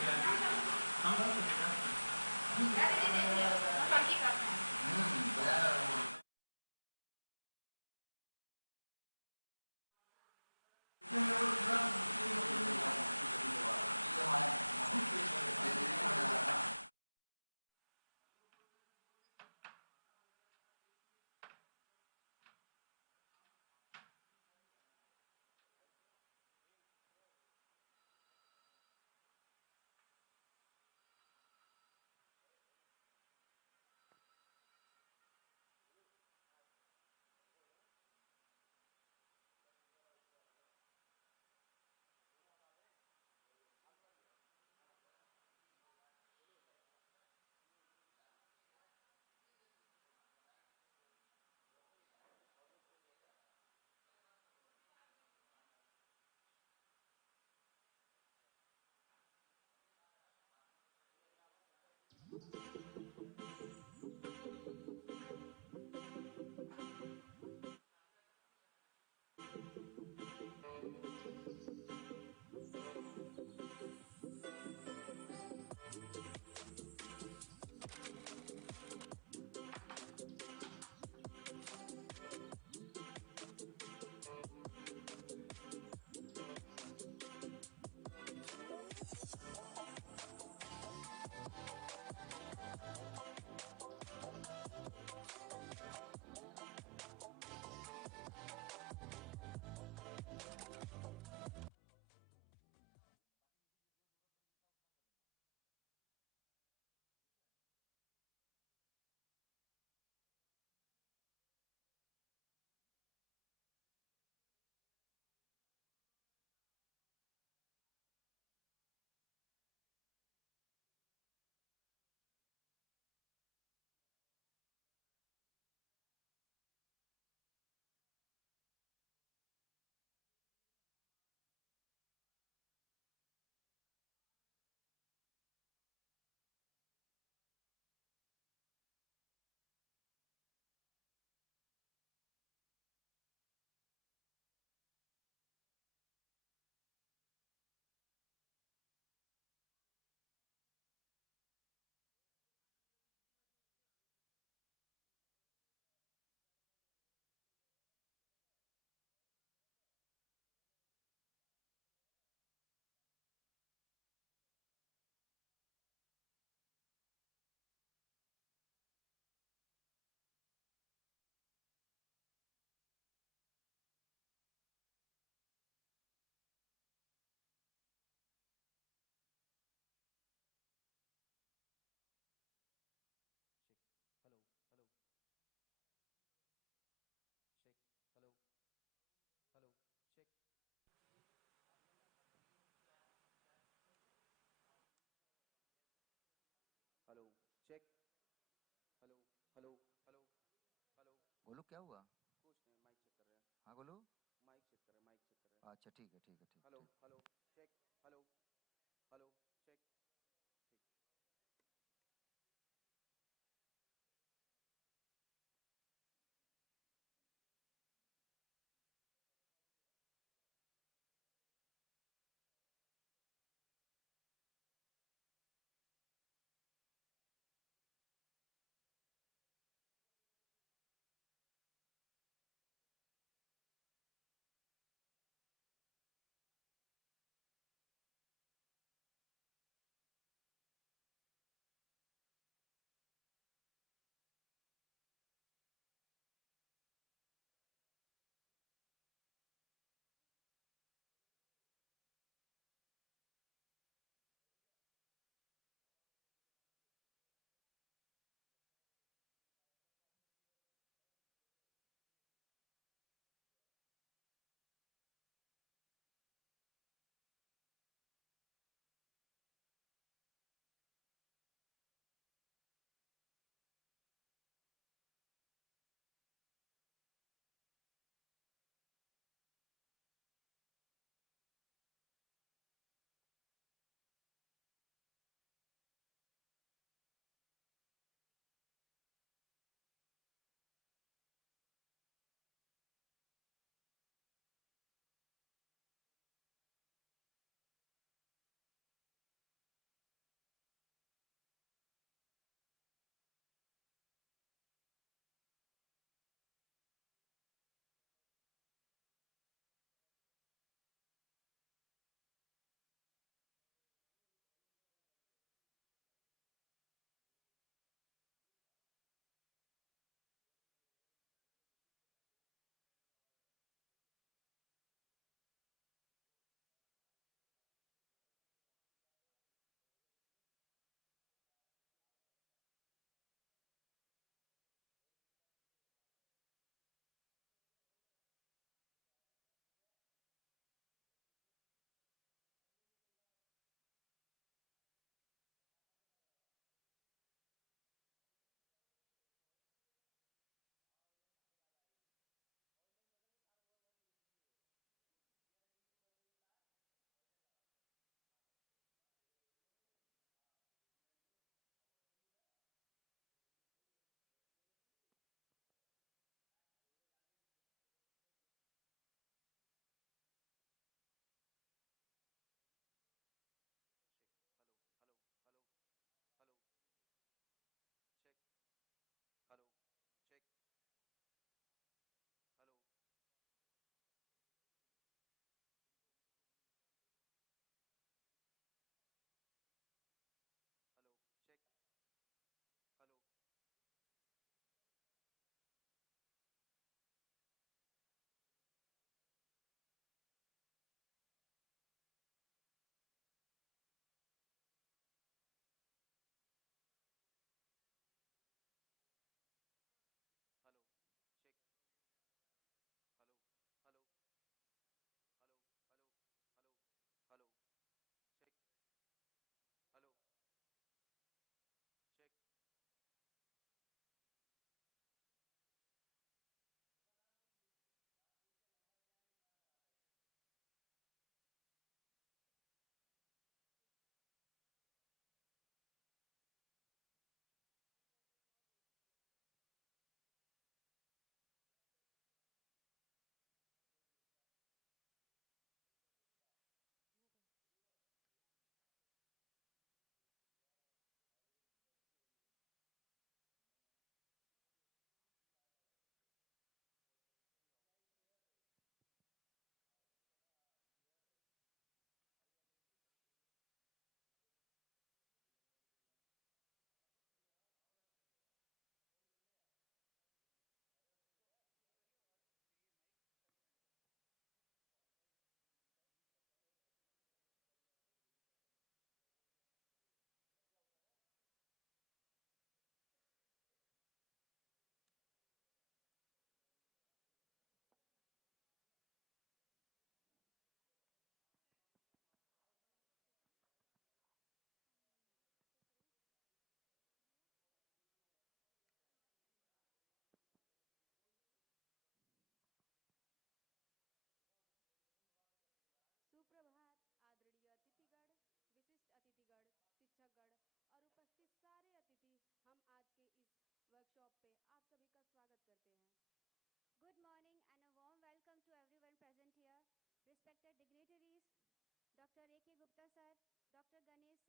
Check. Hello. Hello. Check. Hello. Hello. Check. Hello check hello hello hello hello बोलो क्या हुआ? कुछ नहीं माइक चेक कर रहे हैं हाँ बोलो। माइक चेक कर रहे हैं माइक चेक कर रहे हैं अच्छा ठीक है ठीक है ठीक हेलो ठीक। Hello check hello hello check ठीक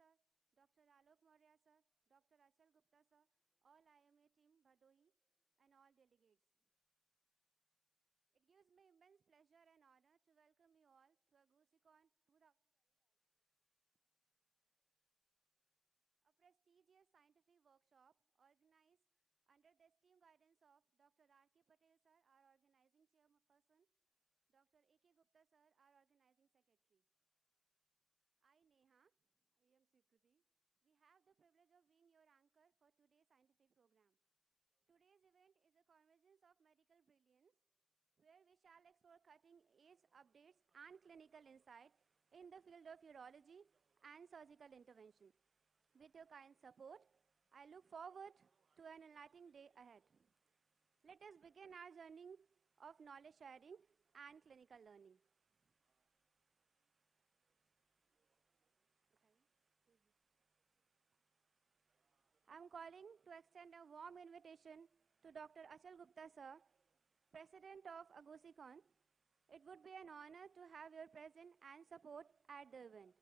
sir, Dr. Alok Maurya sir, Dr. Achal Gupta sir, all IMA team Bhadohi, and all delegates. It gives me immense pleasure and honor to welcome you all to AgusiCon 2025, a prestigious scientific workshop organized under the esteemed guidance of Dr. R.K. Patel sir, our organizing chairperson, Dr. A.K. Gupta sir, our organizing secretary. I, Neha. I am Srikriti. We have the privilege of being your anchor for today's scientific program. Today's event is a convergence of medical brilliance where we shall explore cutting-edge updates and clinical insight in the field of urology and surgical intervention. With your kind support, I look forward to an enlightening day ahead. Let us begin our journey of knowledge sharing and clinical learning. I am calling to extend a warm invitation to Dr. Achal Gupta sir, President of AgusiCon. It would be an honor to have your presence and support at the event.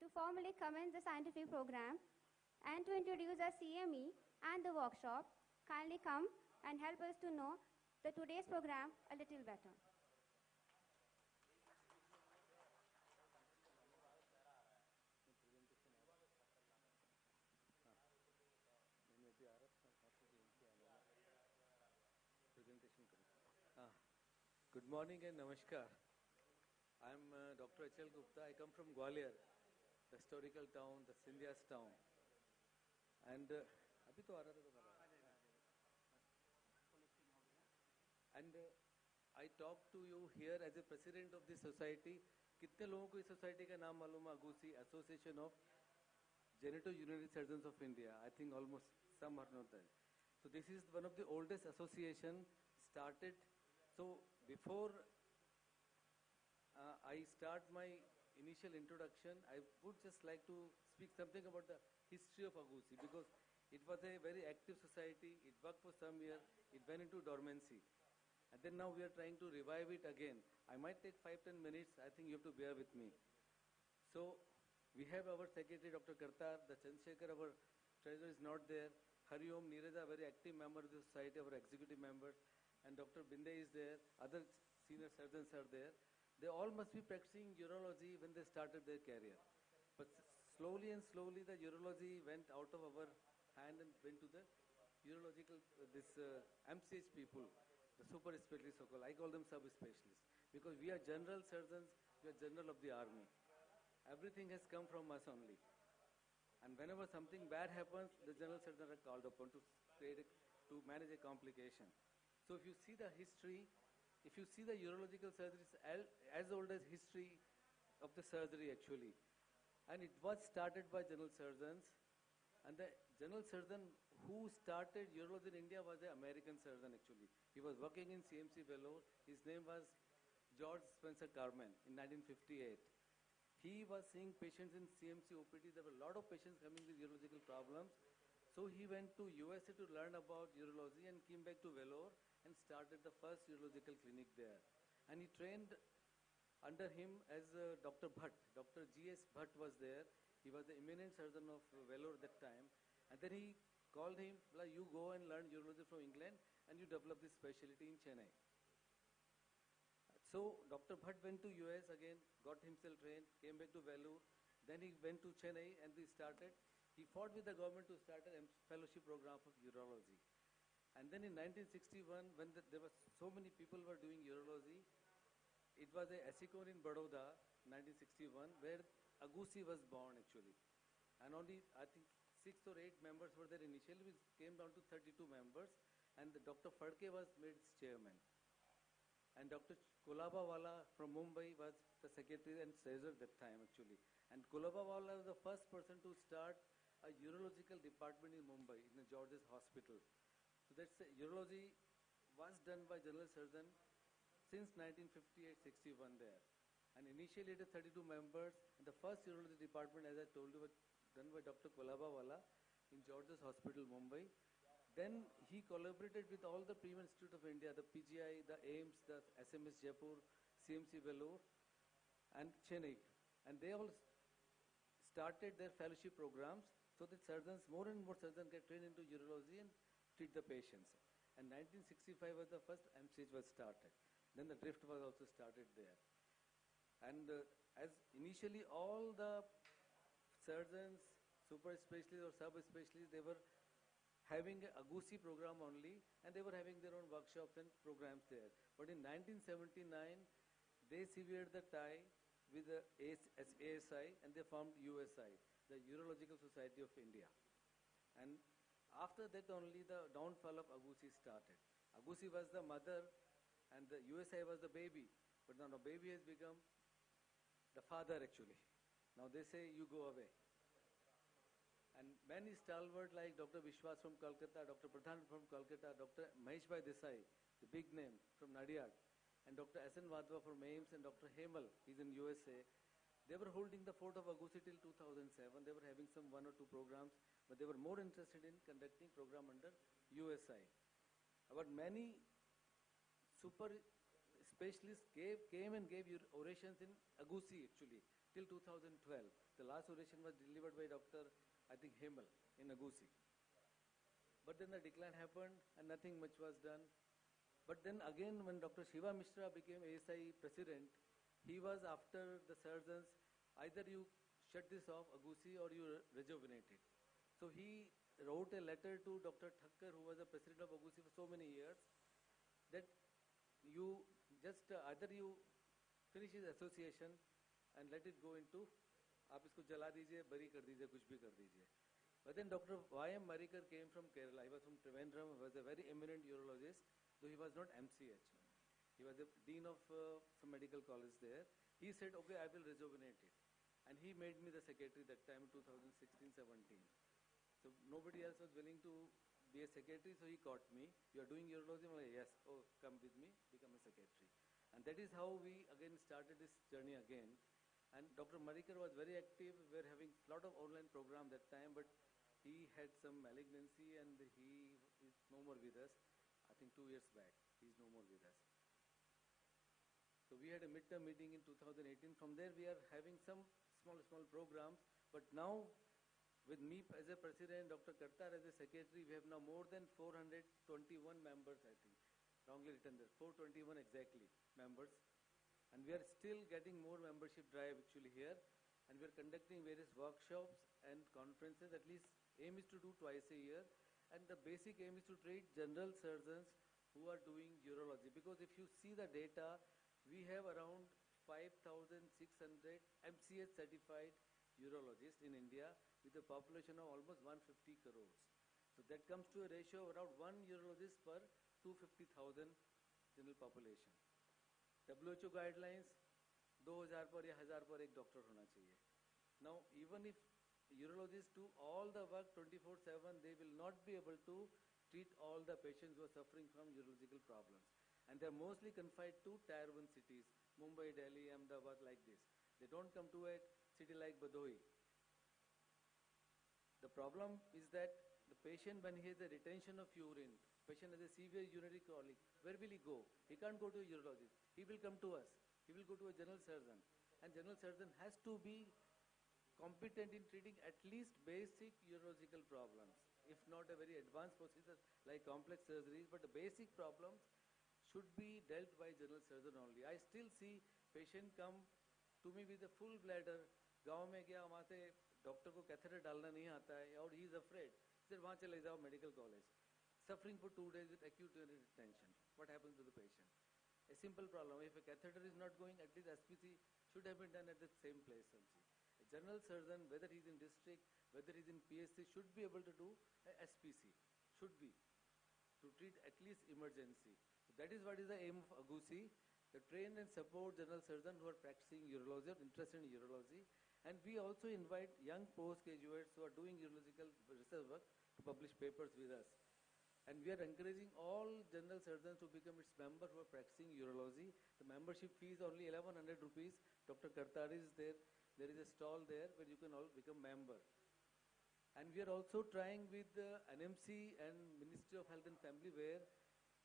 To formally commence the scientific program and to introduce our CME and the workshop, kindly come and help us to know today's program a little better. Good morning and namaskar. I am Dr. Achal Gupta. I come from Gwalior, the historical town, the Scindia's town. And I talk to you here as a president of this society. कितने लोगों को इस society का नाम मालूम है? अगूसी, Association of Genitourinary Surgeons of India. I think almost some are not there. So this is one of the oldest association started. So before I start my initial introduction, I would just like to speak something about the history of Agusi because it was a very active society. It worked for some years. It went into dormancy. And then now we are trying to revive it again. I might take 5-10 minutes. I think you have to bear with me. So we have our secretary, Dr. Kartar. The Chandrasekhar, our treasurer, is not there. Hariom Neeraja, very active member of the society, our executive members. And Dr. Binde is there. Other senior surgeons are there. They all must be practicing urology when they started their career. But slowly and slowly the urology went out of our hand and went to the urological, MCH people, the super specialists so-called. I call them sub-specialists. Because we are general surgeons, we are general of the army. Everything has come from us only. And whenever something bad happens, the general surgeons are called upon to manage a complication. So if you see the history, if you see the urological surgery, it's as old as history of the surgery actually. And it was started by general surgeons. And the general surgeon who started urology in India was an American surgeon actually. He was working in CMC Vellore. His name was George Spencer Carmen in 1958. He was seeing patients in CMC OPD. There were a lot of patients coming with urological problems. So he went to USA to learn about urology and came back to Vellore and started the first urological clinic there. And he trained under him as Dr. Bhatt. Dr. G.S. Bhatt was there. He was the eminent surgeon of Vellore at that time. And then he called him, like, you go and learn urology from England and you develop this specialty in Chennai. So Dr. Bhatt went to US again, got himself trained, came back to Vellore. Then he went to Chennai and he fought with the government to start a fellowship program for urology. And then in 1961, when there were so many people were doing urology, it was a AgusiCon in Baroda, 1961, where Agusi was born actually. And only, I think, 6 or 8 members were there initially. We came down to 32 members. And Dr. Phadke was made chairman. And Dr. Kolabawala from Mumbai was the secretary and treasurer at that time actually. And Kolabawala was the first person to start a urological department in Mumbai, in the George's Hospital. So that's urology was done by general surgeon since 1958-61 there. And initially it was 32 members. And the first urology department, as I told you, was done by Dr. Kolabawala in George's Hospital, Mumbai. Then he collaborated with all the Premium Institute of India, the PGI, the AIMS, the SMS Jaipur, CMC Vellore, and Chennai. And they all started their fellowship programs so that surgeons, more and more surgeons get trained into urology and treat the patients. And 1965 was the first MCH was started. Then the drift was also started there. And as initially all the surgeons, super specialists or sub-specialists, they were having a AGUSI program only, and they were having their own workshops and programs there. But in 1979, they severed the tie with the ASI and they formed USI, the Urological Society of India. And after that only the downfall of AGUSI started. AGUSI was the mother and the USI was the baby. But now the baby has become the father actually. Now they say you go away. And many stalwart like Dr. Vishwas from Kolkata, Dr. Pradhan from Kolkata, Dr. Maheshbhai Desai, the big name from Nadiad, and Dr. S.N. Wadhwa from AIMS and Dr. Hemal, he's in USA. They were holding the fort of AGUSI till 2007. They were having some 1 or 2 programs, but they were more interested in conducting program under USI. But many super specialists came and gave orations in AGUSI actually till 2012. The last oration was delivered by Dr. I think Hemal in AGUSI. But then the decline happened and nothing much was done. But then again when Dr. Shiva Mishra became ASI president, he was after the surgeons, either you shut this off, AGUSI, or you rejuvenate it. So he wrote a letter to Dr. Thakkar, who was the president of AGUSI for so many years, that you just either you finish his association and let it go into, आप इसको जला दीजिए, बरी कर दीजिए, कुछ भी कर दीजिए. But then Dr. Y.M. Marikar came from Kerala. He was from Trivandrum. He was a very eminent urologist, though he was not MCH. He was the dean of some medical college there. He said, okay, I will rejuvenate it. And he made me the secretary that time in 2016-17. So nobody else was willing to be a secretary, so he caught me. You are doing urology? I'm like, yes. Oh, come with me, become a secretary. And that is how we again started this journey again. And Dr. Marikar was very active. We were having a lot of online program that time, but he had some malignancy and he is no more with us. I think 2 years back, he is no more with us. So we had a midterm meeting in 2018. From there we are having some small programs, but now with me as a president, Dr. Kartar as a secretary, we have now more than 421 members, I think. Wrongly written there, 421 exactly members. And we are still getting more membership drive actually here. And we are conducting various workshops and conferences. At least aim is to do twice a year. And the basic aim is to treat general surgeons who are doing urology. Because if you see the data, we have around 5,600 MCH certified urologists in India with a population of almost 150 crores. So that comes to a ratio of around 1 urologist per 250,000 general population. WHO guidelines, 2000 पर या 1000 पर एक doctor होना चाहिए. Now, even if urologists do all the work 24/7, they will not be able to treat all the patients who are suffering from urological problems. And they are mostly confined to Tier 1 cities, Mumbai, Delhi, Ahmedabad, like this. They don't come to a city like Badoi. The problem is that the patient, when he has a retention of urine, patient has a severe urinary colic, where will he go? He can't go to a urologist. He will come to us. He will go to a general surgeon. And general surgeon has to be competent in treating at least basic urological problems, if not a very advanced procedure like complex surgeries, but the basic problems should be dealt by general surgeon only. I still see patient come to me with a full bladder. गांव में गया, वहाँ से doctor को catheter डालना नहीं आता है और he is afraid. Sir, वहाँ चले जाओ medical college. Suffering for 2 days with acute urinary retention. What happens to the patient? A simple problem. If a catheter is not going, at least SPC should have been done at the same place. A general surgeon, whether he is in district, whether he is in PSC, should be able to do a SPC. Should be. To treat at least emergency. So that is what is the aim of AGUSI. To train and support general surgeons who are practicing urology or interested in urology. And we also invite young postgraduates who are doing urological research work to publish papers with us. And we are encouraging all general surgeons to become its members who are practicing urology. The membership fee is only 1100 rupees. Dr. Kartari is there. There is a stall there where you can all become member. And we are also trying with the NMC and Ministry of Health and Family where,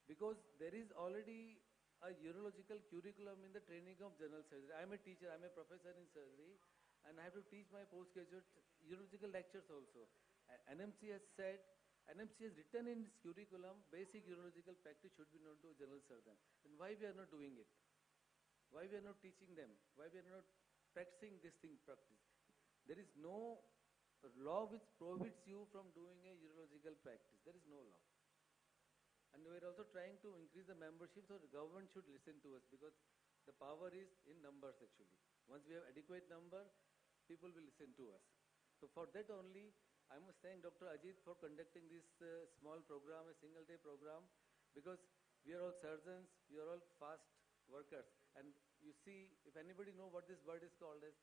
because there is already a urological curriculum in the training of general surgery. I am a teacher, I am a professor in surgery. and I have to teach my postgraduate urological lectures also. NMC has said, NMC has written in its curriculum, basic urological practice should be known to a general surgeon. Then why we are not doing it? Why we are not teaching them? Why we are not practicing this thing practice? There is no law which prohibits you from doing a urological practice. There is no law. And we are also trying to increase the membership, so the government should listen to us because the power is in numbers actually. Once we have adequate number, people will listen to us. So for that only, I must thank Dr. Ajit for conducting this small program, a single day program, because we are all surgeons, we are all fast workers. And you see, if anybody know what this word is called as,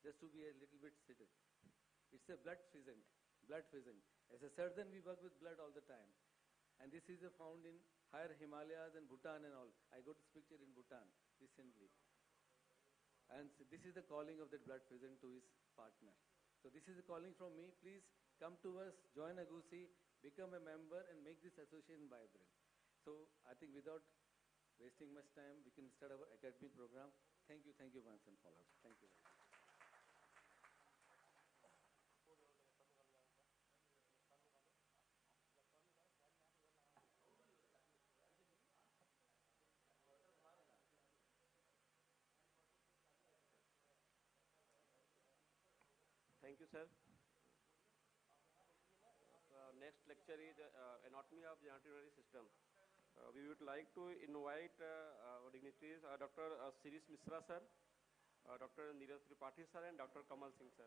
just to be a little bit seated. It's a blood pheasant, blood pheasant. As a surgeon, we work with blood all the time. And this is found in higher Himalayas and Bhutan and all. I got this picture in Bhutan recently. And this is the calling of that blood pheasant to his partner. So this is a calling from me. Please come to us, join Agusi, become a member and make this association vibrant. So I think without wasting much time, we can start our academic program. Thank you once and for all. Thank you. Thank you, sir. Next lecture is anatomy of genitourinary system. We would like to invite our dignitaries, Dr. Siris Misra sir, Dr. Neeraj Tripathi sir, and Dr. Kamal Singh sir.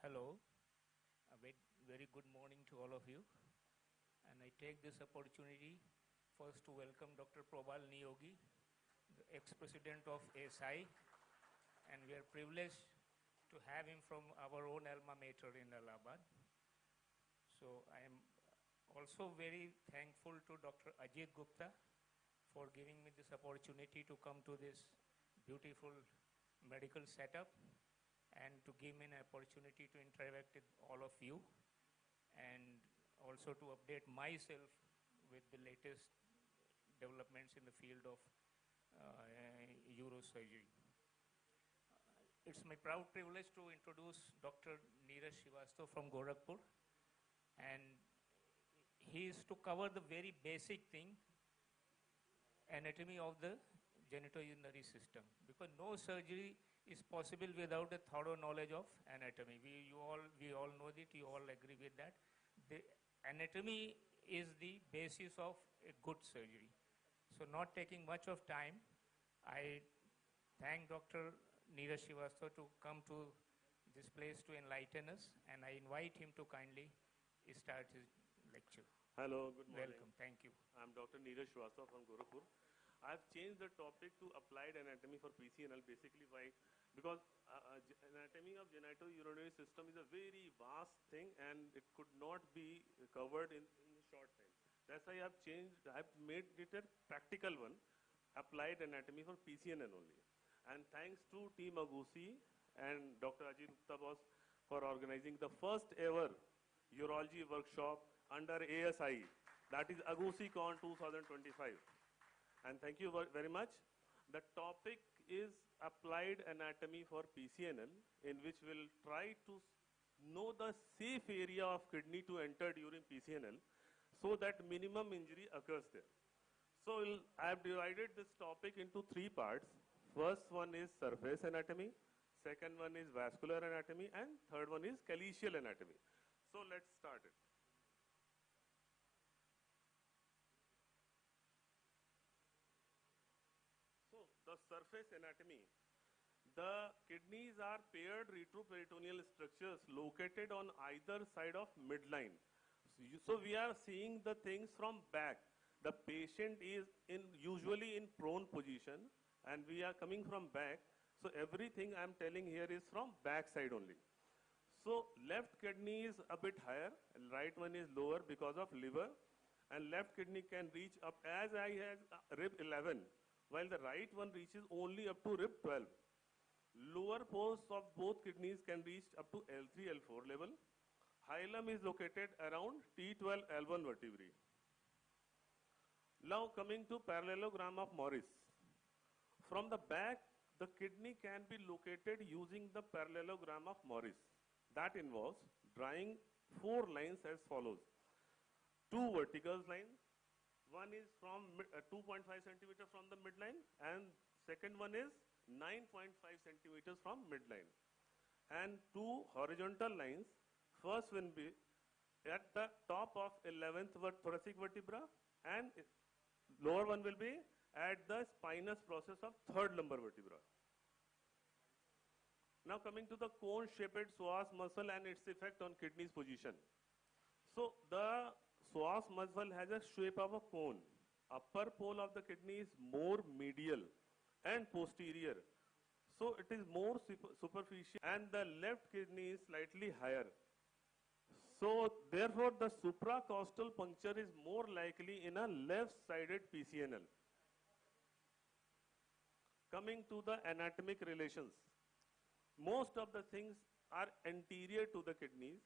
Hello, a very good morning to all of you. And I take this opportunity first to welcome Dr. Probal Niyogi, the ex-president of ASI, and we are privileged to have him from our own alma mater in Allahabad. So I am also very thankful to Dr. Ajit Gupta for giving me this opportunity to come to this beautiful medical setup and to give me an opportunity to interact with all of you and also to update myself with the latest developments in the field of urosurgery. It's my proud privilege to introduce Dr. Neeraj Srivastava from Gorakhpur, and he is to cover the very basic thing, anatomy of the genitourinary system, because no surgery is possible without a thorough knowledge of anatomy. We all know that, you all agree with that. The anatomy is the basis of a good surgery. So not taking much of time, I thank Dr. Neeraj Srivastava to come to this place to enlighten us, and I invite him to kindly start his lecture. Hello, good morning. Welcome, thank you. I'm Dr. Neeraj Srivastava from Gorakhpur. I've changed the topic to applied anatomy for PCNL, basically why? Because anatomy of genitourinary system is a very vast thing and it could not be covered in a short time. That's why I've made it a practical one, applied anatomy for PCNL only. And thanks to Team Agusi and Dr. Ajit Gupta boss for organizing the first ever urology workshop under ASI. That is AgusiCon 2025. And thank you very much. The topic is applied anatomy for PCNL, in which we'll try to know the safe area of kidney to enter during PCNL so that minimum injury occurs there. So I have divided this topic into three parts. First one is surface anatomy, second one is vascular anatomy, and third one is calyceal anatomy. So let's start it. So the surface anatomy. The kidneys are paired retroperitoneal structures located on either side of midline. So we are seeing the things from back. The patient is usually in prone position and we are coming from back. So everything I'm telling here is from back side only. So left kidney is a bit higher and right one is lower because of liver, and left kidney can reach up as high as rib 11 while the right one reaches only up to rib 12. Lower poles of both kidneys can reach up to L3, L4 level. Hilum is located around T12, L1 vertebrae. Now coming to parallelogram of Morris. From the back, the kidney can be located using the parallelogram of Morris. That involves drawing 4 lines as follows. 2 vertical lines. One is from 2.5 centimeter from the midline, and second one is 9.5 centimeters from midline. And 2 horizontal lines. First will be at the top of 11th thoracic vertebra, and lower one will be at the spinous process of 3rd lumbar vertebra. Now coming to the cone-shaped psoas muscle and its effect on kidney's position. So the psoas muscle has a shape of a cone. Upper pole of the kidney is more medial and posterior. So it is more superficial, and the left kidney is slightly higher. So therefore the supracostal puncture is more likely in a left-sided PCNL. Coming to the anatomic relations. Most of the things are anterior to the kidneys,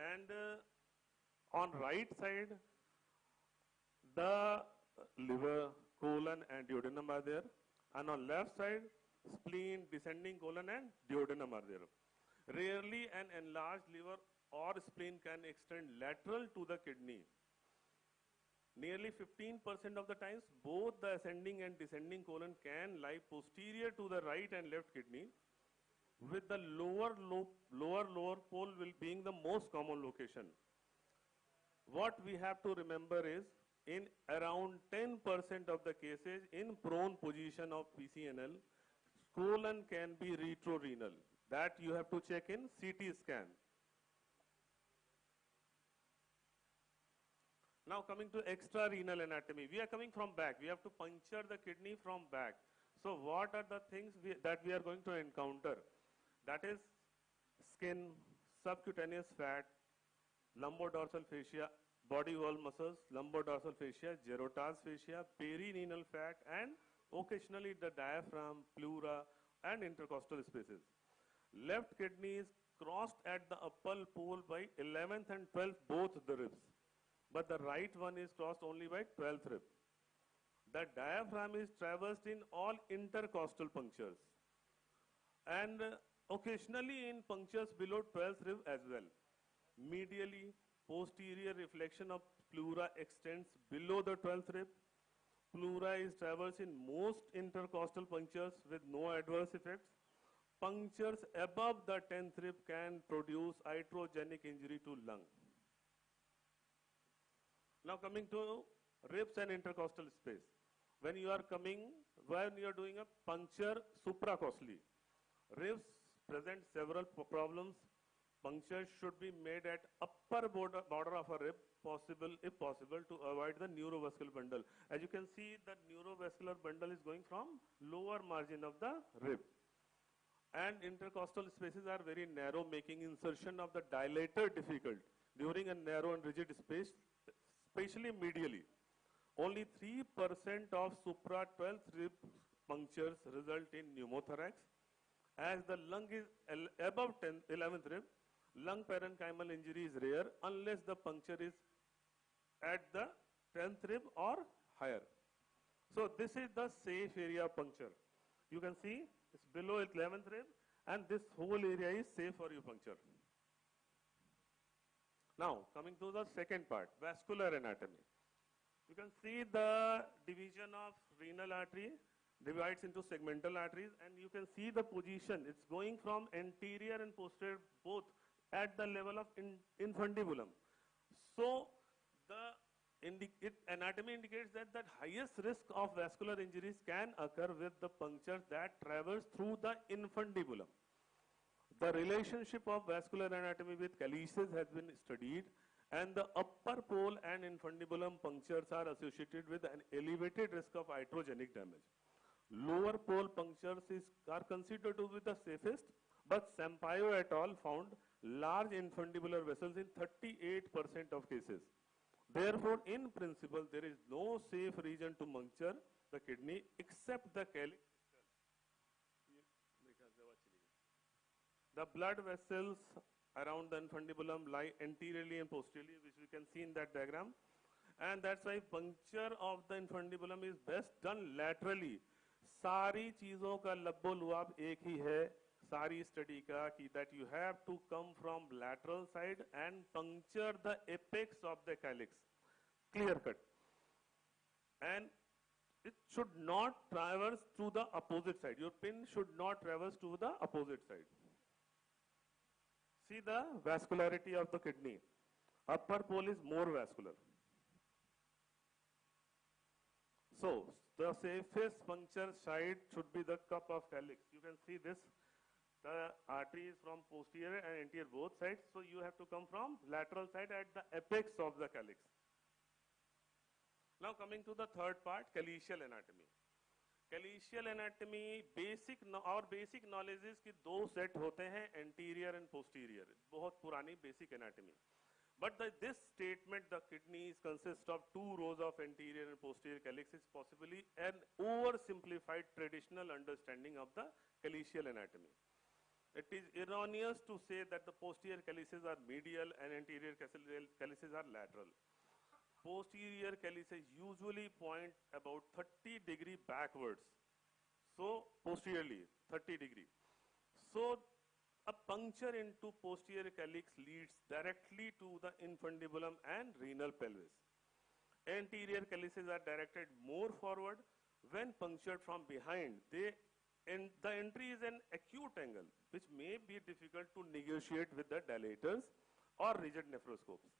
and on right side the liver, colon and duodenum are there, and on left side spleen, descending colon and duodenum are there. Rarely an enlarged liver or spleen can extend lateral to the kidney. Nearly 15% of the times both the ascending and descending colon can lie posterior to the right and left kidney, with the lower pole will being the most common location. What we have to remember is, in around 10% of the cases in prone position of PCNL, colon can be retrorenal. That you have to check in CT scan. Now coming to extrarenal anatomy. We are coming from back. We have to puncture the kidney from back. So what are the things that we are going to encounter? That is skin, subcutaneous fat, lumbodorsal fascia, body wall muscles, lumbodorsal fascia, Gerota's fascia, perirenal fat, and occasionally the diaphragm, pleura, and intercostal spaces. Left kidney is crossed at the upper pole by 11th and 12th, both the ribs. But the right one is crossed only by 12th rib. The diaphragm is traversed in all intercostal punctures, and occasionally in punctures below 12th rib as well. Medially, posterior reflection of pleura extends below the 12th rib. Pleura is traversed in most intercostal punctures with no adverse effects. Punctures above the 10th rib can produce iatrogenic injury to lung. Now coming to ribs and intercostal space. When you are doing a puncture supracostally, ribs present several problems. Puncture should be made at upper border of a rib, if possible, to avoid the neurovascular bundle. As you can see, the neurovascular bundle is going from lower margin of the rib. And intercostal spaces are very narrow, making insertion of the dilator difficult during a narrow and rigid space, especially medially. Only 3% of supra-12th rib punctures result in pneumothorax. As the lung is above 11th rib, lung parenchymal injury is rare unless the puncture is at the 10th rib or higher. So this is the safe area of puncture. You can see it's below 11th rib, and this whole area is safe for you puncture. Now, coming to the second part, vascular anatomy. You can see the division of renal artery divides into segmental arteries, and you can see the position. It's going from anterior and posterior both at the level of infundibulum. So the anatomy indicates that highest risk of vascular injuries can occur with the punctures that traverse through the infundibulum. The relationship of vascular anatomy with calyces has been studied, and the upper pole and infundibulum punctures are associated with an elevated risk of iatrogenic damage. Lower pole punctures are considered to be the safest, but Sampaio et al. Found large infundibular vessels in 38% of cases. Therefore, in principle, there is no safe region to puncture the kidney except the calyx itself. The blood vessels around the infundibulum lie anteriorly and posteriorly, which we can see in that diagram. And that's why puncture of the infundibulum is best done laterally. सारी चीजों का लब्बो लुआब एक ही है सारी study का कि that you have to come from lateral side and puncture the apex of the calyx. Clear cut. And it should not traverse to the opposite side. Your pin should not traverse to the opposite side. See the vascularity of the kidney. Upper pole is more vascular. So, the safest puncture side should be the cup of calyx. You can see this. The artery is from posterior and anterior both sides. So, you have to come from lateral side at the apex of the calyx. Now, coming to the third part, calyceal anatomy. Calyceal anatomy, basic knowledge is कि दो set होते हैं anterior and posterior. बहुत पुरानी basic anatomy. But this statement, the kidneys consist of two rows of anterior and posterior calyx, is possibly an oversimplified traditional understanding of the calyceal anatomy. It is erroneous to say that the posterior calyces are medial and anterior calyces are lateral. Posterior calyces usually point about 30° backwards. So posteriorly, 30°. So a puncture into posterior calyx leads directly to the infundibulum and renal pelvis. Anterior calyces are directed more forward. When punctured from behind, the entry is an acute angle, which may be difficult to negotiate with the dilators or rigid nephroscopes.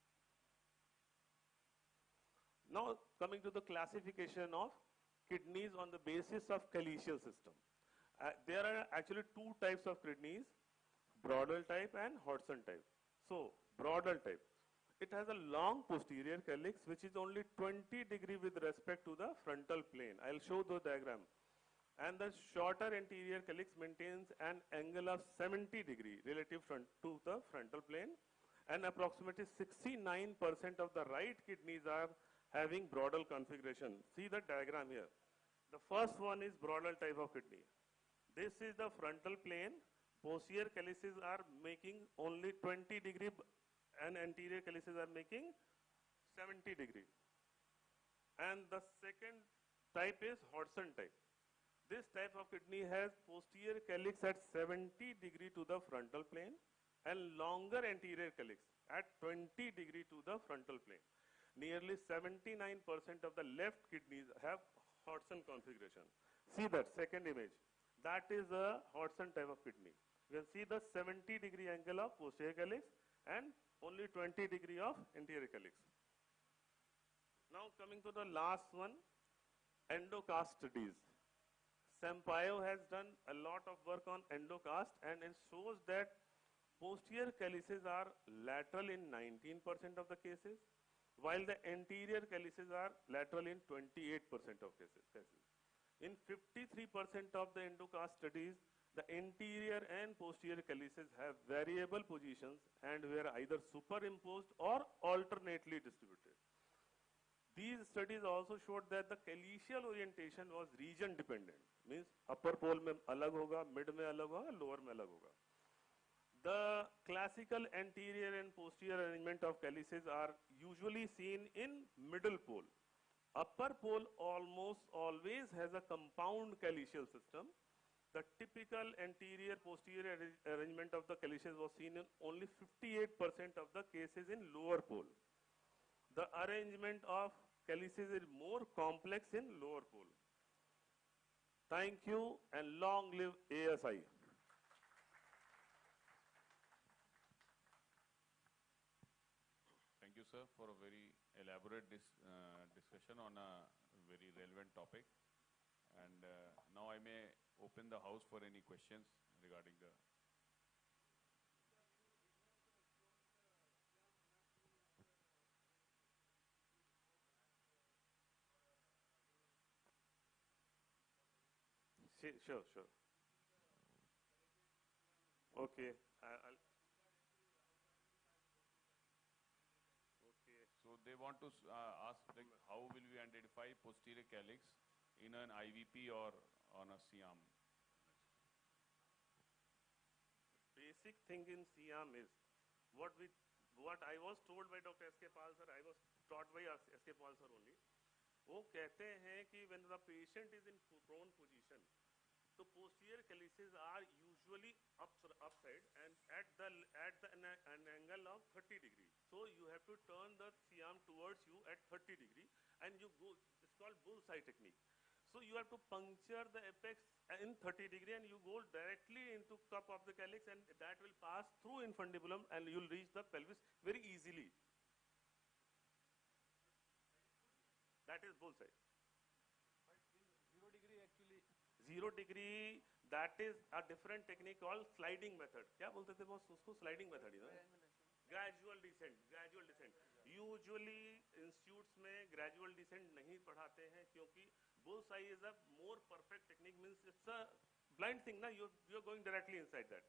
Now, coming to the classification of kidneys on the basis of calyceal system. There are actually two types of kidneys, Brodel type and Hodgson type. So, Brodel type, it has a long posterior calyx which is only 20° with respect to the frontal plane. I'll show the diagram. And the shorter anterior calyx maintains an angle of 70° relative to the frontal plane, and approximately 69% of the right kidneys are having Brodel configuration. See the diagram here. The first one is Brodel type of kidney. This is the frontal plane. Posterior calyces are making only 20° and anterior calyces are making 70°. And the second type is Hodgson type. This type of kidney has posterior calyx at 70° to the frontal plane and longer anterior calyx at 20° to the frontal plane. Nearly 79% of the left kidneys have Hodgson configuration. See that second image. That is a Hodgson type of kidney. You can see the 70° angle of posterior calyx and only 20° of anterior calyx. Now coming to the last one, endocast studies. Sampaio has done a lot of work on endocast, and it shows that posterior calyces are lateral in 19% of the cases, while the anterior calyces are lateral in 28% of cases. In 53% of the endocast studies, the anterior and posterior calyces have variable positions and were either superimposed or alternately distributed. These studies also showed that the calyceal orientation was region dependent, means upper pole में अलग होगा, mid में अलग होगा, lower में अलग होगा. The classical anterior and posterior arrangement of calyces are usually seen in middle pole. Upper pole almost always has a compound calyceal system. The typical anterior posterior arrangement of the calyces was seen in only 58% of the cases in lower pole. The arrangement of calyces is more complex in lower pole. Thank you and long live ASI. Thank you, sir, for a very elaborate discussion on a very relevant topic. And now I may open the house for any questions regarding the. Sure, sure. Okay. Okay. So they want to ask, like, how will we identify posterior calyx in an IVP or on a CIAM? Basic thing in CIAM is what I was told by Dr. S.K. Pal sir, I was taught by S.K. Pal sir only. वो कहते हैं कि when the patient is in prone position, the posterior calyces are usually upside and at an angle of 30 degree. So you have to turn the CIAM towards you at 30 degree and you go. It's called bullseye technique. So you have to puncture the apex in 30 degree and you go directly into cup of the calyx and that will pass through infundibulum and you'll reach the pelvis very easily. That is bullseye. But in 0 degree actually. 0 degree, that is a different technique called sliding method. क्या बोलते थे boss उसको? Sliding method, you know? Gradual descent, gradual descent. Usually institutes में gradual descent नहीं पढ़ाते हैं क्योंकि bullseye is a more perfect technique, means it's a blind thing ना, you're going directly inside that.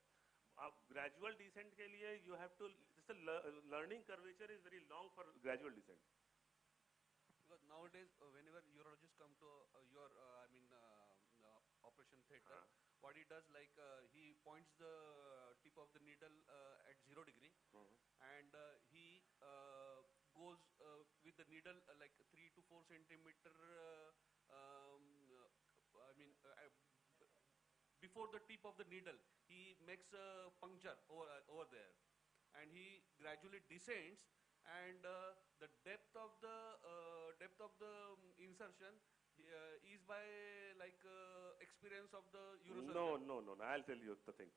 Gradual descent के लिए you have to, this learning curvature is very long for gradual descent. Because nowadays, whenever urologists come to your, operation theater, what he does, like he points the tip of the needle at 0 degree, and he goes with the needle like 3 to 4 centimeter. Before the tip of the needle, he makes a puncture over there, and he gradually descends. And the depth of the insertion is by like experience of the urosurgeon. No. I'll tell you the thing.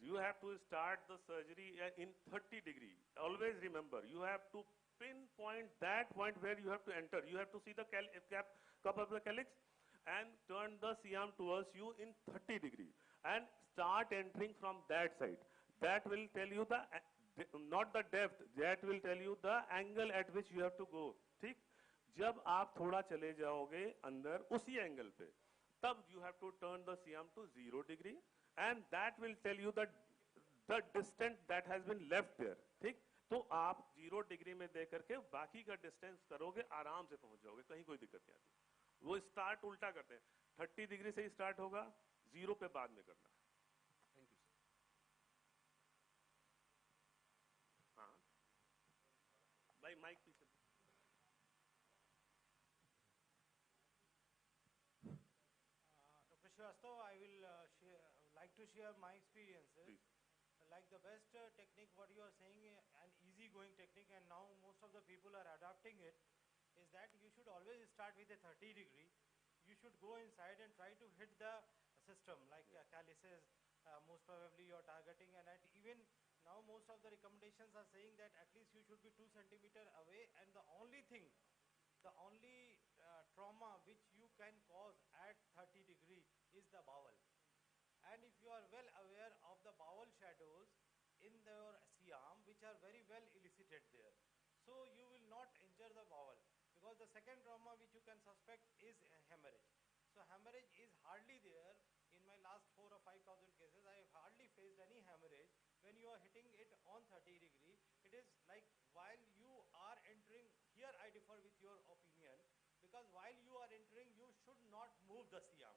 You have to start the surgery in 30 degree. Always remember, you have to pinpoint that point where you have to enter. You have to see the cup of the calyx and turn the CIAM towards you in 30 degree and start entering from that side. That will tell you the not the depth, that will tell you the angle at which you have to go. ठीक? जब आप थोड़ा चले जाओगे अंदर उसी angle पे, तब you have to turn the CIAM to 0 degree and that will tell you the distance that has been left there. ठीक? तो आप 0 डिग्री में दे करके बाकी का डिस्टेंस करोगे, आराम से पहुंच जाओगे, कहीं कोई दिक्कत नहीं आती. वो स्टार्ट उल्टा करते हैं, 30 डिग्री से ही स्टार्ट होगा, 0 पे बाद में करना. भाई माइक पीछे. Dr. Srivastava, I will like to share my experiences. Please. Like the best technique, what you are saying, an easy-going technique, and now most of the people are adopting it, is that you should always start with a 30 degree. You should go inside and try to hit the system, like calyces, most probably you are targeting, and even now most of the recommendations are saying that at least you should be 2 centimeter away, and the only trauma which you can cause at 30 degree is the bowel. And if you are well aware of the bowel shadows in your CIAM, which are very well elicited there, so you will not injure the bowel, because the second trauma which you can suspect is hemorrhage. So hemorrhage is hardly there. In my last 4 or 5,000 cases, I have hardly faced any hemorrhage. When you are hitting it on 30 degree, it is like while you are entering, here I differ with your opinion, because while you are entering, you should not move the CIAM.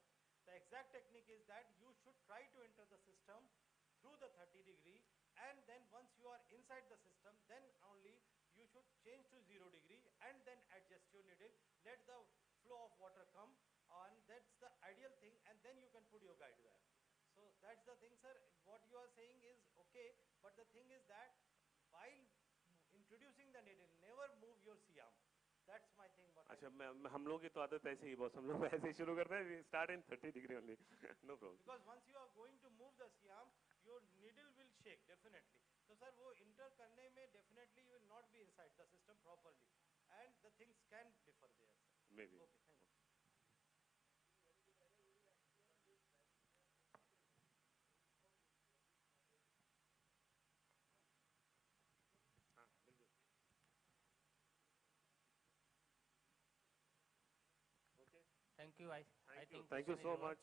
The exact technique is that you should try to enter the system through the 30 degree And then once you are inside the system, then only you should change to 0 degree and then adjust your needle. Let the flow of water come, and that's the ideal thing, and then you can put your guide wire. So that's the thing, sir. What you are saying is okay, but the thing is that while introducing the needle, never move your C-arm. That's my thing. अच्छा हम लोग की तो आदत ऐसे ही boss, हम लोग ऐसे ही शुरू करते हैं, start in 30 degree only. No problem. Because once you are going to move the C-arm, your needle will shake definitely. So sir, वो enter करने में definitely you will not be inside the system properly, and the things can differ there, sir. Maybe. Okay, thank you. Okay. Thank you. I think Thank you question is so over. much.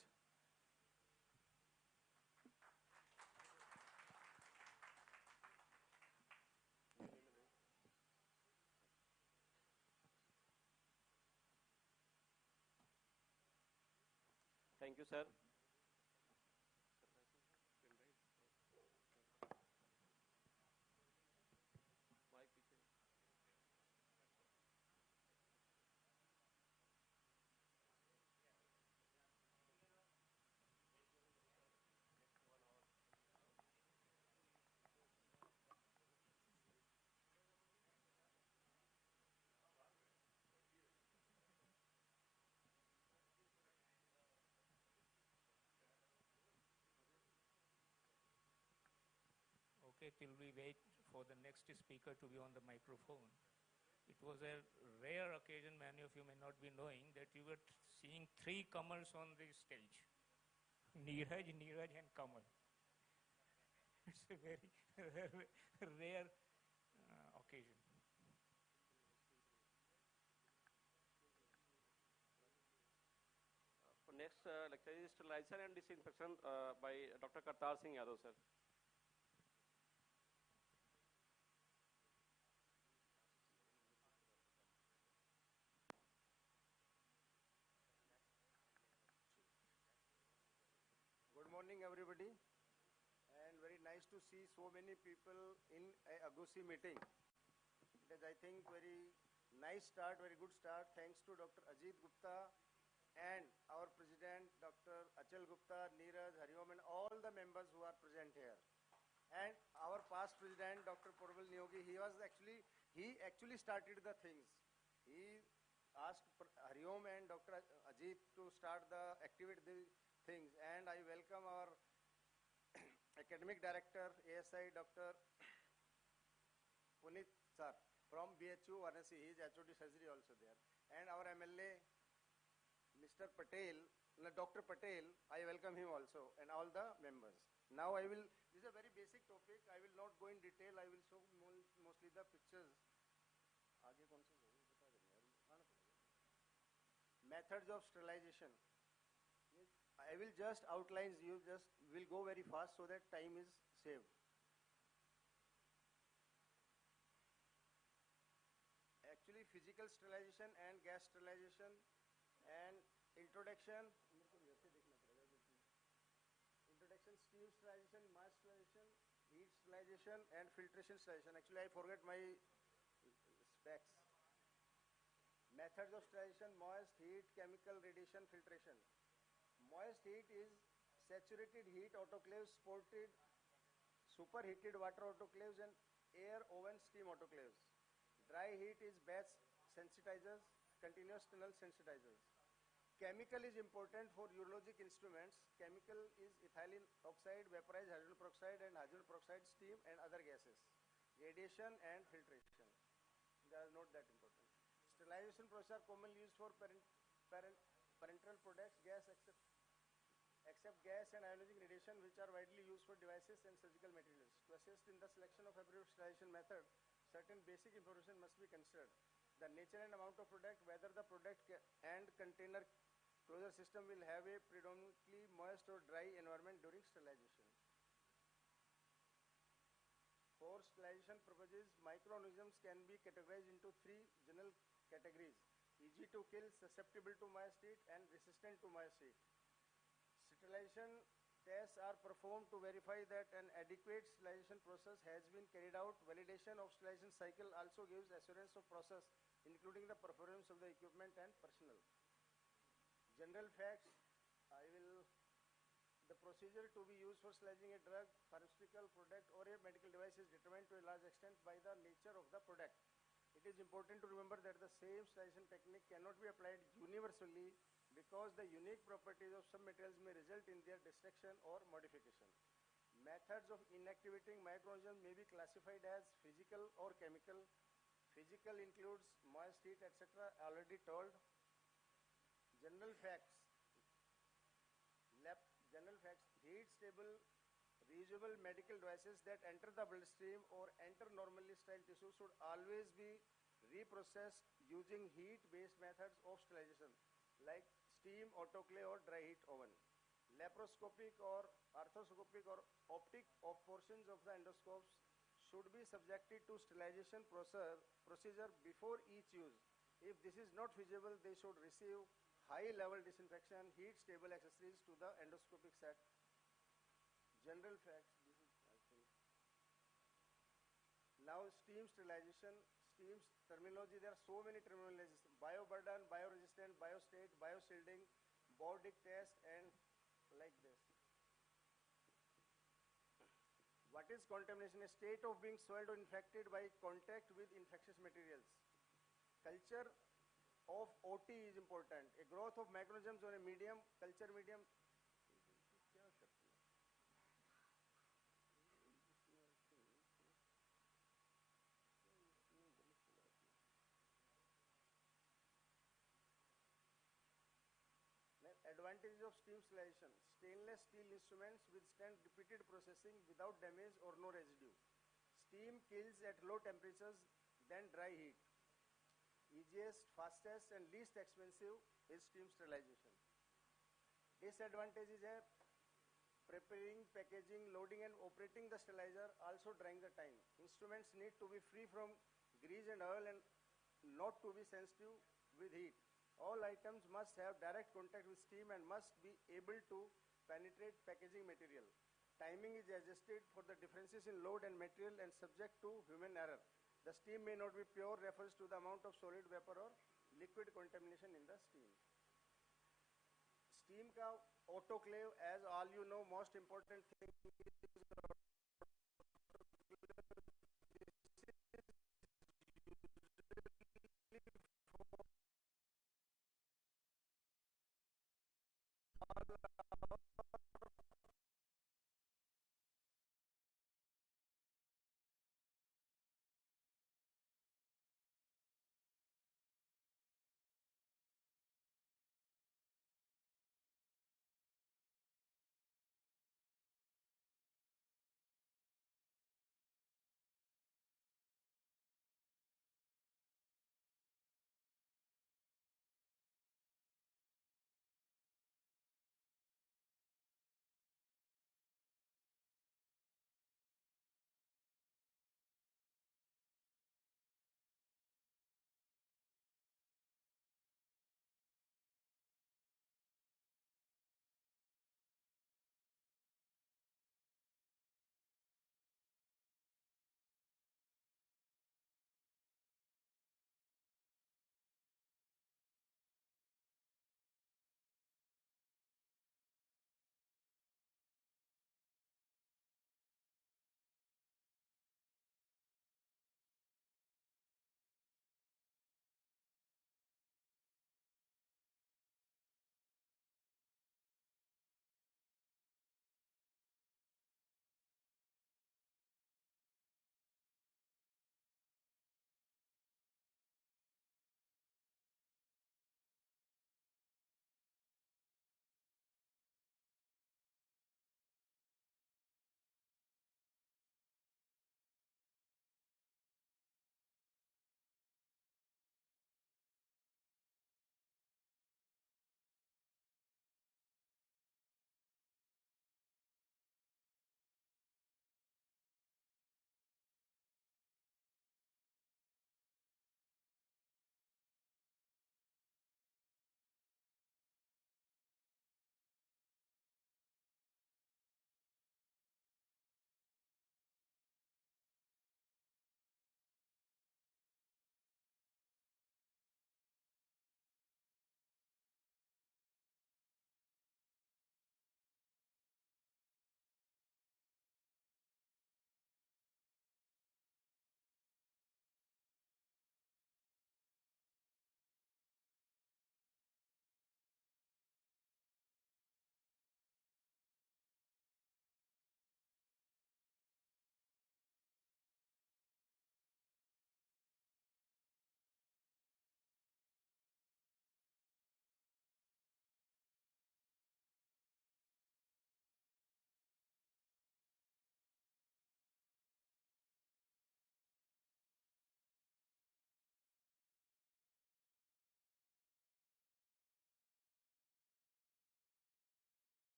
Thank you, sir. Okay, till we wait for the next speaker to be on the microphone. It was a rare occasion, many of you may not be knowing, that you were seeing three Kamals on the stage. Neeraj, and Kamal. It's a very rare occasion. Next lecture is sterilization and disinfection by Dr. Kartar Singh Yadav, sir. Good morning, everybody, and very nice to see so many people in a AGUSI meeting. It is, I think, very nice start, very good start. Thanks to Dr. Ajit Gupta and our President, Dr. Achal Gupta, Neeraj, Hariom, and all the members who are present here. And our past President, Dr. Purval Niyogi, he actually started the things. He asked Hariom and Dr. Ajit to start activate the things, and I welcome our academic director, ASI, Dr. Punit sir from BHU Varanasi. He is HOD surgery also there, and our MLA, Mr. Patel, Dr. Patel, I welcome him also, and all the members. Now this is a very basic topic. I will not go in detail. I will show mostly the pictures. आगे कौन सा methods of sterilization. I will just outline, you just will go very fast so that time is saved. Actually, physical sterilization and gas sterilization and introduction, steam sterilization, mass sterilization, heat sterilization, and filtration sterilization. Actually, I forget my specs. Methods of sterilization: moist, heat, chemical, radiation, filtration. Moist heat is saturated heat autoclaves, sported, superheated water autoclaves, and air oven steam autoclaves. Dry heat is batch sensitizers, continuous tunnel sensitizers. Chemical is important for urologic instruments. Chemical is ethylene oxide, vaporized hydrogen peroxide, and hydrogen peroxide, steam, and other gases. Radiation and filtration. They are not that important. Sterilization process are commonly used for parenteral products, except gas and ionic radiation, which are widely used for devices and surgical materials. To assist in the selection of appropriate sterilization method, certain basic information must be considered. The nature and amount of product, whether the product and container closure system will have a predominantly moist or dry environment during sterilization. For sterilization purposes, microorganisms can be categorized into three general categories: easy to kill, susceptible to moist heat, and resistant to moist heat. Sterilization Tests are performed to verify that an adequate sterilization process has been carried out. Validation of sterilization cycle also gives assurance of process, including the performance of the equipment and personnel. General facts, I will, the procedure to be used for sterilizing a drug, pharmaceutical product or a medical device is determined to a large extent by the nature of the product. It is important to remember that the same sterilization technique cannot be applied universally because the unique properties of some materials may result in their destruction or modification. Methods of inactivating microorganisms may be classified as physical or chemical. Physical includes moist heat, etc. already told. General facts. General facts. Heat stable, reusable medical devices that enter the bloodstream or enter normally sterile tissue should always be reprocessed using heat-based methods of sterilization like steam, autoclave or dry heat oven. Laparoscopic or arthroscopic or optic of portions of the endoscopes should be subjected to sterilization procedure before each use. If this is not feasible, they should receive high-level disinfection, heat-stable accessories to the endoscopic set. General facts. This is, I think. Now, steam sterilization. Steam terminology. There are so many terminologies: bioburden, bioresistant, biostate, bioshielding, Bowdick test, and like this. What is contamination? A state of being soiled or infected by contact with infectious materials. Culture of OT is important. A growth of microorganisms on a medium, culture medium. Advantages of steam sterilization. Stainless steel instruments withstand repeated processing without damage or no residue. Steam kills at low temperatures than dry heat. Easiest, fastest and least expensive is steam sterilization. Disadvantage is preparing, packaging, loading and operating the sterilizer, also drying the time. Instruments need to be free from grease and oil and not to be sensitive with heat. All items must have direct contact with steam and must be able to penetrate packaging material. Timing is adjusted for the differences in load and material and subject to human error. The steam may not be pure, refers to the amount of solid, vapor or liquid contamination in the steam. Steam ka autoclave, as all you know, most important thing is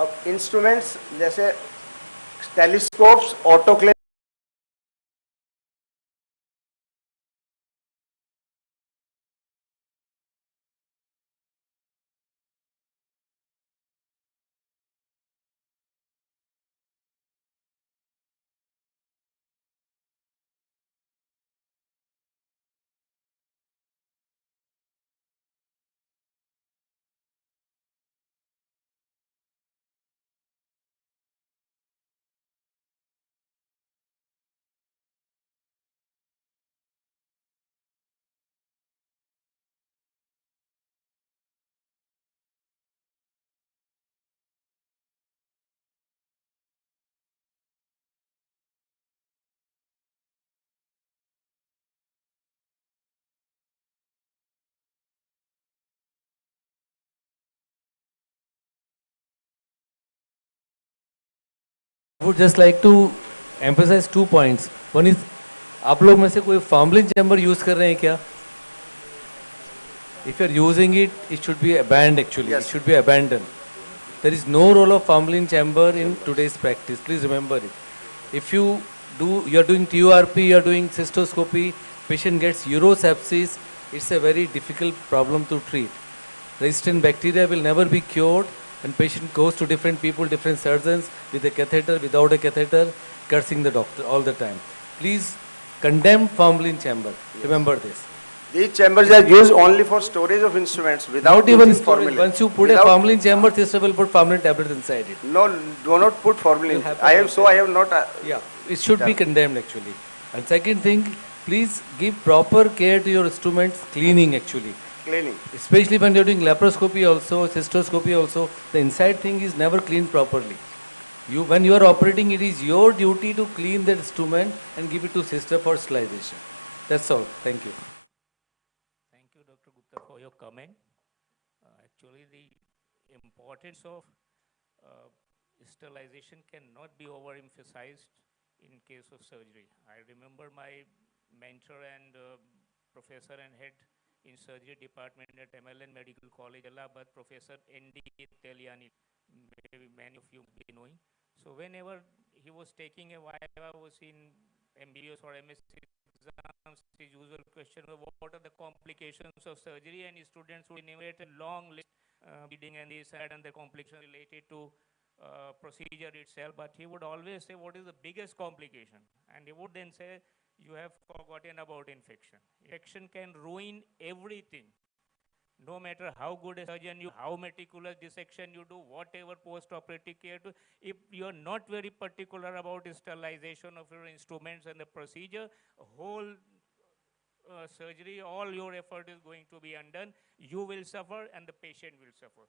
अब instruments जैसे telescopes, autoclave, I would just like to emphasize 2 points. One is, आप लोग में से कोई formalin chamber use कर रहे हैं क्या? If you are using it, it should be abandoned actually. Yes. It should be abandoned. There is no role of formalin chamber in today's practice. Please remember it. If you are doing TURP, you are doing cystoscopy, patient gets urosepsis, it's a very difficult problem to treat. Resistant bacteria will never be cured, and patient goes to different people, different surgeons, with a catheter, without a catheter, cursing the doctor all the time. Please condemn formalin chamber. Yes. Remember this. These chambers are used only for storage of instruments without Not even using storage. formalin. Once you put a formalin chamber, sister will put formalin tablets inside it. No, do not put formalin. I have not. Yeah, it should be condemned actually. And second thing, please give proper care to your instruments cleaning actually. Cleaning. Especially when you're doing laparoscopy also, cystoscopy also, the inside thing is never cleaned properly. When you are operating, it is your duty to clean that instrument and give it to sister for sterilization. That's all. Thank you. Thank you, Dr. Gupta, for your comment. Actually, the importance of sterilization cannot be overemphasized in case of surgery. I remember my mentor and professor and head in surgery department at MLN Medical College, Allahabad, Professor N.D. Teliani. Maybe many of you may be knowing. So whenever he was taking a viva, was in MBBS or MSc exams, his usual question was, what are the complications of surgery? And students would enumerate a long list, bleeding and this and the complications related to procedure itself. But he would always say, what is the biggest complication? And he would then say, you have forgotten about infection. Infection can ruin everything. No matter how good a surgeon you, how meticulous dissection you do, whatever post-operative care do, if you're not very particular about sterilization of your instruments and the procedure, whole surgery, all your effort is going to be undone. You will suffer and the patient will suffer.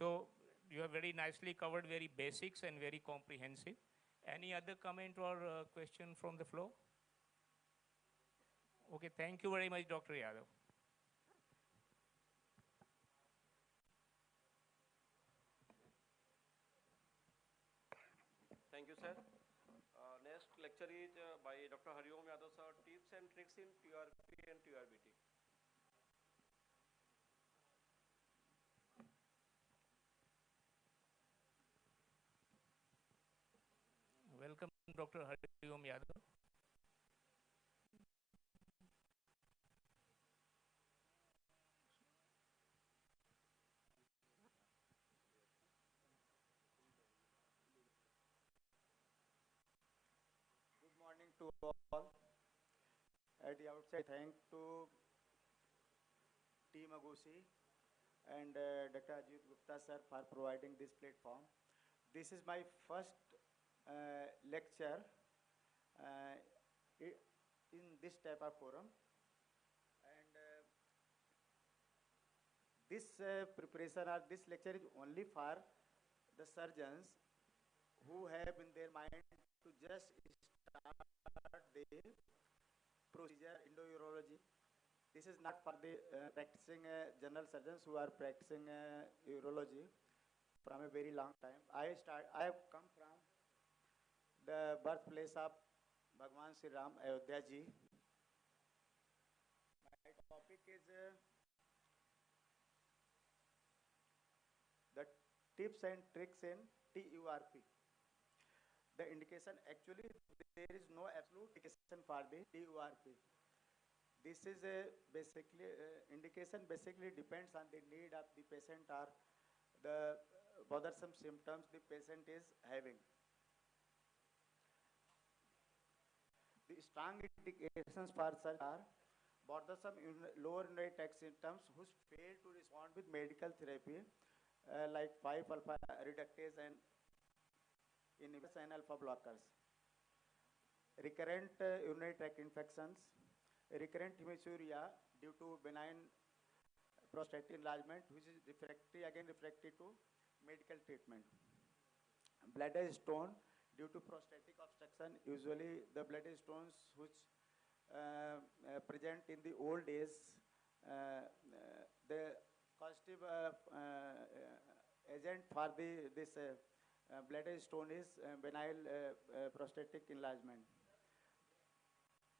So you have very nicely covered very basics and very comprehensive. Any other comment or question from the floor? Okay, thank you very much, Dr. Yadav. Thank you, sir. Next lecture is by Dr. Hariom Yadav, sir, tips and tricks in TURP and TURBT. Welcome, Dr. Hariom Yadav. Good morning to all. At the outset, thank to Team Agusi and Dr. Ajit Gupta sir for providing this platform. This is my first lecture in this type of forum, and this preparation or this lecture is only for the surgeons who have in their mind to just start the procedure endourology. This is not for the practicing general surgeons who are practicing urology from a very long time. I have come from the birthplace of Bhagwan Sri Ram, Ayodhya ji. My topic is the tips and tricks in TURP. The indication, actually there is no absolute indication for the TURP. This is a basically indication basically depends on the need of the patient or the bothersome symptoms the patient is having. The strong indications for such are bothersome lower urinary tract symptoms which fail to respond with medical therapy like 5-alpha reductase and inhibitors and alpha blockers. Recurrent urinary tract infections, recurrent hematuria due to benign prostate enlargement which is refractory to medical treatment. Bladder stone due to prostatic obstruction, usually the bladder stones which present in the old days, the causative agent for this bladder stone is benign prostatic enlargement.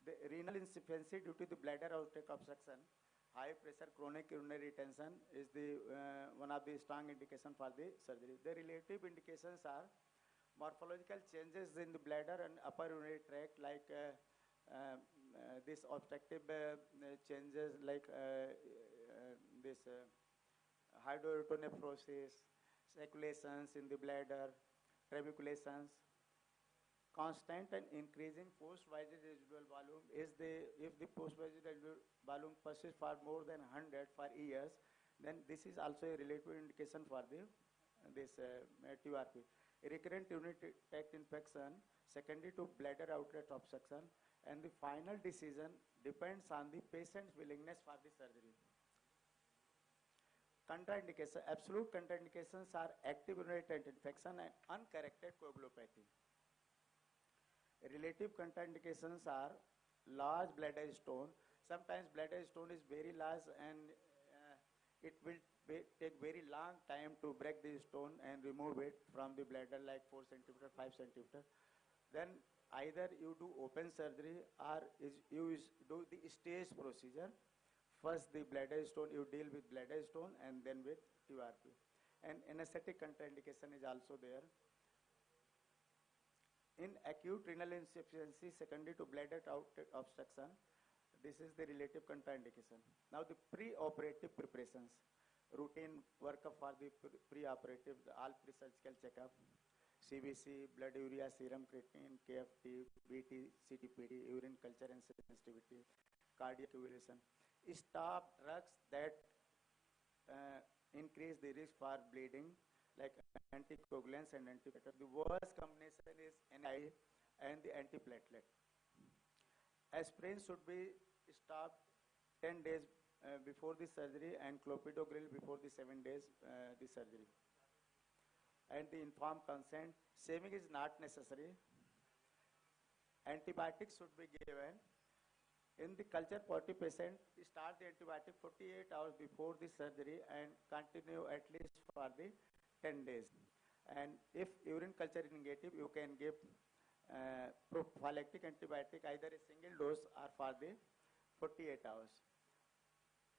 The renal insufficiency due to the bladder outlet obstruction, high pressure chronic urinary retention is the one of the strong indication for the surgery. The relative indications are morphological changes in the bladder and upper urinary tract like this obstructive changes like this hydronephrosis, circulations in the bladder, trabeculations. Constant and increasing post-vaginal residual volume is if the post-vaginal residual volume persists for more than 100 for years, then this is also a relative indication for this TURP. Recurrent urinary tract infection secondary to bladder outlet obstruction, and the final decision depends on the patient's willingness for the surgery. Contraindication, absolute contraindications are active urinary tract infection and uncorrected coagulopathy. Relative contraindications are large bladder stone. Sometimes bladder stone is very large and it will take very long time to break the stone and remove it from the bladder like 4 centimeter, 5 centimeter. Then either you do open surgery or you do the stage procedure. First the bladder stone, you deal with bladder stone and then with TURP. And anesthetic contraindication is also there. In acute renal insufficiency secondary to bladder outlet obstruction, this is the relative contraindication. Now the pre-operative preparations, routine workup for the pre-operative, all pre-surgical checkup, CBC, blood urea, serum creatinine, KFT, BT, CTPD, urine culture and sensitivity, cardiac evaluation. Stop drugs that increase the risk for bleeding like anticoagulants and antiplatelet. The worst combination is NI and the antiplatelet. Aspirin should be stopped 10 days before the surgery and clopidogrel before the 7 days the surgery. And the informed consent, saving is not necessary. Antibiotics should be given. In the culture 40 patient, start the antibiotic 48 hours before the surgery and continue at least for the 10 days. And if urine culture is negative, you can give prophylactic antibiotic, either a single dose or for the 48 hours.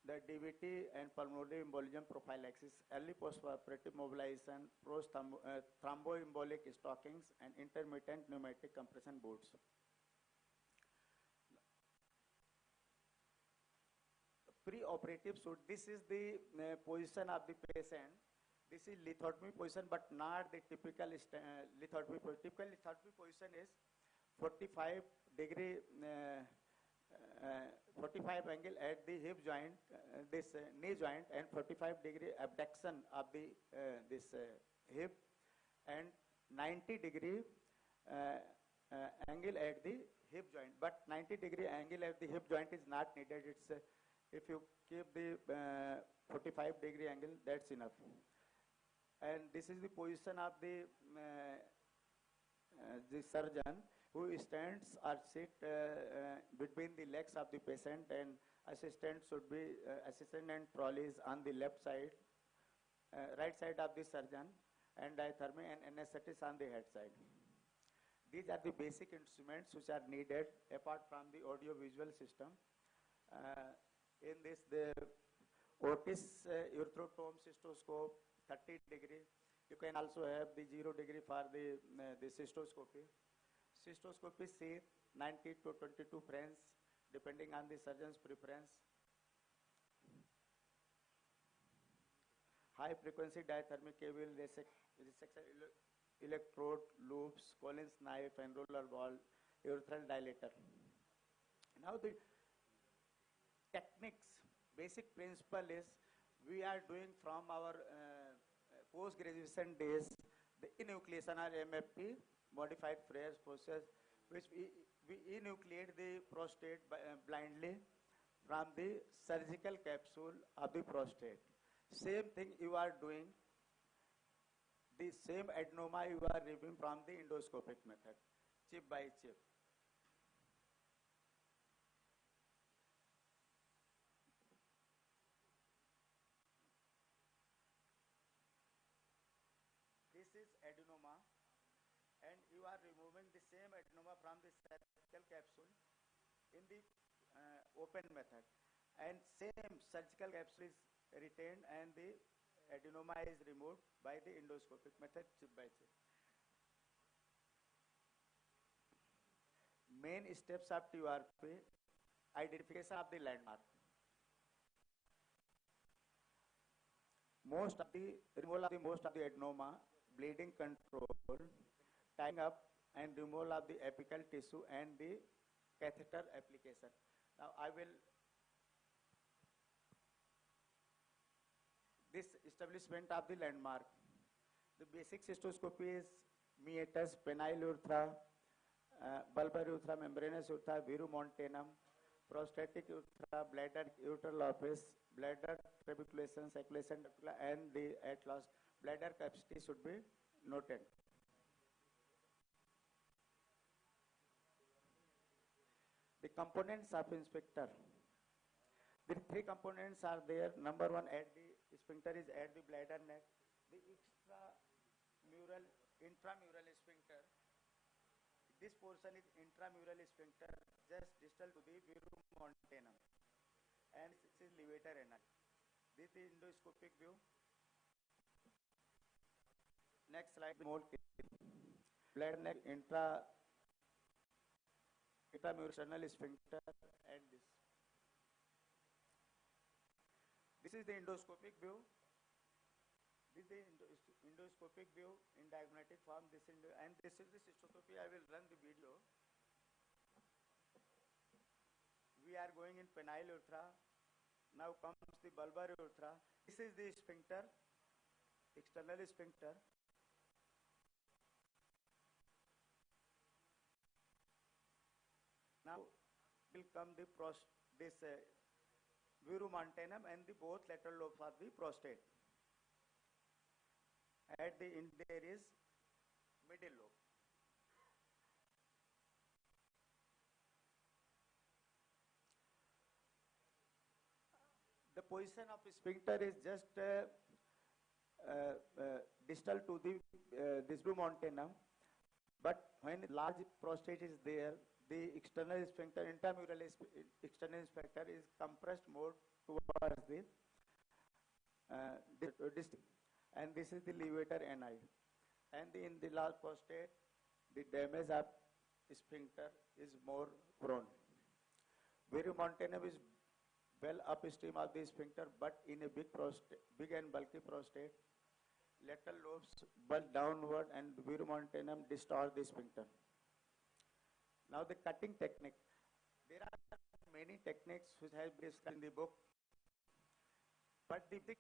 The DVT and pulmonary embolism prophylaxis, early postoperative mobilization, thromboembolic stockings, and intermittent pneumatic compression boots. Pre-operative suit, this is the position of the patient. This is lithotomy position, but not the typical lithotomy position. Typical lithotomy position is 45 degree 45 angle at the hip joint, this knee joint, and 45 degree abduction of the this hip, and 90 degree angle at the hip joint. But 90 degree angle at the hip joint is not needed. It's if you keep the 45 degree angle, that's enough. And this is the position of the surgeon, who stands or sit between the legs of the patient, and assistant should be assistant and trolleys on the left side, right side of the surgeon, and diathermy and anesthetist on the head side. These are the basic instruments which are needed apart from the audio-visual system. In this, the Otis urethrotomb cystoscope, 30 degree, You can also have the 0 degree for the cystoscopy. Cystoscopy see 90 to 22 frames depending on the surgeon's preference. High frequency diathermic cable resection electrode, loops, Collins knife and roller ball, urethral dilator. Now the techniques, basic principle is we are doing from our post-graduation days the enucleation or MFP, modified Freres process, which we enucleate the prostate blindly from the surgical capsule of the prostate. Same thing you are doing, the same adenoma you are removing from the endoscopic method, chip by chip. This is adenoma, and you are removing the same adenoma from the surgical capsule in the open method, and same surgical capsule is retained and the adenoma is removed by the endoscopic method, chip by chip. Main steps of TURP: identification of the landmark, removal of the most of the adenoma, bleeding control, tying up and removal of the apical tissue and the catheter application. Now I will this establishment of the landmark. The basic cystoscopy is meatus, penile urethra, bulbar urethra, membranous urethra, verumontanum, prostatic urethra, bladder, uretral office, bladder trabeculation, circulation, and the at last bladder capacity should be noted. The components of inspector. The three components are there. Number one, at the sphincter is at the bladder neck. The intramural sphincter. This portion is intramural sphincter, just distal to the verumontanum, and this is levator anal. This is endoscopic view. Next slide, more bladder neck, intramural sphincter, and this. This is the endoscopic view. This is the endoscopic view in diagrammatic form. And this is the cystoscopy. I will run the video. We are going in penile urethra. Now comes the bulbar urethra. This is the sphincter, external sphincter. Now will come the verumontanum and the both lateral lobes of the prostate. At the end there is middle lobe. The position of sphincter is just distal to the this verumontanum, but when large prostate is there, the external sphincter, intramural external sphincter is compressed more towards the distal. And this is the levator ani. And in the large prostate, the damage of sphincter is more prone. Verumontanum is well upstream of the sphincter, but in a big and bulky prostate, lateral lobes bulge downward and verumontanum distort the sphincter. Now the cutting technique. There are many techniques which have been described in the book, but the big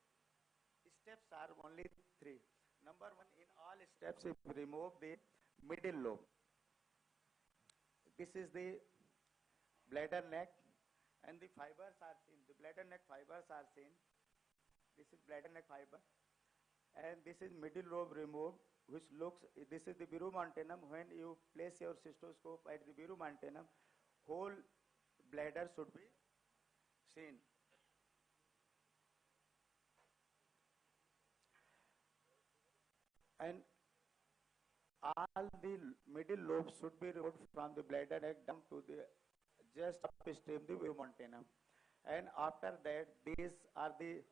steps are only three. Number one, in all steps, if remove the middle lobe. This is the bladder neck, and the fibers are seen. The bladder neck fibers are seen. This is bladder neck fiber, and this is middle lobe removed, which looks. This is the verumontanum. When you place your cystoscope at the verumontanum, whole bladder should be seen. And all the middle lobes should be removed from the bladder neck down to the just upstream the verumontanum. And after that, these are the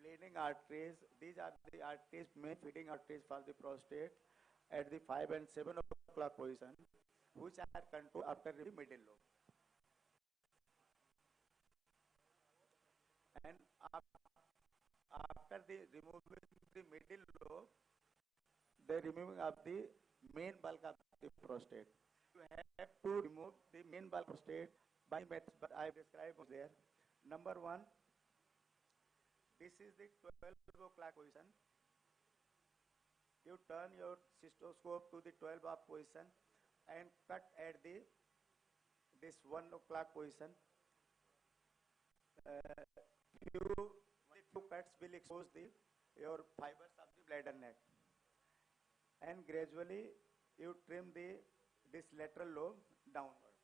bleeding arteries. These are the arteries, main feeding arteries for the prostate at the 5 and 7 o'clock position, which are controlled after the middle lobe. And after the removing the middle lobe, the removing of the main bulk of the prostate. You have to remove the main bulk prostate by methods, but I described there. Number one, this is the 12 o'clock position. You turn your cystoscope to the 12 o'clock position and cut at this 1 o'clock position. Few cuts will expose your fibers of the bladder neck, and gradually you trim this lateral lobe downward.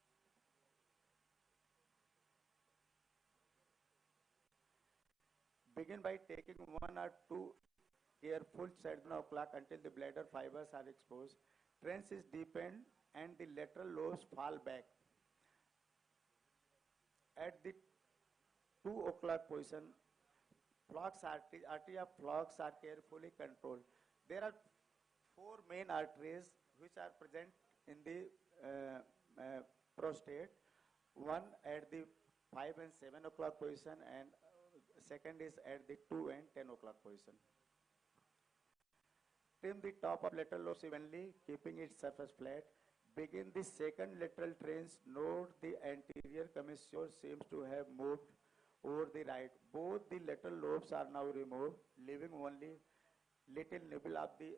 Begin by taking 1 or 2 careful 7 o'clock until the bladder fibers are exposed. Trench is deepened and the lateral lobes fall back. At the 2 o'clock position, artery of flocks are carefully controlled. There are 4 main arteries which are present in the prostate. One at the 5 and 7 o'clock position, and second is at the 2 and 10 o'clock position. Trim the top of lateral lobes evenly, keeping its surface flat. Begin the second lateral trench. Note the anterior commissure seems to have moved over the right. Both the lateral lobes are now removed, leaving only little nibble of the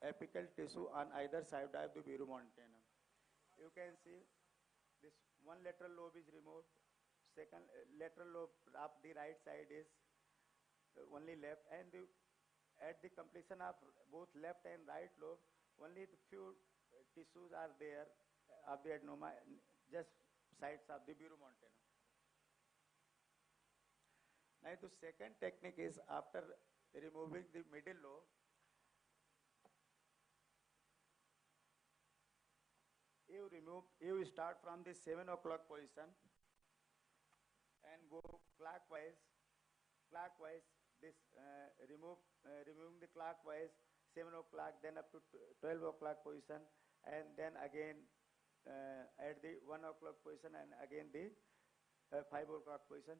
apical tissue on either side of the verumontanum. You can see this one lateral lobe is removed. Second lateral lobe of the right side is only left, and at the completion of both left and right lobe, only the few tissues are there of the adenoma, just sides of the verumontanum. Now the second technique is after removing the middle lobe. You start from the 7 o'clock position and go clockwise. This removing the clockwise 7 o'clock, then up to 12 o'clock position, and then again at the 1 o'clock position, and again the 5 o'clock position.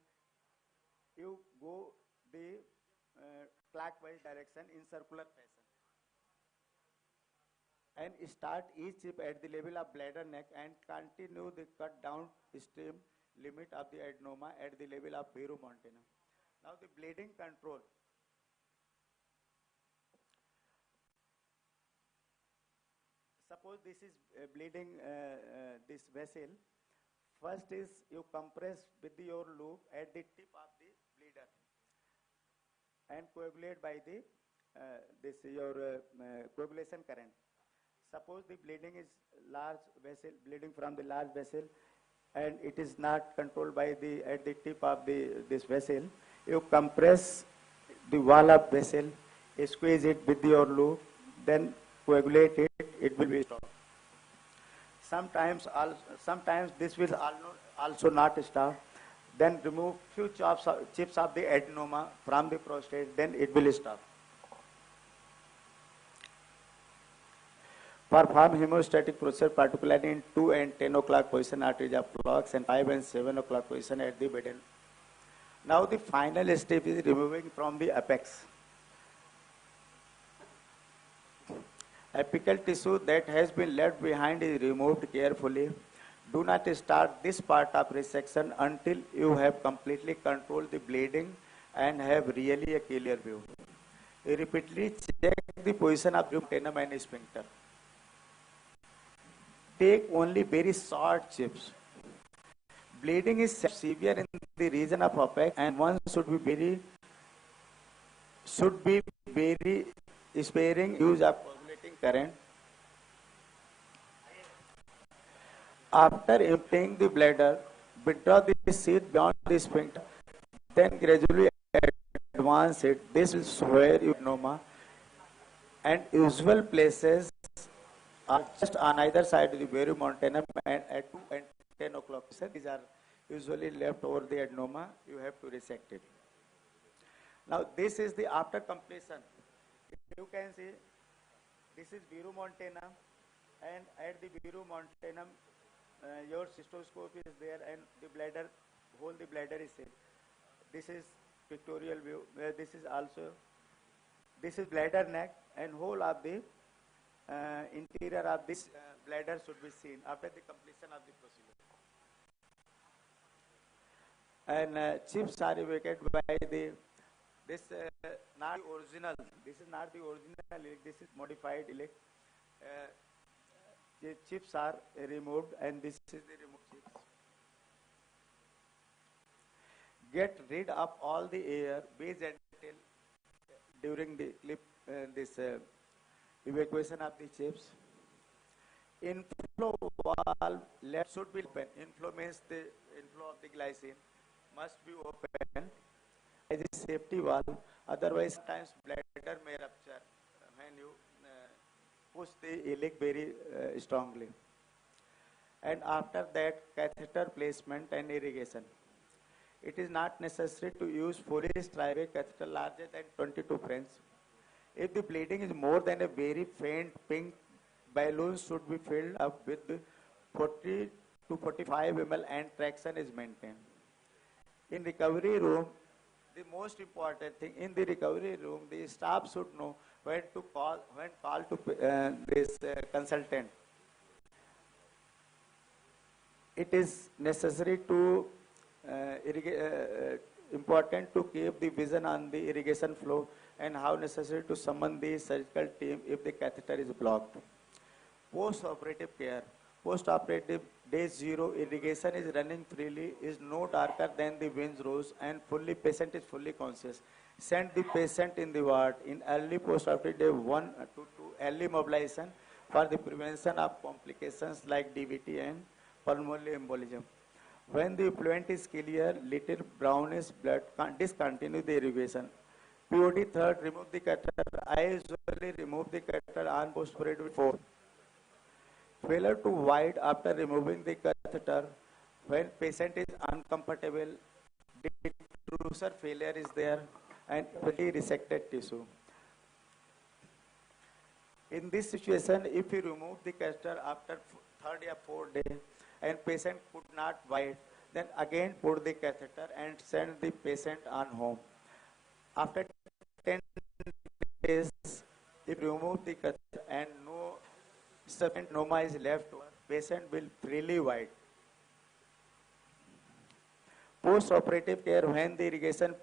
You go the clockwise direction in circular fashion, and start each chip at the level of bladder neck and continue the cut down stream limit of the adenoma at the level of verumontanum. Now the bleeding control. Suppose this is bleeding this vessel. First is you compress with your loop at the tip of the bleeder and coagulate by the coagulation current. Suppose the bleeding is large vessel, bleeding from the large vessel, and it is not controlled by at the tip of this vessel. You compress the wall of vessel, squeeze it with your loop, then coagulate it. It will be stopped. Sometimes this will also not stop. Then remove few chips of the adenoma from the prostate. Then it will stop. Perform hemostatic procedure, particularly in 2 and 10 o'clock position arteries of flocks, and 5 and 7 o'clock position at the middle. Now the final step is removing from the apex. Apical tissue that has been left behind is removed carefully. Do not start this part of resection until you have completely controlled the bleeding and have really a clear view. You repeatedly check the position of verumontanum and sphincter. Take only very short chips. Bleeding is severe in the region of apex, and one should be very sparing use of coagulating current. After emptying the bladder, withdraw the sheath beyond the sphincter, then gradually advance it. This will swell adenoma, and usual places are just on either side of the verumontanum, and at 2 and 10 o'clock. These are usually left over the adenoma. You have to resect it. Now this is the after completion. You can see this is Viru Montana, and at the Viru Montana, your cystoscope is there, and the bladder, whole the bladder is safe. This is pictorial view, where this is also, this is bladder neck, and whole of the interior of this bladder should be seen after the completion of the procedure. And chips are evacuated by the, this not the original, this is not the original iliac, this is modified iliac. The chips are removed, and this is the removed chips. Get rid of all the air, base and tail during the clip, this evacuation of the chips. Inflow valve left should be open. Inflow means the inflow of the glycine must be open as a safety valve. Otherwise, sometimes bladder may rupture when you push the iliac very strongly. And after that, catheter placement and irrigation. It is not necessary to use Foley's tri-way catheter larger than 22 French. If the bleeding is more than a very faint pink, balloons should be filled up with 40 to 45 ml and traction is maintained. In recovery room, the most important thing in the recovery room, the staff should know when to call to this consultant. It is necessary to important to keep the vision on the irrigation flow, and how necessary to summon the surgical team if the catheter is blocked. Post-operative care. Post-operative day 0, irrigation is running freely, is no darker than the veins rose, and patient is fully conscious. Send the patient in the ward in early post-operative day 1 to 2, early mobilization for the prevention of complications like DVT and pulmonary embolism. When the effluent is clear, little brownish blood, discontinue the irrigation. POD third, remove the catheter. I usually remove the catheter on post-operative 4. Failure to wide after removing the catheter when patient is uncomfortable, detrusor failure is there, and fully resected tissue. In this situation, if you remove the catheter after 3rd or 4th day and patient could not wide, then again put the catheter and send the patient on home. After 10 days, if you remove the catheter and no sufficient noma is left, patient will freely wide. Post-operative care, when the irrigation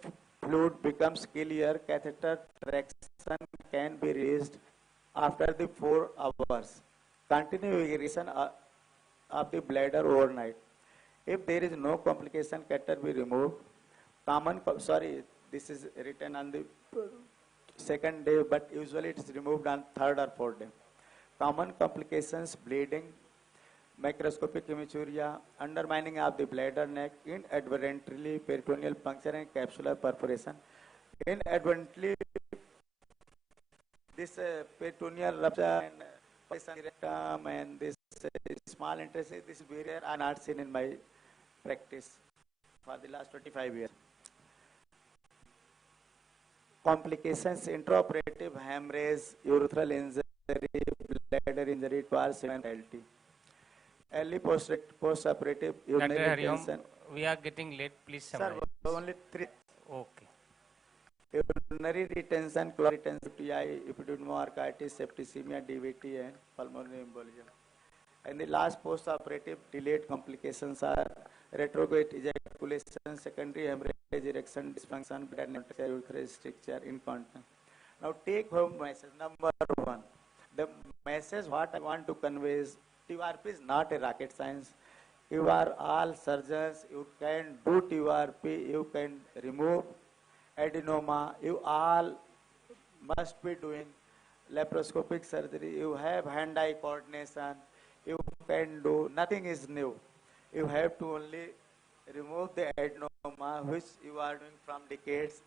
fluid becomes clear, catheter traction can be raised after the 4 hours. Continue irrigation of the bladder overnight. If there is no complication, catheter be removed. This is written on the 2nd day, but usually it is removed on 3rd or 4th day. Common complications: bleeding, microscopic hematuria, undermining of the bladder neck, inadvertently peritoneal puncture and capsular perforation. Inadvertently, this peritoneal rupture and rectum and this small intestine, this is very rare, I not seen in my practice for the last 25 years. Complications: intraoperative hemorrhage, urethral injury, bladder injury, twice mortality. Early post-operative urinary retention. We are getting late, please summarize. Sir, only 3. Okay. Urinary retention, chloride retention, UTI, epididymoarthritis, septicemia, DVT, and pulmonary embolism. And the last post-operative delayed complications are retrograde ejaculation, secondary hemorrhage, erection dysfunction, bladder urethral stricture, incontinence. Now take home message. Number 1. The message what I want to convey is TURP is not a rocket science. You are all surgeons. You can do TURP. You can remove adenoma. You all must be doing laparoscopic surgery. You have hand-eye coordination. You can do, nothing is new. You have to only remove the adenoma, which you are doing from decades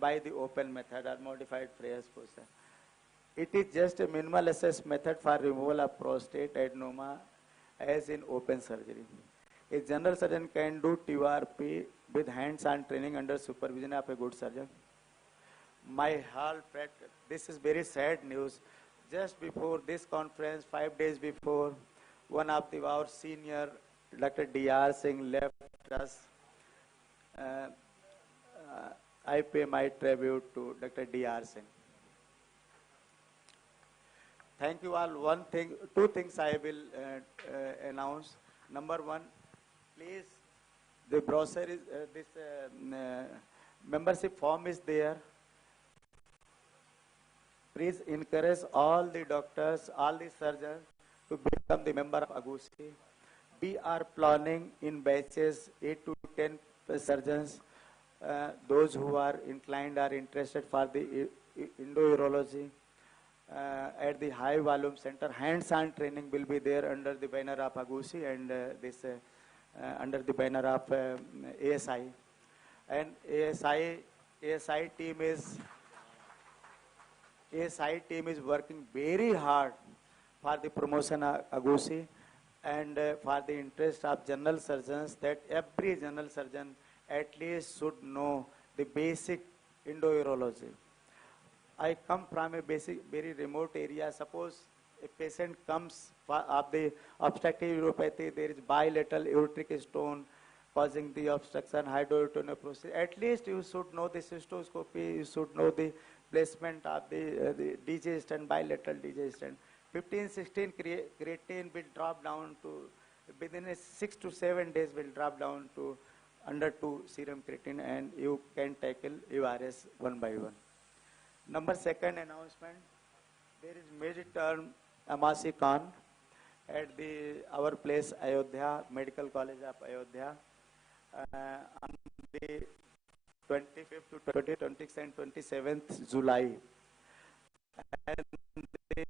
by the open method or modified Freya's position. It is just a minimal access method for removal of prostate adenoma as in open surgery. A general surgeon can do TURP with hands-on training under supervision of a good surgeon. My whole practice, this is very sad news. Just before this conference, 5 days before, one of our senior, Dr. D.R. Singh, left us. I pay my tribute to Dr. D.R. Singh. Thank you all. Two things I will announce. Number one, please, the brochure is, membership form is there. Please encourage all the doctors, all the surgeons to become the member of AGUSI. We are planning in batches 8 to 10 surgeons. Those who are inclined are interested for the endourology. At the high volume center, hands-on training will be there under the banner of AGUSI and under the banner of ASI. And ASI team is working very hard for the promotion of AGUSI and for the interest of general surgeons, that every general surgeon at least should know the basic endourology. I come from a very remote area. Suppose a patient comes of the obstructive uropathy, there is bilateral aortic stone causing the obstruction, hydronephrosis. At least you should know the cystoscopy, you should know the placement of the DJ stent, bilateral DJ stent. 15-16 creatine will drop down to, within 6 to 7 days will drop down to under 2 serum creatine, and you can tackle URS one by one. Number second announcement, there is major term AgusiCon at our place Ayodhya, Medical College of Ayodhya, on the 25th to 26th and 27th July. And the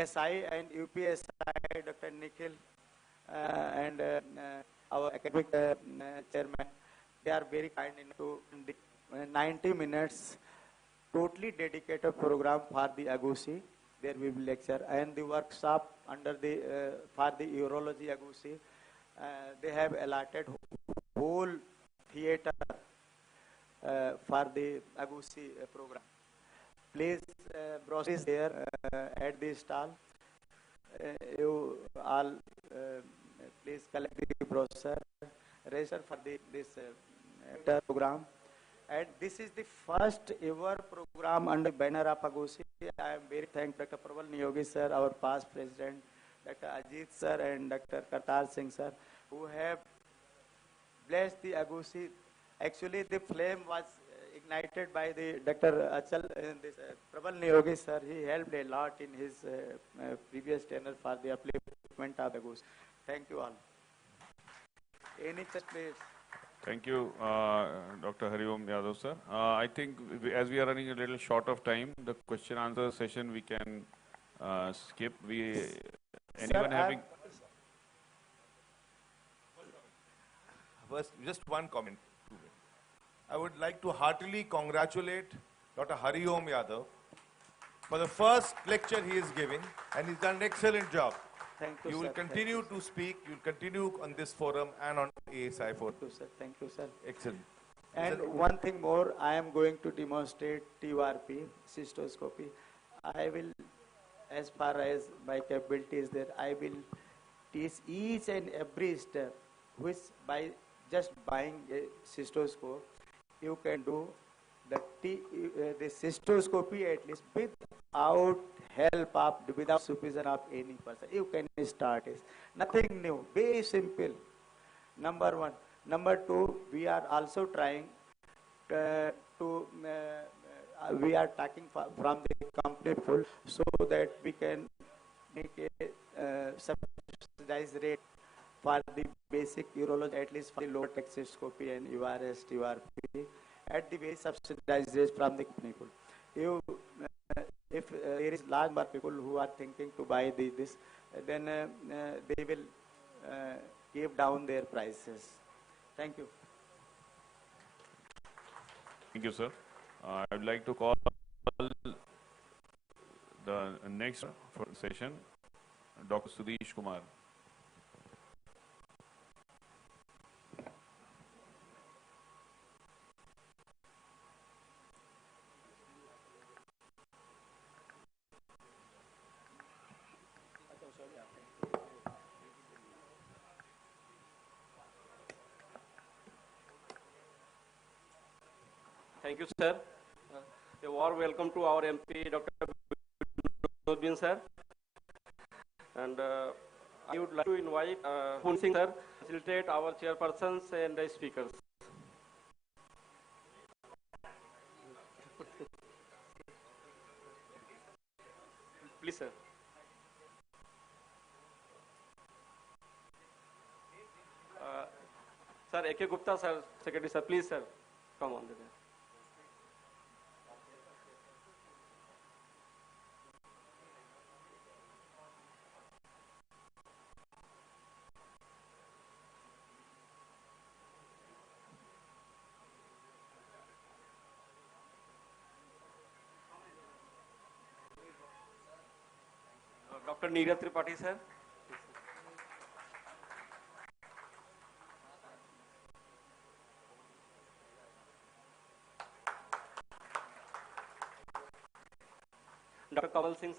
ASI and UPSI, Dr. Nikhil and our academic chairman, they are very kind to 90 minutes totally dedicated program for the AGUSI. There will be lecture and the workshop under the for the urology AGUSI. They have allotted whole theater for the AGUSI program. Please, brochure is there at the stall. You all please collect the brochure, register for this program. And this is the first ever program under the banner of AGUSI. I am very thankful Dr. Praval Niyogi sir, our past president, Dr. Ajit sir and Dr. Kartar Singh sir, who have blessed the AGUSI. Actually, the flame was ignited by the Dr. Achal, Praval Niyogi sir. He helped a lot in his previous tenure for the upliftment of AGUSI. Thank you all. Any question, please? Thank you, Dr. Hariom Yadav, sir. I think as we are running a little short of time, the question answer session we can skip. Anyone sir, having? First, just one comment. I would like to heartily congratulate Dr. Hariom Yadav for the first lecture he is giving, and he's done an excellent job. Thank you, you sir. Will continue to speak. You will continue on this forum and on ASI forum. Thank you, sir. Thank you, sir. Excellent. And one thing more, I am going to demonstrate TURP, cystoscopy. I will, as far as my capability is there, I will teach each and every step, which by just buying a cystoscope, you can do the cystoscopy at least without help of, without supervision of any person. You can start it. Nothing new, very simple. Number one. Number two, we are also trying we are talking from the company full so that we can make a subsidized rate for the basic urology, at least for the lower tech cystoscopy and URS, TURP, at the very subsidized rate from the company full. If there is large number of people who are thinking to buy this, then they will give down their prices. Thank you. Thank you, sir. I would like to call the next session, Dr. Sudesh Kumar. Thank you, sir. A warm welcome to our MP, Dr. Nordin, sir. And I would like to invite Hun Singh, sir, to facilitate our chairpersons and the speakers. Please, sir. Sir, A.K. Gupta, sir, Secretary, sir, please, sir, come on. Dr. Neeraj Tripathi, sir. Dr. Kamal Singh.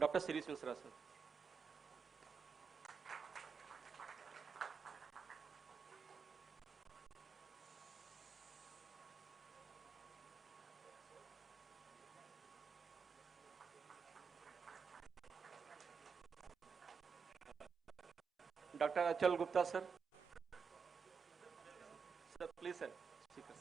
Dr. Siris Misra, sir. Dr. Achal Gupta, sir. Sir, please, sir. Speakers.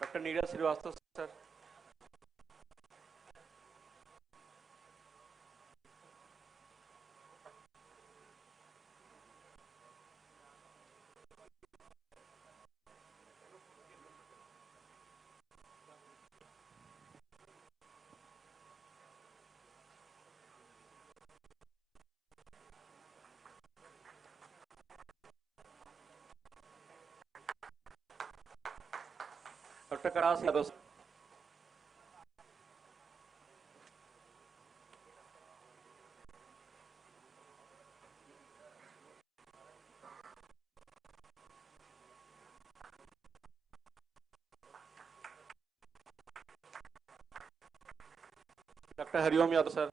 Dr. Neeraj Srivastava, sir. Dr. Karas Yadav, sir. Dr. Hariom Yadav, sir.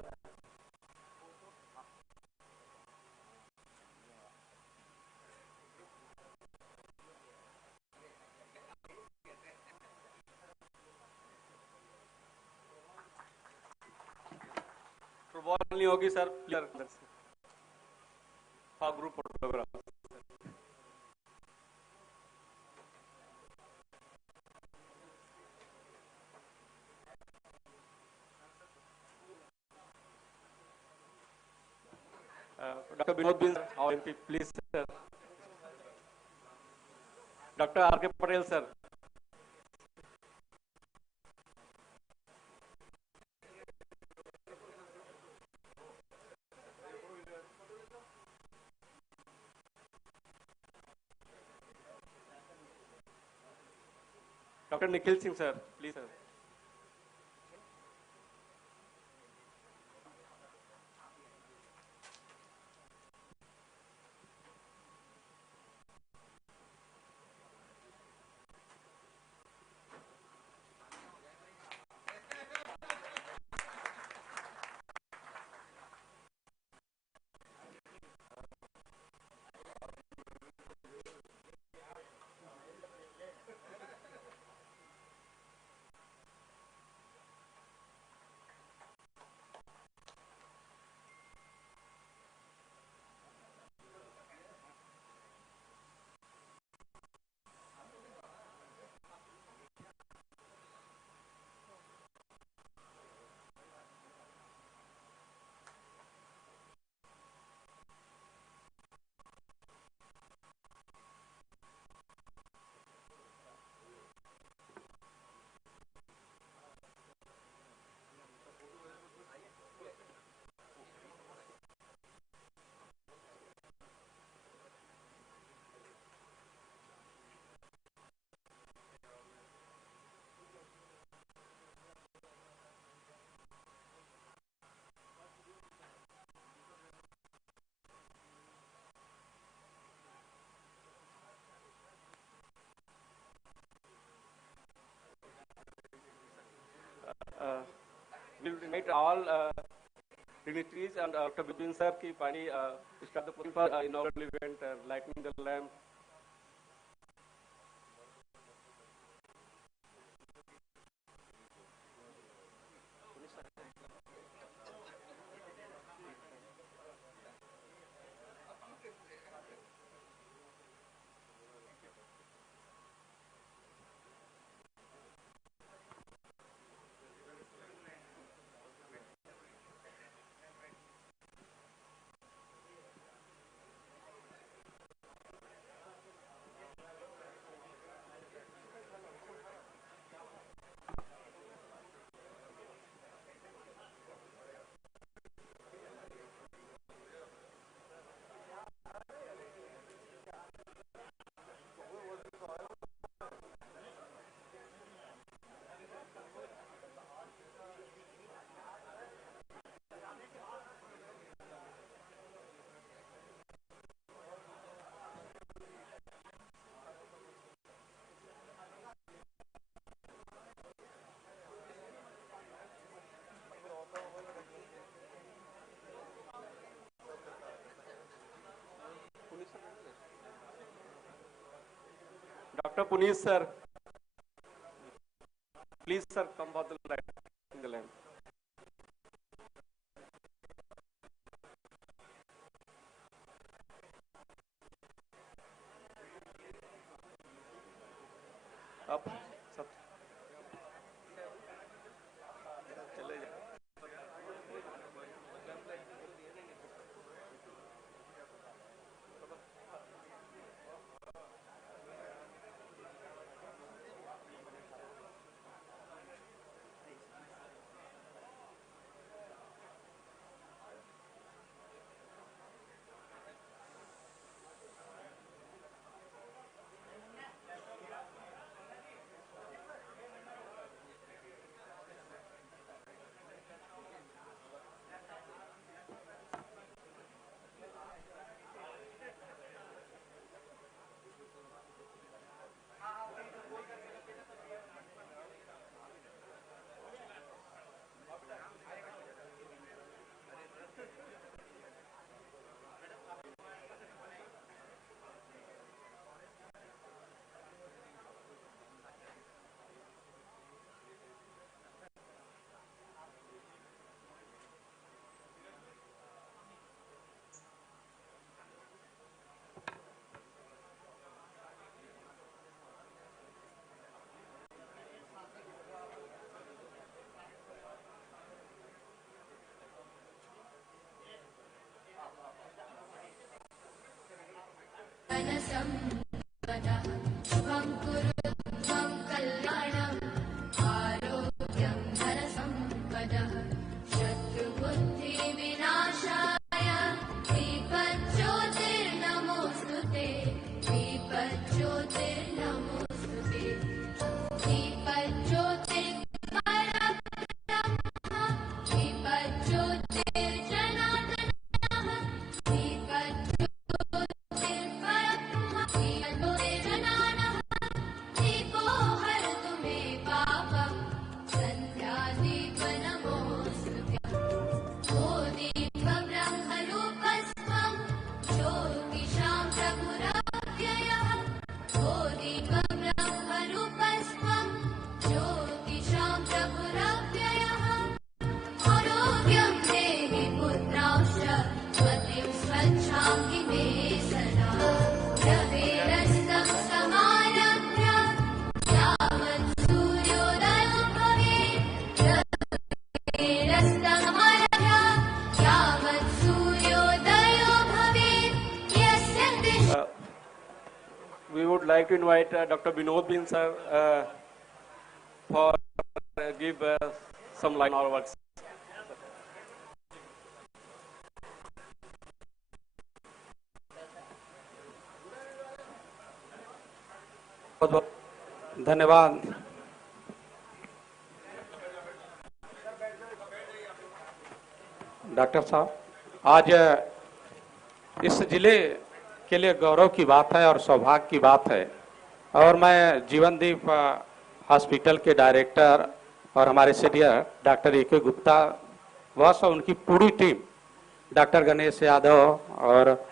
नहीं होगी sir हाँ group photograph Dr. Binod Bin, our MP, please, sir. Dr. R.K. Patel, sir. Dr. Nikhil Singh, sir, please, sir. invite all dignitaries and Dr. Bipin sir ki pani start the program for inaugural event, lighting the lamp. Dr. Puneet sir, please sir come for the lighting the lamp. Up, sir. चले जाओ. शुभं कुरु त्वं कल्याणम् आरोग्यं धनसम्पदः शत्रुबुद्धिविनाशाय दीपज्योतिर्नमोऽस्तु ते दीपज्योतिर्नमोऽस्तु ते दीपज्योतिर्परब्रह्म दीपज्योतिर्जनार्दनः दीपो हरतु मे पापं सन्ध्यादीप नमोऽस्तुते ओ दीपब्रह्मरूपस्त्वं ज्योतिषां प्रभुरव्ययः ओ दीपब्रह्मरूपस्त्वं ज्योतिषां प्रभुरव्ययः आरोग्यं देहि पुत्रांश्च मतिं स्वच्छां हि मे सदा रवेरस्तं समारभ्य यावत् सूर्योदयो भवेत् रवेरस्तं समारभ्य यावत् सूर्योदयो भवेत् यस्य तिष्ठति We would like to invite Dr. Binod Bin sir for give some line on our works. बहुत बहुत धन्यवाद. डॉक्टर साहब, आज इस जिले के लिए गौरव की बात है और सौभाग्य की बात है और मैं जीवनदीप हॉस्पिटल के डायरेक्टर और हमारे senior doctor A K. Gupta boss और उनकी पूरी टीम, डॉक्टर गणेश यादव और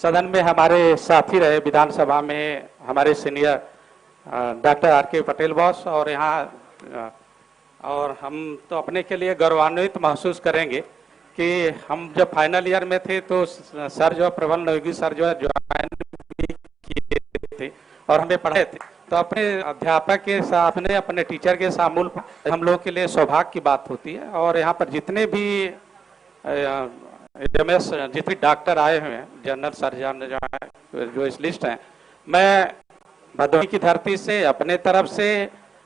सदन में हमारे साथी रहे, विधानसभा में हमारे senior doctor R K. Patel boss, और यहाँ और हम तो अपने के लिए गौरवान्वित महसूस करेंगे कि हम जब फाइनल ईयर में थे तो सर जो प्रबल योगी सर जो है ज्वाइन भी किए थे और हमें पढ़ाए थे, तो अपने अध्यापक के साथ में अपने टीचर के शामिल हम लोग के लिए सौभाग्य की बात होती है। और यहाँ पर जितने भी एमएस जितने डॉक्टर आए हुए हैं, जनरल सर्जन जो है, जो इस लिस्ट हैं, मैं भदोही की धरती से अपने तरफ से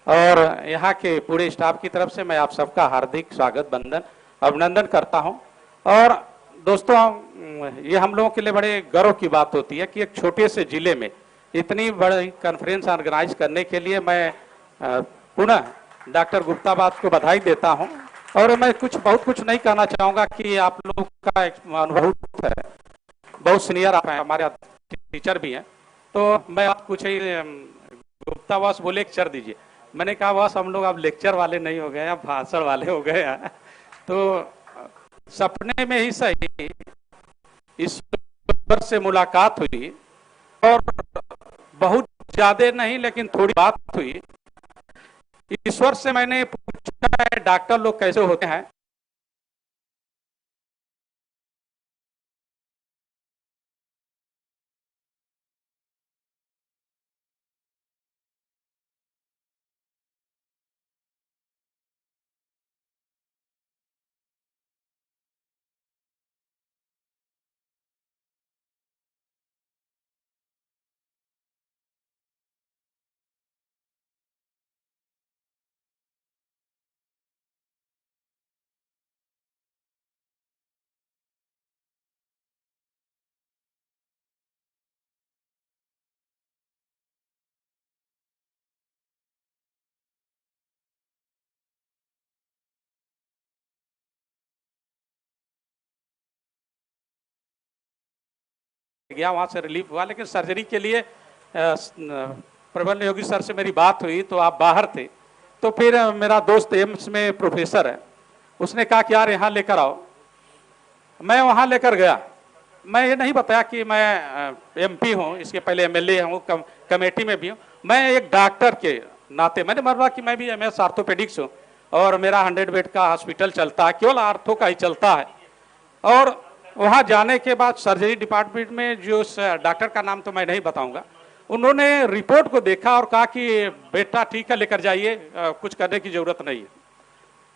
और यहाँ के पूरे स्टाफ की तरफ से मैं आप सबका हार्दिक स्वागत अभिनंदन करता हूँ। और दोस्तों, ये हम लोगों के लिए बड़े गर्व की बात होती है कि एक छोटे से जिले में इतनी बड़ी कॉन्फ्रेंस ऑर्गेनाइज करने के लिए मैं पुनः डॉक्टर गुप्ता बात को बधाई देता हूँ। और मैं बहुत कुछ नहीं कहना चाहूँगा कि आप लोग का एक अनुभव है, बहुत सीनियर आप हैं, हमारे टीचर भी हैं, तो मैं आप कुछ ही गुप्ता बॉस बोले लेक्चर दीजिए। मैंने कहा बॉस हम लोग अब लेक्चर वाले नहीं हो गए हैं, अब भाषण वाले हो गए हैं। तो सपने में ही सही ईश्वर से मुलाकात हुई और बहुत ज्यादा नहीं लेकिन थोड़ी बात हुई। ईश्वर से मैंने पूछा है डॉक्टर लोग कैसे होते हैं, गया वहां से रिलीफ हुआ, लेकिन सर्जरी के लिए प्रबल योगी सर से मेरी बात हुई तो आप बाहर थे। तो फिर मेरा दोस्त एम्स में प्रोफेसर है, उसने कहा कि यार यहाँ लेकर आओ। मैं वहाँ लेकर गया। मैं ये नहीं बताया कि मैं एमपी हूँ, इसके पहले एमएलए हूँ, कमेटी में भी हूँ। मैं एक डॉक्टर के नाते मैंने बोला कि मैं भी एमएस ऑर्थोपेडिक्स हूँ और मेरा 100 बेड का हॉस्पिटल चलता है, केवल आर्थो का ही चलता है। और वहाँ जाने के बाद सर्जरी डिपार्टमेंट में जो डॉक्टर का नाम तो मैं नहीं बताऊंगा, उन्होंने रिपोर्ट को देखा और कहा कि बेटा ठीक है लेकर जाइए, कुछ करने की जरूरत नहीं है।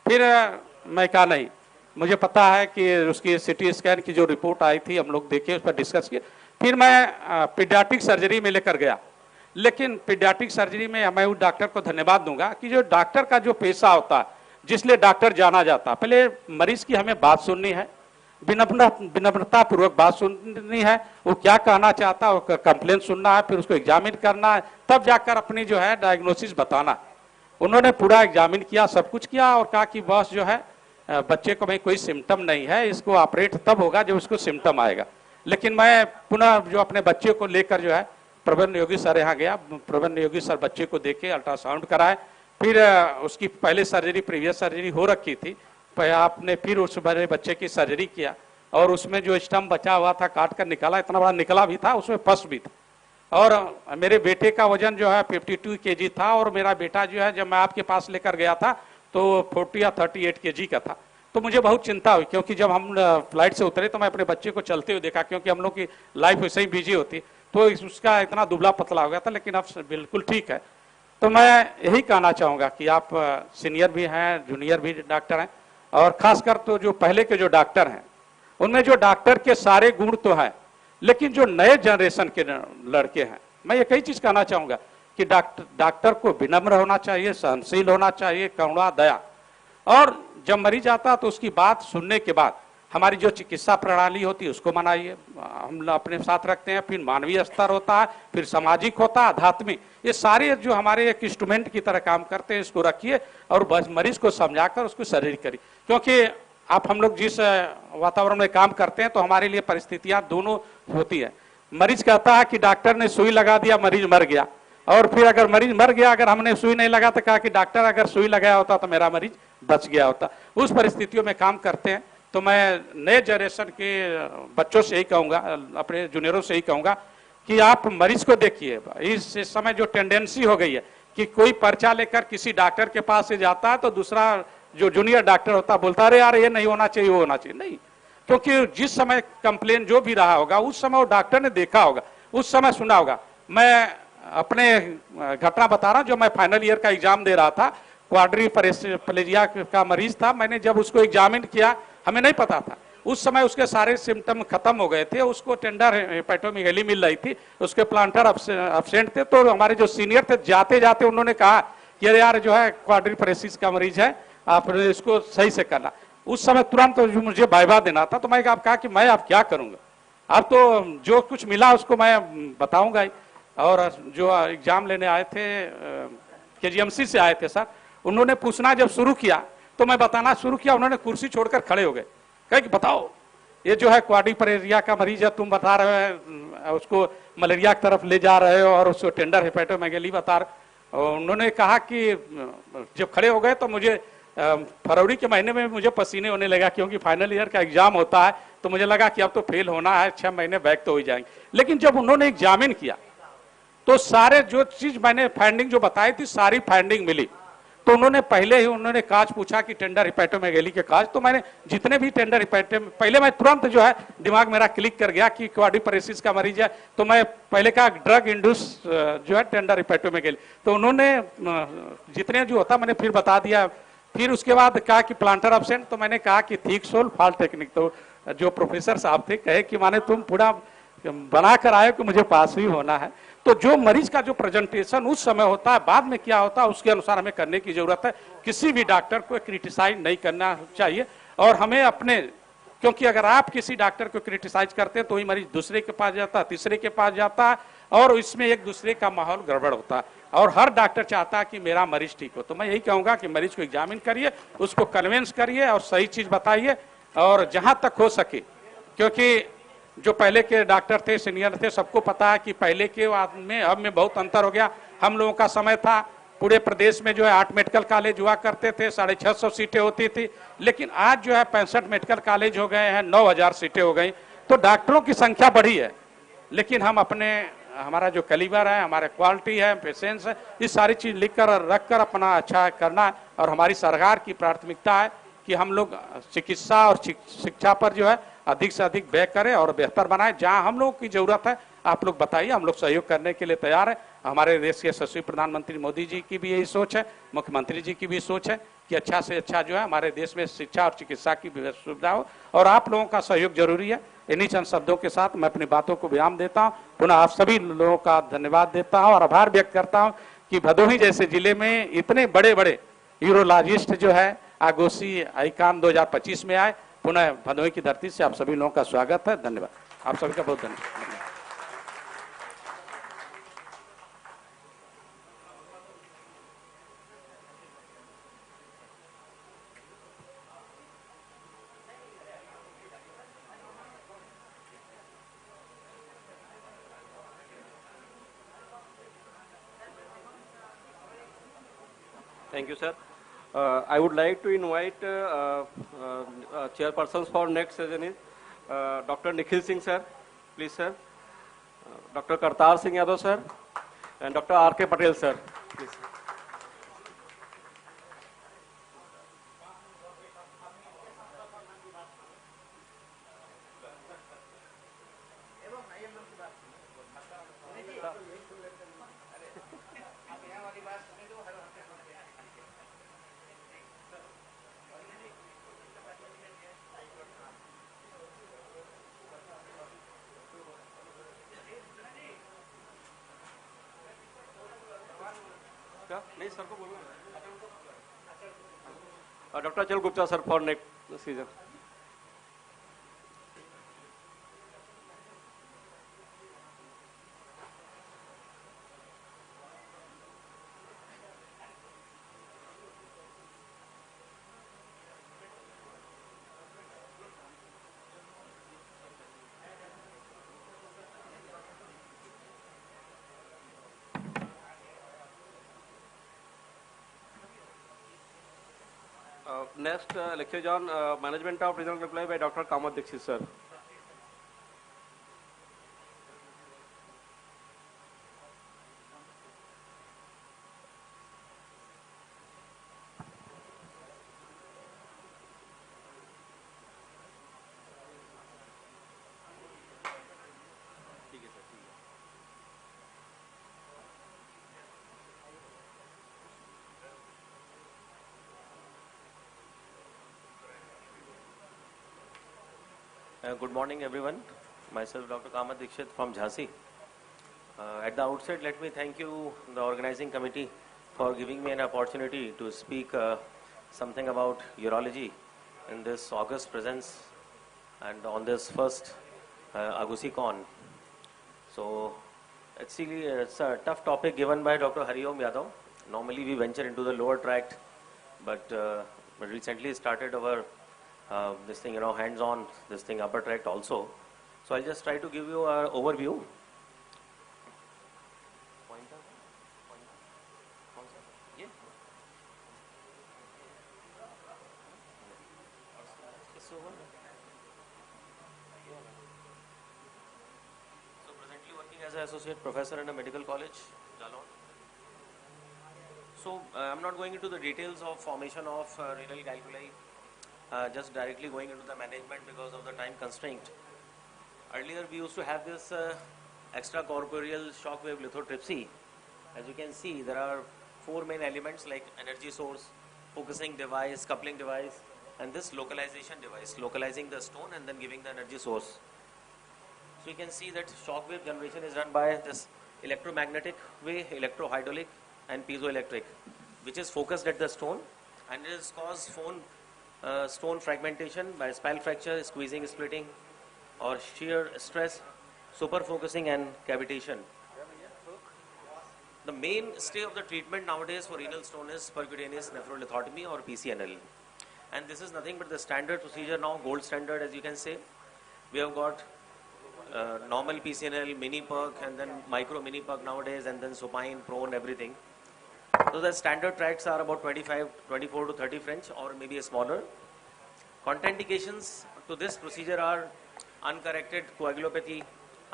फिर मैं कहा नहीं, मुझे पता है कि उसकी सिटी स्कैन की जो रिपोर्ट आई थी हम लोग देखे, उस पर डिस्कस किए। फिर मैं पीडियाट्रिक सर्जरी में लेकर गया। लेकिन पीडियाट्रिक सर्जरी में मैं उस डॉक्टर को धन्यवाद दूंगा कि जो डॉक्टर का जो पेशा होता है, जिसलिए डॉक्टर जाना जाता है, पहले मरीज की हमें बात सुननी है, विनम्रता पूर्वक बात सुननी है, वो क्या कहना चाहता है, वो कंप्लेन सुनना है, फिर उसको एग्जामिन करना है, तब जाकर अपनी जो है डायग्नोसिस बताना। उन्होंने पूरा एग्जामिन किया, सब कुछ किया और कहा कि बॉस जो है बच्चे को भाई कोई सिम्टम नहीं है, इसको ऑपरेट तब होगा जब उसको सिम्टम आएगा। लेकिन मैं पुनः जो अपने बच्चे को लेकर जो है प्रबल योगी सर यहाँ गया। प्रबल योगी सर बच्चे को देखे, अल्ट्रासाउंड कराए, फिर उसकी पहले सर्जरी प्रीवियस सर्जरी हो रखी थी, आपने फिर उस बड़े बच्चे की सर्जरी किया और उसमें जो स्टम्प बचा हुआ था काट कर निकाला, इतना बड़ा निकला भी था, उसमें पस भी था। और मेरे बेटे का वजन जो है 52 kg था और मेरा बेटा जो है जब मैं आपके पास लेकर गया था तो 40 या 38 kg का था। तो मुझे बहुत चिंता हुई, क्योंकि जब हम फ्लाइट से उतरे तो मैं अपने बच्चे को चलते हुए देखा, क्योंकि हम लोग की लाइफ वैसे ही बिजी होती, तो उसका इतना दुबला पतला हो गया था, लेकिन अब बिल्कुल ठीक है। तो मैं यही कहना चाहूँगा कि आप सीनियर भी हैं, जूनियर भी डॉक्टर हैं, और खासकर तो जो पहले के जो डॉक्टर हैं उनमें जो डॉक्टर के सारे गुण तो हैं, लेकिन जो नए जनरेशन के लड़के हैं, मैं ये कई चीज कहना चाहूंगा कि डॉक्टर को विनम्र होना चाहिए, सहनशील होना चाहिए, करुणा, दया। और जब मरीज आता तो उसकी बात सुनने के बाद हमारी जो चिकित्सा प्रणाली होती है उसको मनाइए, हम अपने साथ रखते हैं। फिर मानवीय स्तर होता है, फिर सामाजिक होता है, आध्यात्मिक, ये सारे जो हमारे एक इंस्ट्रूमेंट की तरह काम करते हैं, इसको रखिए और बस मरीज को समझाकर उसको सर्जरी करिए। क्योंकि आप हम लोग जिस वातावरण में काम करते हैं तो हमारे लिए परिस्थितियां दोनों होती है। मरीज कहता है कि डॉक्टर ने सुई लगा दिया, मरीज मर गया, और फिर अगर मरीज मर गया, अगर हमने सुई नहीं लगा तो कहा कि डॉक्टर अगर सुई लगाया होता तो मेरा मरीज बच गया होता। उस परिस्थितियों में काम करते हैं। तो मैं नए जनरेशन के बच्चों से यही कहूँगा, अपने जूनियरों से यही कहूँगा कि आप मरीज को देखिए। इस समय जो टेंडेंसी हो गई है कि कोई पर्चा लेकर किसी डॉक्टर के पास से जाता है तो दूसरा जो जूनियर डॉक्टर होता है बोलता है अरे यार ये नहीं होना चाहिए, वो होना चाहिए। नहीं, क्योंकि जिस समय कंप्लेन जो भी रहा होगा उस समय वो डॉक्टर ने देखा होगा, उस समय सुना होगा। मैं अपने घटना बता रहा हूं, जो मैं फाइनल ईयर का एग्जाम दे रहा था, क्वाड्रीप्लेजिया का मरीज था। मैंने जब उसको एग्जामिन किया, हमें नहीं पता था उस समय, उसके सारे सिम्टम खत्म हो गए थे, उसको टेंडर हेपेटोमेगाली मिल रही थी, उसके प्लांटर अब्सेंट थे। तो हमारे जो सीनियर थे, जाते जाते उन्होंने कहा कि अरे यार जो है क्वाड्रीप्लेजिया का मरीज है, आप इसको सही से करना। उस समय तुरंत मुझे वाइवा देना था, तो मैं कहा कि मैं अब क्या करूंगा, अब तो जो कुछ मिला उसको मैं बताऊंगा ही। और जो एग्जाम लेने आए थे केजीएमसी से आए थे सर, उन्होंने पूछना जब शुरू किया तो मैं बताना शुरू किया, उन्होंने कुर्सी छोड़कर खड़े हो गए, कहे कि बताओ ये जो है क्वाड्रीप्लेजिया का मरीज है, तुम बता रहे हो उसको मलेरिया की तरफ ले जा रहे हो और उसको टेंडर हेपेटोमेगाली बता रहे हो। उन्होंने कहा कि जब खड़े हो गए तो मुझे फरवरी के महीने में मुझे पसीने होने लगा, क्योंकि फाइनल ईयर का एग्जाम होता है, तो मुझे लगा कि अब तो फेल होना है, 6 महीने बैक तो हो जाएंगे। लेकिन जब उन्होंने एग्जामिन किया तो सारे जो चीज मैंने फाइंडिंग जो बताई थी सारी फाइंडिंग मिली। तो उन्होंने पहले ही उन्होंने काज पूछा कि टेंडर हेपेटोमेगाली के काज, तो मैंने जितने भी टेंडर हेपेटोम पहले मैं तुरंत जो है दिमाग मेरा क्लिक कर गया कि क्वाड्रीप्लेजिया का मरीज है, तो मैं पहले कहा ड्रग इंड्यूस जो है टेंडर हेपेटोमेगाली, तो उन्होंने जितने जो होता मैंने फिर बता दिया। फिर उसके बाद कहा कि प्लांटर अब्सेंट, तो मैंने कहा कि थिक सोल फॉल टेक्निक। तो जो प्रोफेसर साहब थे कहे कि माने तुम पूरा बना कर आए कि मुझे पास ही होना है। तो जो मरीज का जो प्रेजेंटेशन उस समय होता है, बाद में क्या होता है उसके अनुसार हमें करने की जरूरत है। किसी भी डॉक्टर को क्रिटिसाइज नहीं करना चाहिए, और हमें अपने, क्योंकि अगर आप किसी डॉक्टर को क्रिटिसाइज करते हैं तो वही मरीज दूसरे के पास जाता है, तीसरे के पास जाता है, और इसमें एक दूसरे का माहौल गड़बड़ होता है। और हर डॉक्टर चाहता है कि मेरा मरीज ठीक हो। तो मैं यही कहूंगा कि मरीज को एग्जामिन करिए, उसको कन्विंस करिए और सही चीज बताइए, और जहां तक हो सके, क्योंकि जो पहले के डॉक्टर थे, सीनियर थे, सबको पता है कि पहले के में अब में बहुत अंतर हो गया। हम लोगों का समय था पूरे प्रदेश में जो है 8 मेडिकल कॉलेज हुआ करते थे, 650 सीटें होती थी, लेकिन आज जो है 65 मेडिकल कॉलेज हो गए हैं, 9000 सीटें हो गई। तो डॉक्टरों की संख्या बढ़ी है, लेकिन हम अपने, हमारा जो कैलिबर है, हमारा क्वालिटी है, पेशेंस है, ये सारी चीज लिख कर रख कर अपना अच्छा करना है। और हमारी सरकार की प्राथमिकता है कि हम लोग चिकित्सा और शिक्षा पर जो है अधिक से अधिक व्यय करें और बेहतर बनाएं। जहां हम लोगों की जरूरत है आप लोग बताइए, हम लोग सहयोग करने के लिए तैयार है। हमारे देश के यशस्वी प्रधानमंत्री मोदी जी की भी यही सोच है, मुख्यमंत्री जी की भी सोच है कि अच्छा से अच्छा जो है हमारे देश में शिक्षा और चिकित्सा की सुविधा हो, और आप लोगों का सहयोग जरूरी है। इन्हीं चंद शब्दों के साथ मैं अपनी बातों को विराम देता हूँ। पुनः आप सभी लोगों का धन्यवाद देता हूँ और आभार व्यक्त करता हूँ कि भदोही जैसे जिले में इतने बड़े बड़े यूरोलॉजिस्ट जो है AgusiCon 2025 में आए। पुनः भदोही की धरती से आप सभी लोगों का स्वागत है। धन्यवाद, आप सभी का बहुत धन्यवाद। Thank you, sir. I would like to invite chairpersons for next session is Dr. Nikhil Singh, sir. Please, sir. Dr. Kartar Singh Yadav, sir. And Dr. R.K. Patel, sir. Please. नहीं सर को बोलना है। Doctor अचल Gupta sir for next season. next lecture is on management of renal reply by Dr. Kamath Dixit, sir. Good morning, everyone. Myself, Dr. Kamath Dixit from Jhansi. At the outset, let me thank you, the organizing committee, for giving me an opportunity to speak something about urology in this August presence and on this first AgusiCon. So, it's a tough topic given by Dr. Hariom Yadav. Normally, we venture into the lower tract, but we recently started our this thing, hands-on, this thing, upper tract also. So I'll just try to give you an overview. So presently working as an associate professor in a medical college, Jalon. So I'm not going into the details of formation of renal calculi. Just directly going into the management because of the time constraint. Earlier we used to have this extracorporeal shockwave lithotripsy. As you can see, there are 4 main elements like energy source, focusing device, coupling device, and this localization device, localizing the stone and then giving the energy source. So you can see that shockwave generation is done by this electromagnetic way, electrohydraulic and piezoelectric, which is focused at the stone and it is caused stone fragmentation by spal fracture, squeezing, splitting, or shear stress, super focusing and cavitation. The mainstay of the treatment nowadays for renal stone is percutaneous nephrolithotomy or PCNL. And this is nothing but the standard procedure now, gold standard as you can say. We have got normal PCNL, mini perc, and then micro mini perc nowadays, and then supine, prone, everything. So the standard tracts are about 24 to 30 French or maybe a smaller. Contraindications to this procedure are uncorrected coagulopathy,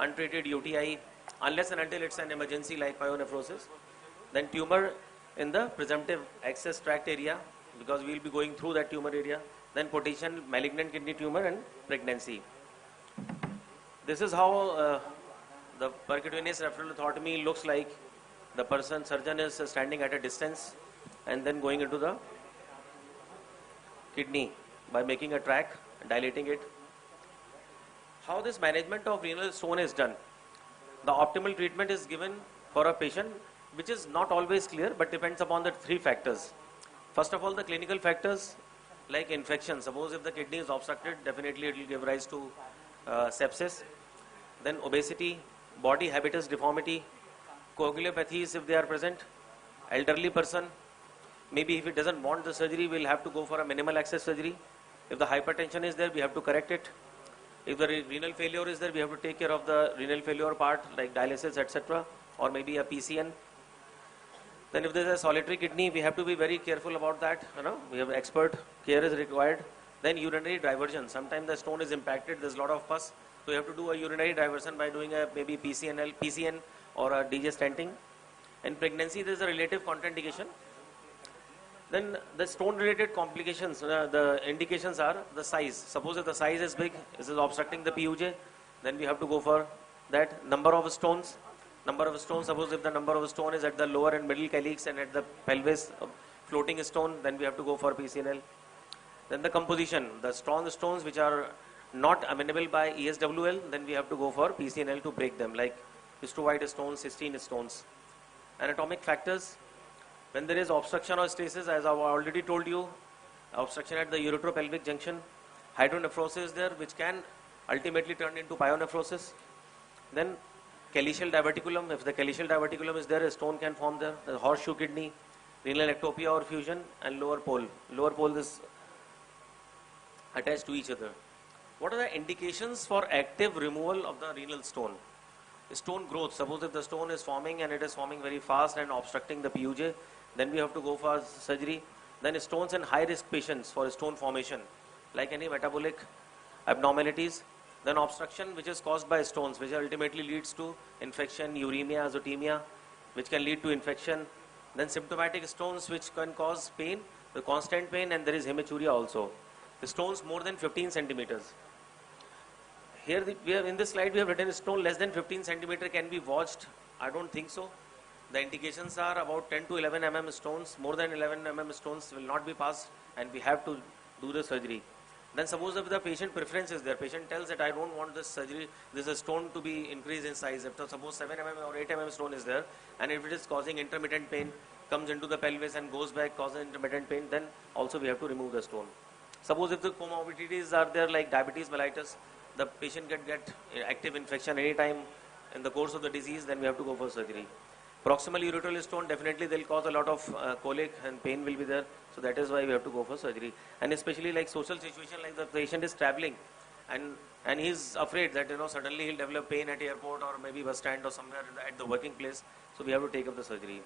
untreated UTI, unless and until it's an emergency like pyonephrosis. Then tumor in the presumptive access tract area because we will be going through that tumor area. Then potential malignant kidney tumor and pregnancy. This is how the percutaneous nephrolithotomy looks like. The surgeon is standing at a distance and then going into the kidney by making a track, dilating it. How this management of renal stone is done? The optimal treatment is given for a patient, which is not always clear but depends upon the 3 factors. First of all, the clinical factors like infection. Suppose if the kidney is obstructed, definitely it will give rise to sepsis. Then obesity, body habitus deformity, coagulopathies if they are present, elderly person, maybe if it doesn't want the surgery, we'll have to go for a minimal access surgery. If the hypertension is there, we have to correct it. If the renal failure is there, we have to take care of the renal failure part like dialysis, etc., or maybe a PCN. Then if there is a solitary kidney, we have to be very careful about that. We have expert care is required. Then urinary diversion. Sometimes the stone is impacted, there's a lot of pus. So you have to do a urinary diversion by doing a maybe PCN or a DJ stenting. In pregnancy, there is a relative contraindication. Then the stone related complications, the indications are the size. Suppose if the size is big, this is obstructing the PUJ, then we have to go for that. Number of stones, suppose if the number of stone is at the lower and middle calyx and at the pelvis, floating stone, then we have to go for PCNL. Then the composition, the strong stones which are not amenable by ESWL, then we have to go for PCNL to break them, like histowhite stones, cystine stones. Anatomic factors, when there is obstruction or stasis, as I've already told you, obstruction at the uretropelvic junction, hydronephrosis is there, which can ultimately turn into pyonephrosis. Then calyceal diverticulum, if the calyceal diverticulum is there, a stone can form there. The horseshoe kidney, renal ectopia or fusion, and lower pole. Lower pole is attached to each other. What are the indications for active removal of the renal stone? Stone growth, suppose if the stone is forming and it is forming very fast and obstructing the PUJ, then we have to go for surgery. Then stones in high-risk patients for stone formation, like any metabolic abnormalities. Then obstruction, which is caused by stones, which ultimately leads to infection, uremia, azotemia, which can lead to infection. Then symptomatic stones, which can cause pain, the constant pain, and there is hematuria also. The stones more than 15 centimeters. Here we have, in this slide we have written stone less than 15 centimeter can be watched. I don't think so. The indications are about 10 to 11 mm stones. More than 11 mm stones will not be passed, and we have to do the surgery. Then suppose if the patient preference is there, patient tells that I don't want this surgery, this is stone to be increased in size. If suppose 7 mm or 8 mm stone is there, and if it is causing intermittent pain, comes into the pelvis and goes back, causing intermittent pain, then also we have to remove the stone. Suppose if the comorbidities are there like diabetes mellitus, the patient can get active infection anytime in the course of the disease, then we have to go for surgery. Proximal ureteral stone, definitely they'll cause a lot of colic and pain will be there. So that is why we have to go for surgery. And especially like social situation, like the patient is traveling and he's afraid that, suddenly he'll develop pain at airport or maybe bus stand or somewhere at the working place. So we have to take up the surgery.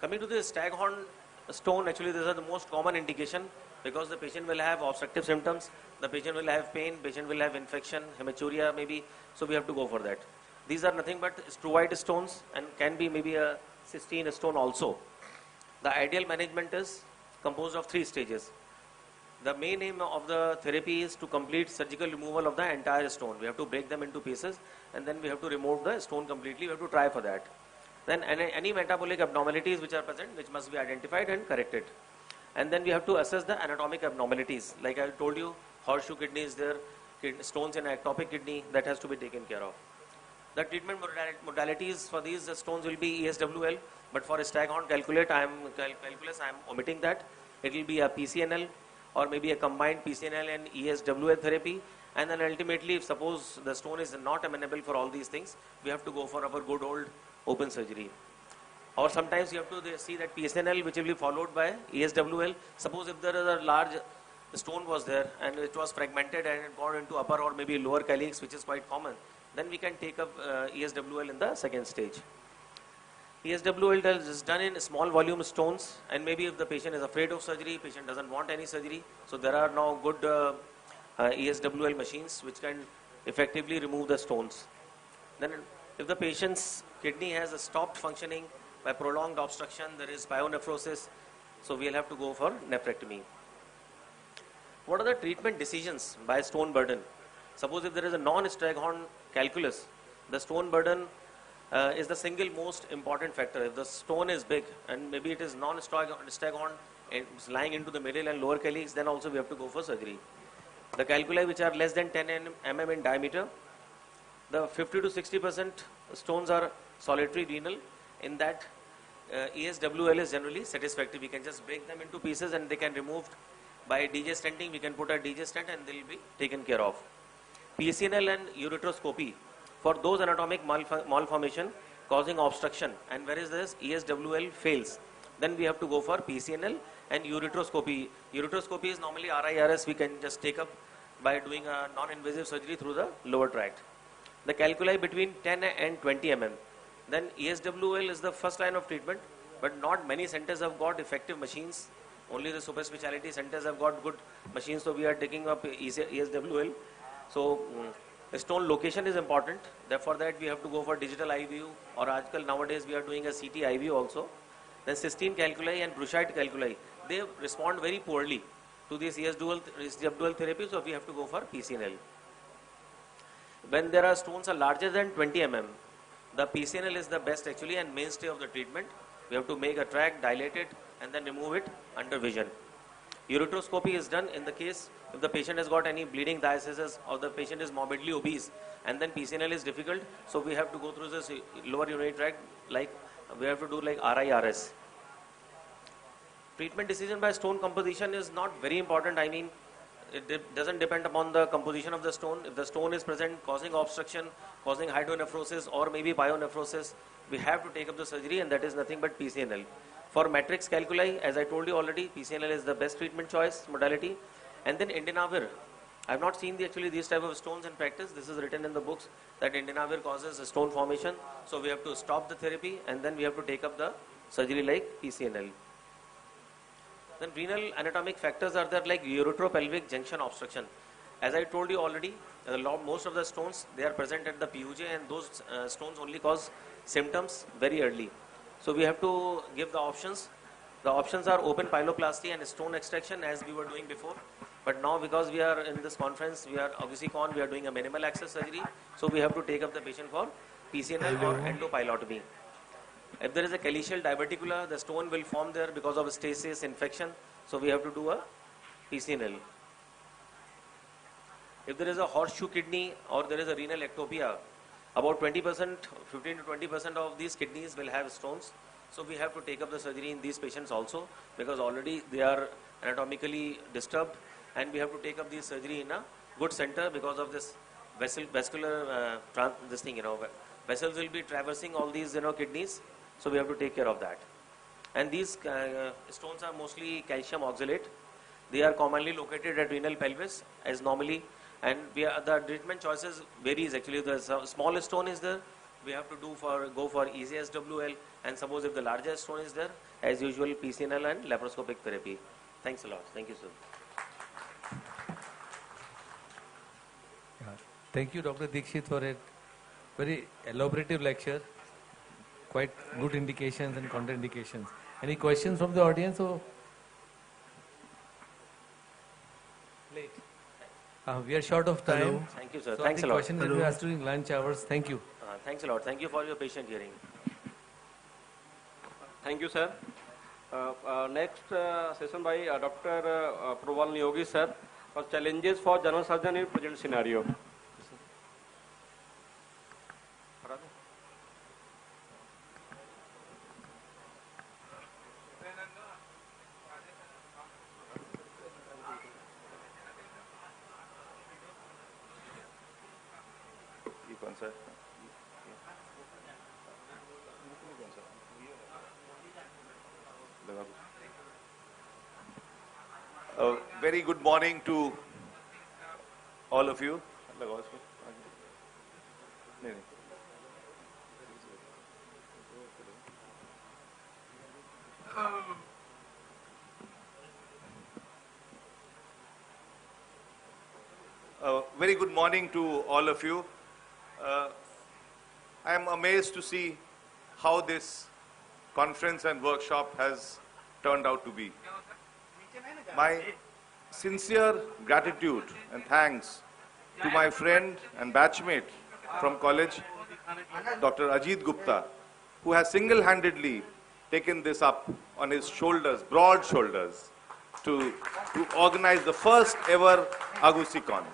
Coming to the staghorn stone, actually these are the most common indication because the patient will have obstructive symptoms, the patient will have pain, patient will have infection, hematuria maybe, so we have to go for that. These are nothing but struvoid stones and can be maybe a cystine stone also. The ideal management is composed of 3 stages. The main aim of the therapy is to complete surgical removal of the entire stone. We have to break them into pieces and then we have to remove the stone completely. We have to try for that. Then any metabolic abnormalities which are present, which must be identified and corrected. And then we have to assess the anatomic abnormalities. Like I told you, horseshoe kidney is there, stones in ectopic kidney, that has to be taken care of. The treatment modalities for these stones will be ESWL, but for staghorn calculus, I am omitting that. It will be a PCNL or maybe a combined PCNL and ESWL therapy. And then ultimately, if suppose the stone is not amenable for all these things, we have to go for our good old open surgery. Or sometimes you have to see that PCNL, which will be followed by ESWL. Suppose if there is a large stone was there and it was fragmented and it got into upper or maybe lower calyx, which is quite common, then we can take up ESWL in the second stage. ESWL is done in small volume stones, and maybe if the patient is afraid of surgery, patient doesn't want any surgery, so there are now good ESWL machines which can effectively remove the stones. Then if the patient's kidney has stopped functioning by prolonged obstruction, there is pyonephrosis, so we'll have to go for nephrectomy. What are the treatment decisions by stone burden? Suppose if there is a non-staghorn calculus, the stone burden is the single most important factor. If the stone is big and maybe it is non-staghorn and it's lying into the middle and lower calyx, then also we have to go for surgery. The calculi which are less than 10 mm in diameter, the 50 to 60% stones are solitary renal. In that, ESWL is generally satisfactory. We can just break them into pieces and they can remove by DJ stenting. We can put a DJ stent and they will be taken care of. PCNL and ureteroscopy for those anatomic malformation causing obstruction, and whereas this ESWL fails, then we have to go for PCNL and ureteroscopy. Ureteroscopy is normally RIRS. We can just take up by doing a non-invasive surgery through the lower tract. The calculi between 10 and 20 mm. Then ESWL is the first line of treatment, but not many centers have got effective machines. Only the super specialty centers have got good machines, so we are taking up ESWL. So stone location is important. Therefore, that we have to go for digital eye view, or nowadays we are doing a CT eye view also. Then cystine calculi and bruchite calculi, they respond very poorly to this ESWL therapy, so we have to go for PCNL. When there are stones are larger than 20 mm, the PCNL is the best actually and mainstay of the treatment. We have to make a tract, dilate it, and then remove it under vision. Ureteroscopy is done in the case if the patient has got any bleeding diastasis or the patient is morbidly obese, and then PCNL is difficult, so we have to go through this lower urinary tract, like we have to do like RIRS. Treatment decision by stone composition is not very important. I mean, it doesn't depend upon the composition of the stone. If the stone is present causing obstruction, causing hydronephrosis or maybe pyonephrosis, we have to take up the surgery, and that is nothing but PCNL. For matrix calculi, as I told you already, PCNL is the best treatment choice modality. And then Indinavir. I have not seen actually these type of stones in practice. This is written in the books that Indinavir causes a stone formation. So we have to stop the therapy and then we have to take up the surgery like PCNL. Then renal anatomic factors are there like uretropelvic junction obstruction. As I told you already, most of the stones, they are present at the PUJ, and those stones only cause symptoms very early. So we have to give the options. The options are open pyeloplasty and stone extraction as we were doing before. But now because we are in this conference, we are AgusiCon, we are doing a minimal access surgery. So we have to take up the patient for PCNL or endopylotomy. If there is a calicial diverticula, the stone will form there because of stasis, infection. So we have to do a PCNL. If there is a horseshoe kidney or there is a renal ectopia, about 20%, 15 to 20% of these kidneys will have stones. So we have to take up the surgery in these patients also because already they are anatomically disturbed, and we have to take up this surgery in a good center because of this vascular vessels will be traversing all these kidneys. So we have to take care of that. And these stones are mostly calcium oxalate. They are commonly located at renal pelvis as normally, and the treatment choices varies actually. The smallest stone is there, we have to go for ECSWL, and suppose if the largest stone is there, as usual PCNL and laparoscopic therapy. Thanks a lot. Thank you, sir. Thank you, Dr. Dikshit, for a very elaborative lecture. Quite good indications and contraindications. Any questions from the audience? Or late. We are short of time. Hello. Thank you, sir. So Thanks a lot. Questions will be asked during lunch hours. Thank you. Thanks a lot. Thank you for your patient hearing. Thank you, sir. Next session by Dr. Proval Niyogi, sir, for challenges for general surgeon in present scenario. Very good morning to all of you. Very good morning to all of you. I am amazed to see how this conference and workshop has turned out to be. My sincere gratitude and thanks to my friend and batchmate from college, Dr. Ajit Gupta, who has single-handedly taken this up on his shoulders, broad shoulders, to organize the first ever AgusiCon,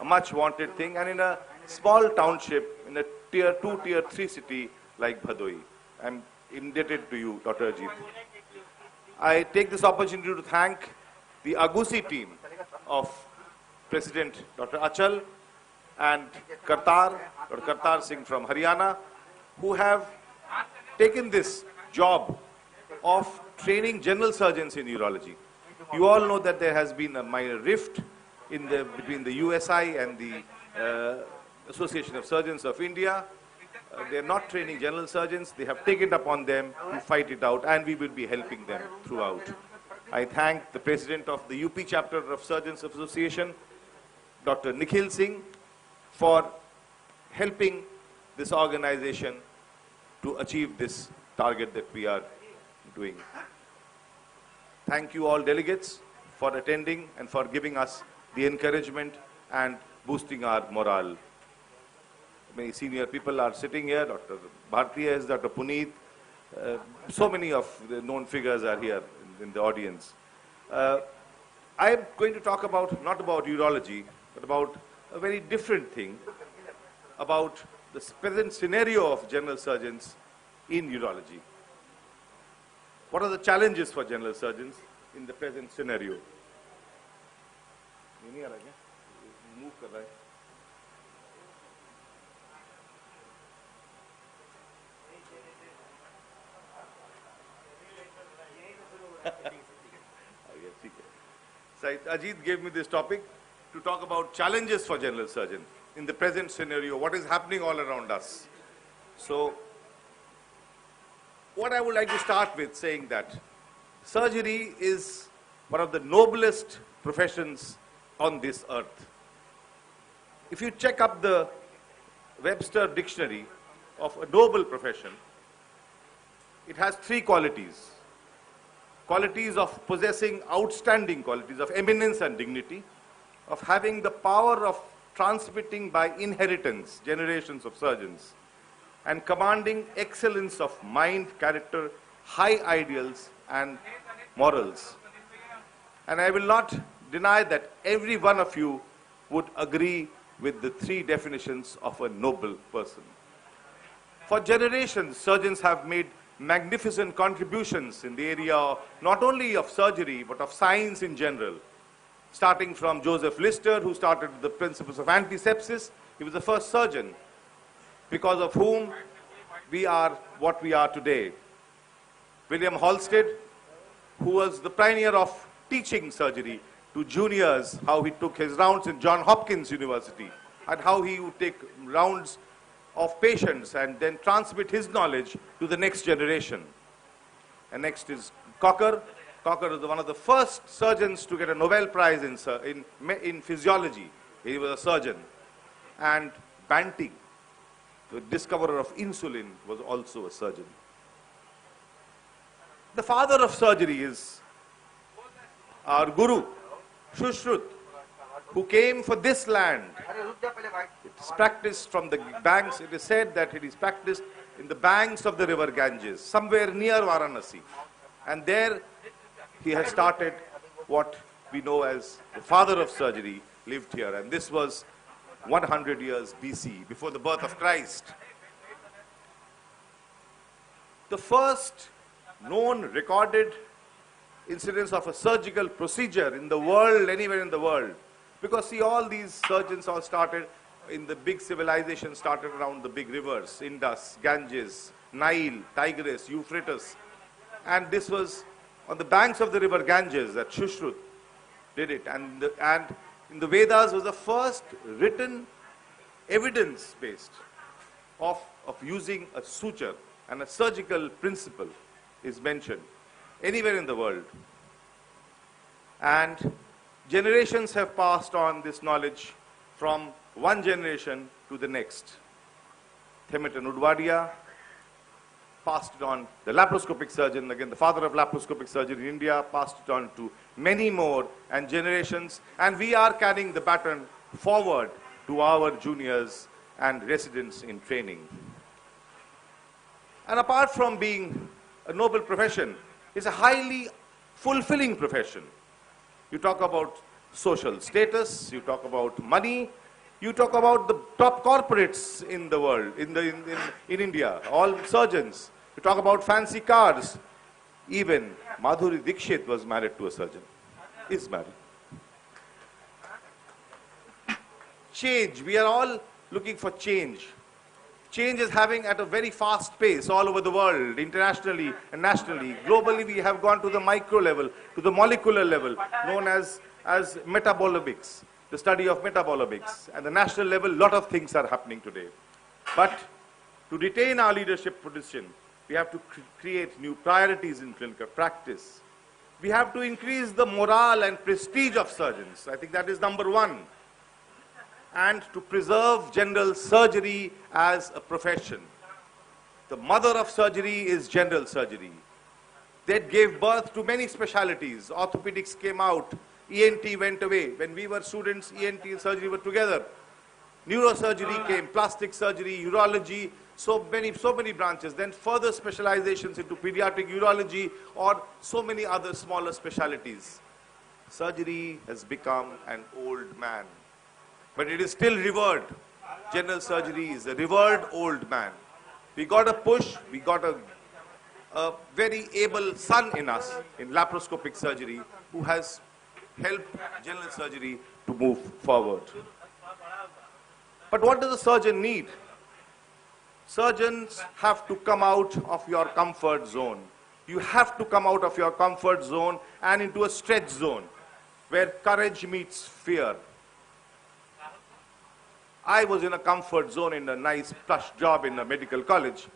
a much wanted thing, and in a small township in a tier 2, tier 3 city like Bhadoi. I'm indebted to you, Dr. Ajit. I take this opportunity to thank the Agusi team of President Dr. Achal and Dr. Kartar Singh from Haryana, who have taken this job of training general surgeons in urology. You all know that there has been a minor rift between the USI and the Association of Surgeons of India. They are not training general surgeons. They have taken it upon them to fight it out, and we will be helping them throughout. I thank the president of the UP chapter of Surgeons Association, Dr. Nikhil Singh, for helping this organization to achieve this target that we are doing. Thank you all delegates for attending and for giving us the encouragement and boosting our morale. Many senior people are sitting here. Dr. Bhartiya is, Dr. Puneet. So many of the known figures are here in the audience. I am going to talk about, not about urology, but about a very different thing, about the present scenario of general surgeons in urology. What are the challenges for general surgeons in the present scenario? So Ajit gave me this topic to talk about challenges for general surgeon in the present scenario, what is happening all around us. So what I would like to start with saying that surgery is one of the noblest professions on this earth. If you check up the Webster dictionary of a noble profession, it has three qualities. Qualities of possessing outstanding qualities of eminence and dignity, of having the power of transmitting by inheritance generations of surgeons, and commanding excellence of mind, character, high ideals and morals. And I will not deny that every one of you would agree with the three definitions of a noble person. For generations, surgeons have made magnificent contributions in the area not only of surgery, but of science in general. Starting from Joseph Lister, who started the principles of antisepsis. He was the first surgeon, because of whom we are what we are today. William Halsted, who was the pioneer of teaching surgery to juniors, how he took his rounds in Johns Hopkins University, and how he would take rounds of patients and then transmit his knowledge to the next generation. And next is Cocker. Cocker was one of the first surgeons to get a Nobel Prize in physiology. He was a surgeon. And Banting, the discoverer of insulin, was also a surgeon. The father of surgery is our guru, Shushruth, who came for this land. It is practiced from the banks. It is said that it is practiced in the banks of the river Ganges, somewhere near Varanasi. And there he has started what we know as the father of surgery, lived here. And this was 100 years BC, before the birth of Christ. The first known recorded incidence of a surgical procedure in the world, anywhere in the world. Because see, all these surgeons all started in the big civilization, started around the big rivers, Indus, Ganges, Nile, Tigris, Euphrates. And this was on the banks of the river Ganges that Shushruth did it. And in the Vedas was the first written evidence based of using a suture, and a surgical principle is mentioned anywhere in the world. And generations have passed on this knowledge from one generation to the next. Themeton Udvadia passed it on, the laparoscopic surgeon, again the father of laparoscopic surgery in India, passed it on to many more and generations, and we are carrying the baton forward to our juniors and residents in training. And apart from being a noble profession, it's a highly fulfilling profession. You talk about social status, you talk about money, you talk about the top corporates in the world, in India, all surgeons. You talk about fancy cars. Even Madhuri Dixit was married to a surgeon, is married. Change, we are all looking for change. Change is happening at a very fast pace all over the world, internationally and nationally. Globally, we have gone to the micro level, to the molecular level, known as metabolomics, the study of metabolomics. At the national level, a lot of things are happening today. But to retain our leadership position, we have to create new priorities in clinical practice. We have to increase the morale and prestige of surgeons. I think that is number one. And to preserve general surgery as a profession. The mother of surgery is general surgery. That gave birth to many specialities. Orthopedics came out, ENT went away. When we were students, ENT and surgery were together. Neurosurgery came, plastic surgery, urology, so many branches. Then further specializations into pediatric urology or so many other smaller specialties. Surgery has become an old man. But it is still revered. General surgery is a revered old man. We got a push, we got a very able son in us in laparoscopic surgery who has helped general surgery to move forward. But what does a surgeon need? Surgeons have to come out of your comfort zone. You have to come out of your comfort zone and into a stretch zone where courage meets fear. I was in a comfort zone in a nice plush job in a medical college.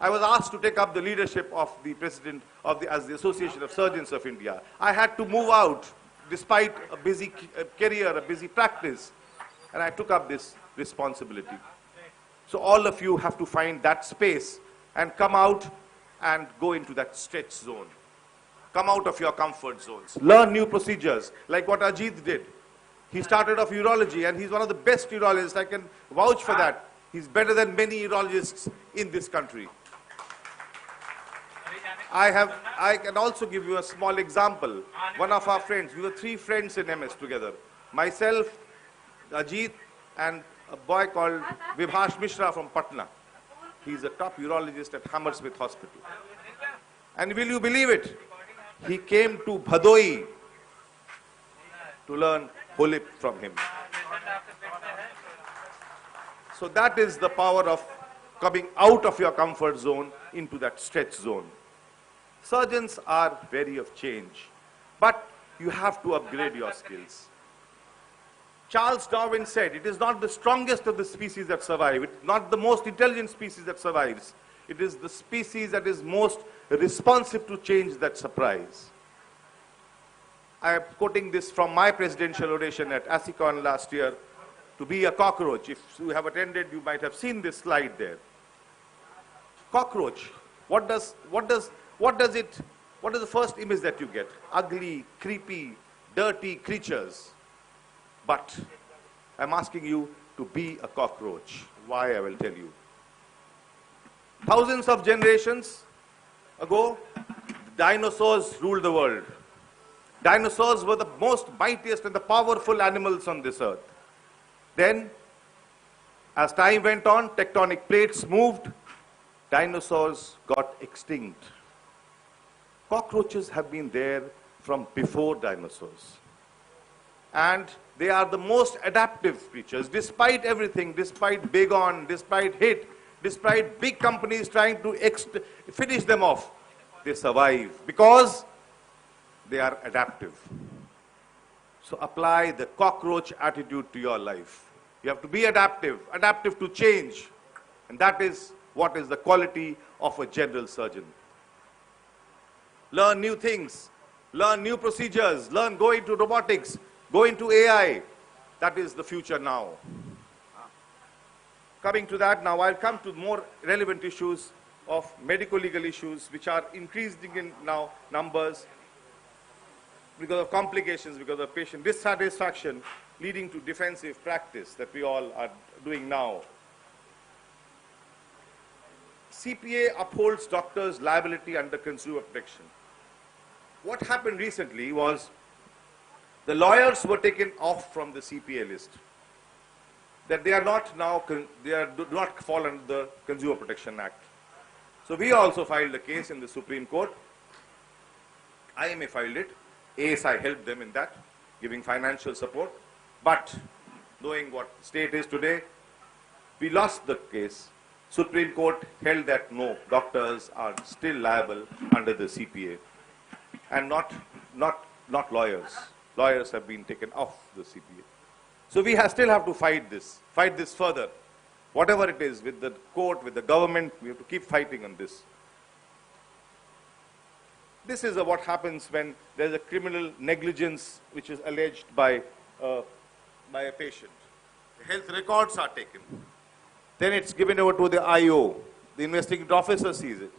I was asked to take up the leadership of the president of as the Association of Surgeons of India. I had to move out despite a busy career, a busy practice, and I took up this responsibility. So all of you have to find that space and come out and go into that stretch zone. Come out of your comfort zones. Learn new procedures, like what Ajit did. He started off urology, and he's one of the best urologists. I can vouch for that. He's better than many urologists in this country. I can also give you a small example. One of our friends, we were 3 friends in MS together. Myself, Ajit, and a boy called Vibhash Mishra from Patna. He's a top urologist at Hammersmith Hospital. And will you believe it? He came to Bhadoi to learn Holip from him. So that is the power of coming out of your comfort zone into that stretch zone. Surgeons are wary of change, but you have to upgrade your skills. Charles Darwin said, it is not the strongest of the species that survive, it's not the most intelligent species that survives. It is the species that is most responsive to change that surprise. I am quoting this from my presidential oration at AgusiCon last year. To be a cockroach, if you have attended, you might have seen this slide there. Cockroach, what is the first image that you get? Ugly, creepy, dirty creatures. But I'm asking you to be a cockroach. Why, I will tell you. Thousands of generations ago, dinosaurs ruled the world. Dinosaurs were the most mightiest and the powerful animals on this earth. Then, as time went on, tectonic plates moved, dinosaurs got extinct. Cockroaches have been there from before dinosaurs. And they are the most adaptive creatures. Despite everything, despite Big On, despite HIT, despite big companies trying to finish them off, they survive because they are adaptive. So apply the cockroach attitude to your life. You have to be adaptive, adaptive to change. And that is what is the quality of a general surgeon. Learn new things, learn new procedures, go into robotics, go into AI. That is the future now. Coming to that now, I'll come to more relevant issues of medico-legal issues, which are increasing in now numbers because of complications, because of patient dissatisfaction, leading to defensive practice that we all are doing now. CPA upholds doctors' liability under consumer protection. What happened recently was the lawyers were taken off from the CPA list. That they are not now, do not fall under the Consumer Protection Act. So we also filed a case in the Supreme Court. IMA filed it. ASI helped them in that, giving financial support. But knowing what state is today, we lost the case. Supreme Court held that no, doctors are still liable under the CPA, and not lawyers. Lawyers have been taken off the CPA. So we still have to fight this further. Whatever it is, with the court, with the government, we have to keep fighting on this. This is what happens when there is a criminal negligence which is alleged by a patient. The health records are taken. Then it's given over to the IO. The investigating officer sees it.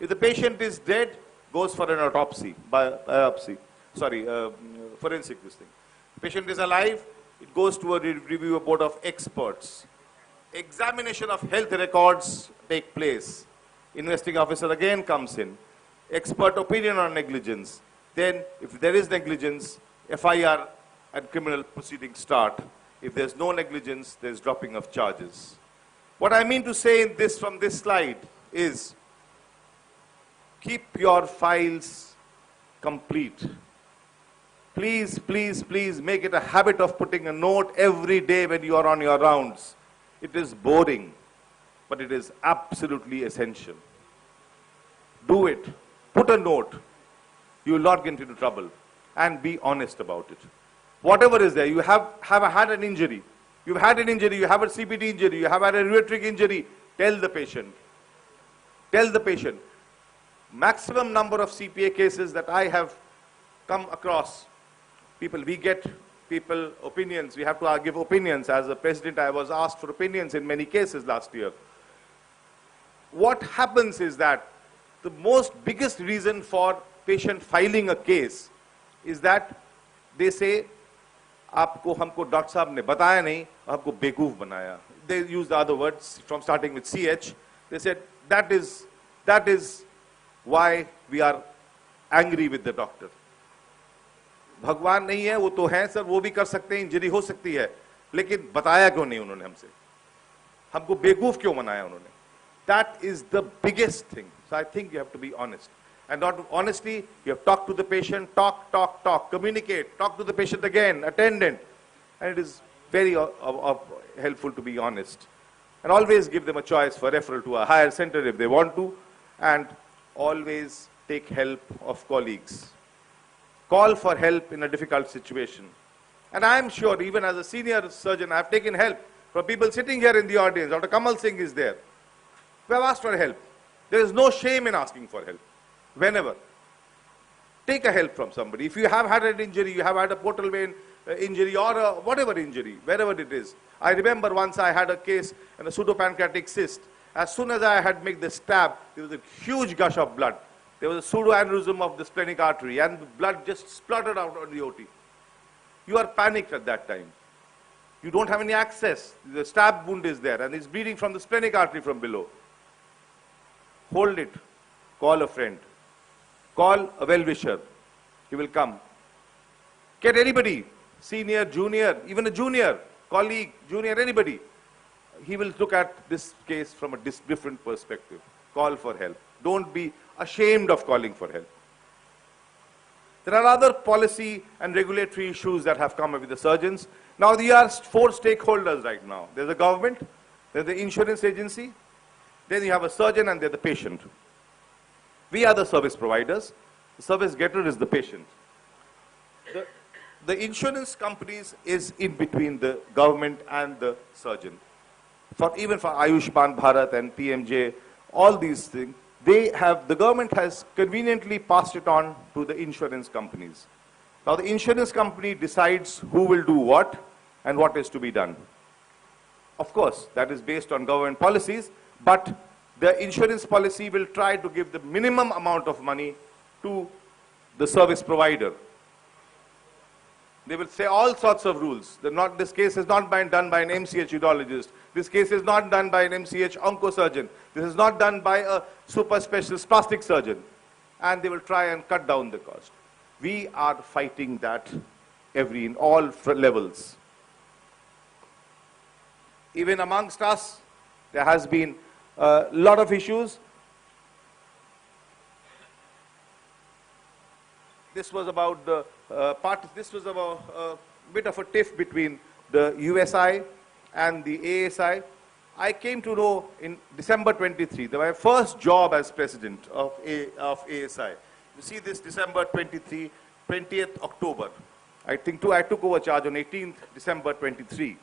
If the patient is dead, goes for an autopsy, forensic this thing. Patient is alive, it goes to a review board of experts. Examination of health records take place. Investigating officer again comes in. Expert opinion on negligence. Then, if there is negligence, FIR and criminal proceedings start. If there's no negligence, there's dropping of charges. What I mean to say in this, from this slide is, keep your files complete. Please, please, please make it a habit of putting a note every day when you are on your rounds. It is boring, but it is absolutely essential. Do it. Put a note. You will not get into trouble. And be honest about it. Whatever is there, you have had an injury. You've had an injury, you have a CPT injury, you have had a rheumatic injury, tell the patient. Tell the patient. Maximum number of CPA cases that I have come across, we get people opinions. We have to give opinions. As a president, I was asked for opinions in many cases last year. What happens is that the biggest reason for patient filing a case is that they say, "Aapko humko doctor sahab ne bataya nahi, aapko bekoof banaya." They use the other words from starting with CH. They said that is why we are angry with the doctor. भगवान नहीं है, वो तो है sir, वो भी कर सकते हैं, इंजरी हो सकती है, लेकिन बताया क्यों नहीं उन्होंने हमसे? हमको बेवकूफ क्यों बनाया उन्होंने? That is the biggest thing. So I think you have to be honest. And not honestly, you have talked to the patient, talk, communicate, talk to the patient again, attendant. And it is very helpful to be honest. And always give them a choice for referral to a higher center if they want to. And always take help of colleagues. Call for help in a difficult situation. And I am sure, even as a senior surgeon, I have taken help from people sitting here in the audience. Dr. Kamal Singh is there. We have asked for help. There is no shame in asking for help. Whenever. Take a help from somebody. If you have had an injury, you have had a portal vein injury or whatever injury, wherever it is. I remember once I had a case in a pseudopancreatic cyst. As soon as I had made the stab, there was a huge gush of blood. There was a pseudoaneurysm of the splenic artery and the blood just spluttered out on the OT. You are panicked at that time. You don't have any access. The stab wound is there and it's bleeding from the splenic artery from below. Hold it. Call a friend. Call a well-wisher. He will come. Get anybody, senior, junior, even a junior, colleague, junior, anybody. He will look at this case from a different perspective. Call for help. Don't be ashamed of calling for help. There are other policy and regulatory issues that have come up with the surgeons. Now, there are 4 stakeholders right now. There's the government, there's the insurance agency, then you have a surgeon, and there's the patient. We are the service providers. The service getter is the patient. The insurance companies is in between the government and the surgeon. Even for Ayushman Bharat and PMJ, all these things, the government has conveniently passed it on to the insurance companies. Now the insurance company decides who will do what and what is to be done. Of course, that is based on government policies, but the insurance policy will try to give the minimum amount of money to the service provider. They will say all sorts of rules. This case is not done by an MCH urologist. This case is not done by an MCH oncosurgeon. This is not done by a super specialist plastic surgeon. And they will try and cut down the cost. We are fighting that in all levels. Even amongst us, there has been a lot of issues. This was about the this was about a bit of a tiff between the USI and the ASI. I came to know in December 23, my first job as president of ASI. You see this December 23, 20th October. I took over charge on 18th December 23.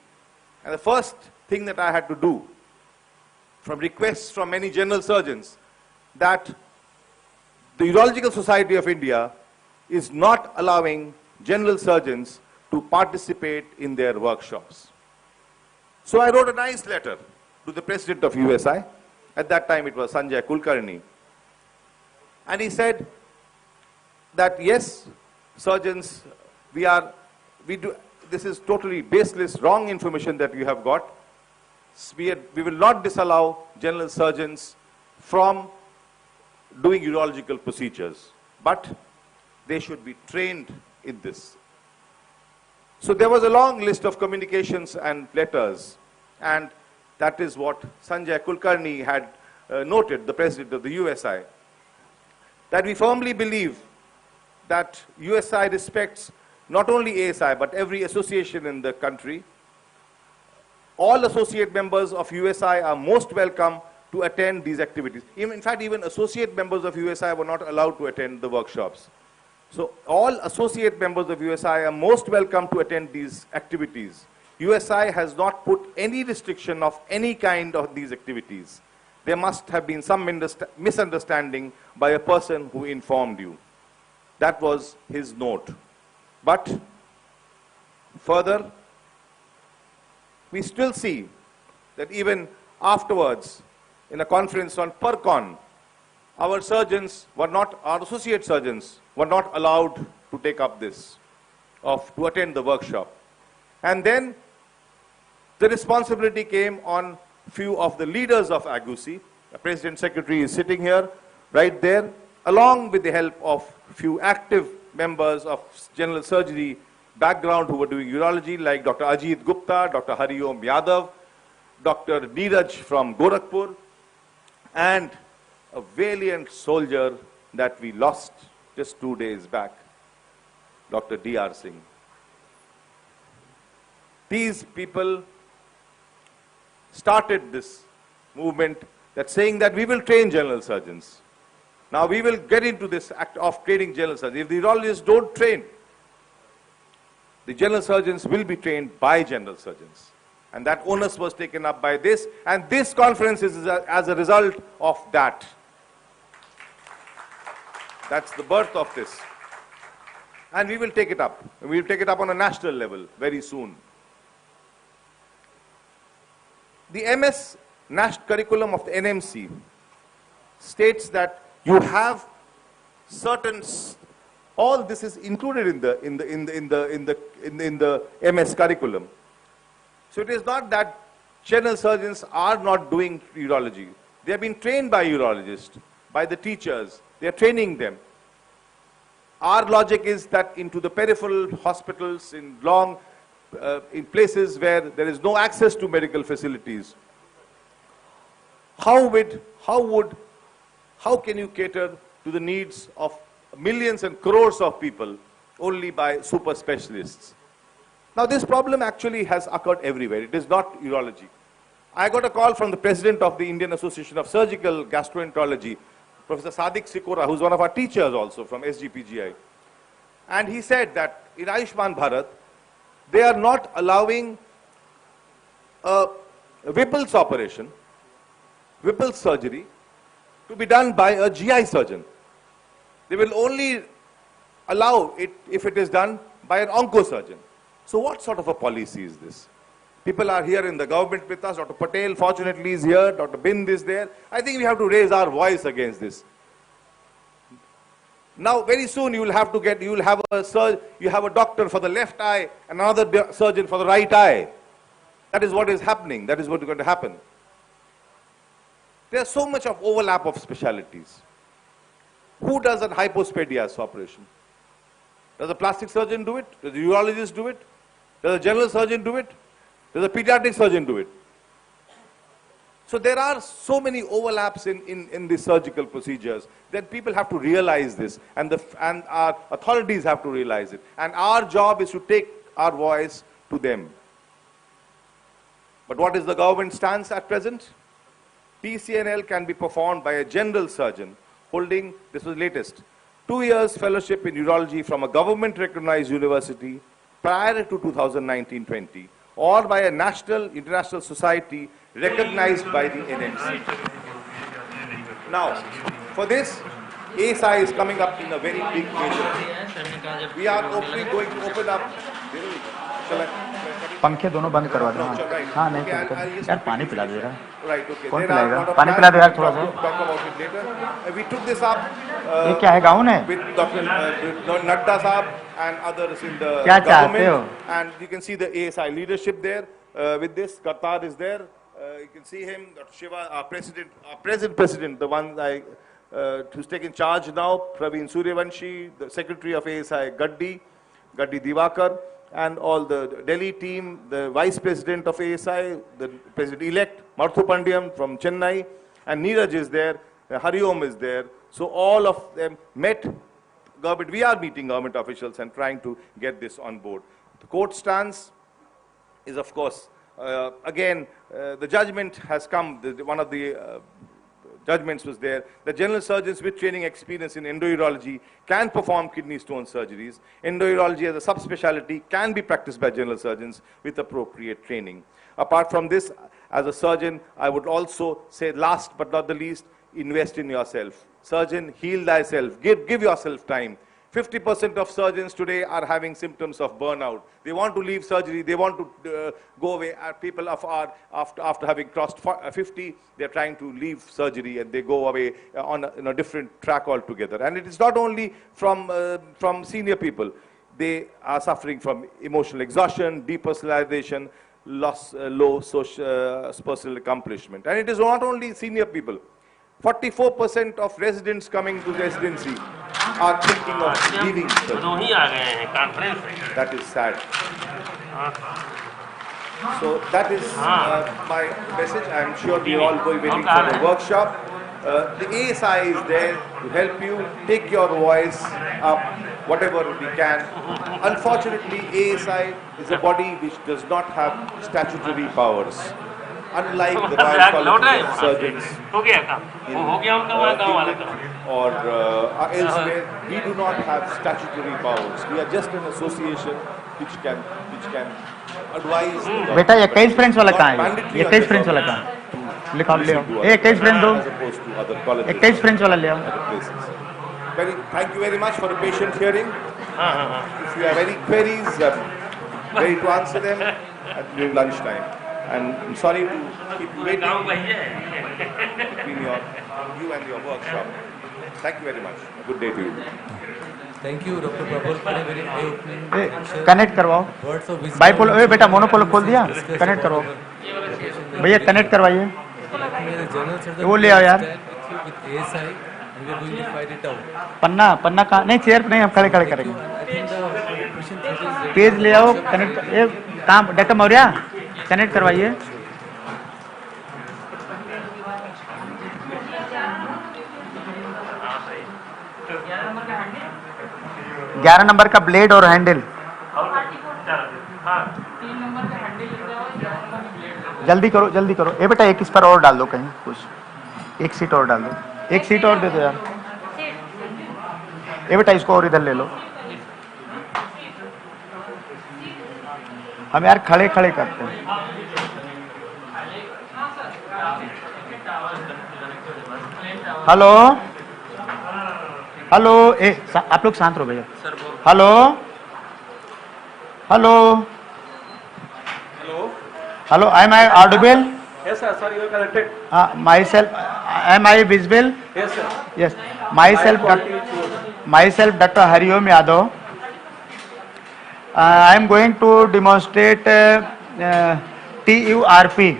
And the first thing that I had to do, from requests from many general surgeons, that the Urological Society of India is not allowing general surgeons to participate in their workshops. So I wrote a nice letter to the president of USI. At that time it was Sanjay Kulkarni. And he said that yes, surgeons, this is totally baseless, wrong information that you have got. We will not disallow general surgeons from doing urological procedures, but they should be trained in this. So there was a long list of communications and letters, and that is what Sanjay Kulkarni had noted, the president of the USI, that we firmly believe that USI respects not only ASI, but every association in the country. All associate members of USI are most welcome to attend these activities. In fact, even associate members of USI were not allowed to attend the workshops. So all associate members of USI are most welcome to attend these activities. USI has not put any restriction of any kind on these activities. there must have been some misunderstanding by a person who informed you. That was his note. But further, we still see that even afterwards, in a conference on PERCON, our surgeons were not, our associate surgeons were not allowed to take up this, to attend the workshop. And then the responsibility came on few of the leaders of AGUSI. The President Secretary is sitting here, right there, along with the help of few active members of general surgery background who were doing urology, like Dr. Ajit Gupta, Dr. Hariom Yadav, Dr. Neeraj from Gorakhpur, and a valiant soldier that we lost just 2 days back, Dr. D.R. Singh. These people started this movement that saying that we will train general surgeons. Now we will get into this act of training general surgeons. If the urologists don't train, the general surgeons will be trained by general surgeons. And that onus was taken up by this, and this conference is as a result of that. That's the birth of this. And we will take it up. We will take it up on a national level very soon. The MS national curriculum of the NMC states that you have certain, all this is included in the MS curriculum. So it is not that general surgeons are not doing urology. They have been trained by urologists, by the teachers. They are training them. Our logic is that into the peripheral hospitals, in places where there is no access to medical facilities, how can you cater to the needs of millions and crores of people only by super specialists? Now this problem actually has occurred everywhere. It is not urology. I got a call from the president of the Indian Association of Surgical Gastroenterology, Professor Sadiq Sikora, who's one of our teachers also from SGPGI. And he said that in Ayushman Bharat, they are not allowing a Whipple's operation, Whipple's surgery, to be done by a GI surgeon. They will only allow it if it is done by an oncosurgeon. So what sort of a policy is this? People are here in the government with us. Dr. Patel, fortunately, is here. Dr. Bind is there. I think we have to raise our voice against this. Now, very soon you will have a doctor for the left eye and another surgeon for the right eye. That is what is happening. That is what is going to happen. There's so much of overlap of specialties. Who does a hypospadias operation? Does a plastic surgeon do it? Does a urologist do it? Does a general surgeon do it? Does a pediatric surgeon do it? So there are so many overlaps in the surgical procedures that people have to realize this, and our authorities have to realize it. And our job is to take our voice to them. But what is the government stance at present? PCNL can be performed by a general surgeon holding, this was latest, 2 years fellowship in urology from a government-recognized university prior to 2019-20, or by a national international society recognized by the NMC. Now, for this, ASI is coming up in a very big major. We are going to open up. पंखे दोनों बंद करवा दो हाँ नहीं यार पानी पिला दे रहा Right, okay. कौन पिलाएगा पानी पिला दो यार थोड़ा सा Talk about it later. We took this up ये क्या है गाउन है with Dr. Nadda Saab and others in the क्या चाहते government. हो And you can see the ASI leadership there with this. Qatar is there. You can see him, Dr. Shiva, our present president, the one who's taking charge now, Praveen Suryavanshi, the secretary of ASI, Gaddi Divakar, and all the Delhi team, the vice president of ASI, the president-elect, Marthu Pandyam from Chennai, and Neeraj is there, Hariom is there. So all of them met government. We are meeting government officials and trying to get this on board. The court stance is, of course, again, the judgment has come. One of the judgments was there. The general surgeons with training experience in endourology can perform kidney stone surgeries. Endourology as a subspecialty can be practiced by general surgeons with appropriate training. Apart from this, as a surgeon, I would also say, last but not the least, invest in yourself. Surgeon, heal thyself. Give yourself time. 50% of surgeons today are having symptoms of burnout. They want to leave surgery. They want to go away. People after having crossed 50, they're trying to leave surgery and they go away on a different track altogether. And it is not only from senior people. They are suffering from emotional exhaustion, depersonalization, low personal accomplishment. And it is not only senior people. 44% of residents coming to residency are thinking of leaving surgery. That is sad. So that is my message. I am sure we are all waiting for the workshop. The ASI is there to help you take your voice up, whatever we can. Unfortunately, ASI is a body which does not have statutory powers. Unlike the Royal College of Surgeons in England or elsewhere, we do not have statutory powers. We are just an association which can advise. बेटा 21 French वाला कहाँ है? 21 French वाला कहाँ है? लिखा ले आओ. 21 फ्रेंच दो. 21 फ्रेंच वाला ले आओ. Thank you very much for the patient hearing. If you have any queries, I'm ready to answer them during lunchtime. And I'm sorry to keep you waiting between you and your workshop. Thank you very much. A good day to you. Thank you, Dr. Prabal, for a very eye-opening lecture. Connect करवाओ. Bipole ए बेटा monopole खोल दिया. Connect करवाओ. भैया connect करवाइए. वो ले आओ यार. पन्ना कहाँ? नहीं चेयर नहीं, हम खड़े करेंगे. पेज ले आओ. कनेक्ट ये काम डॉक्टर मौर्य कनेक्ट करवाइए. ग्यारह नंबर का ब्लेड और हैंडल. जल्दी करो. ए बेटा एक इस पर और डाल दो कहीं कुछ. एक सीट और डाल दो. एक सीट और दे दो यार. ए बेटा इसको और इधर ले लो. हम यार खड़े करते हैं. हेलो ए आप लोग शांत रहो भैया. Hello am I audible? Yes sir, you are connected. Myself, am I visible? Yes sir. Yes, myself Dr. Hariom Yadav. I am going to demonstrate TURP.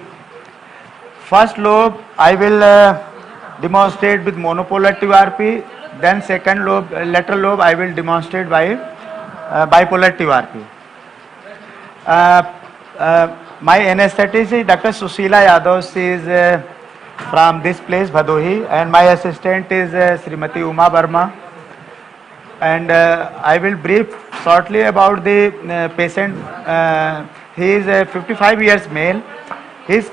First lobe I will demonstrate with monopolar TURP. Then second lobe, lateral lobe, I will demonstrate by bipolar TURP. My anesthetist is Dr. Susila Yadav. She is from this place, Bhadohi, and my assistant is Srimati Uma Verma. And I will brief shortly about the patient. He is a 55 years male. His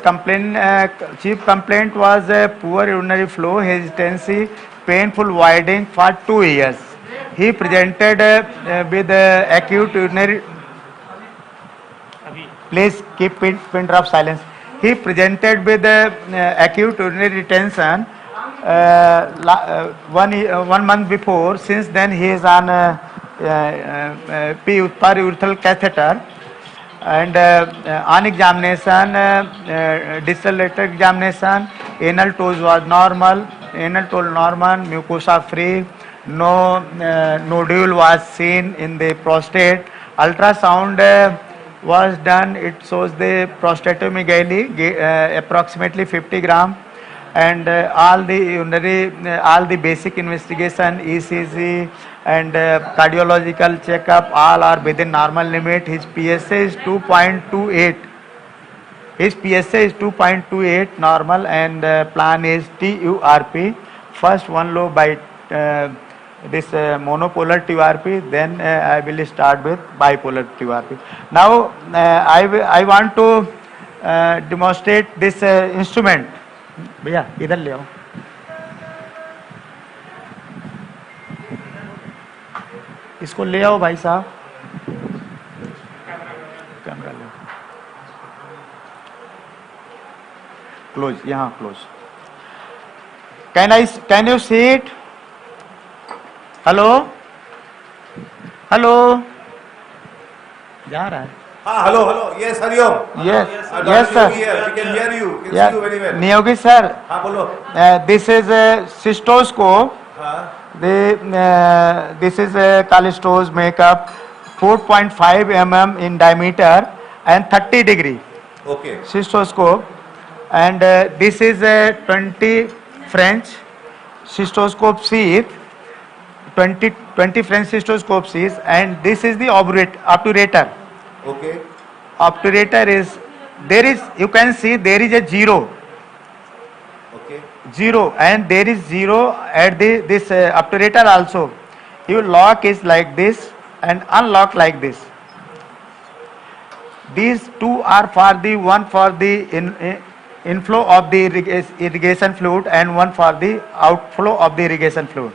chief complaint was poor urinary flow, hesitancy, painful voiding for 2 years. He presented with acute urinary. Please keep pin drop silence. He presented with acute urinary retention 1 month before. Since then he is on perurethral catheter. And on examination, distal rectal examination, anal toes was normal, anal toe normal, mucosa free, no nodule was seen in the prostate. Ultrasound was done. It shows the prostatomegaly, approximately 50 gram, and all the basic investigation, ECG and cardiological checkup, all are within normal limit. His PSA is 2.28. His PSA is 2.28 normal, and plan is TURP. First one lobe by this monopolar TURP, then I will start with bipolar TURP. Now I want to demonstrate this instrument. भैया इधर ले आओ. इसको ले आओ भाई साहब, camera ले, क्लोज, यहाँ close. Can you see it? Hello? Hello? जा रहा है. Hello. Yes, Hariom. Yes, yes, sir. We can hear you. We can Yeah. see you very well. Niyogi sir. Bolo. This is a cystoscope. This is a Callisto's makeup, 4.5 mm in diameter and 30 degree. Okay. Cystoscope. And this is a 20 French cystoscope sheath. 20 French cystoscope sheath, and this is the obturator. Okay. Obturator is, there is, you can see there is a zero. Okay. Zero, and there is zero at this obturator also. You lock is like this and unlock like this. These two are for the one for the inflow of the irrigation fluid and one for the outflow of the irrigation fluid.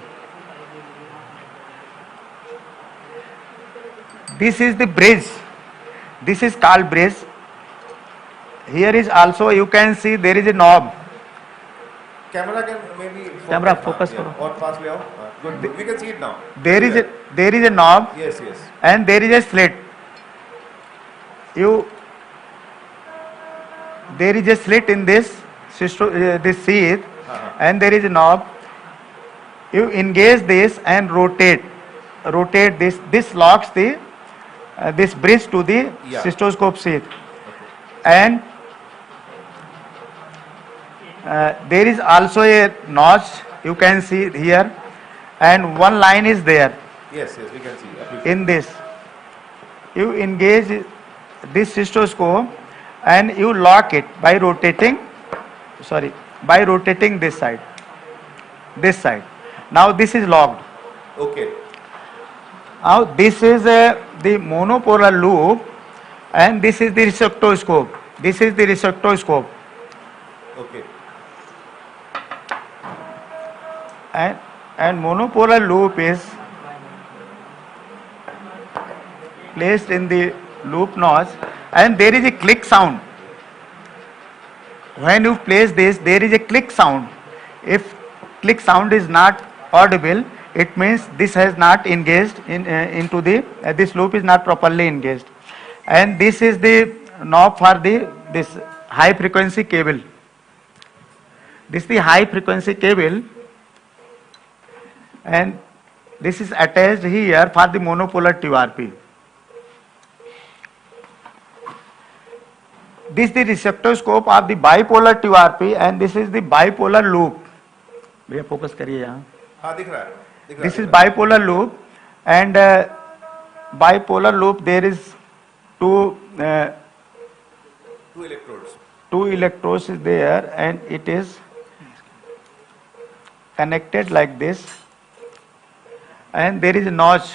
This is the bridge. This is called bridge. Here is also, you can see there is a knob. Camera can maybe focus karo. Or pass le aao. Good. We can see it now. There is a knob. Yes. And there is a slit. There is a slit in this sheath, and there is a knob. You engage this and rotate this. This locks the this bridge to the cystoscope sheath. And there is also a notch, you can see here, and one line is there. Yes, we can see. In this, you engage this cystoscope and you lock it by rotating this side. Now this is locked. Okay. Now this is the monopolar loop, and this is the receptoscope. Okay. And monopolar loop is placed in the loop notch, and there is a click sound. When you place this, there is a click sound. If click sound is not audible, it means this has not engaged into the this loop is not properly engaged. And this is the knob for this high frequency cable. This is the high frequency cable, and this is attached here for the monopolar TURP. This is the receptoscope of the bipolar TURP, and this is the bipolar loop. भैया focus करिए यहाँ. हाँ दिख रहा है. This is bipolar loop, and bipolar loop there is two electrodes. Two electrodes is there, and it is connected like this, and there is a notch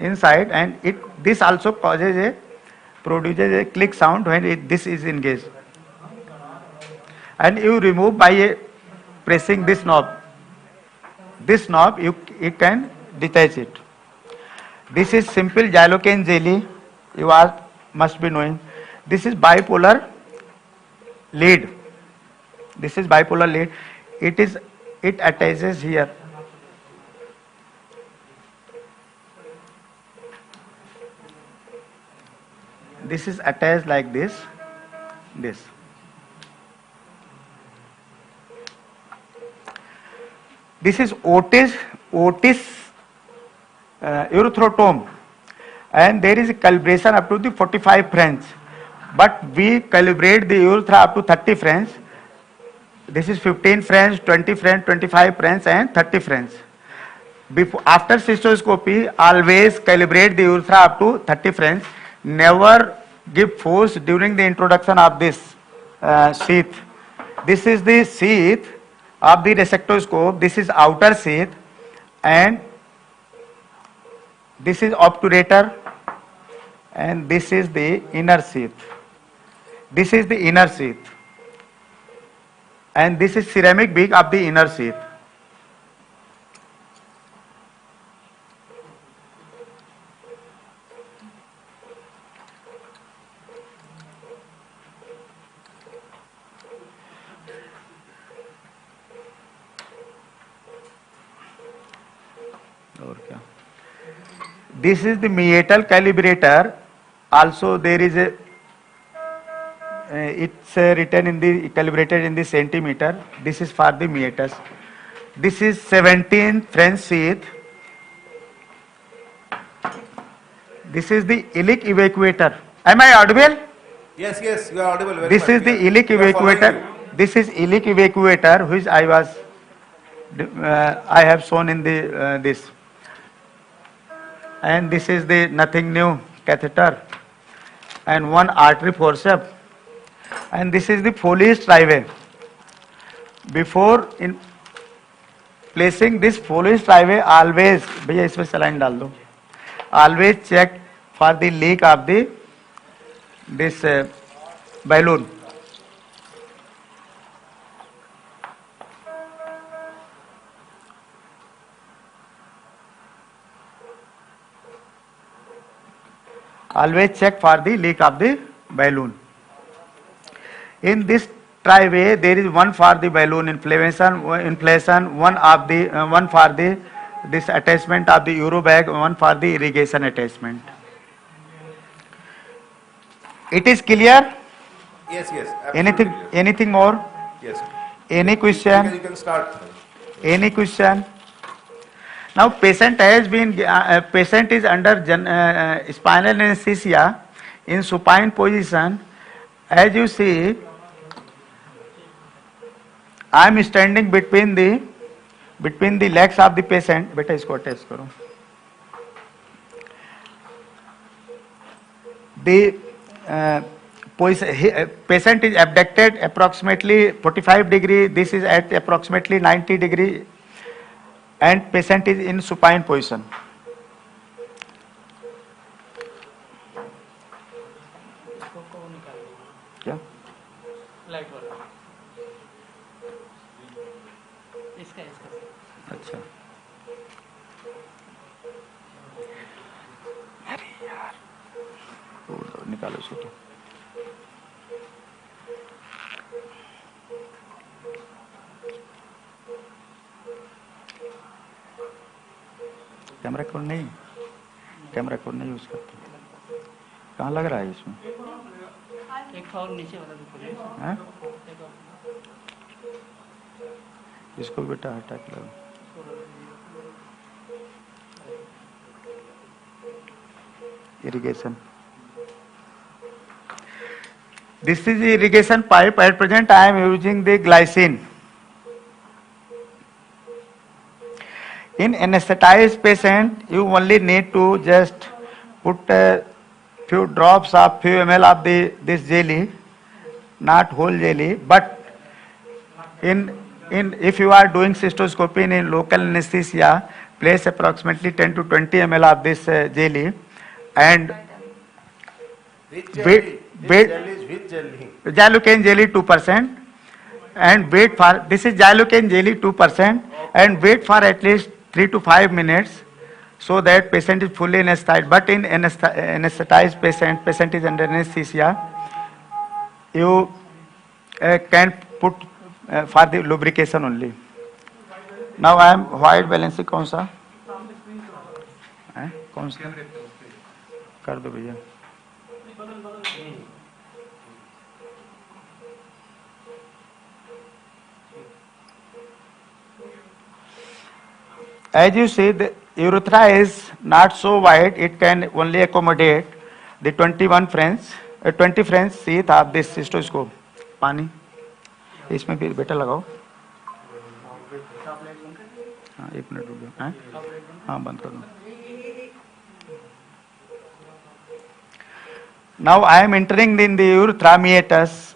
inside, and this also produces a click sound when this is engaged. And you remove by pressing this knob. This knob you can detach it. This is simple xylocaine jelly. You must be knowing. This is bipolar lead. It attaches here. This is attached like this. This is Otis urethrotomb, and there is a calibration up to the 45 French, but we calibrate the urethra up to 30 French. This is 15 French, 20 French, 25 French, and 30 French. After cystoscopy, always calibrate the urethra up to 30 French. Never give force during the introduction of this sheath. This is the sheath of the resectoscope. This is outer sheath, and this is obturator, and this is the inner sheath. And this is ceramic beak of the inner sheath. और क्या. This is the meatal calibrator. Also there is a it's written in the calibrated in the centimeter. This is for the meatus. This is 17 French sheath. This is the iliac evacuator. Am I audible? Yes, yes, you are audible. Very This much. is the iliac We are following evacuator. you. This is iliac evacuator, which I have shown in the this. And this is the nothing new catheter and one artery forceps. And this is the Foley's trivey. Before in placing this Foley's trivey, always भैया इसमें saline डाल दो. Always check for the leak of the this balloon. Always check for the leak of the balloon. In this trivey, there is one for the balloon inflation, one of the one for the this attachment of the urobag, one for the irrigation attachment. It is clear? Yes, yes. Absolutely clear. Anything more? Yes. Any question? You can start. Any question? Now patient has been patient is under spinal anesthesia in supine position. As you see, I am standing between the legs of the patient. बेटा इसको attach करो. The patient is abducted approximately 45 degree. This is at approximately 90 degree. And patient is in supine position. क्या? अच्छा. अरे यार, निकालो इसको. Camera कौन नहीं यूज करते. कहाँ लग रहा है इसमें? एक और नीचे वाला भी हैं? इसको बेटा हटा के लगाओ. Irrigation. This is the irrigation pipe. At present, I am using the glycine. In anesthetized patient, you only need to just put a few drops of few ml of this jelly, not whole jelly. But if you are doing cystoscopy in local anesthesia, place approximately 10 to 20 ml of this jelly, and wait. Xylocaine jelly 2%, and wait for this is xylocaine jelly 2%, and wait for at least 3 to 5 minutes, so that patient is fully anesthetized. But in anesthetized patient is under anesthesia, you can put for the lubrication only. Now I am white balancing कौन सा? कौन सा? कर दो भैया. As you see, the urethra is not so wide, it can only accommodate the 20 French sheath of this cystoscope. पानी इसमें भी बेटा लगाओ. हाँ 1 मिनट रुक जाओ. हाँ बंद कर दो. Now I am entering in the urethra meatus.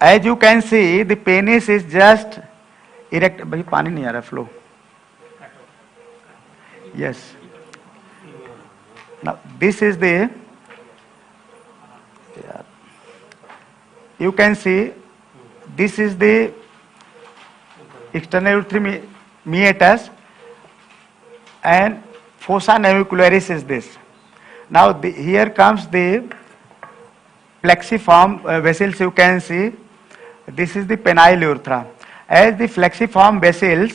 As you can see, the penis is just erect. भाई पानी नहीं आ रहा flow. Yes. Now this is the. You can see, this is the external urethral meatus, and fossa navicularis is this. Now here comes the plexiform vessels. You can see, this is the penile urethra. as the flexiform vessels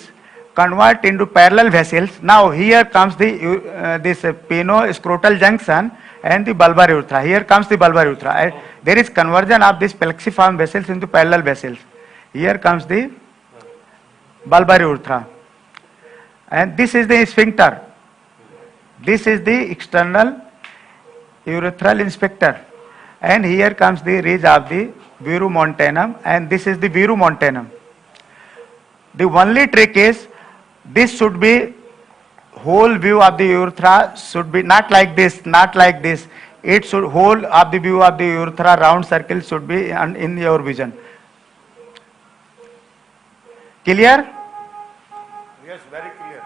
convert into parallel vessels. Now here comes the this penoscrotal junction and the bulbar urethra. Here comes the bulbar urethra. There is conversion of these flexiform vessels into parallel vessels. Here comes the bulbar urethra, and this is the sphincter. This is the external urethral inspector, and here comes the ridge of the verumontanum, and this is the verumontanum. The only trick is this should be whole view of the urethra should be not like this, not like this. It should whole of the view of the urethra round circle should be in your vision. Clear? Yes, very clear.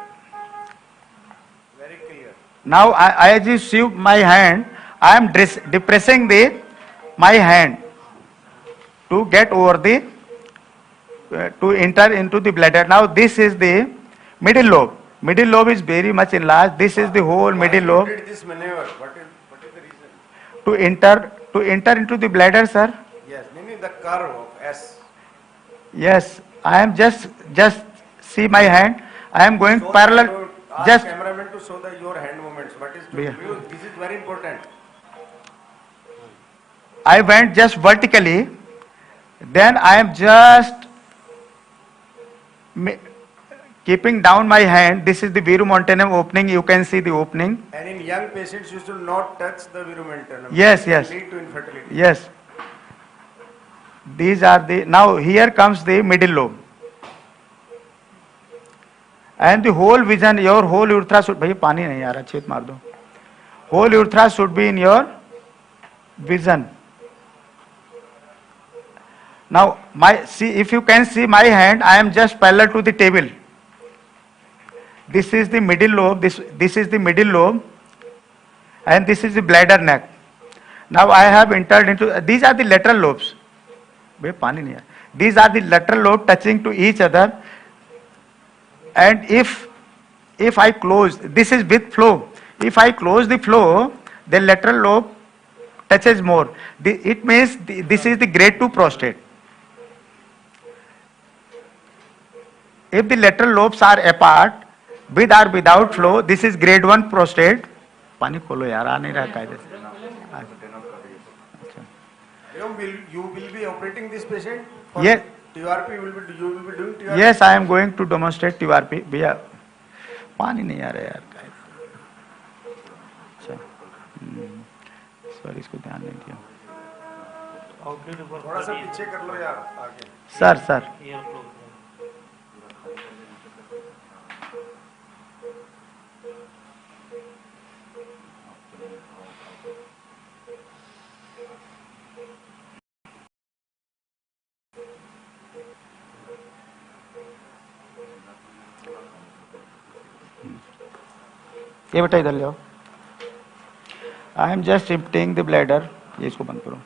Very clear. Now, as you see my hand, I am depressing my hand to get over the to enter into the bladder. Now, this is the middle lobe. Middle lobe is very much enlarged. This is the whole middle lobe. Why you did this maneuver? What is the reason? To enter into the bladder, sir. Yes, meaning the curve of S. Yes, I am just see my hand. I am going So parallel. Ask cameraman to show your hand movements. What is to Yeah. view? This is very important. I went just vertically. Then I am just keeping down my hand. This is the verumontanum opening. You can see the opening. And in young patients, you should not touch the verumontanum. Yes, It yes. can lead to infertility. Yes. These are the, now here comes the middle lobe. And the whole vision, your whole urethra should, bhai pani nahi aa raha, chhet maar do. Whole urethra should be in your vision. Now, see, if you can see my hand, I am just parallel to the table. This is the middle lobe, this is the middle lobe, and this is the bladder neck. Now I have entered into, these are the lateral lobes. These are the lateral lobes touching to each other. And if I close, this is with flow. If I close the flow, the lateral lobe touches more. It means this is the grade 2 prostate. If the lateral lobes are apart, with or without flow, this is grade 1 prostate. पानी खोलो यार, आ नहीं रहा कायदे से. You will be operating this patient? Yes. TURP, you will be doing TURP? Yes, I am going to demonstrate TURP. भैया पानी नहीं आ रहा यार कायदे. अच्छा, सॉरी इसको ध्यान नहीं दिया. थोड़ा सा पीछे कर लो यार आगे. सर ये बेटा इधर ले आओ. I am just emptying the bladder. ये इसको बंद करो.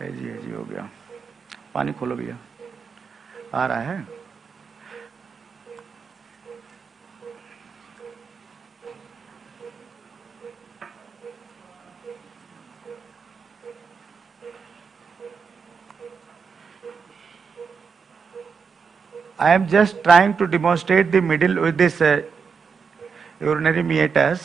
है जी हो गया. पानी खोलो भैया. आ रहा है. I am just trying to demonstrate the middle with this urinary meatus.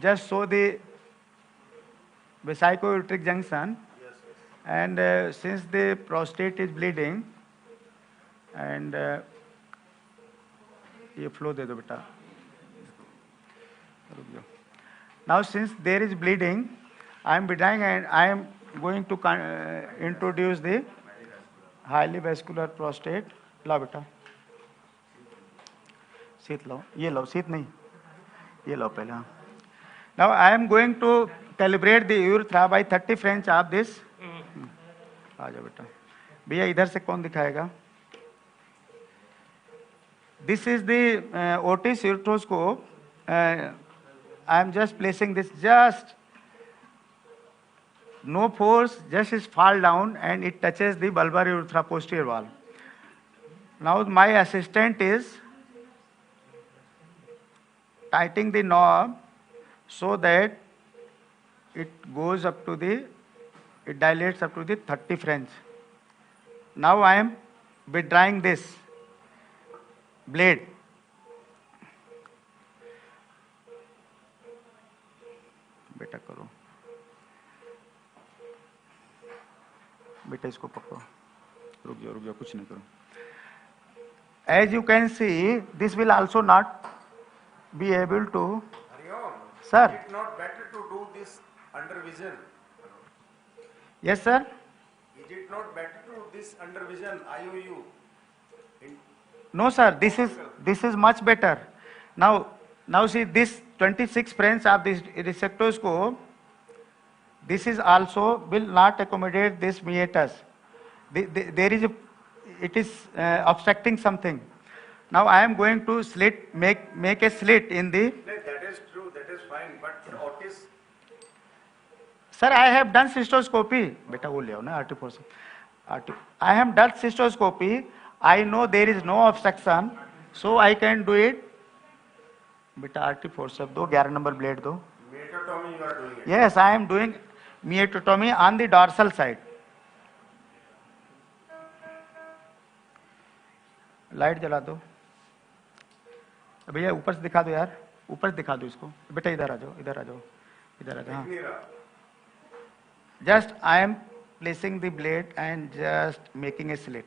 just show the vesico-ureteric junction, and since the prostate is bleeding, and ये flow दे दो बेटा, रुक जाओ. Now since there is bleeding, I am withdrawing and I am going to introduce the highly vascular prostate. लो बेटा, seat लो, ये लो, seat नहीं, ये लो पहले. Now I am going to calibrate the urethra by 30 French of this. आ जाओ बेटा. भैया इधर से कौन दिखाएगा? This is the Otis ureteroscope. I am just placing this, just no force, just is fall down and it touches the bulbar urethra posterior wall. Now my assistant is tightening the knob so that it goes up to the, it dilates up to the 30 French. Now I am withdrawing this blade. बेटा करो, बेटा इसको पकड़ो, रुक जाओ, कुछ नहीं करो. As you can see, this will also not be able to. Sir. Is it not better to do this under vision? Yes, sir. Is it not better to do this under vision, IOU? No, sir. This is much better. Now see this 26 French of this resectoscope. This is also will not accommodate this meatus. There is it is obstructing something. Now I am going to make a slit in the. That is true. That is fine. But Otis. Sir, I have done cystoscopy. Beta wo le aao na RT4. I have done cystoscopy. I know there is no obstruction, so I can do it. Beta RT4 सब दो, 11 number blade दो. Meatotomy you are doing it. Yes, I am doing meatotomy on the dorsal side. Light जला दो भैया, ऊपर से दिखा दो यार, ऊपर से दिखा दो इसको. बेटा इधर आ जाओ, इधर आ जाओ, इधर आ जाओ. Just I am placing the blade and just making a slit.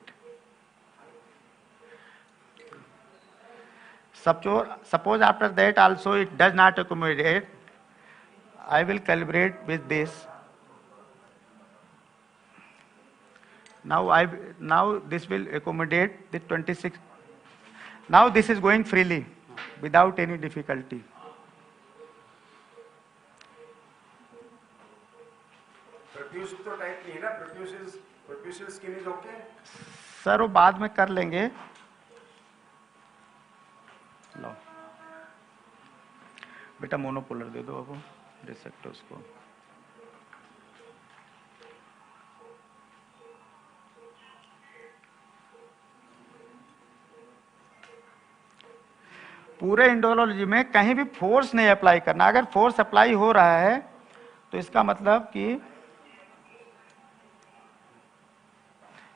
Suppose after that also it does not accommodate, I will calibrate with this. Now this will accommodate the 26. Now this is going freely without any difficulty. Profuse तो tight नहीं है ना? Profuse skin is okay. Sir वो बाद में कर लेंगे. लो बेटा मोनोपोलर दे दो अब रिसेप्टर्स को. पूरे इंडोलॉजी में कहीं भी फोर्स नहीं अप्लाई करना. अगर फोर्स अप्लाई हो रहा है तो इसका मतलब कि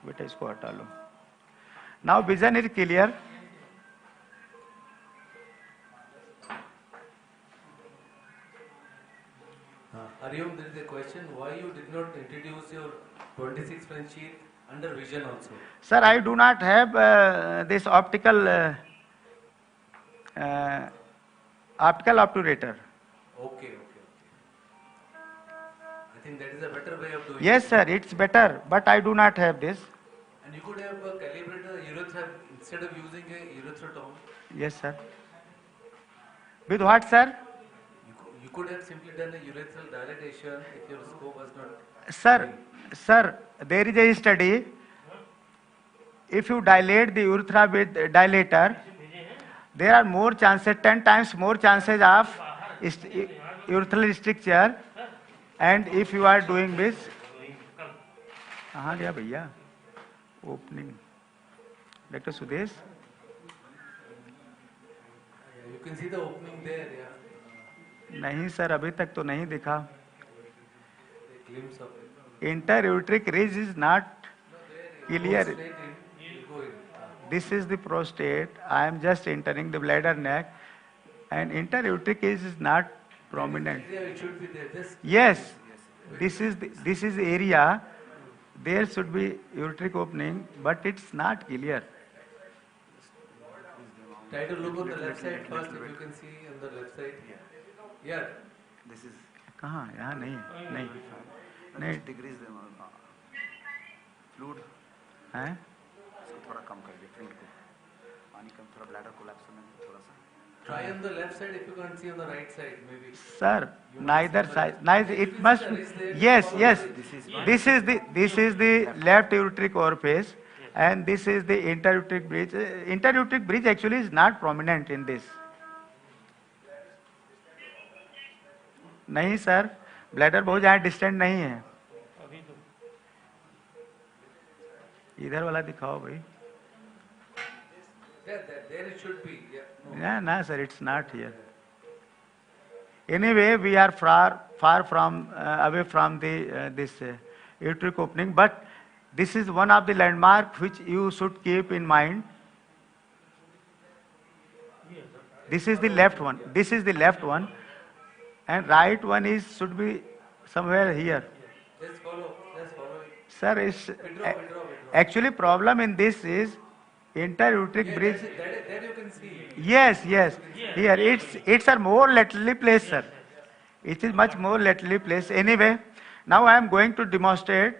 बेटा इसको हटा लो. Now vision is clear. Hariom, there is a question. Why you did not introduce your 26 French sheet under vision also? Sir, I do not have this optical obturator. Okay. I think that is a better way of doing it. Yes, sir, it's better, but I do not have this. And you could have calibrated the urethra instead of using a urethrotomy. Yes, sir. With what, sir? You could have simply done a urethral dilatation if your scope was not. Sir, there is a study. If you dilate the urethra with dilator, there are more chances, 10 times more chances of urethral stricture. And if you are doing this, कहाँ गया भैया? Opening. Dr. Sudesh. You can see the opening there. Yeah. नहीं sir, अभी तक तो नहीं दिखा. A glimpse of it. Interureteric ridge is not clear. Go straight in. You go in. This is the prostate. I am just entering the bladder neck. and interureteric is not prominent. Yeah, it should be there. Just Yes, this is area. There should be ureteric opening, but it's not clear. try to look on the left side first if you can see on the left side. Yeah. This is कहाँ यहाँ नहीं नहीं नहीं degrees fluid हैं इसको थोड़ा कम कर दिया फ्लूड को पानी कम थोड़ा ब्लैडर कोलैप्स होने में थोड़ा सा Try on the left side if you can't see on the right side maybe. sir neither side neither it must yes this is the left ureteric orifice and this is the interureteric bridge. Interureteric bridge actually is not prominent in this. नहीं sir bladder बहुत ज़्यादा distant नहीं है इधर वाला दिखाओ भाई There it should be. Yeah, no, sir, it's not here. Anyway, we are far from away from the this ureteric opening, but this is one of the landmark which you should keep in mind. This is the left one. This is the left one, and right one is should be somewhere here. Just follow. Sir, is actually problem in this is interureteric bridge. There you can see. Yes. Here it's a more laterally placed, sir. It is much more laterally placed. Anyway, now I am going to demonstrate.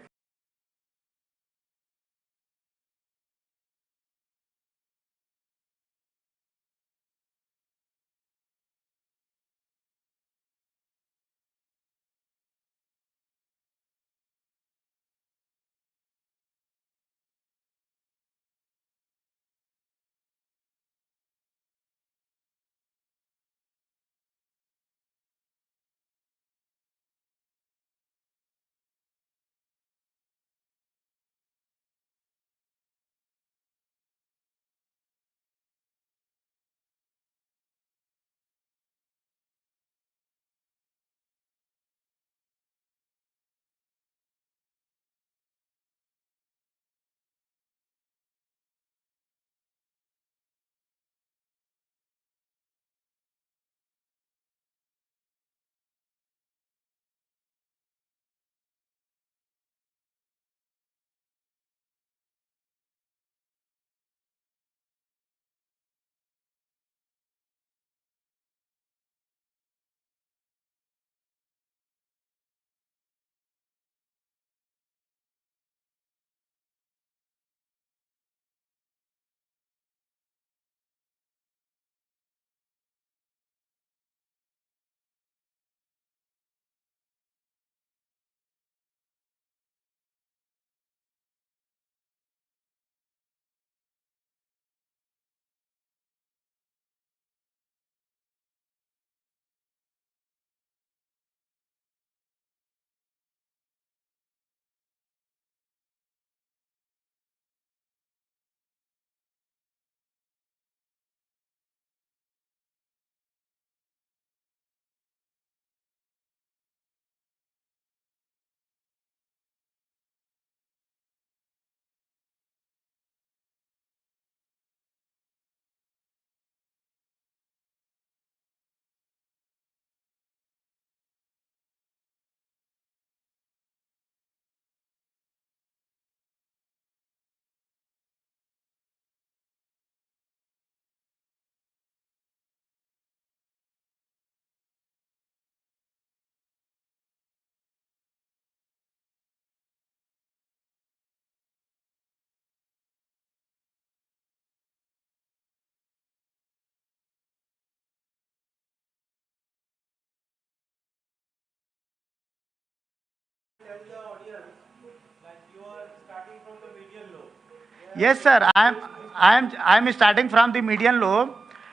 Yes, sir. I'm starting from the median lobe,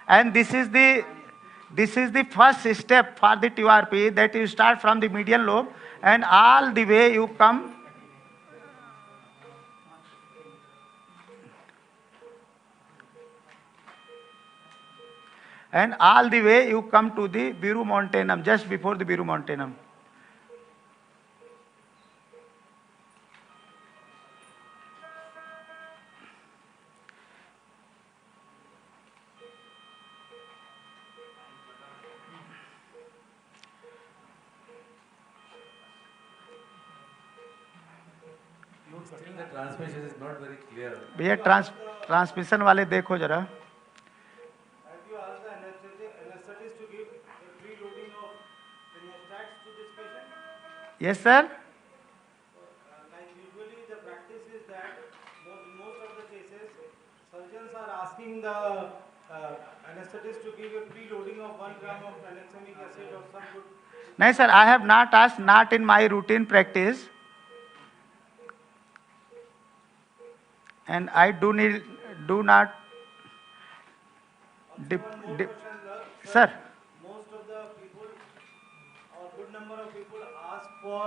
and this is the first step for the TURP, that you start from the median lobe, and all the way you come. And all the way you come to the Birumontanum, just before the Birumontanum. the transmission is not very clear. भैया transmission वाले देखो जरा. Have you asked the anesthetist to give a preloading of pneumostats to this patient? Yes sir. Like usually the practice is that in most of the cases surgeons are asking the anesthetist to give a preloading of 1 gram of tranexamic acid or some good. नहीं sir, I have not asked, not in my routine practice, and I do not. Sir. Most of the people or good number of people ask for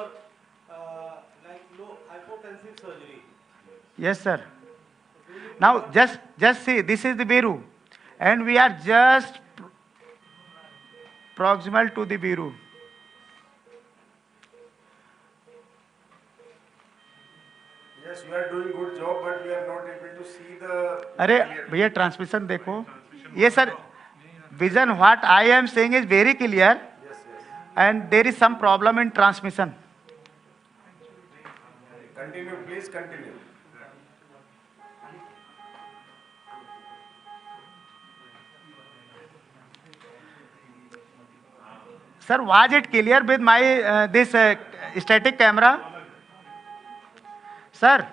like low hypotensive surgery. Yes sir. Now just see, this is the Viru, and we are just proximal to the Viru. Yes, you are doing good job, but we are not able to see the. अरे भैया transmission देखो. ये sir vision what I am saying is very clear, and there is some problem in transmission. Continue, please continue. Sir, was it clear with my this static camera? Sir,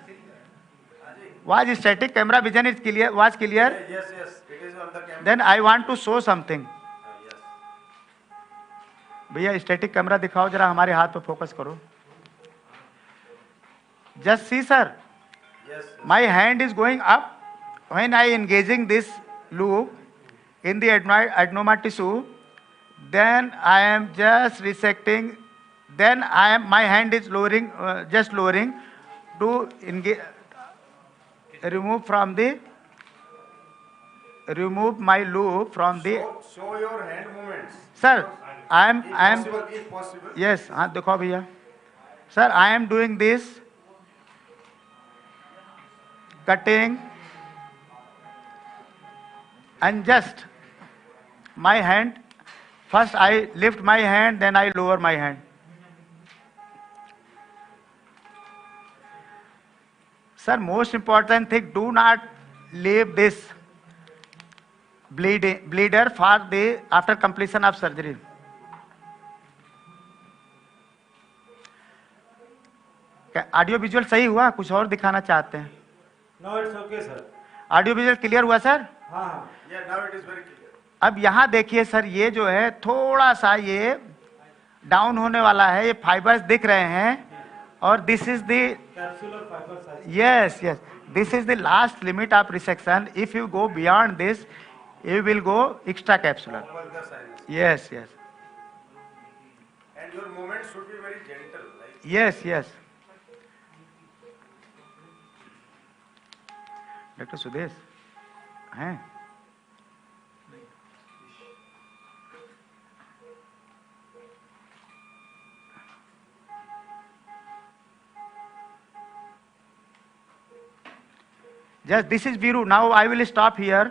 was static camera vision is clear? Was clear? Yes, it is on the camera. Then I want to show something. भैया static camera दिखाओ जरा, हमारे हाथ पे focus करो. Just see sir. Yes. My hand is going up when I engaging this loop in the adenoma tissue. Then I am just resecting. Then my hand is lowering, just lowering to engage, remove my loop from the. Show your hand movements. Sir, I am. If possible. Yes, हाँ देखो भैया. Sir, I am doing this, cutting, and just my hand. First I lift my hand, then I lower my hand. Sir, most important thing, do not leave this bleeder for the after completion of surgery. Audio visual सही हुआ? कुछ और दिखाना चाहते हैं? Now it's okay, sir. Audio visual clear हुआ sir? हाँ. Yeah, now it is very clear. अब यहां देखिए सर, ये जो है थोड़ा सा ये डाउन होने वाला है, ये फाइबर्स दिख रहे हैं, और this is the Capsular fiber size. yes, this is the last limit of resection. If you go beyond this, you will go extracapsular. Yes. And your movement should be very gentle. Like Yes. Dr. Sudesh, हैं? Just this is Viru. Now I will stop here.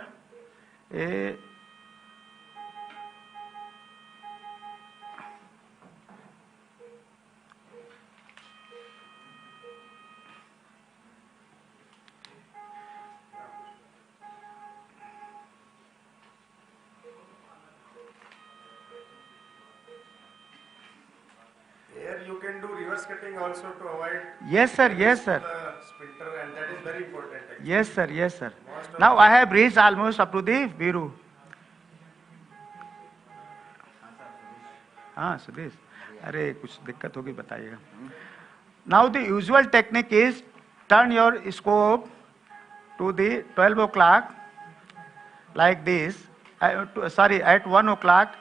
here you can do reverse cutting also to avoid. Yes, sir. Splinter, and that is very important. Actually. Yes, sir. Now I have reached almost up to the Viru. हाँ सुदेश, अरे कुछ दिक्कत होगी बताइएगा. Now the usual technique is turn your scope to the 12 o'clock like this. At 1 o'clock,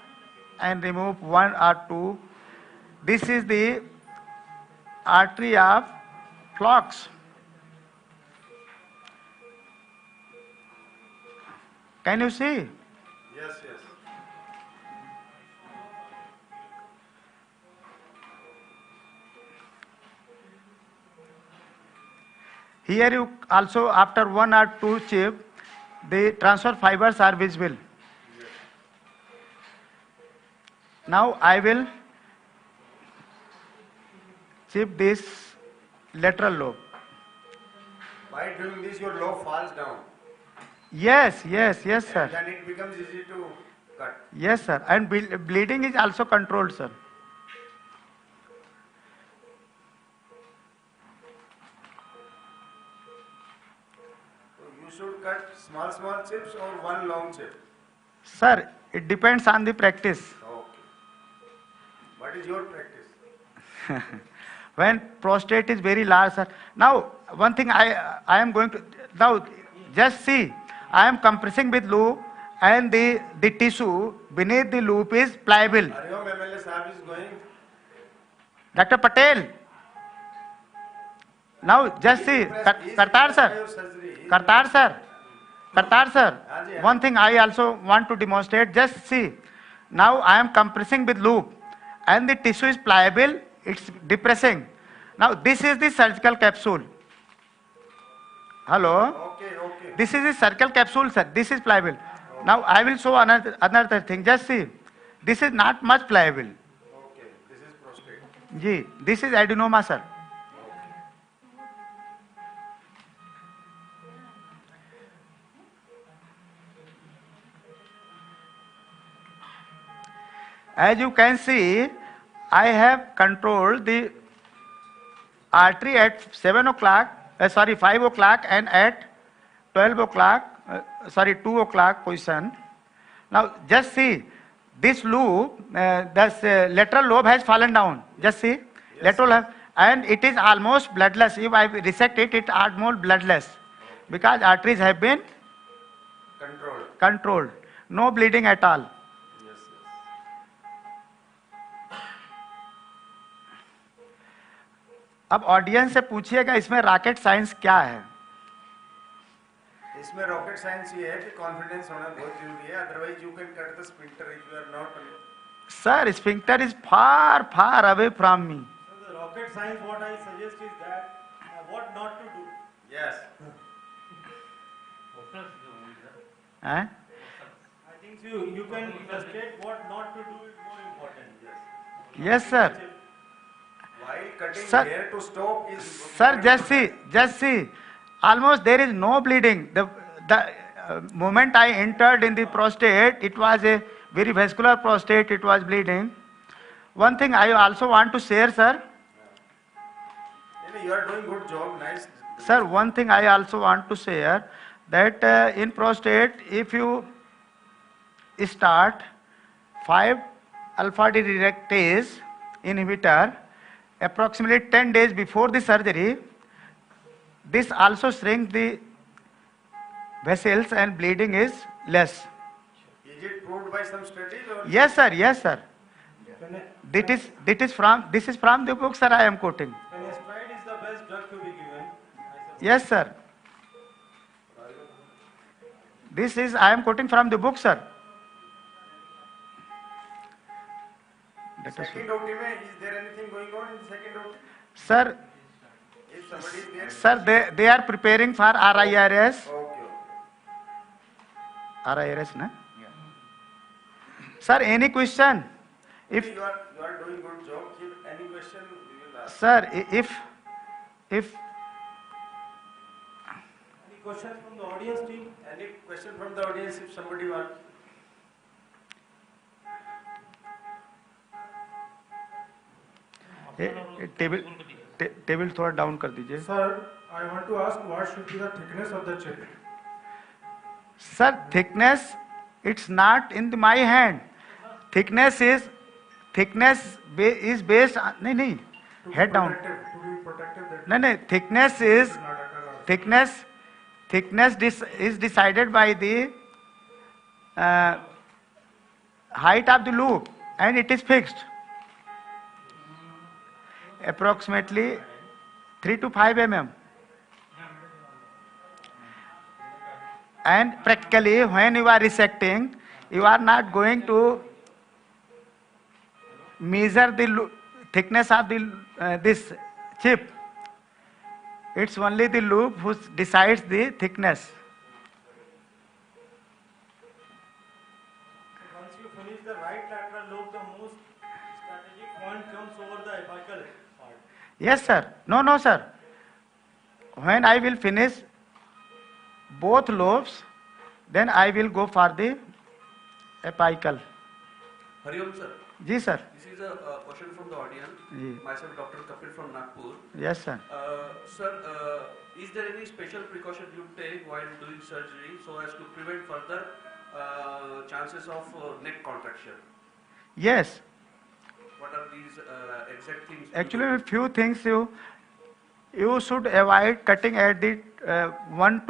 and remove 1 or 2. This is the artery of flux. Can you see? Yes. Here you also, after 1 or 2 chip, the transfer fibers are visible. Now I will chip this lateral lobe. By doing this, your lobe falls down. Yes, sir. And then it becomes easy to cut. Yes, sir. And bleeding is also controlled, sir. So you should cut small chips or one long chip. Sir, it depends on the practice. Okay. What is your practice? When prostate is very large, sir. Now, one thing I am going to, now just see, I am compressing with loop and the tissue beneath the loop is pliable. Hariom MLA Sahab is going. Dr. Patel. Now just see, Kartar sir, one thing I also want to demonstrate, just see, now I am compressing with loop and the tissue is pliable, it's depressing. Now this is the surgical capsule. Hello? Okay. This is the surgical capsule, sir, this is pliable. Now I will show another thing, just see, this is not much pliable. Okay, this is prostate. Ji, this is adenoma, sir. As you can see, I have controlled the artery at 5 o'clock and at 12 o'clock, 2 o'clock position. Now just see, this loop, this lateral lobe has fallen down. Just see, lateral lobe, and it is almost bloodless. If I resect it, it is almost bloodless because arteries have been controlled. No bleeding at all. अब audience से पूछिएगा इसमें rocket science क्या है? इसमें rocket science ये है कि कॉन्फिडेंस होना बहुत जरूरी है, otherwise you can cut the sphincter if you are not. Sir, sphincter is far away from me. So the rocket science, what I suggest is that what not to do. Yes. Eh? I think you can illustrate what not to do is more important. Yes, sir. While cutting Sir, hair to stop is. Sir, just see. Almost there is no bleeding. The moment I entered in the prostate, it was a very vascular prostate. It was bleeding. One thing I also want to share, sir. You are doing good job. Nice. Sir, one thing I also want to share that in prostate, if you start 5-alpha D reductase inhibitor approximately 10 days before the surgery, this also shrinks the vessels and bleeding is less. Is it proved by some studies or? Yes, sir. This is from the book, sir, I am quoting. Finasteride is the best drug to be given. Yes, sir. I am quoting from the book, sir. Second OT, is there anything going on in the second OT? Sir, If somebody is there. sir, they are preparing for RIRS. Okay. RIRS, na? Yeah. Sir, any question? If You are doing good job. If any question, we will ask. sir, if Any question from the audience team? Any question from the audience if somebody wants? Table थोड़ा down कर दीजिए. Sir, I want to ask what should be the thickness of the chip? Sir, thickness, it's not in my hand. Thickness is based on, नहीं, head down. To be protective. नहीं, thickness is decided by the height of the loop and it is fixed. Approximately 3 to 5 mm. And practically, when you are resecting, you are not going to measure the thickness of this chip. It's only the loop who decides the thickness. Once you finish the right lateral lobe, the most strategic point comes over the apical part. Yes, sir. No, sir. When I will finish both lobes, then I will go for the apical. Hariom sir. Ji sir. This is a question from the audience. Ji. Myself, Dr. Kapil from Nagpur. Yes sir. Sir, is there any special precaution you take while doing surgery so as to prevent further chances of neck contraction? Yes. What are these exact things? Actually, a few things you should avoid cutting at the 1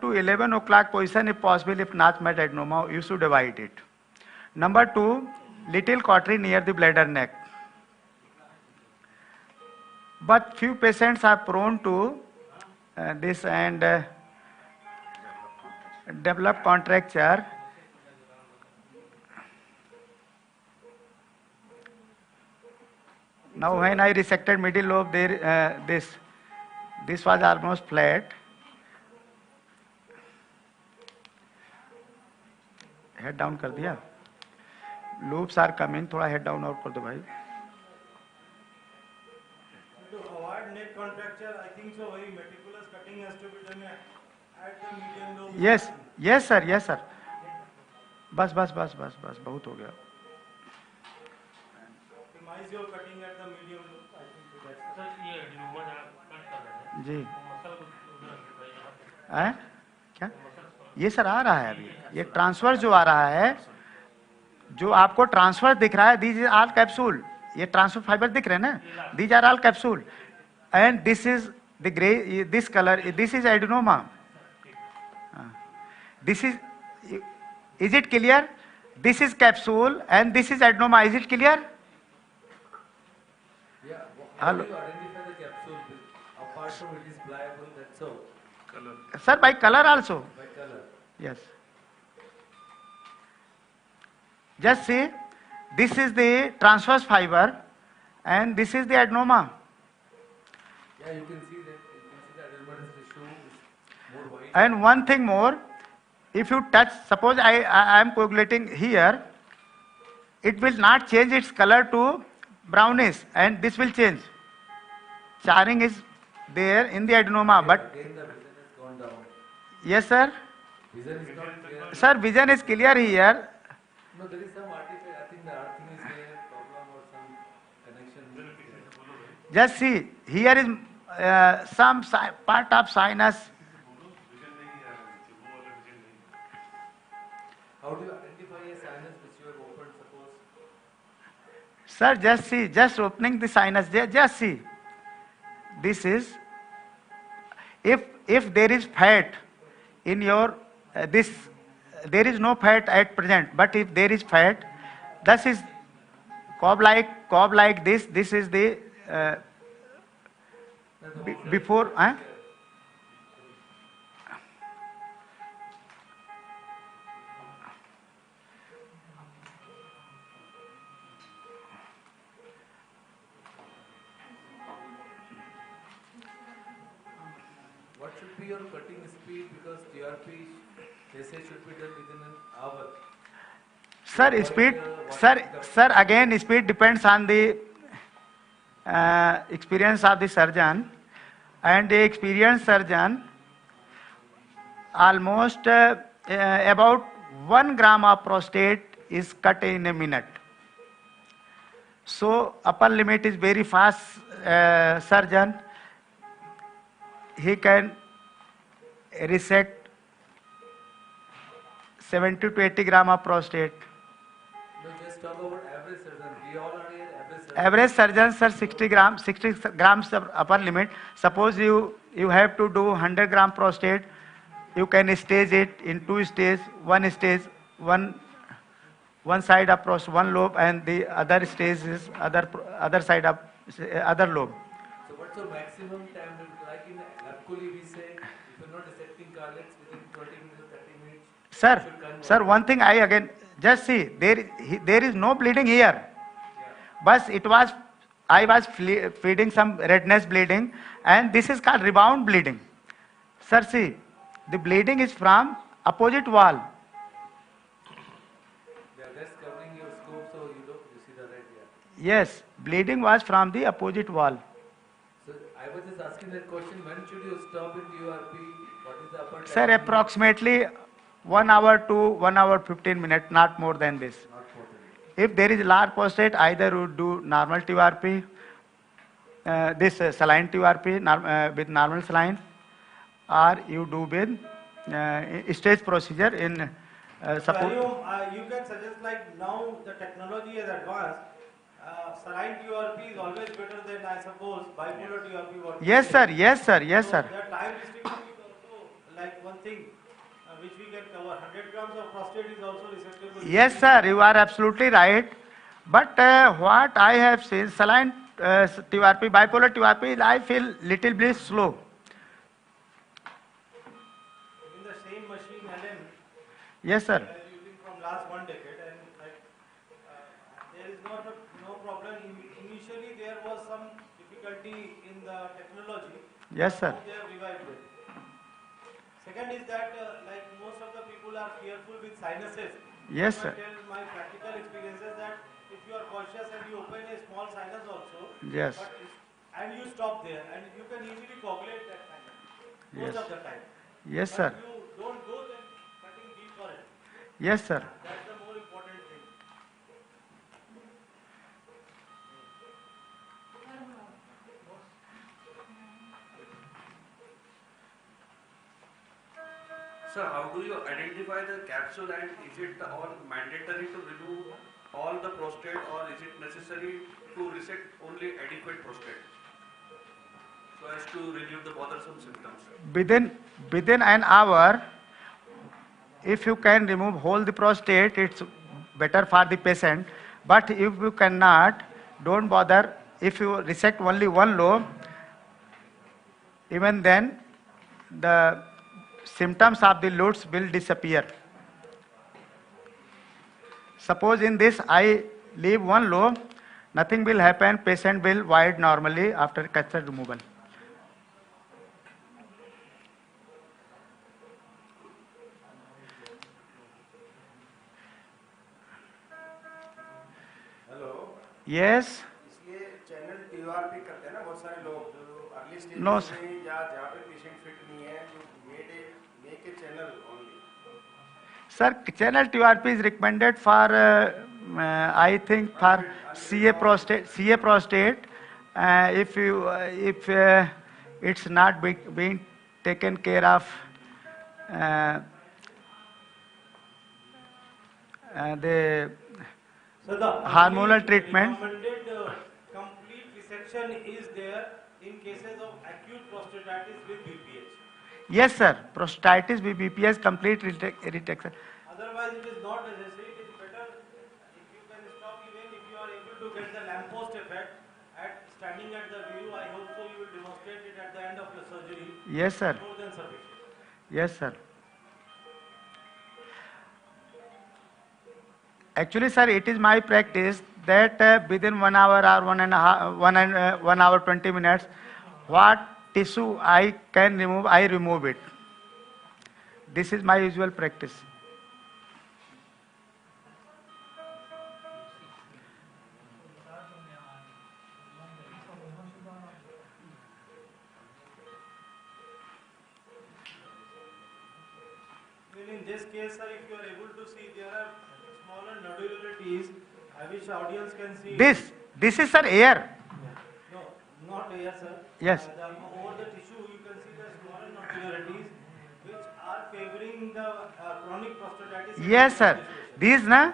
to 11 o'clock position if possible. If not metadenoma, you should avoid it. Number 2, little cautery near the bladder neck. But few patients are prone to this and develop contracture. Now when I resected middle lobe, there this was almost flat. Head down कर दिया. Lobes are coming. थोड़ा head down और कर दो भाई. To avoid neck contracture, I think so very meticulous cutting has to be done at the median lobe. Yes, yes sir, yes sir. बस बहुत हो गया. Optimize your cutting at the medium lobe. I think so that's. Sir ये ड्यूमर आप cut कर रहे हैं जी. Muscle उधर भाई हैं? क्या? ये सर आ रहा है अभी. ये ट्रांसफर जो आ रहा है, जो आपको ट्रांसफर दिख रहा है, दीज आर कैप्सूल. ये ट्रांसफर फाइबर दिख रहे हैं ना? These are all capsule. And this is the grey, this colour, this is adenoma. This is it clear? This is capsule and this is adenoma. Is it clear? Yeah. How Hello. do you identify the capsule? Apart from it is pliable, that's all. Color. Sir, by color also. By color. Yes. Just see, this is the transverse fiber and this is the adenoma. Yeah, you can see that. You can see the adenoma tissue is more white. And one thing more, if you touch, suppose I am coagulating here, it will not change its color to brownish and this will change. Charring is there in the adenoma, but Again the vision has gone down. yes sir. Vision is not clear. Sir, vision is clear here. No, there is some artifact. I think the earthing is there, problem or some connection. Just see, here is some part of sinus. How do you identify a sinus which you have opened, suppose? Sir, just see, just opening the sinus, just see. This is, if there is fat in your, this, there is no fat at present, but if there is fat, this is cob like this is the, before, What should be your cutting speed? Because TRP, they say should be done within an hour. Sir, speed, again, speed depends on the experience of the surgeon, and the experienced surgeon almost about 1 gram of prostate is cut in a minute. So upper limit is very fast surgeon. He can resect 70 to 80 gram of prostate. No, just talk about average surgeon. We all are here, Average surgeon, sir, 60 grams of upper limit. Suppose you have to do 100 gram prostate, you can stage it in 2 stages. One stage, one side of prostate, one lobe, and the other stage is other side of other lobe. So what's the maximum time? Like in Apcoli we say, if you're not dissecting cardiacs within 20 minutes, 30 minutes. Sir, one thing I again, just see, there is no bleeding here. But I was feeding some redness bleeding, and this is called rebound bleeding. Sir, see, the bleeding is from opposite wall. Yeah, that's covering your scope, so you see the red here. Yes, bleeding was from the opposite wall. So I I was just asking that question, when should you stop in TURP? What is the upper Sir, time limit? approximately 1 hour to 1 hour 15 minutes, not more than this. Not more than If there is large prostate, either you do normal TURP, this saline TURP with normal saline, or you do with stage procedure in support. You can suggest, like, now the technology has advanced. Saline TURP is always better than, I suppose, bipolar TURP. What Yes, we sir. say. Yes, sir. Yes, So sir. the time restriction is also like one thing which we can cover. 100 grams of prostate is also resectable. Yes, sir. You are absolutely right. But what I have seen, saline TURP, bipolar TURP, I feel little bit slow. In the same machine, LM, Yes, sir. using from last 1 decade, and like there is no problem. Initially, there was some difficulty in the technology. Yes, sir. Now they have revived it. Second is that like most of the people are fearful with sinuses. Yes, I sir. tell my practical experiences that if you are cautious and you open a small sinus also, Yes. and you stop there, and you can easily coagulate that sinus most Yes. of the time. Yes, But sir. if you don't go, then cutting deep for it. Yes, sir. That's the more important thing. Sir, how do you identify the capsule, and is it all mandatory to remove all the prostate, or is it necessary to resect only adequate prostate so as to relieve the bothersome symptoms? Within an hour, if you can remove whole the prostate, it's better for the patient. But if you cannot, don't bother. If you resect only one lobe, even then the symptoms of the loads will disappear. Suppose in this I leave one lobe, nothing will happen, patient will void normally after catheter removal. Hello Yes. इसलिए channel TRP करते हैं ना बहुत सारे लोग जो early stage No, में sir. या जहाँ पे पेशेंट फिट नहीं है जो make a channel only Sir, channel TURP is recommended for, I think, for CA prostate. If it's not being taken care of, the So the hormonal treatment. recommended complete resection is there in cases of acute prostatitis with BPH. Yes, sir. Prostatitis with BPS complete resection. Otherwise, it is not necessary. It is better if you can stop, even if you are able to get the lamppost effect at standing at the view. I hope so. You will demonstrate it at the end of your surgery. Yes, sir. More than sufficient. Yes, sir. Actually, sir, it is my practice that within 1 hour or 1 hour 20 minutes, what tissue I can remove, I remove it. This is my usual practice. In this case, sir, if you are able to see, there are smaller nodularities. I wish audience can see. This is, sir, air. No, not here, sir. Yes. Over the tissue, you can see the smaller nodularities which are favoring the chronic prostatitis. Yes, sir. These, na?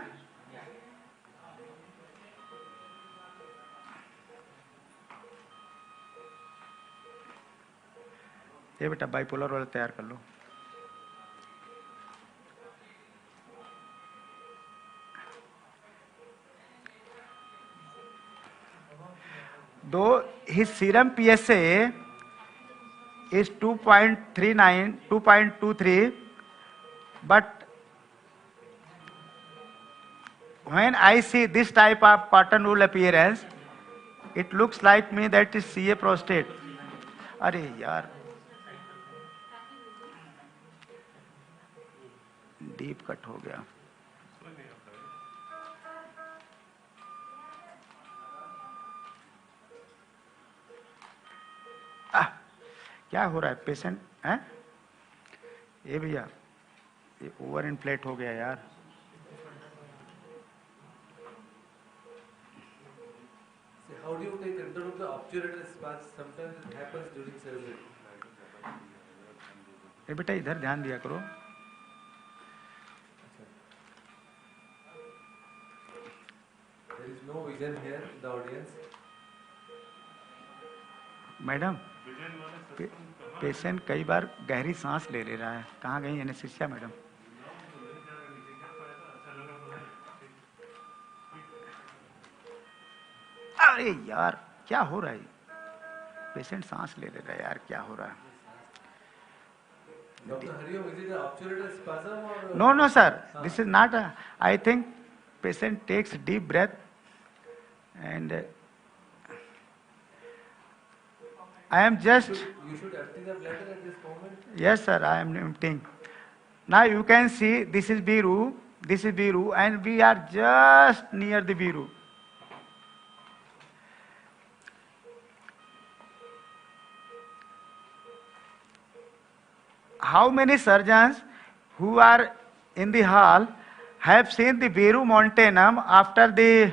ये बेटा bipolar वाला तैयार कर लो. Though his serum PSA is 2.39, 2.23, but when I see this type of pattern rule appearance, it looks like me that is CA prostate. अरे यार, deep cut हो गया. क्या हो रहा है पेशेंट है? ये भैया ये ओवर इन्फ्लेट हो गया यार. So how do you take control of the obturator sparks? Sometimes it happens during surgery. ये बेटा इधर ध्यान दिया करो. There is no vision here in the audience. Madam patient कई बार गहरी सांस ले रहा है. कहाँ गई एनेस्थीसिया मैडम? अरे यार क्या हो रहा है? पेशेंट सांस ले रहा है यार, क्या हो रहा है? Dr. Hariom, is it an obturator spasm or? No, no, sir. This is not. I think patient takes deep breath and I am just. You should empty the bladder at this moment. Yes, sir. I am emptying. Now you can see this is Biru. This is Biru, and we are just near the Biru. How many surgeons who are in the hall have seen the Viru montanum after the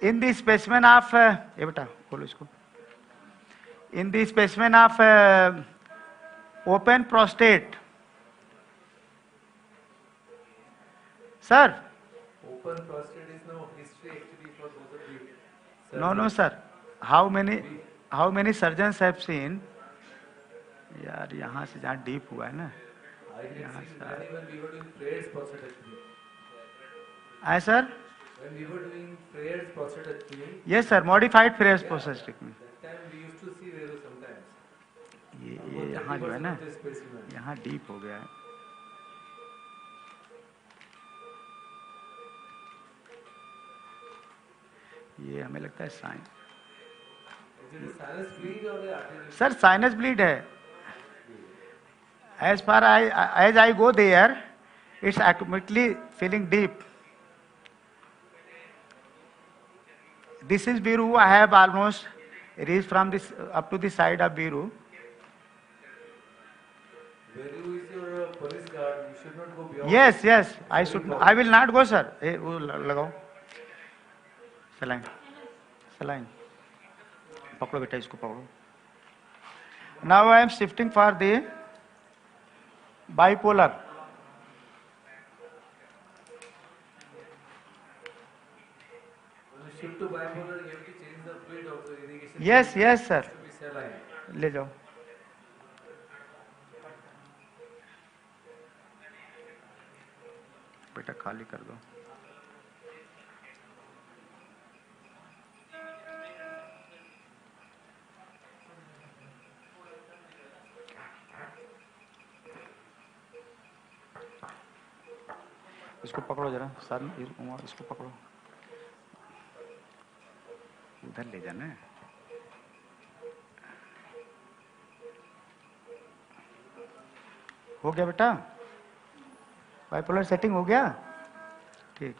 in the specimen of ये बेटा खोलो इसको. In the specimen of open prostate, sir? Open prostate is no history actually for both of you. No, no, sir. How many surgeons have seen? यार यहाँ से जहाँ deep हुआ है ना, यहाँ से. When we were doing prayers prostatectomy. Aye, sir? When we were doing prayers prostatectomy. Yes, sir. Modified Freyer's prostatectomy. That time we used to see there sometimes. ये यहाँ जो है ना, यहाँ डीप हो गया है. ये हमें लगता है साइन. सर साइनस ब्लीड है. As far as I go there, it's acutely feeling deep. This is Biru. I have almost reached from this up to the side of Biru. Biru is your police guard. You should not go beyond. Yes, yes. I should. I will not go, sir. Hey, वो लगाओ. Saline. Saline. पकड़ो बेटा इसको पकड़ो. Now I am shifting for the bipolar. When you shift to bipolar, you have to change the fluid of the irrigation. Yes, yes, sir. Should be saline. ले जाओ. बेटा खाली कर दो. इसको पकड़ो जरा सर, इसको पकड़ो, उधर ले जाना है. हो गया बेटा? बाइपोलर सेटिंग हो गया? ठीक.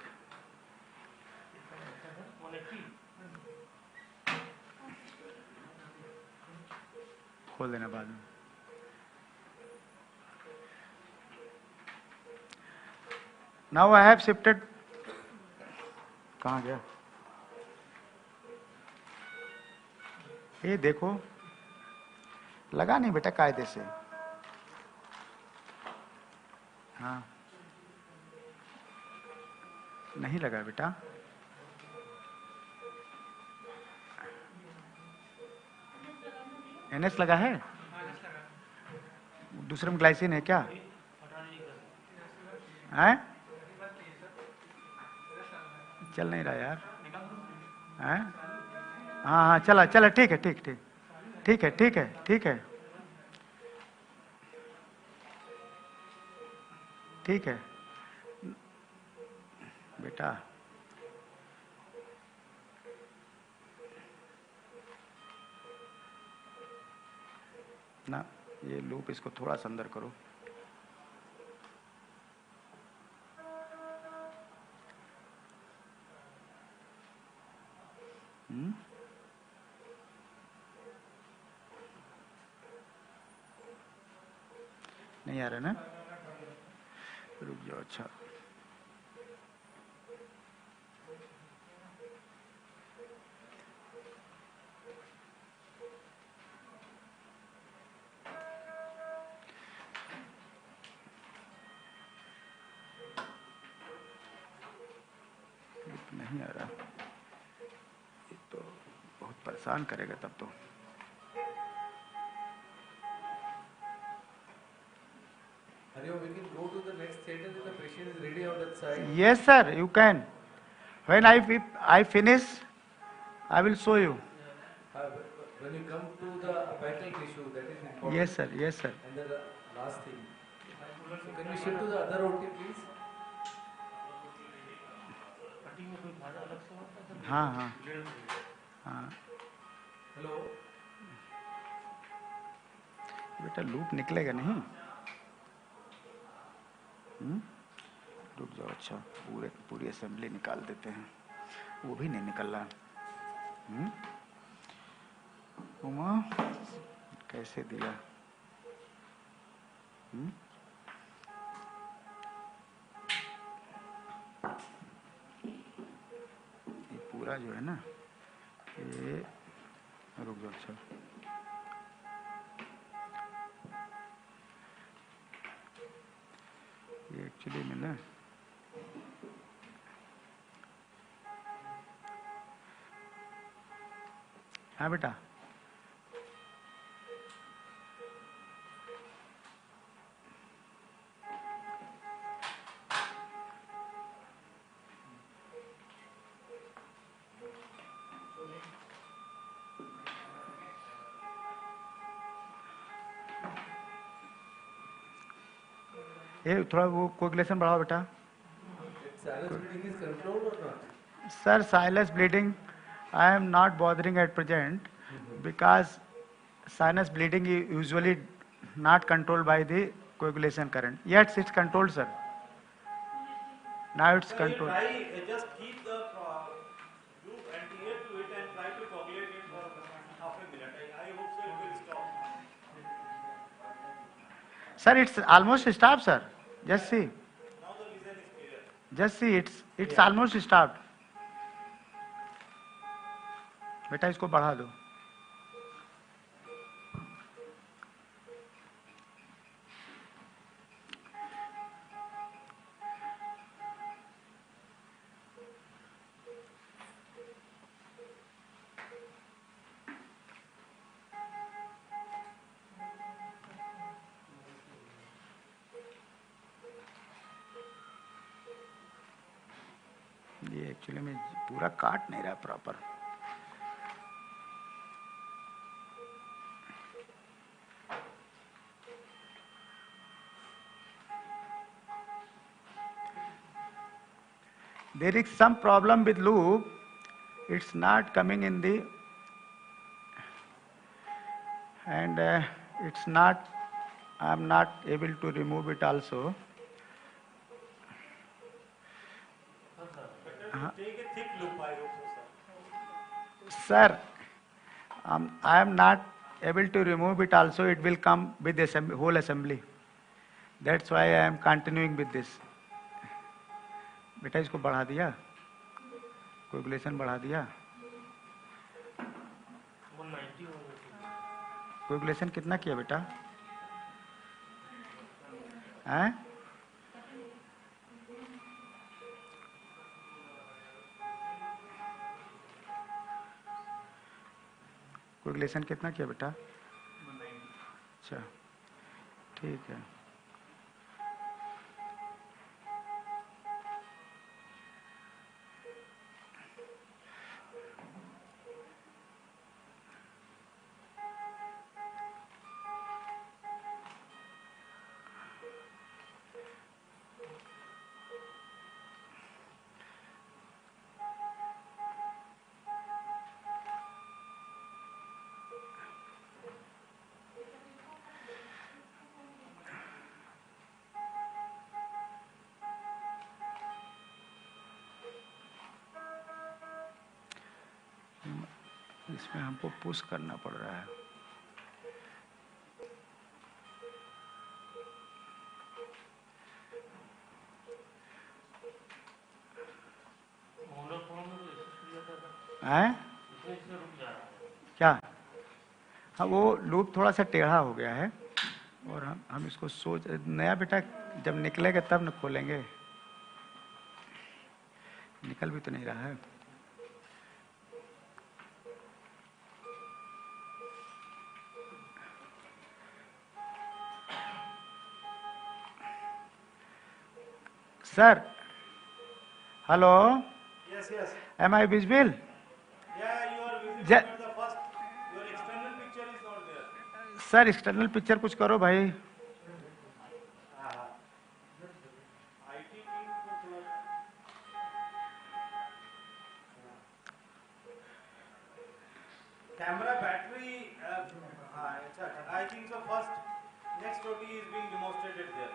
खोल देना बाद में. Now I have shifted. कहाँ गया? ये देखो, लगा नहीं बेटा कायदे से. हाँ, नहीं लगा बेटा. NS लगा है? दूसरे में ग्लाइसिन है क्या? हैं? चल नहीं रहा यार. हैं? हाँ हाँ चला चला, ठीक है ठीक ठीक ठीक है ठीक है ठीक है ठीक है बेटा. ना ये लूप इसको थोड़ा सा अंदर करो. आ रहा ना, रुक जाओ। अच्छा नहीं आ रहा, ये तो बहुत परेशान करेगा तब तो। Hariom, we can go to the next theater if the patient is ready on that side. Yes sir, you can. When I finish, I will show you. When you come to the apical tissue, that is important. Yes sir, yes sir. And the last thing. So can we shift to the other OT, please? हाँ हाँ हाँ। Hello. बेटा loop निकलेगा नहीं। रुक जाओ। अच्छा पूरी असेंबली निकाल देते हैं, वो भी नहीं निकल रहा। उमा कैसे दिया? ये पूरा जो है ना, ये रुक जाओ। अच्छा ये एक्चुअली में ना हाँ बेटा ये थोड़ा वो कोगुलेशन बढ़ाओ बेटा। Silence bleeding is controlled or not? Sir, sinus bleeding, I am not bothering at present because sinus bleeding is usually not controlled by the coagulation current. Yes, it's controlled, sir. Now it's controlled. Just keep the loop and adhere to it and try to coagulate it for half a minute. I hope so it will stop. Sir, it's almost stopped, sir. Just see. Now the lesion is clear. Just see, it's almost stopped. बेटा इसको बढ़ा दो। ये actually में पूरा काट नहीं रहा proper. There is some problem with loop. It's not coming in the, and it's not, I'm not able to remove it also. Take a thick loop, I hope so, Sir, I am not able to remove it also. It will come with the whole assembly. That's why I am continuing with this. बेटा इसको बढ़ा दिया, coagulation बढ़ा दिया। Coagulation कितना किया बेटा? हैं? कोगुलेशन कितना किया बेटा? अच्छा ठीक है। इसमें हमको पुश करना पड़ रहा है। हैं? क्या? हाँ, वो लूप थोड़ा सा टेढ़ा हो गया है और हम इसको सोच नया बेटा जब निकलेगा तब न खोलेंगे, निकल भी तो नहीं रहा है। Sir, hello, Yes, yes. am I visible? Yeah, you are visible, but the first, your external picture is not there. Sir external picture कुछ करो भाई। Camera battery, I think so first, next OT is being demonstrated there.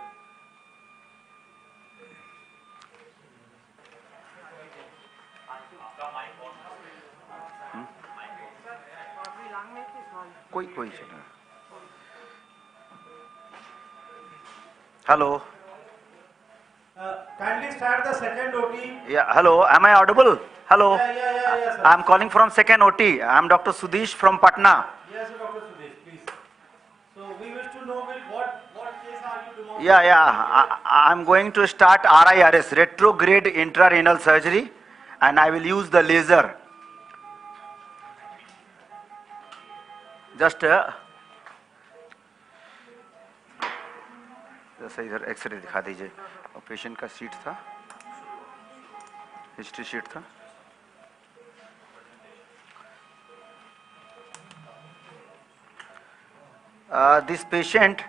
कोई चला। Hello. Kindly start the second OT. Yeah. Hello. Am I audible? Hello. Yeah, sir. I'm calling from second OT. I'm Dr. Sudesh from Patna. Yes, Dr. Sudesh, please. So we wish to know what case are you demonstrating? Yeah. I'm going to start RIRS, retrograde intrarenal surgery, and I will use the laser. Just जैसे इधर x ray दिखा दीजिए। Patient का sheet था, history sheet था। This patient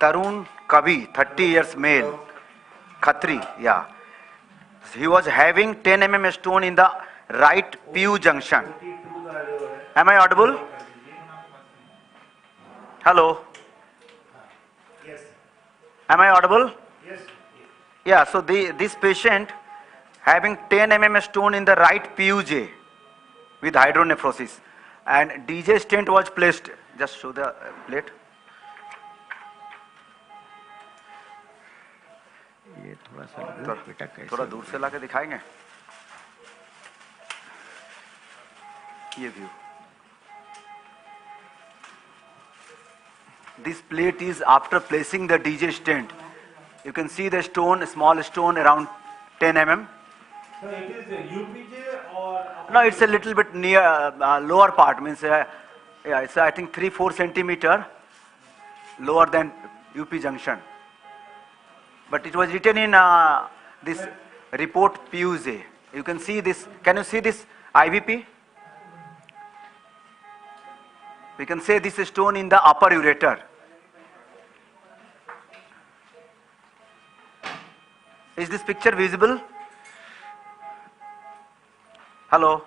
Tarun Kavi, 30 years male, Khatri, yeah. He was having 10 mm stone in the right PU junction. Am I audible? Hello. Yes. Am I audible? Yes. Yeah, so this patient having 10 mm stone in the right PUJ with hydronephrosis, and DJ stent was placed. Just show the plate. ये थोड़ा सा बेटा कैसे थोड़ा दूर से लाके दिखाएंगे ये view. This plate is after placing the DJ stent. You can see the stone, small stone around 10 mm. So it is UPJ or? No, it's a little bit near lower part. Means yeah, it's I think 3-4 centimeter lower than UP junction. But it was written in this report PUJ. You can see this. Can you see this IVP? We can say this stone in the upper ureter. Is this picture visible? Hello?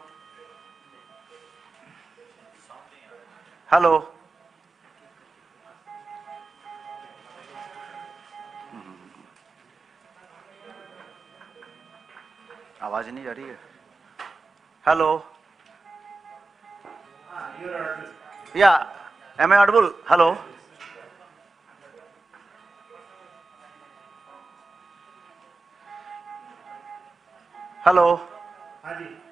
Hello? आवाज नहीं जा रही है. Hello? You are audible. Yeah. Am I audible? Hello? Hello?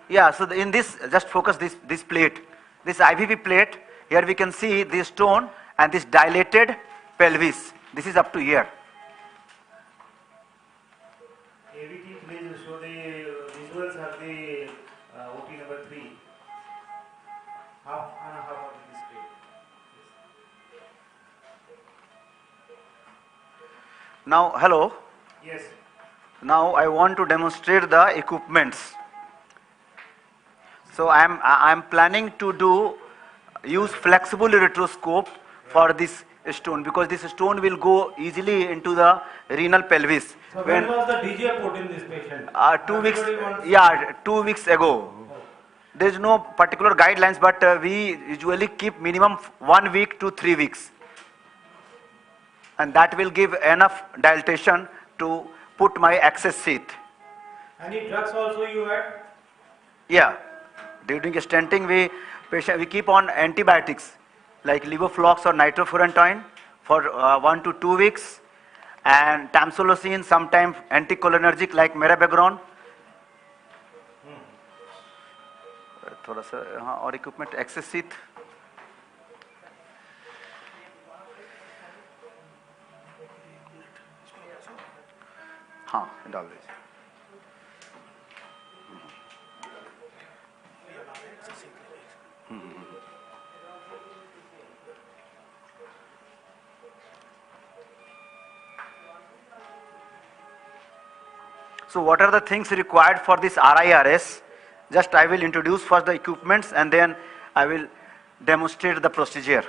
Yeah, so in this, just focus this plate. This IVP plate, here we can see this stone and this dilated pelvis. This is up to here. AVT, please show the visuals of the OT number 3. Half and a half of the display. Now, hello? Yes. Now I want to demonstrate the equipments. So I'm planning to use flexible ureteroscope for this stone, because this stone will go easily into the renal pelvis. So when was the DJ put in this patient? 2 weeks. Yeah, 2 weeks ago. There is no particular guidelines, but we usually keep minimum 1 week to 3 weeks, and that will give enough dilatation to put my access sheath. Any drugs also you had? Yeah, during stenting we keep on antibiotics like levoflox or nitrofurantoin for 1 to 2 weeks, and tamsulosin, sometimes anticholinergic like mirabegron. थोड़ा सा हाँ और equipment access seat हाँ डाल दीजिए. So what are the things required for this RIRS? Just I will introduce first the equipments and then I will demonstrate the procedure.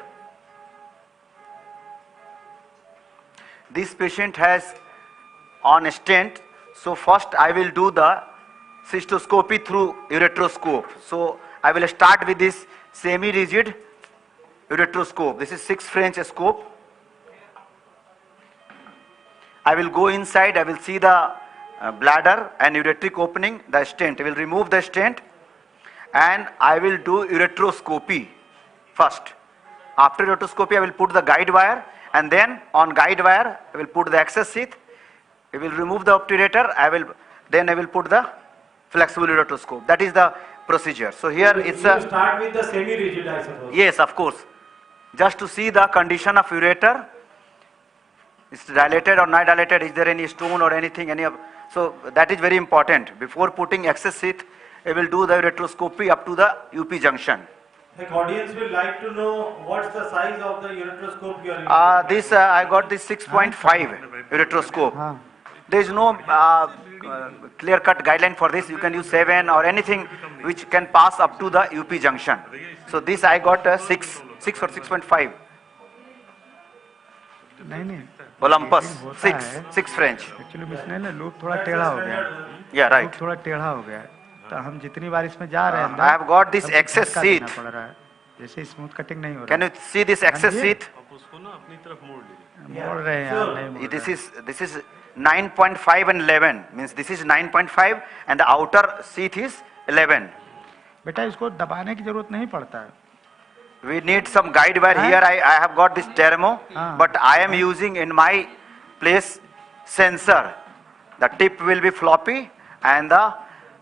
This patient has on a stent, so first I will do the cystoscopy through ureteroscope. So I will start with this semi-rigid ureteroscope. This is 6 French scope. I will go inside, I will see the bladder and ureteric opening, the stent. I will remove the stent and I will do ureteroscopy first. After ureteroscopy, I will put the guide wire and then on guide wire, I will put the access sheath. I will remove the obturator. Then I will put the flexible ureteroscope. That is the procedure. So here it's a... You start with the semi-rigid, I suppose. Yes, of course. Just to see the condition of ureter. It's dilated or not dilated. Is there any stone or anything? So that is very important. Before putting access sheath, I will do the ureteroscopy up to the UP junction. The audience will like to know what's the size of the ureteroscope you are using. I got this 6.5 ureteroscope. There is no clear-cut guideline for this. You can use 7 or anything which can pass up to the UP junction. So this I got 6 or 6.5. Olympus 6 French. Actually इसमें ना loop थोड़ा टेढ़ा हो गया. Yeah, right. Loop थोड़ा टेढ़ा हो गया. तो हम जितनी बार इसमें जा रहे हैं I have got this access sheath. जैसे स्मूथ कटिंग नहीं हो रहा. Can you see this access sheath? मोड़ रहे हैं यार नहीं मोड़. This is 9.5 and 11. Means this is 9.5 and the outer sheath is 11. बेटा इसको दबाने की जरूरत नहीं पड़ता है. We need some guide wire. Here I have got this thermo, but I am using in my place sensor. The tip will be floppy and the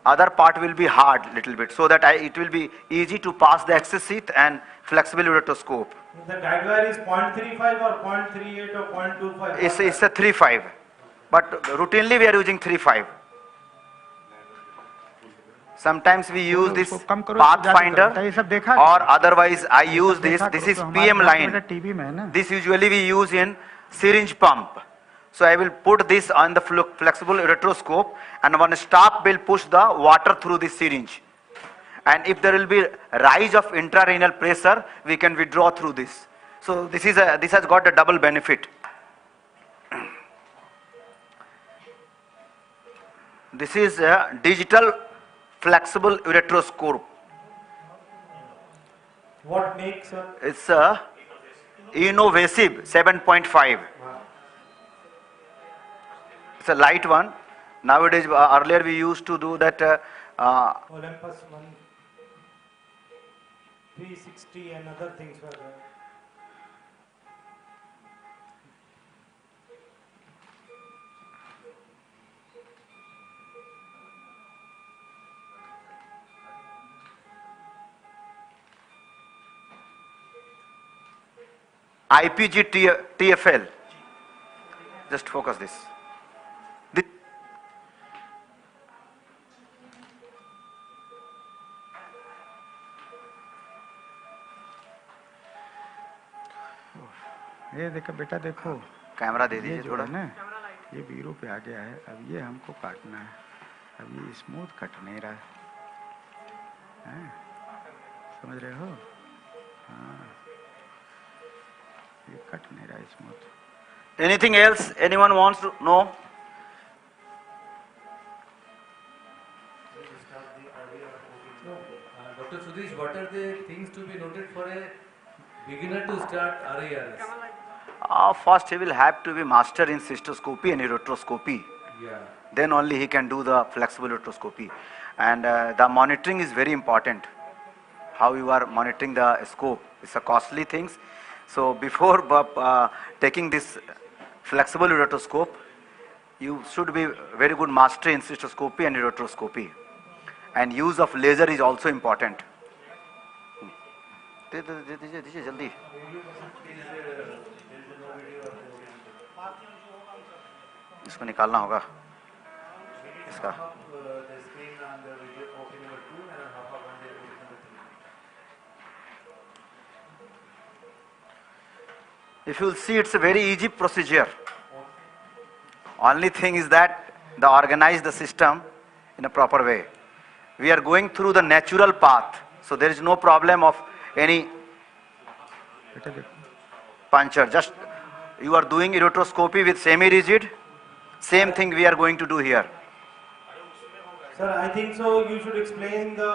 other part will be hard little bit, so that it will be easy to pass the access sheath and flexible ureteroscope. The guide wire is 0.35 or 0.38 or 0.25? It's a 3.5, but routinely we are using 3.5. Sometimes we use this pathfinder or otherwise I use this. This is PM line. This usually we use in syringe pump. So I will put this on the flexible ureteroscope and one stop will push the water through this syringe. And if there will be rise of intrarenal pressure, we can withdraw through this. So this has got a double benefit. This is a digital flexible ureteroscope. What makes It's a innovative 7.5. It's a light one. Nowadays, earlier we used to do that. Olympus 360 and other things were there. IPG TFL. Just focus this. ये देखो बेटा देखो. Camera दे दीजिए थोड़ा. ना ये बीरो पे आ गया है. अब ये हमको काटना है. अब ये स्मूथ कट नहीं रहा है. समझ रहे हो? हाँ. ये कट नहीं रहा smooth. Anything else anyone wants to know? Dr. Sudesh, what are the things to be noted for a beginner to start RIRS? First he will have to be master in cystoscopy and ureteroscopy. Yeah. Then only he can do the flexible ureteroscopy. And the monitoring is very important. How you are monitoring the scope. It's a costly thing. So before taking this flexible ureteroscope, you should be very good master in cystoscopy and ureteroscopy. And use of laser is also important. दे दीजिए जल्दी. इसको निकालना होगा इसका. If you'll see, it's a very easy procedure. Only thing is that the organize the system in a proper way. We are going through the natural path, so there is no problem of any puncture. Just you are doing ureteroscopy with semi-rigid. Same thing we are going to do here. Sir, I think so. You should explain the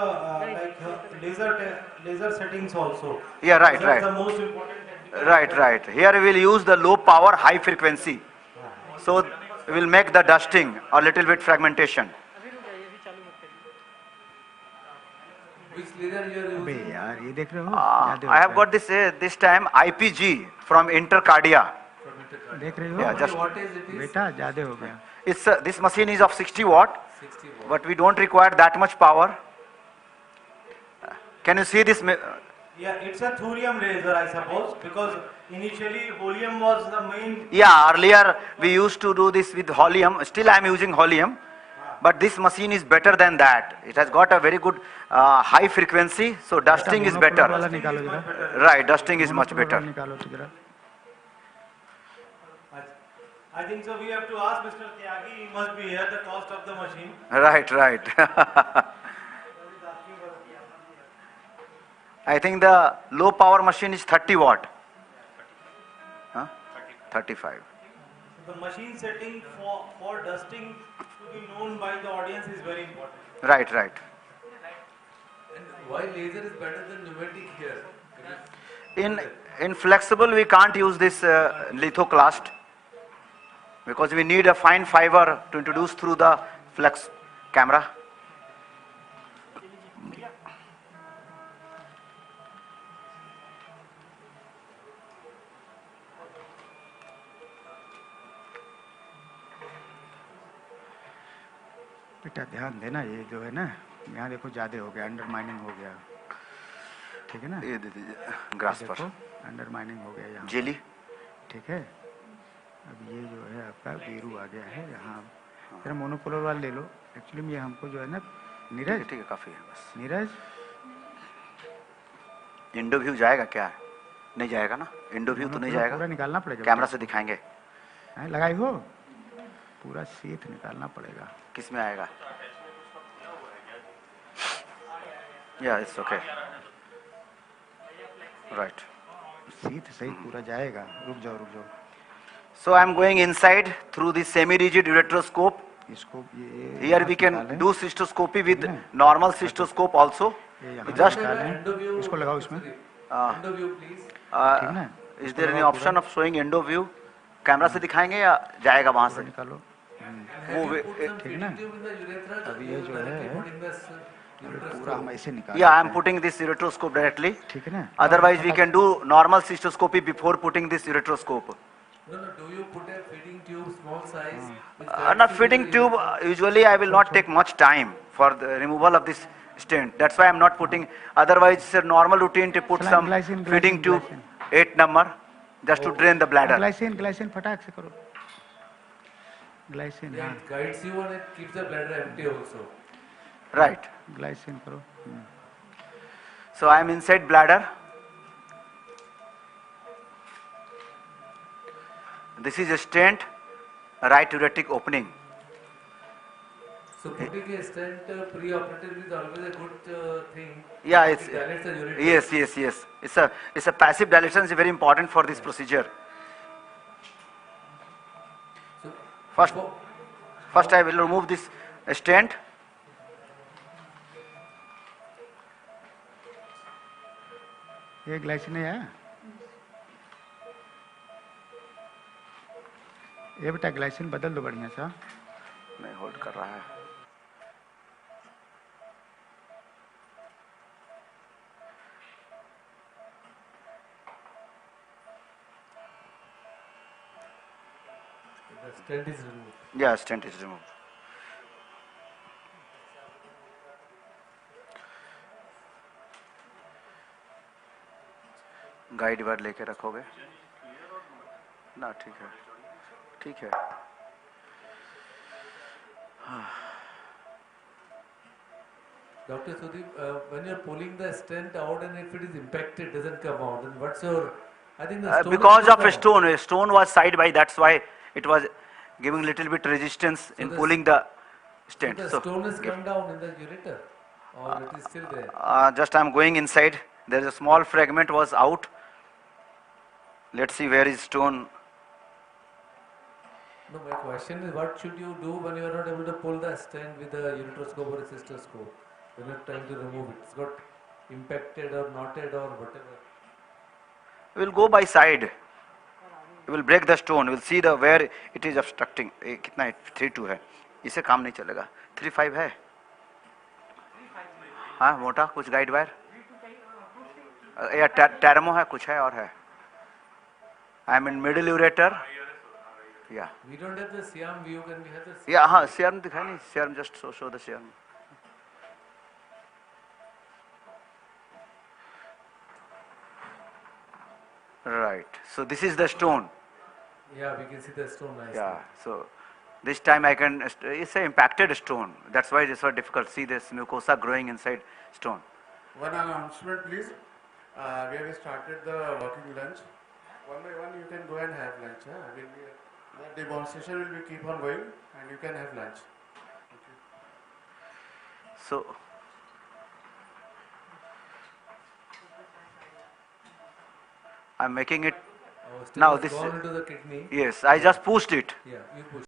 laser settings also. Yeah, right, That's right. the most important. Right. Here we will use the low power, high frequency. So we will make the dusting or little bit fragmentation. Which laser you are अबे using? यार ये देख रहे हो I have got this time IPG from Intercardia. देख रहे हो Yeah, just What is it? बेटा ज्यादा हो गया. it's this machine is of 60 watt, but we don't require that much power. Can you see this? Yeah, it's a thurium laser, I suppose, because initially helium was the main. Yeah, earlier we used to do this with helium. Still I am using helium, but this machine is better than that. It has got a very good high frequency, so dusting is better. Right, dusting is much better. I think so. We have to ask Mr. Tyagi. He must be here. The cost of the machine. Right. I think the low power machine is 30 watt. 35. The machine setting for dusting to be known by the audience is very important. Right. And why laser is better than pneumatic here? In flexible we can't use this lithoclast because we need a fine fiber to introduce through the flex camera. बेटा ध्यान देना ये जो है ना यहाँ देखो ज्यादा हो गया अंडरमाइनिंग हो गया ठीक है ना ये दे दीजिए ग्रास पर अंडरमाइनिंग हो गया यहाँ जेली ठीक है अब ये जो है आपका वीरू आ गया है यहाँ जरा मोनोपोलर वाला ले लो एक्चुअली में ये हमको जो है ना नीरज ठीक है काफी है बस नीरज इंडो व्यू जाएगा क्या नहीं जाएगा ना इंडो व्यू तो नहीं जाएगा पूरा निकालना पड़ेगा कैमरा से दिखाएंगे लगाई हो पूरा सीट निकालना पड़ेगा किस में आएगा या इट्स ओके राइट सीट सही पूरा जाएगा रुक जाओ so I am going inside through the semi rigid ureteroscope. Here we can do cystoscopy with normal cystoscope also. Just इसको लगाओ इसमें is there any option of showing endo view? Camera से दिखाएंगे या जाएगा वहां से निकालो वो ठीक ना अब ये जो है पूरा हम ऐसे निकाल yeah I am putting this ureteroscope directly ठीक है ना otherwise we can do normal cystoscopy before putting this ureteroscope. No, do you put a feeding tube small size? Not feeding tube, usually I will not take much time for the removal of this stent. That's why I am not putting, otherwise it's a normal routine to put some feeding tube, 8 number, just to drain the bladder. Glycine फटाक से करो glycine Yeah, it guides you and it keeps the bladder empty also. Right. Glycine करो So I am inside bladder. This is a stent, right ureteric opening. So putting a stent pre-operatively is always a good thing. Yeah, it's It dilates the ureter. yes. It's a passive dilation is very important for this procedure. So First I will remove this stent. ये glycine है ये बेटा glycine बदल दो बढ़िया सा नहीं hold कर रहा है the stent is removed. Yeah, stent is removed. Guide wire लेके रखोगे ना? ठीक है, ठीक है। Dr. Sudeep, when you're pulling the stent out and if it is impacted, doesn't come out, then what's your, I think the stone Because is of a stone was side by, that's why it was giving little bit resistance in pulling the stent. So the stone has come down in the ureter, or it is still there? Just I'm going inside. There's a small fragment was out. Let's see where is stone. No, my question is, what should you do when you are not able to pull the stent with a ureteroscope or a cystoscope? When you're trying to remove it, it's got impacted or knotted or whatever. We'll go by side. We will break the stone. We'll see the where it is obstructing. कितना है? 3-2 है. इसे काम नहीं चलेगा. 3-5 है. हाँ, मोटा कुछ गाइड वायर. या टैरमो है, कुछ है और है. I'm in middle ureter. Yeah. We don't have the Siam view. Can we have the? Yeah, हाँ, serum दिखाई नहीं. Serum just show the serum. Right. So this is the stone. Yeah, we can see the stone nicely. Yeah. So this time I can. It's an impacted stone. That's why it's so difficult. See this mucosa growing inside stone. One announcement, please. We have started the working lunch. One by one, you can go and have lunch. The demonstration will be keep on going, and you can have lunch. So. I'm making it. Now this. Gone into the kidney. Yes, I just pushed it. Yeah, you push.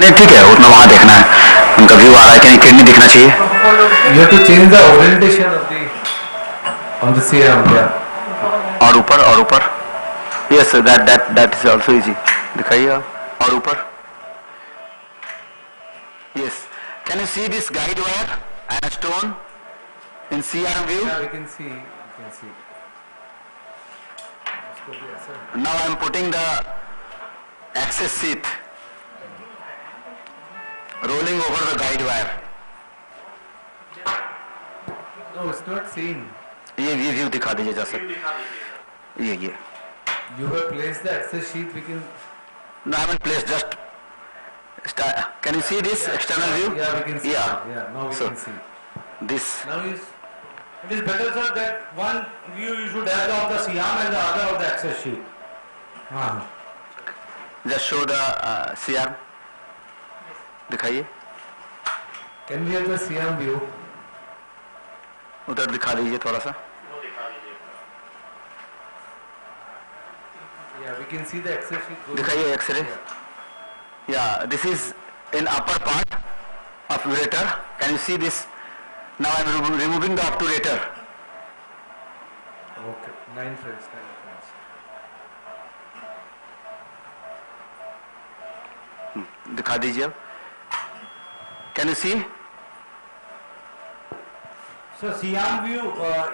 नहीं ठीक है, उतना वहाँ देखना है, उनका view आ रहा है कि नहीं, किडनी दिखना चाहिए. You have to change the orientation of the on the serum. Yeah. और ऊपर. Yes, that is also easy. दिखाइए और ऊपर. Yes. Can you see this guide wire and a stone in CRM view? Yeah, we can see. We can see. Now I am putting the access sheath, rolling over the guide wire. No, it's not seen. ये view दिखा दीजिए जैसे. ये. You have placed the access sheet. We can. No, I haven't placed. Just. Can you see this external view? Yeah, we can see. Yeah. Now we can see. This. Now it is better, sir, that one view you should have of the Siam and the other of the access sheet. Just show the CR. दिखाइए. Can we have the Siam view? उधर दिखा दीजिए थोड़ा सा. Yeah, we can see the access sheet. दिखाइए X-ray. Yeah, this is in upper part of ureter. Can you see this? Now I am removing the obturator. Okay, 9 friends. दिखा दीजिए अब. Can you see? So Siam view,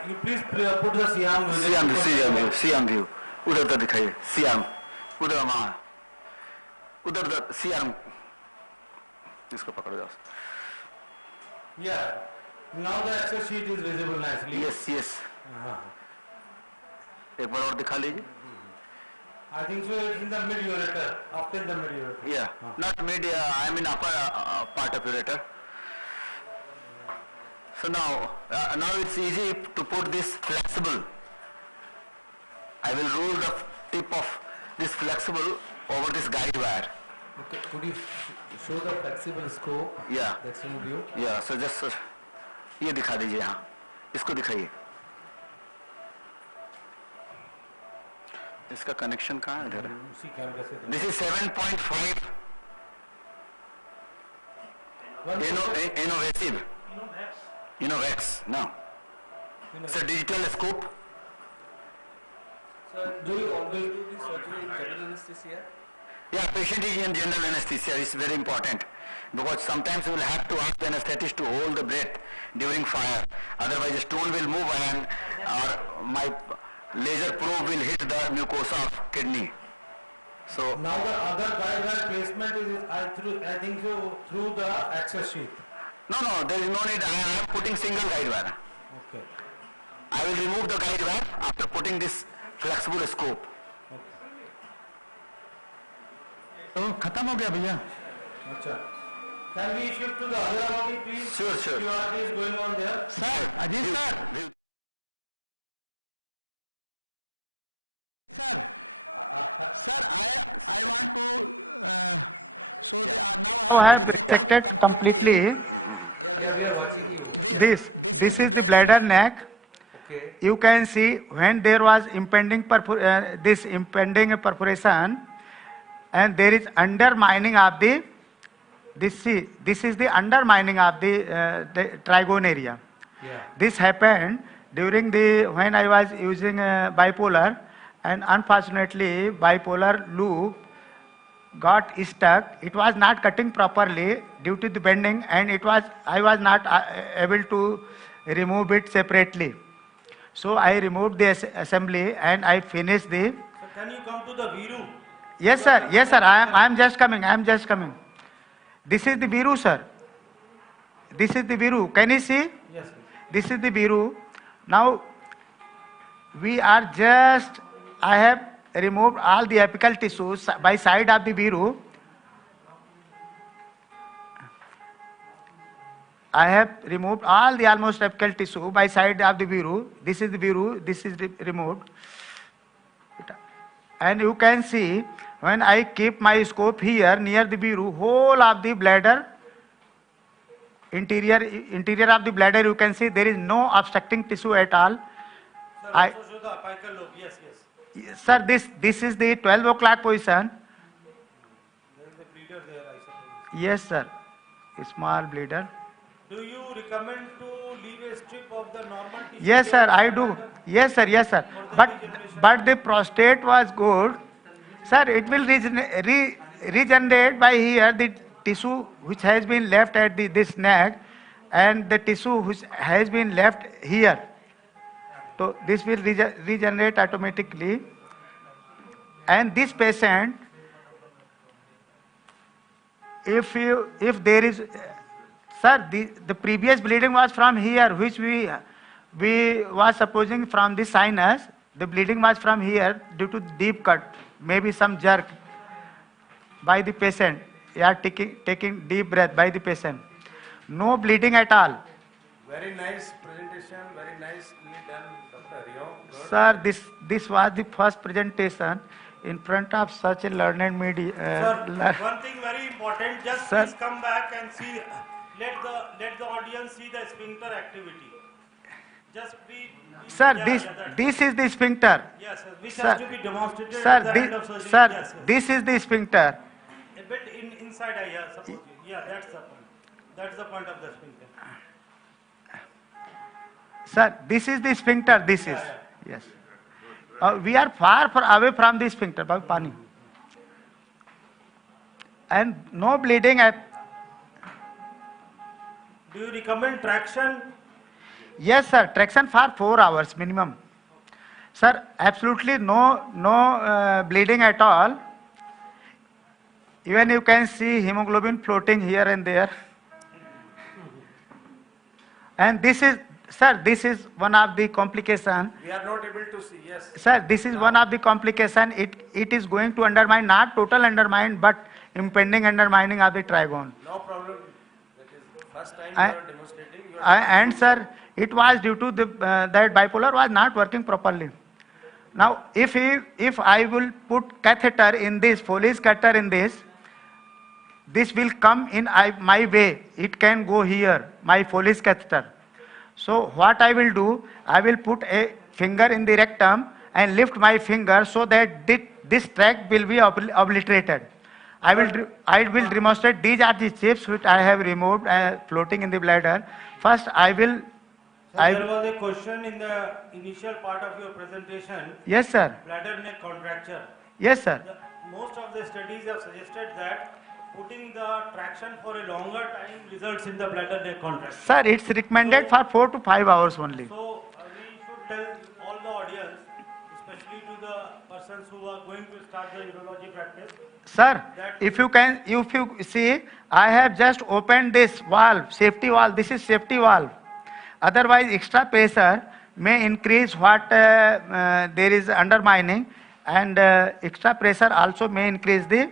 you please put the Siam view. Siam view. उधर तक दिखाइए. Siam. उधर वहाँ. उधर तक Siam. इसको पकड़ो जाओ. Yeah. Now the access sheet is visible nicely. Yes. एक बार और दिखा लीजिए. I think so. It's in the mid ureter, after the mid ureter. Yeah, not mid. I am in upper part of ureter. So now it's easy to put this flexible. I will roll the tip of this flexible over this guide wire. Okay, could you show the flexible scope? Yeah. That's in view. Yeah. So just ये दिखा दीजिए. हाँ, इसको दिखाइए. इसका connection कहाँ है इधर? This is 7.5 innovative. Innovex. No. It's a digital scope. So do you always do this surgery in general anesthesia? Yeah, patient is in general anesthesia. It's very important because sometimes we will have to ask the anesthetist to hold the breath during fire. Otherwise, the stone will move and or my laser probe will hit the mucosa of kidney. So now the other guide wire placement is I think so through the access sheet. No, there is no need. I am putting single guide wire. Okay. I will remove the guide wire after putting this flexible scope. तो खत्म हो गया भैया. अच्छा. Can we shift to the other body, please? Sure. QRT is going on there. Sir, Ajit sir. Sir, I want to show now I have dissected completely. Yeah, we are watching you. This is the bladder neck. Okay. You can see when there was impending perforation, and there is undermining of the this is the undermining of the trigone area. Yeah. This happened during when I was using bipolar, and unfortunately bipolar loop got stuck. It was not cutting properly due to the bending, and I was not able to remove it separately. So I removed the assembly and I finished the. So can you come to the Viru? Yes sir. I am just coming. This is the Viru, sir. This is the Viru. Can you see? Yes. This is the Viru. Now we are I have removed all the apical tissues by side of the Viru. I have removed all the almost apical tissue by side of the Viru. This is the Viru. This is removed. And you can see when I keep my scope here near the Viru, whole of the bladder, interior of the bladder, you can see there is no obstructing tissue at all. Sir, also show the apical lobe. Yes. Sir, this is the 12 o'clock position. There is a bleeder there, I suppose. Yes, sir. Small bleeder. Do you recommend to leave a strip of the normal tissue? Yes, sir, I do. Yes, sir, yes, sir. But the prostate was good. Sir, it will regenerate by here the tissue which has been left at this neck and the tissue which has been left here. So this will regenerate automatically. And this patient, if there is, sir, the previous bleeding was from here, which we was supposing from the sinus. The bleeding was from here due to deep cut, maybe some jerk by the patient. Yeah, taking deep breath by the patient. No bleeding at all. Very nice presentation, very nicely done, Dr. Rio. Sir, this was the first presentation in front of such a learned media. Sir, one thing very important, just Sir. please come back and see, let the audience see the sphincter activity. Just be. Sir, yeah, this is the sphincter. Yes, sir, which Sir, has to be demonstrated sir, at the end of surgery. sir, Yes, sir. this is the sphincter. A bit inside, suppose. Yeah, that's the point. That's the point of the sphincter. Sir, this is the sphincter. This is. Yes. We are far away from the sphincter. Pani. And no bleeding at. Do you recommend traction? Yes, sir. Traction for 4 hours minimum. Sir, absolutely no bleeding at all. Even you can see hemoglobin floating here and there. And this is, sir, this is one of the complications. We are not able to see, yes. Sir, this is one of the complications. It is going to undermine, not total undermine, but impending undermining of the trigone. No problem. That is first time you are demonstrating. And sir, it was due to that bipolar was not working properly. Now, if I will put catheter in this, Foley's catheter in this will come in my way. It can go here, my Foley's catheter. So what I will do, I will put a finger in the rectum and lift my finger so that this tract will be obliterated. I will demonstrate. These are the chips which I have removed floating in the bladder. First, I will. There was a question in the initial part of your presentation. Yes, sir. Bladder neck contracture. Yes, sir. Most of the studies have suggested that putting the traction for a longer time results in the bladder neck contraction. Sir, it's recommended for 4 to 5 hours only. So we should tell all the audience, especially to the persons who are going to start the urology practice. Sir, if you see, I have just opened this valve, safety valve. This is safety valve. Otherwise, extra pressure may increase what there is undermining, and extra pressure also may increase the.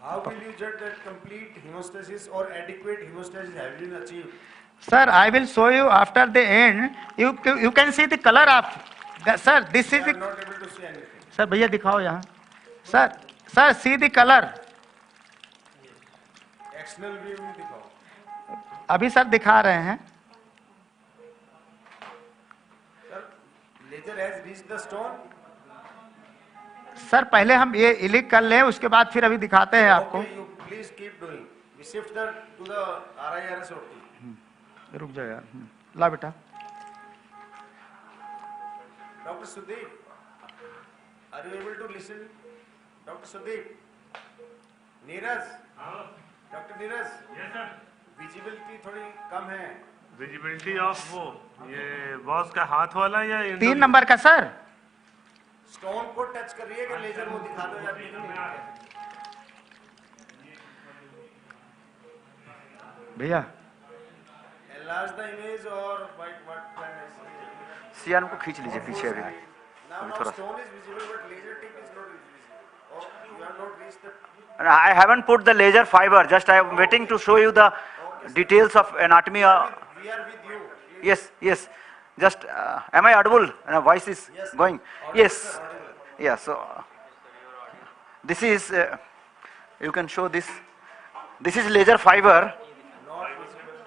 How will you judge that complete hemostasis or adequate hemostasis has been achieved? Sir, I will show you after the end. You can see the color of. Sir, this is the. I am not able to see anything. Sir, भैया दिखाओ यहाँ. Sir, see the color. External view में दिखाओ. अभी sir दिखा रहे हैं. Sir, laser has reached the stone. Sir पहले हम ये इलिक कर लें, उसके बाद फिर अभी दिखाते हैं आपको. Okay, you please keep doing. We shift that to the RIRS OT. रुक जाओ यार. ला बेटा. Dr. Sudeep, are you able to listen? Dr. Sudeep, Neeraj, Dr. Neeraj. Yes, sir. Visibility थोड़ी कम है. Visibility of वो ये बॉस का हाथ वाला या 3 नंबर का सर. स्टोन को टच कर रही है कि लेजर वो दिखा दो यार. भैया. Enlarge the image or what can I say? सियान को खींच लीजिए पीछे अभी. Now थोड़ा. stone is visible but laser tip is not visible. Oh, you have not reached the. I haven't put the laser fiber. Just I am waiting to show you the details of anatomy. We are with you. Yes. Just am I audible? Voice is going. Yes. Yeah. So this is. You can show this. This is laser fiber.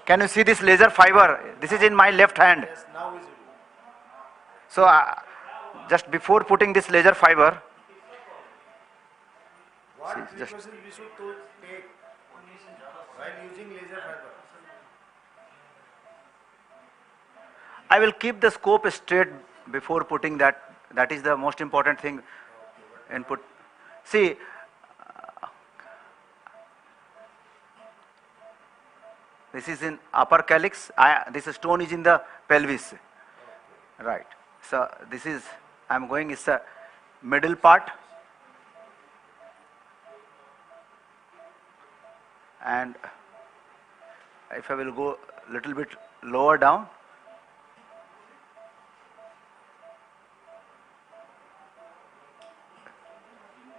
Can you see this laser fiber? This is in my left hand. Yes, now visible. So just before putting this laser fiber. What See, just precautions we should take while using laser fiber? I will keep the scope straight before putting that. That is the most important thing. Input. See, this is in upper calyx. This stone is in the pelvis. Right. So this is, I am going, is the middle part. And if I will go a little bit lower down,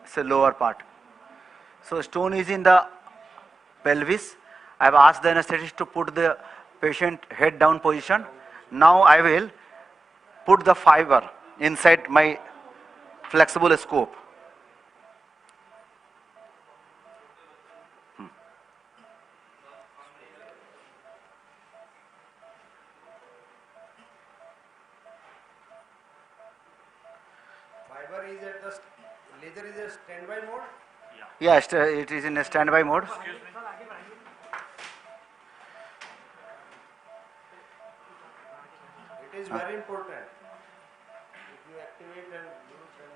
it's a lower part. So stone is in the pelvis. I have asked the anesthetist to put the patient head down position. Now I will put the fiber inside my flexible scope. Fiber is at the laser is a standby mode. Yeah, it is in a standby mode. It is very important. If you activate and use them.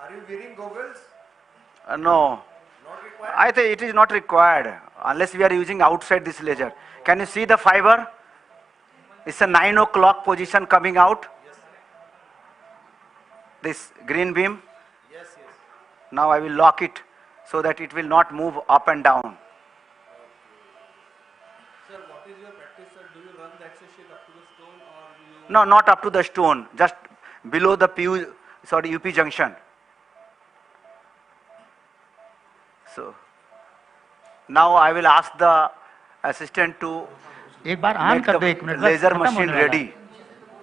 Are you wearing goggles? No. Not required? I think it is not required unless we are using outside this laser. Can you see the fiber? It's a 9 o'clock position coming out. This green beam. Yes, yes. Now I will lock it so that it will not move up and down. Sir, what is your practice, sir? Do you run the access sheet up to the stone or you... No, not up to the stone, just below the UP junction. So now I will ask the assistant to एक बार on make कर दो, the 1 minute, बस laser खत्म होने machine वाला है। ready.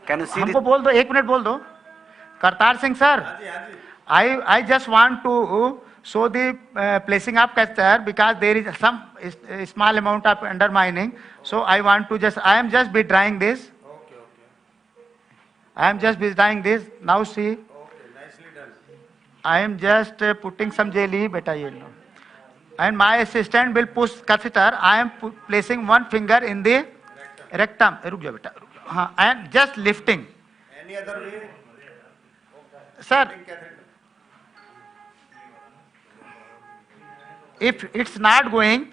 Can you see हमको this? बोल दो, 1 मिनट बोल दो। Kartar Singh sir, I just want to show the placing of catheter because there is some small amount of undermining. So I want to just, I am just be drying this. I am just be drying this. Now see. Okay, nicely done. I am just putting some jelly, beta ye lo. And my assistant will push catheter. I am placing one finger in the rectum. रुक जाओ बेटा, रुक जाओ. हाँ, and just lifting. Any other way? Sir, if it's not going,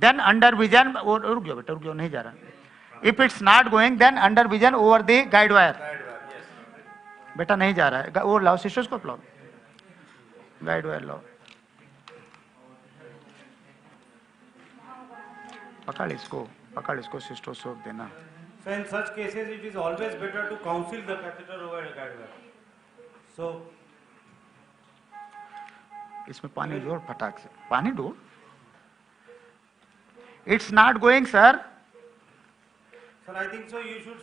then under vision, रुक जाओ बेटा, रुक जाओ, नहीं जा रहा. If it's not going, then under vision over the guide wire. बेटा नहीं जा रहा है, वो लाओ, सिस्टोस्कोप लाओ, गाइड वायर लाओ, पकड़ इसको सिस्टोस्कोप देना. So in such cases, it is always better to counsel the catheter over a guide wire. So इसमें पानी जोड़ फटाक से, पानी दो. It's not going, sir. Sir, I think so. You should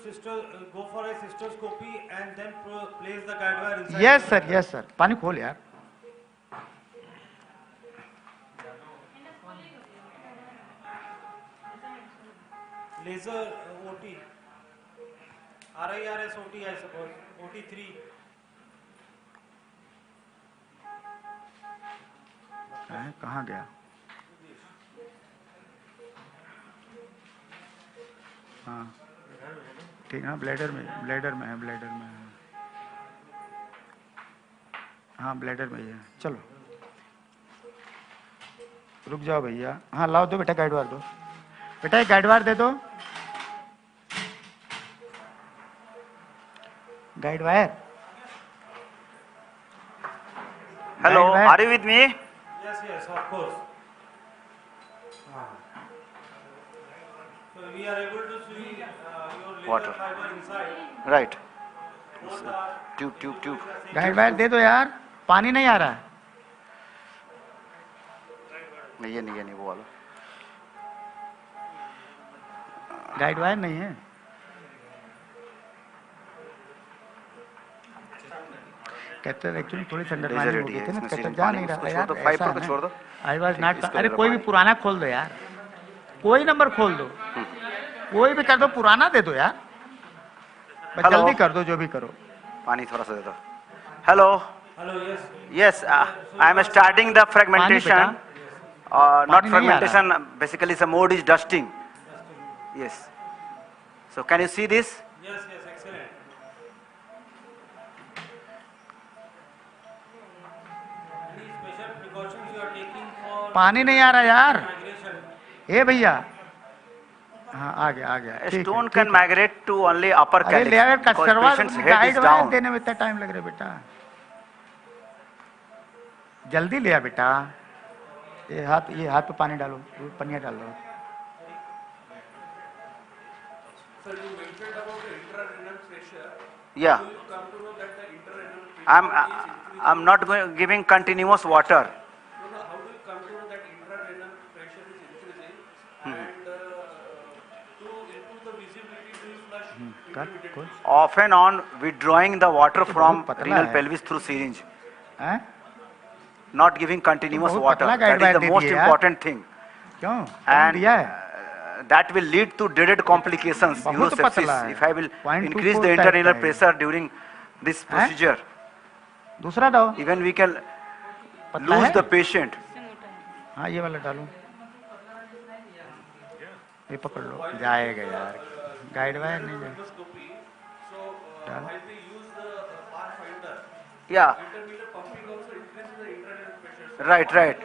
go for a cystoscopy and then place the guide wire inside. Yes, sir. पानी खोल यार. Laser OT, RIRS OT, I suppose, OT3. कहाँ गया? हाँ, ठीक है ना, ब्लैडर में है. हाँ, ब्लैडर में ही है. चलो, रुक जाओ भैया. हाँ, लाओ दो बेटा, गाइड वायर दो. बेटा एक गाइड वायर दे दो. Guide wire. Hello, are you with me? Yes, of course. So we are able to see your laser Water. fiber inside. Right. Tube. Guide wire दे दो यार, पानी नहीं आ रहा है. नहीं वो वाला. गाइड वायर नहीं है. कैथेटर एक्चुअली थोड़ी अंडरमाइनिंग हो गई थी ना, कैथेटर जा नहीं रहा यार. ऐसा है ना, आई वाज नॉट. अरे कोई भी पुराना खोल दो यार, कोई नंबर खोल दो, कोई भी कर दो, पुराना दे दो यार, बस जल्दी कर दो, जो भी करो. पानी थोड़ा सा दे दो. Hello. Hello, yes. Yes, I am starting the fragmentation. Not Pani nahi aa raha. fragmentation, basically the mode is dusting. Yes. So can you see this? Yes, yes, excellent. Any special precautions you are taking for पानी नहीं आ रहा यार. migration? ए भैया. हाँ आ गया आ गया. ठीक Stone है, can ठीक है. migrate to only upper अरे calyx ले आया because कस्टरवा patient's head guide is wide down. देने में इतना टाइम लग रहा है बेटा. जल्दी ले आ बेटा. ये हाथ पे पानी डालो, पनिया डाल दो. Sir, you mentioned about the intrarenal pressure. Yeah. You will come to know that the intrarenal pressure I'm not giving continuous water. No, no, how do you come to know that intrarenal pressure is increasing? And to improve the visibility, do you flush intermittently? Off and on withdrawing the water from renal pelvis through syringe. Not giving continuous water. That is the most important thing. क्यों? And दिया है. that will lead to dreaded complications, urosepsis, if I will increase the intrarenal pressure during this procedure. दूसरा डालो. Even we can lose the patient. हाँ ये वाला डालो. ये पकड़ लो. जाएगा यार. गाइड वायर नहीं जाएगा. While we use the pathfinder, Yeah. intermittent pumping also increases the intrarenal pressure. Right, right.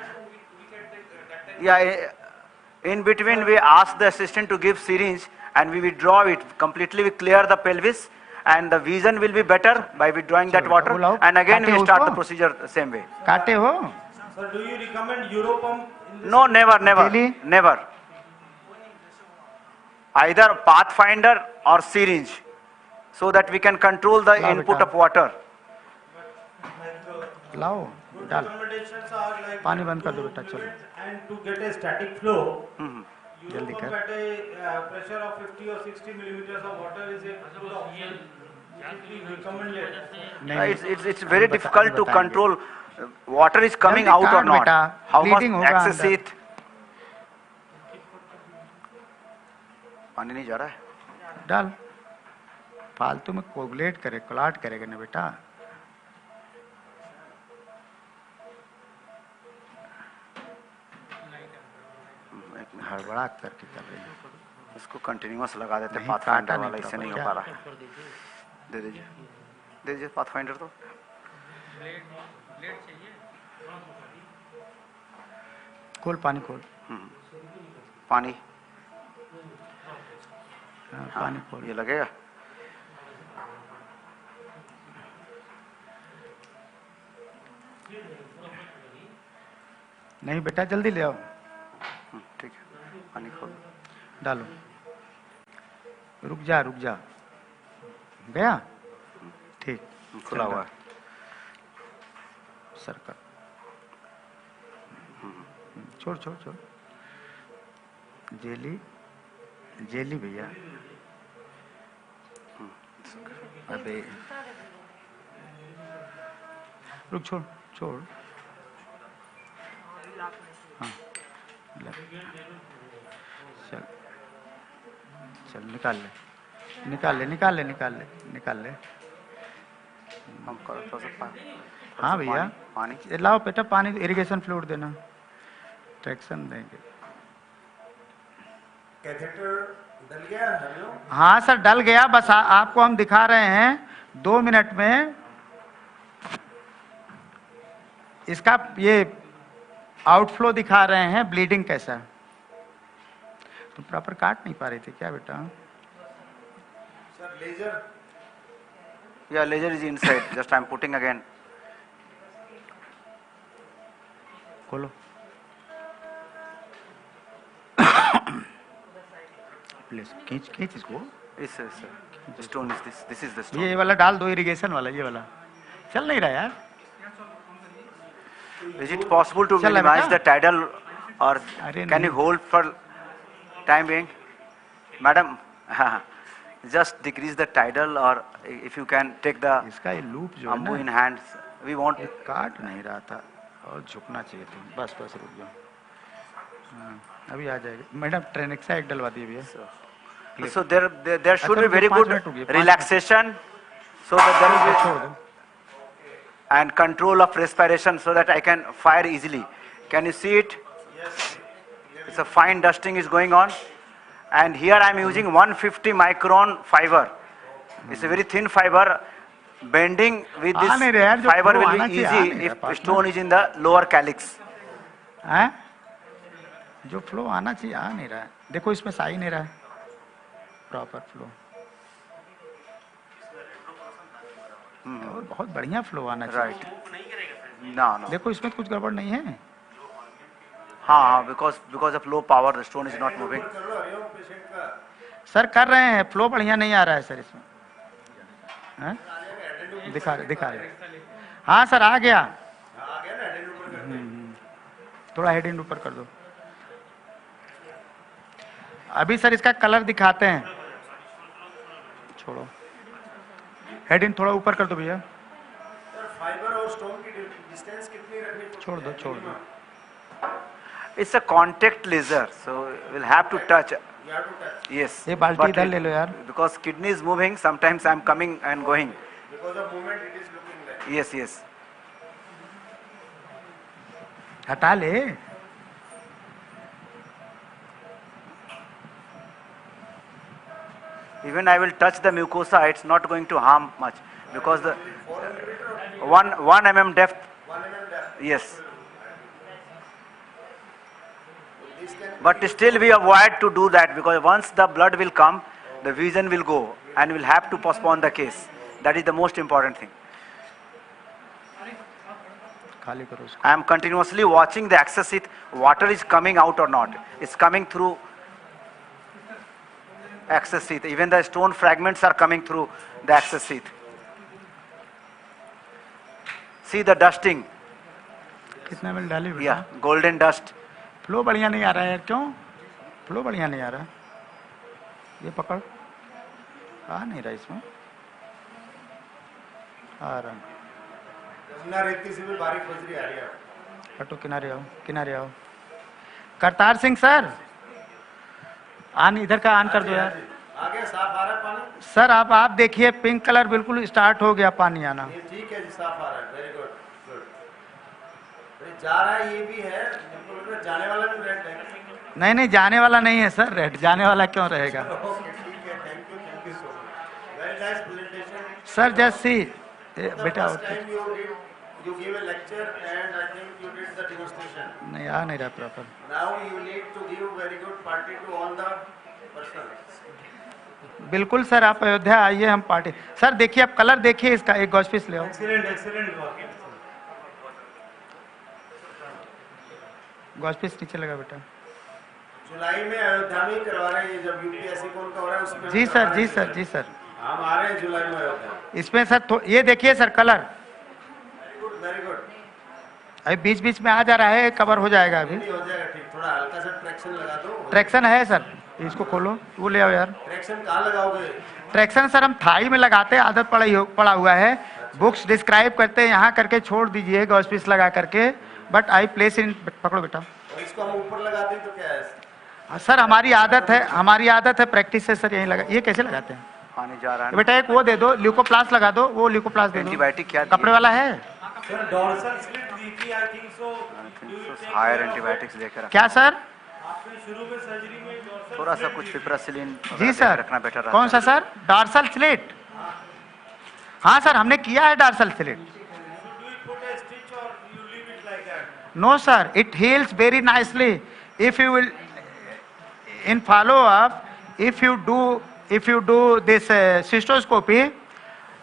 Yeah, in between we ask the assistant to give syringe and we withdraw it. Completely we clear the pelvis and the vision will be better by withdrawing that water. And again we start the procedure the same way. काटे हो? Sir, do you recommend Europump in this? No, never. Either pathfinder or syringe so that we can control the input of water. लाओ डाल. Recommendations are like पानी बंद कर दो बेटा चलो. and to get a static flow, जल्दी Europump कर. at a pressure of 50 or 60 millimeters of water is a good option. Which is recommended. It's very difficult to control. Water is coming out or not. How much access it? पानी नहीं जा रहा है. डाल. फालतू में coagulate करे, clot करेगा ना बेटा. हड़बड़ा करके कर रही है. इसको कंटिन्यूअस लगा देते हैं. पाथफाइंडर वाला इससे नहीं हो पा रहा है. दे दीजिए पाथफाइंडर तो. खोल पानी खोल. पानी. पानी खोल. ये लगेगा. नहीं बेटा जल्दी ले आओ. ठीक है. पानी खोल. डालो. रुक जा. गया. ठीक. खुला हुआ है. सर्कल. छोड़. जेली भैया. अबे रुक. छोड़. हाँ. चल निकाल ले. हम करो थोड़ा सा पानी. हाँ भैया. पानी. लाओ बेटा पानी. इरिगेशन फ्लूइड देना. ट्रैक्शन देंगे. कैथेटर डल गया है. हाँ सर डल गया. बस आपको हम दिखा रहे हैं 2 मिनट में इसका ये आउटफ्लो दिखा रहे हैं. ब्लीडिंग कैसा. तुम प्रॉपर काट नहीं पा रहे थे क्या बेटा. Sir, laser. Yeah, laser is inside. Just I am putting again. खोलो. प्लीज खींच इसको. Yes, sir. Stone is this. This is the stone. ये वाला डाल दो. इरिगेशन वाला ये वाला चल नहीं रहा यार. Is it possible to minimize the tidal or can you hold for time being? Madam, just decrease the tidal or if you can take the इसका ये लूप जो ambu in hands. We want. काट नहीं रहा था और झुकना चाहिए था. बस रुक जाओ. अभी आ जाएगा. मैडम ट्रेनेक्सा एक डलवा दिए भैया. So there should be very good relaxation so that there will be. and control of respiration so that I can fire easily. Can you see it? Yes. It's a fine dusting is going on. And here I am using 150 micron fiber. It's a very thin fiber. Bending with this fiber will be easy if stone is in the lower calyx. जो flow आना चाहिए आ नहीं रहा है. देखो इसमें सा ही नहीं रहा है प्रॉपर फ्लो. और बहुत बढ़िया फ्लो आना चाहिए. No. देखो इसमें कुछ गड़बड़ नहीं है. हाँ, because of low power the stone is not moving. Sir कर रहे हैं, फ्लो बढ़िया नहीं आ रहा है सर इसमें. दिखा रहे. हाँ सर आ गया. थोड़ा हेड इन ऊपर कर दो. अभी सर इसका कलर दिखाते हैं. छोड़ो, हेड इन थोड़ा ऊपर कर दो भैया. फाइबर और स्टोन की डिस्टेंस कितनी रखनी? छोड़ दो. It's a contact laser, so we'll have to touch. You have to touch. Yes. ये बाल्टी इधर ले लो यार. Because kidney is moving, sometimes I'm coming and going. Because of movement, it is looking like. Yes. हटा ले. Even I will touch the mucosa, it's not going to harm much because the 1 mm depth. 1 mm depth. Yes. But still we avoid to do that because once the blood will come, the vision will go and we'll have to postpone the case. That is the most important thing. I am continuously watching the access sheath. Water is coming out or not. It's coming through access sheath. Even the stone fragments are coming through the access sheath. See the dusting. कितना मिल डाली बेटा? Yeah, golden dust. Flow बढ़िया नहीं आ रहा है. क्यों flow बढ़िया नहीं आ रहा? ये पकड़. आ नहीं रहा इसमें. आ रहा. यमुना रेती से भी बारीक बजरी आ रही है. हटो, किनारे आओ. करतार सिंह सर, आन इधर का ऑन कर दो यार. आगे साफ आ रहा है पानी. सर आप देखिए पिंक कलर बिल्कुल स्टार्ट हो गया पानी आना. ये ठीक है जी, साफ आ रहा है. Very good. जा रहा है ये भी है. जाने वाला भी रेड है. नहीं जाने वाला नहीं है सर. रेड जाने वाला क्यों रहेगा? ठीक है. Thank you so much. Very nice presentation. Sir just see बेटा. You gave a lecture and I think you did the demonstration. नहीं आ नहीं रहा proper. Now you need to give very good party to all the persons. बिल्कुल sir, आप अयोध्या आइए, हम party. Sir देखिए आप कलर देखिए इसका. एक गॉज पीस ले आओ. Excellent work. गॉज पीस नीचे लगा बेटा. जुलाई में अयोध्या में करवा रहे हैं जब यूपीएससी कौन का हो रहा है उसमें. जी सर. हम आ रहे हैं जुलाई में अयोध्या. इसमें सर ये देखिए सर कलर. Very good. अभी बीच में आ जा रहा है, कवर हो जाएगा अभी. हो जाएगा ठीक. थोड़ा हल्का सा ट्रैक्शन लगा दो. ट्रैक्शन है सर, इसको खोलो. वो ले आओ यार. ट्रैक्शन कहाँ लगाओगे? ट्रैक्शन सर हम थाई में लगाते हैं, आदत पड़ा हुआ है. बुक्स डिस्क्राइब करते हैं, यहाँ करके छोड़ दीजिए गॉज पीस लगा करके. But I place in. पकड़ो बेटा. और इसको हम ऊपर लगा दें तो क्या है? सर हमारी आदत है प्रैक्टिस से सर. यही लगा. ये कैसे लगाते हैं? पानी जा रहा है बेटा. एक वो दे दो, ल्यूकोप्लास्ट लगा दो. वो ल्यूकोप्लास्ट दे दो. एंटीबायोटिक क्या कपड़े वाला है? सर डॉर्सल स्लिट दी थी I think so. Higher antibiotics लेकर. क्या सर? आपने शुरू में सर्जरी में डॉर्सल थोड़ा सा कुछ पिपरासिलिन जी सर रखना बेटर रहता. कौन सा सर? Dorsal slit. हाँ सर हमने किया है dorsal slit. No sir, it heals very nicely. If you will, in follow up, if you do this cystoscopy,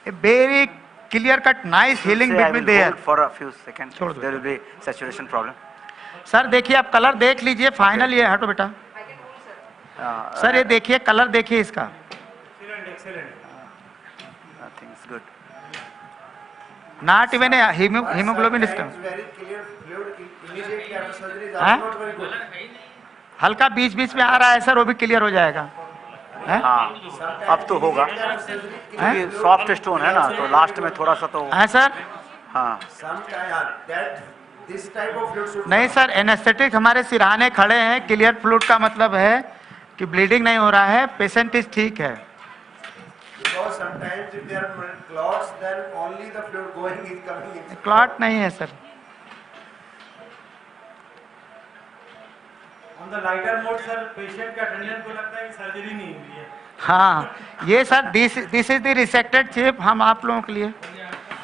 a very clear cut, nice healing will be there. For a few seconds, there will be saturation problem. Sir देखिए आप colour देख लीजिए. Final ये हटो बेटा. Sir ये देखिए colour देखिए इसका. Nothing's good. Not even a hemoglobin is come. हल्का बीच में आ रहा है सर, वो भी क्लियर हो जाएगा. हाँ अब तो होगा क्योंकि सॉफ्ट स्टोन है ना, तो लास्ट में थोड़ा सा तो है सर. हाँ नहीं सर, एनेस्थेटिक हमारे सिरहाने खड़े हैं. क्लियर फ्लूइड का मतलब है कि ब्लीडिंग नहीं हो रहा है, पेशेंट इज ठीक है. because sometimes if there are clots, then only the fluid going is coming in. Clot नहीं है sir. On the lighter mode, sir, patient का attendant को लगता है कि सर्जरी नहीं हुई है. हाँ, ये sir this is the resected chip. हम आप लोगों के लिए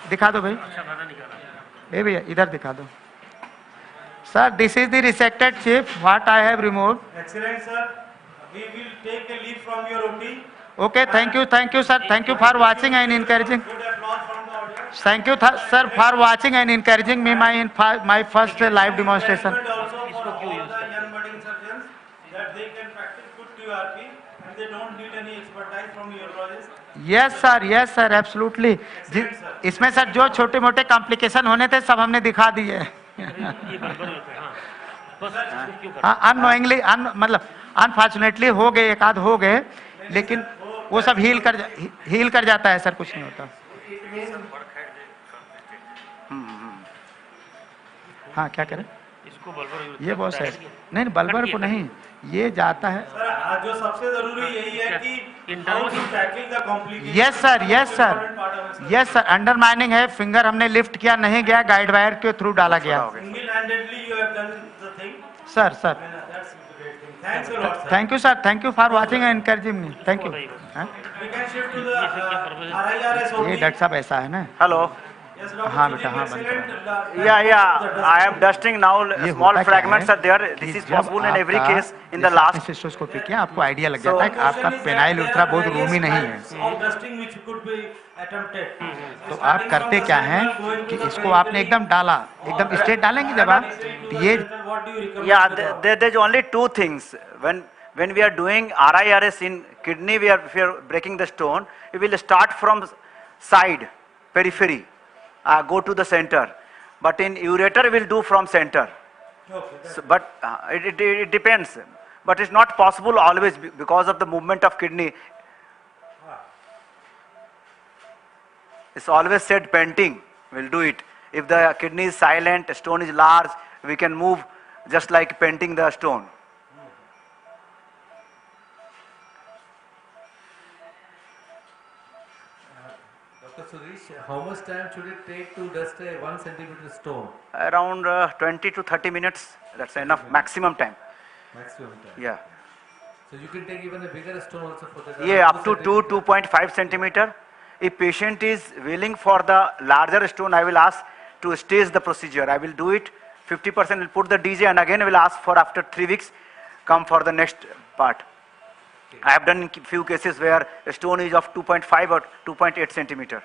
दिखा दो भाई. ए भैया इधर दिखा दो. Sir this is the resected chip what I have removed. Excellent, sir. We will take a leave from your OT. Okay, thank you sir. Thank you for watching and encouraging. Good applause from the audience. Thank you sir for watching and encouraging me my first live demonstration. Also for all the young budding surgeons that they can practice good TURP and they don't need any expertise from urologist. Yes sir, absolutely. इसमें sir जो छोटे मोटे complication होने थे सब हमने दिखा दिए. हाँ, अननोइंगली मतलब अनफॉर्चुनेटली हो गए, एक आध हो गए, लेकिन वो सब हील कर जाता है सर, कुछ नहीं होता. हाँ क्या करें, ये बहुत है. नहीं बल्बर को नहीं, ये जाता है. सर आज जो सबसे जरूरी यही है कि how to tackle the complication. Yes sir undermining है. फिंगर हमने लिफ्ट किया नहीं गया, गाइड वायर के थ्रू डाला गया. Single handedly you have done the thing. Sir That's great thing. Thanks a lot, sir. Thank you for watching and encouraging me. Thank you. We can shift to the RIRS OT. ये doctor साहब ऐसा है ना. Hello. हाँ बेटा हाँ बंद. Yeah. I am dusting now. Small fragments are there. This is possible in every case. In the last. Cystoscopy किया आपको आइडिया लग जाता है कि आपका पेनाइल उल्ट्रा बहुत रूमी नहीं है. Of dusting which could be attempted. तो आप करते क्या हैं कि इसको आपने एकदम डाला, एकदम स्ट्रेट डालेंगे जब आप ये. Yeah, there's only two things. When we are doing RIRS in kidney, we are breaking the stone. We will start from side, periphery, go to the center. But in ureter, we will do from center. So, but it depends. But it's not possible always because of the movement of kidney. It's always said painting. We'll do it. If the kidney is silent, stone is large, we can move just like painting the stone. Dr. Suresh, how much time should it take to dust a 1 centimeter stone? Around 20 to 30 minutes. That's enough. Maximum time. Maximum time. Yeah. So you can take even a bigger stone also for that. Yeah, up to 2.5 centimeter. If patient is willing for the larger stone, I will ask to stage the procedure. I will do it. 50% will put the DJ and again will ask for after 3 weeks, come for the next part. I have done in few cases where a stone is of 2.5 or 2.8 centimeter.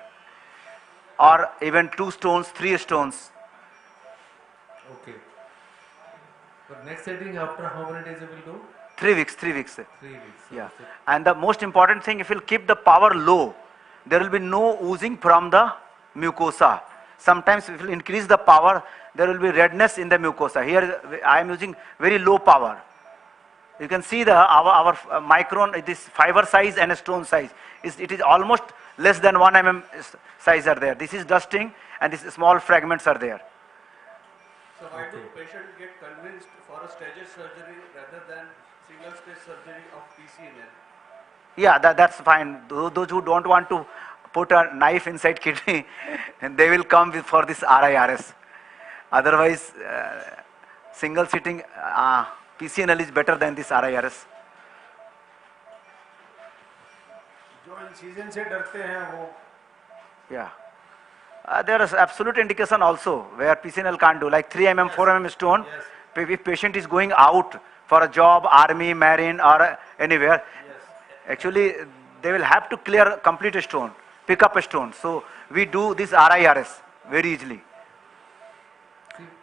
Or even 2 stones, 3 stones. Okay. But next setting after how many days you will do? 3 weeks. 3 weeks. Yeah. And the most important thing, if you keep the power low, there will be no oozing from the mucosa. Sometimes if you increase the power, there will be redness in the mucosa. Here I am using very low power. You can see our micron, this fiber size and stone size. It is almost less than 1 mm size are there. This is dusting and these small fragments are there. So why do patients get convinced for a staged surgery rather than single stage surgery of PCNL? Yeah, that's fine. Those who don't want to put a knife inside kidney, and they will come for this RIRS. Otherwise, single sitting PCNL is better than this RIRS. जो incision से डरते हैं वो. Yeah. There is absolute indication also where PCNL can't do, like 3 mm, 4 mm stone. Yes. If patient is going out for a job, army, marine or anywhere, actually they will have to clear complete stone, pick up a stone. So we do this RIRS very easily.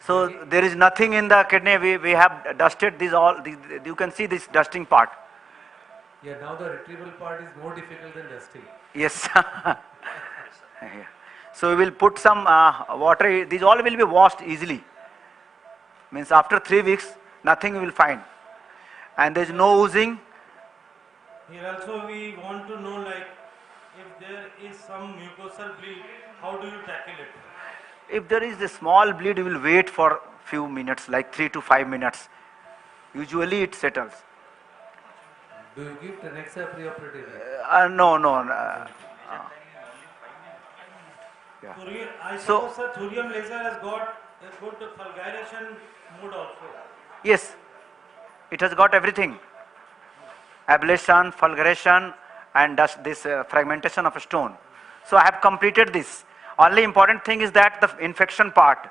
So there is nothing in the kidney. We have dusted this all. You can see this dusting part. Yeah, now the retrieval part is more difficult than dusting. Yes. Yeah. So we will put some water. These all will be washed easily. Means after 3 weeks, nothing you will find. And there is no oozing. Here also we want to know, like, if there is some mucosal bleed, how do you tackle it? If there is a small bleed, you will wait for few minutes, like 3 to 5 minutes. Usually it settles. Do you give Tenexa preoperatively? No. Yeah. I So, suppose sir, thurium laser has got a good fulguration mode also. yes, it has got everything. Ablation, fulguration, and this fragmentation of a stone. So I have completed this. Only important thing is that the infection part.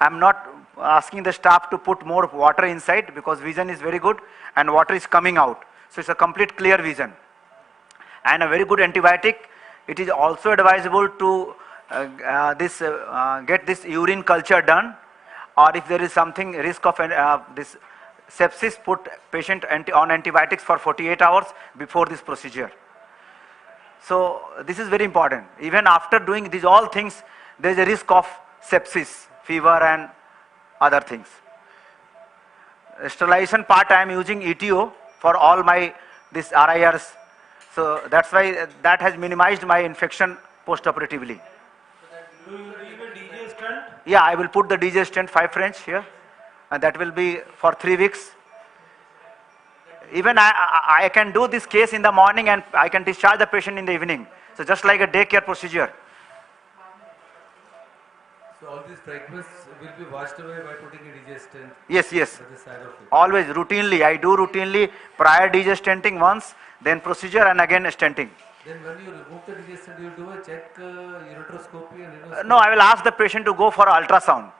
I'm not asking the staff to put more water inside because vision is very good and water is coming out. So it's a complete clear vision. And a very good antibiotic. It is also advisable to get this urine culture done, or if there is something risk of this sepsis, put patient on antibiotics for 48 hours before this procedure. So this is very important. Even after doing these all things, there is a risk of sepsis, fever and other things. Sterilization part I am using ETO for all my this RIRs. So that's why that has minimized my infection post-operatively. Do you leave a DJ stent? Yeah, I will put the DJ stent 5 French here, and that will be for 3 weeks. Even I can do this case in the morning and I can discharge the patient in the evening. So just like a daycare procedure. So all these fragments will be washed away by putting a DJ stent. Yes, yes. At the side of it. Always, routinely. I do routinely prior DJ stenting once, then procedure and again stenting. Then when you remove the DJ stent, you do a check ureteroscopy and renoscopy? No, I will ask the patient to go for ultrasound.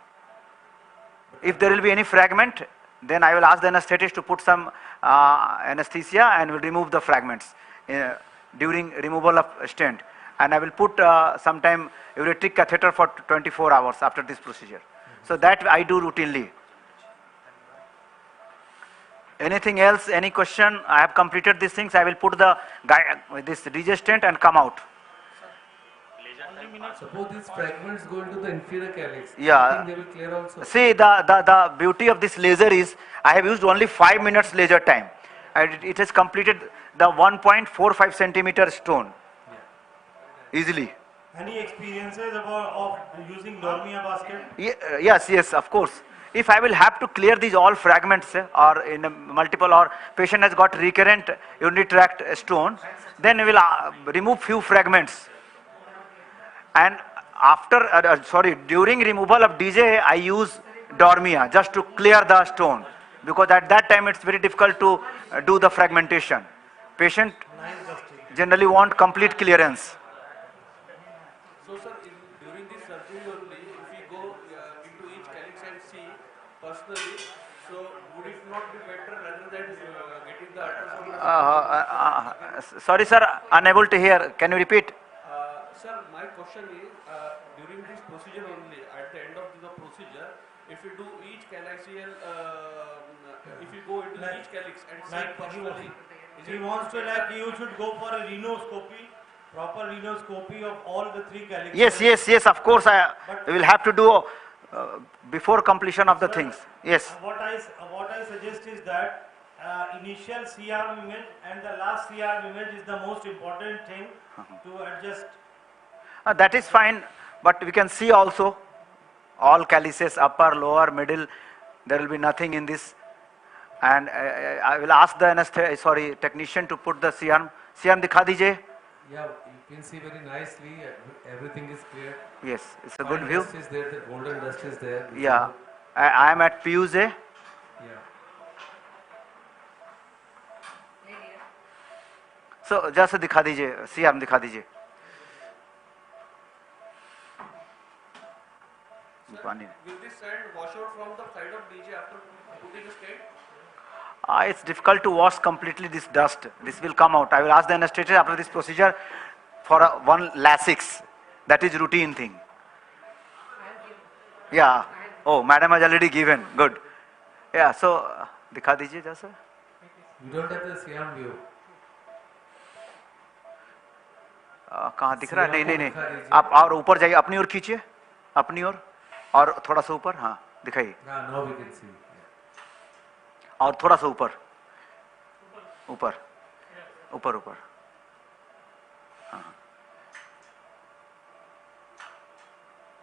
If there will be any fragment, then I will ask the anesthetist to put some anesthesia and will remove the fragments during removal of stent. And I will put sometime ureteric catheter for 24 hours after this procedure. So that I do routinely. Anything else, any question? I have completed these things. I will put the this DJ stent and come out. Suppose these fragments go into the inferior calyx. Yeah. They will clear also. See, the beauty of this laser is I have used only 5 minutes laser time. And it has completed the 1.45 centimeter stone. Yeah. Easily. Any experiences of using Dormia basket? Yes, of course. If I will have to clear these all fragments or in a multiple or patient has got recurrent urinary tract stone, then we will remove few fragments. And after, during removal of DJ, I use Dormia just to clear the stone because at that time it's very difficult to do the fragmentation. Patient generally want complete clearance. So sir, during this surgery only, if we go into each calyx and see personally, so would it not be better rather than getting the ultrasound? Sorry sir, unable to hear. Can you repeat? Sir, my question is, during this procedure only, at the end of the procedure, if you do each calyxial, if you go into each calyx and see personally, he wants to you should go for a renoscopy, proper renoscopy of all the 3 calyxes. Yes, of course I will have to do before completion of the things. Yes. What I suggest is that initial C-arm image and the last C-arm image is the most important thing to adjust. That is fine, but we can see also all calyces, upper, lower, middle. There will be nothing in this. And I will ask the technician to put the C-arm. C-arm dikha dijiye. Yeah, you can see very nicely. Everything is clear. Yes, it's a good view. Dust is there, the golden dust is there. Yeah, I am at PUZ. Yeah. So just dikha dijiye, C-arm dikha dijiye. Will this sand wash out from the side of DJ after putting a stent? It's difficult to wash completely this dust. This will come out. I will ask the anesthetist after this procedure for one Lasix. That is routine thing. Yeah. Oh, madam has already given. Good. Yeah. So, दिखा दीजिए जैसा. You don't have the CM view. कहाँ दिख रहा है? नहीं. आप और ऊपर जाइए. अपनी ओर खींचिए. अपनी ओर. और थोड़ा सा ऊपर. हाँ. दिखाइए. Now we can see. और थोड़ा सा ऊपर. ऊपर.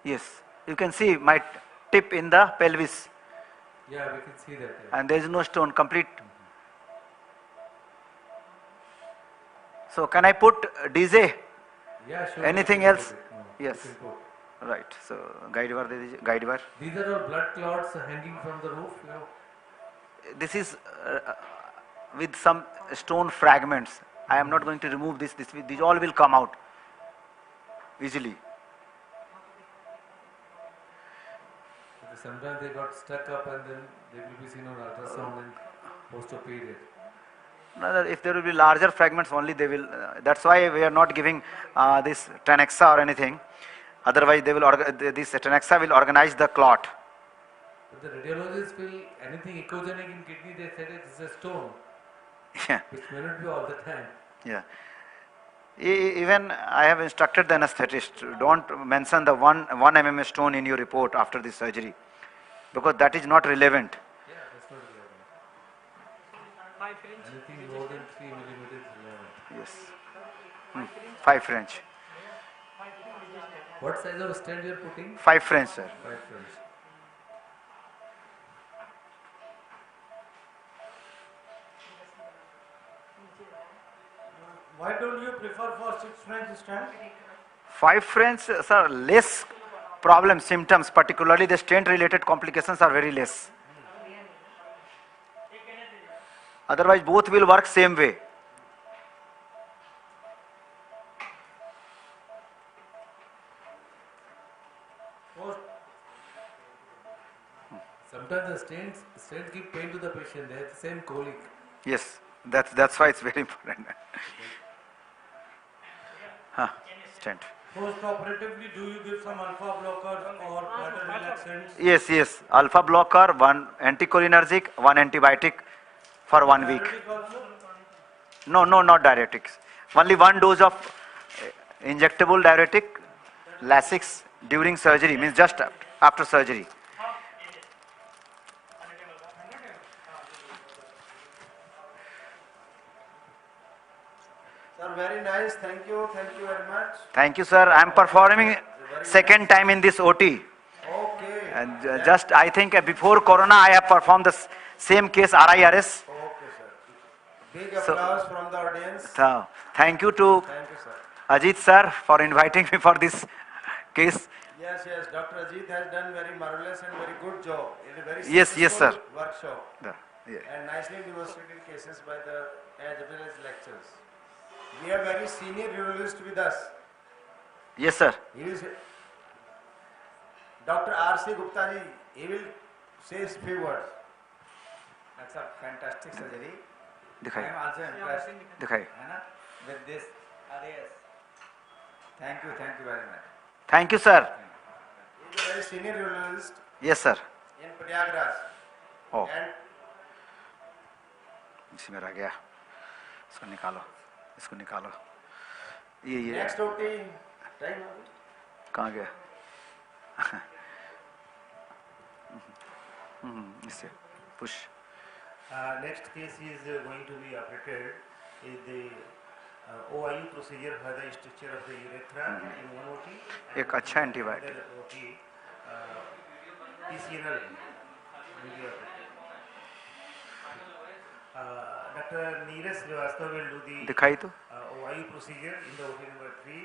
Yes, you can see my tip in the pelvis. Yeah, we can see that. Yeah. And there is no stone, complete. So can I put DJ? Yeah, sure. Anything else? No, Yes. Right. So guide wire दे दीजिए, guide wire. These are all blood clots hanging from the roof. You know. This is with some stone fragments. I am not going to remove this. These all will come out easily. Sometimes they got stuck up and then they will be seen on ultrasound in post-op period. No, if there will be larger fragments only, they will. That's why we are not giving this Tenexa or anything. Otherwise, they will this Tenexa will organize the clot. But the radiologists feel anything echogenic in kidney, they said it is a stone. Yeah. Which may not be all the time. Yeah. Even I have instructed the anesthetist, don't mention the 1 mm stone in your report after the surgery, because that is not relevant. Yeah, that's not relevant. Anything more than 3 millimeters is relevant. Yes. 5 French. What size of stent you are putting? 5 French, sir. 5 French. Why don't you prefer for 6 French stent? 5 French, sir, less problem symptoms, particularly the stent related complications are very less. Otherwise, both will work same way. Sometimes the stents give pain to the patient. They have the same colic. Yes, that's why it's very important. Stent. Post-operatively, do you give some alpha blockers or bladder relaxants? Yes. Alpha blocker, 1 anticholinergic, 1 antibiotic for 1 week. No, not diuretics. Only 1 dose of injectable diuretic, Lasix during surgery, means just after surgery. Sir, very nice. Thank you very much. Thank you, sir. I am performing second time in this OT. Okay. And just I think before Corona I have performed the same case RIRS. Okay, sir. Big applause from the audience. Thank you to Thank you, sir. Ajit sir for inviting me for this case. Yes. Dr. Ajit has done very marvelous and very good job in a very Yes, successful sir. workshop. Yeah. And nicely demonstrated cases by the as well as lectures. We have very senior urologist with us. Yes, sir. He is Dr. R.C. Gupta ji. He will say a few words. That's a fantastic surgery. दिखाइए. I am also impressed. दिखाइए. With this RIS. Thank you very much. Thank you, sir. He is a very senior urologist Yes, sir. in Prayagraj. Oh. And इसमें रह गया. इसको निकालो. ये. next OT time. कहाँ गया? इससे push. Next case is going to be operated is the OIU procedure for the structure of the urethra in one OT. एक अच्छा antibiotic. Another OT, PCNL will be operated. Dr. Neeraj Srivastava will do the दिखाई तो. OIU procedure in the OT number 3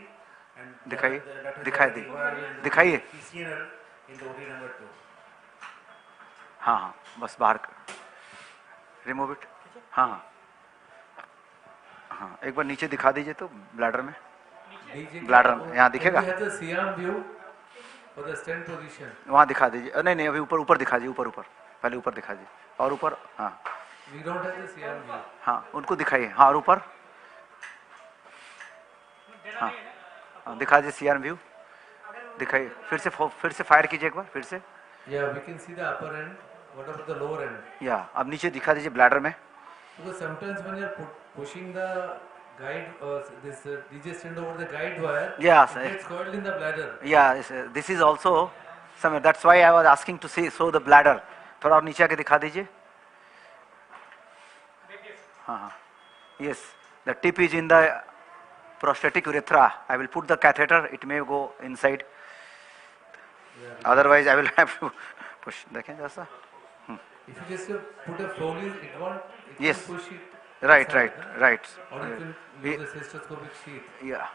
and दिखाइए. Dr. दिखाई दी. Jagadish will do दिखाइए. PCNL in the OT number 2. हाँ बस बाहर रिमूव इट. हाँ एक बार नीचे दिखा दीजिए तो ब्लैडर में. ब्लैडर में यहाँ दिखेगा. वहाँ दिखा दीजिए. नहीं अभी ऊपर दिखा दीजिए. ऊपर पहले ऊपर दिखा दीजिए और ऊपर. हाँ उनको दिखाइए. हाँ और ऊपर. हाँ दिखा दीजिए CR व्यू. दिखाइए. फिर से फायर कीजिए एक बार फिर से. Yeah, we can see the upper end. What about the lower end? Yeah, अब नीचे दिखा दीजिए ब्लैडर में. Because sometimes when you are pushing the guide, this digestion over the guide wire, Yes, it gets coiled in the bladder. Yeah, this is also somewhere. That's why I was asking to show the bladder. थोड़ा और नीचे आके दिखा दीजिए. हाँ. Yes, the tip is in the prostatic urethra. I will put the catheter. It may go inside. Otherwise, I will have to push. देखें जैसा. If you just put a Foley, it won't. It Yes. will push it. Right. Or you can use a cystoscopic sheath. Yeah.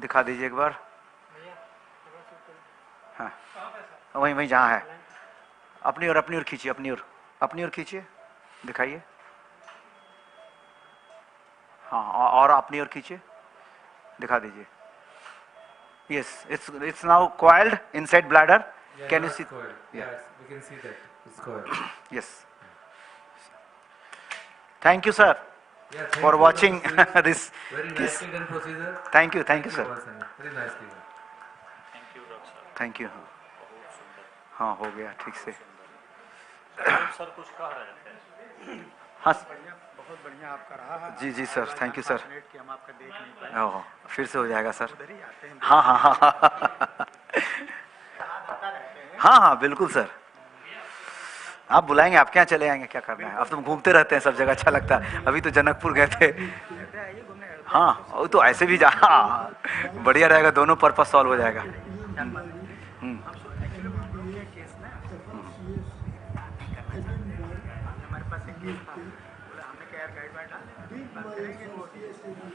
दिखा दीजिए एक बार. हाँ, वहीं वहीं जहाँ है. अपनी ओर खींचिए, अपनी ओर खींचिए, दिखाइए. हाँ, और अपनी ओर खींचिए, दिखा दीजिए. Yes, it's now coiled inside bladder. Yeah, Can now you it's see? coiled. Yeah. We can see that it's coiled. Yes. Thank you, sir, Yeah, thank for you, watching Dr. Suresh. this. Very this. nicely done procedure. Thank you, sir. once again. Very nicely done. Thank you. हाँ, हो गया ठीक से. Sir कुछ कह रहे थे. हाँ, बहुत बढ़िया आपका रहा. जी सर, थैंक यू सर. कि हम आपका देख नहीं पाए. ओह, फिर से हो जाएगा सर. उधर ही आते हैं. हाँ. हाँ, बिल्कुल सर. आप बुलाएंगे, आप क्या चले आएंगे, क्या करना है. अब तुम घूमते रहते हैं सब जगह, अच्छा लगता है. अभी तो जनकपुर गए थे. हाँ, वो तो ऐसे भी जा. हाँ, बढ़िया रहेगा, दोनों पर्पस सॉल्व हो जाएगा.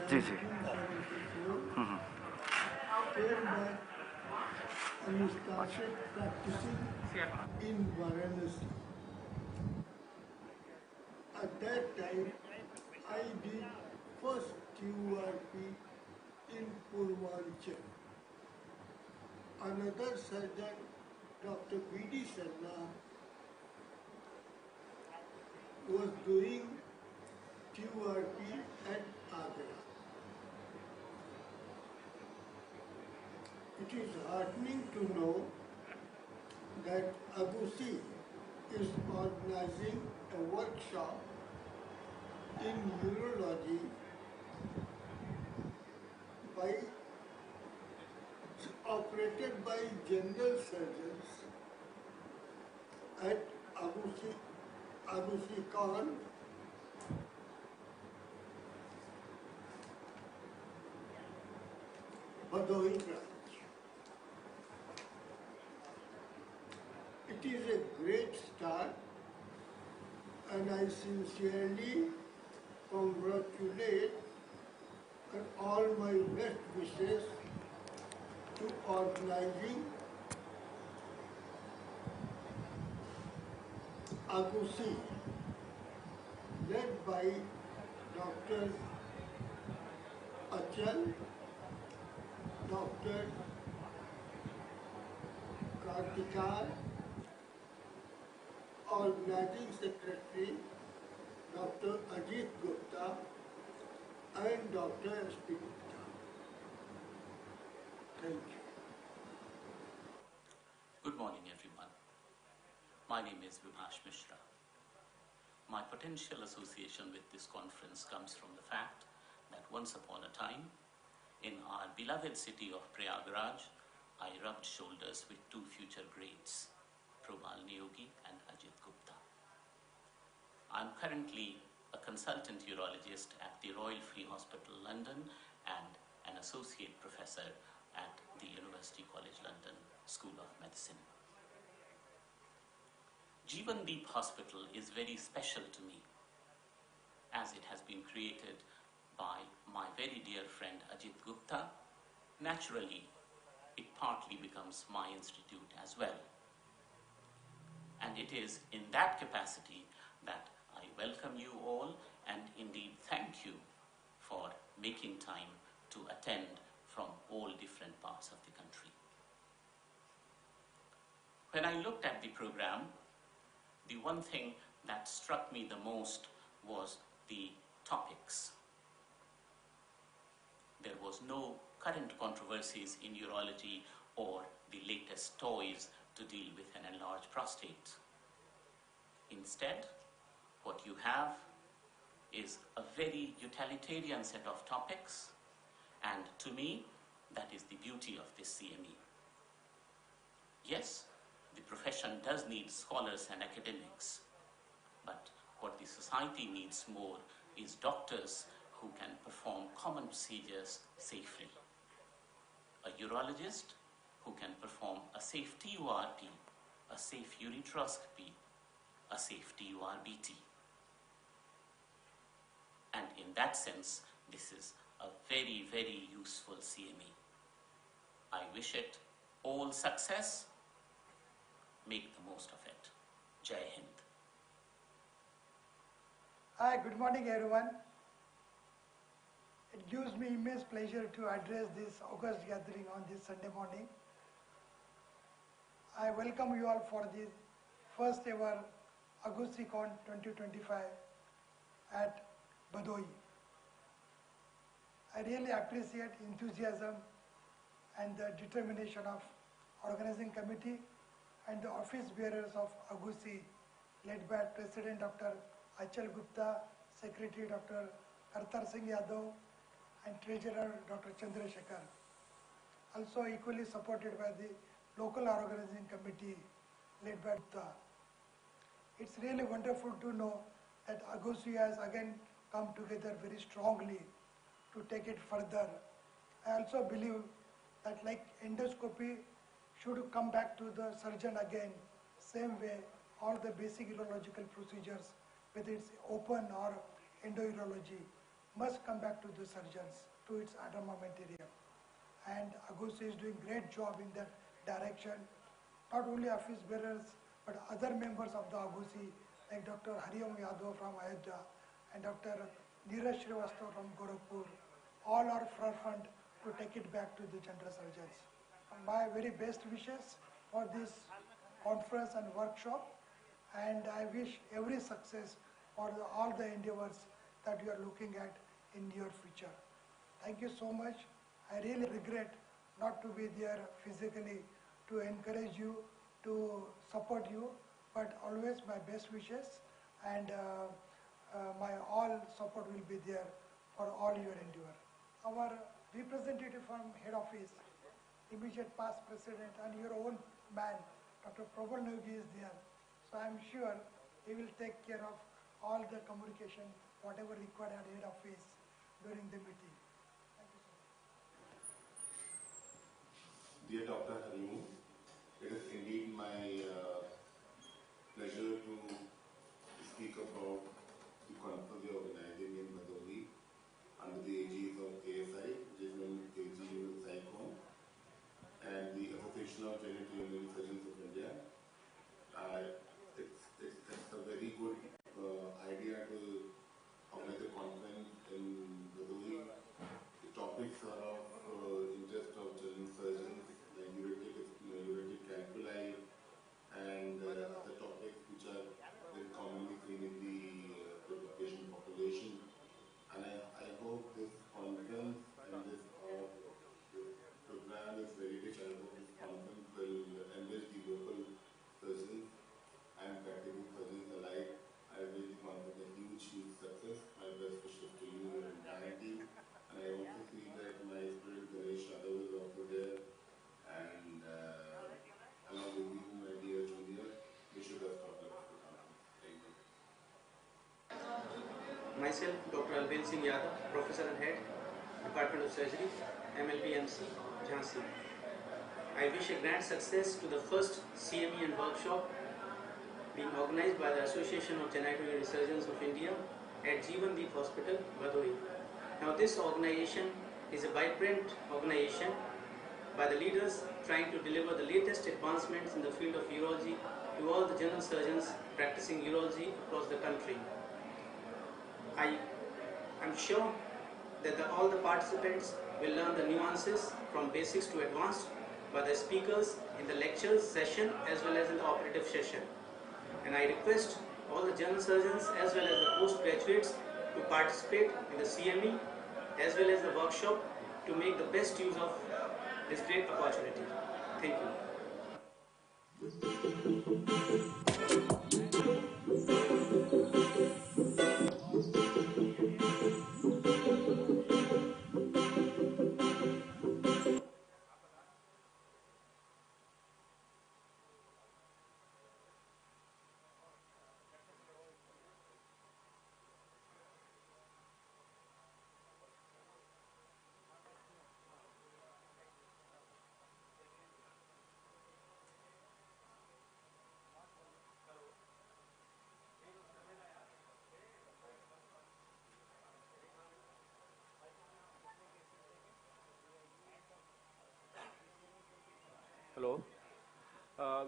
जी जी. In Varanasi. At that time, I did first TURP in Purvanchal. Another surgeon, Dr. B.D. Sarna, was doing TURP at Agra. It is heartening to know that AguSi is organizing a workshop in urology operated by general surgeons at AgusiCon Bhadohi branch. It is a great start, and I sincerely congratulate and all my best wishes to organizing AguSi, led by Dr. Achal, Dr. Kartikar, Organizing Secretary Dr. Ajit Gupta and Dr. S.P. Gupta. Thank you. Good morning, everyone. My name is Vibhash Mishra. My potential association with this conference comes from the fact that once upon a time, in our beloved city of Prayagraj, I rubbed shoulders with two future greats, Prabal Neogi and Ajit Gupta. I'm currently a consultant urologist at the Royal Free Hospital, London, and an associate professor at the University College London School of Medicine. Jeevandeep Hospital is very special to me, as it has been created by my very dear friend Ajit Gupta. Naturally, it partly becomes my institute as well. And it is in that capacity that I welcome you all and indeed thank you for making time to attend from all different parts of the country. When I looked at the program, the one thing that struck me the most was the topics. There was no current controversies in urology or the latest toys to deal with an enlarged prostate. Instead, what you have is a very utilitarian set of topics, and to me, that is the beauty of this CME. Yes, the profession does need scholars and academics, but what the society needs more is doctors who can perform common procedures safely. A urologist who can perform a safe TURP, a safe ureteroscopy, a safe TURBT. And in that sense, this is a very, very useful CME. I wish it all success. Make the most of it. Jai Hind. Hi, good morning everyone. It gives me immense pleasure to address this August gathering on this Sunday morning. I welcome you all for the first ever AgusiCon 2025 at Badoi. I really appreciate enthusiasm and the determination of organizing committee and the office bearers of Agusi, led by President Dr. Achal Gupta, Secretary Dr. Kartar Singh Yadav, and Treasurer Dr. Chandrasekhar. Also equally supported by the local organizing committee led by Gupta. It's really wonderful to know that Agusi has again come together very strongly to take it further. I also believe that like endoscopy should come back to the surgeon again, same way all the basic urological procedures, whether it's open or endourology, must come back to the surgeons, to its armamentarium. And Agusi is doing great job in that direction. Not only office bearers, but other members of the Agusi, like Dr. Hariom Yadav from Ayodhya and Dr. Neeraj Srivastava from Gorakhpur, all are forefront to take it back to the general surgeons. My very best wishes for this conference and workshop, and I wish every success for all the endeavors that you are looking at in your future. Thank you so much. I really regret not to be there physically to encourage you, to support you, but always my best wishes and my all support will be there for all your endeavor. Our representative from head office, immediate past president, and your own man, Dr. Prabal Nogi is there. So I'm sure he will take care of all the communication, whatever required at head office during the meeting. Thank you so much. Dear Dr. Harimu, it is indeed my pleasure to speak about the conference we are organizing in Badawi under the aegis of ASI, which is known as AGU SciCom, and the Association of Genitourinary Surgeons of India. It's a very good idea to organize a conference in Badawi. The topics are of interest of general surgeons, like ureteric calculi, and other topics which are very commonly seen in the patient population. And I hope this conference and this program is very rich. I hope this conference will enrich the local surgeons and practicing surgeons alike. I wish the conference a huge, huge success. My best wishes to you, your entire team. And I also see that my friend Ganesh Yadav is also there. And along with you, my dear junior, wish you best of luck for the conference. Thank you. Myself, Dr. Albin Singh Yadav, Professor and Head, Department of Surgery, MLBMC, Jhansi. I wish a grand success to the first CME and workshop being organized by the Association of Genitourinary Surgeons of India at Jeevan Deep Hospital, Badawi. Now this organization is a vibrant organization by the leaders trying to deliver the latest advancements in the field of urology to all the general surgeons practicing urology across the country. I am sure that all the participants will learn the nuances from basics to advanced by the speakers in the lecture session as well as in the operative session. And I request all the general surgeons as well as the postgraduates to participate in the CME as well as the workshop to make the best use of this great opportunity. Thank you.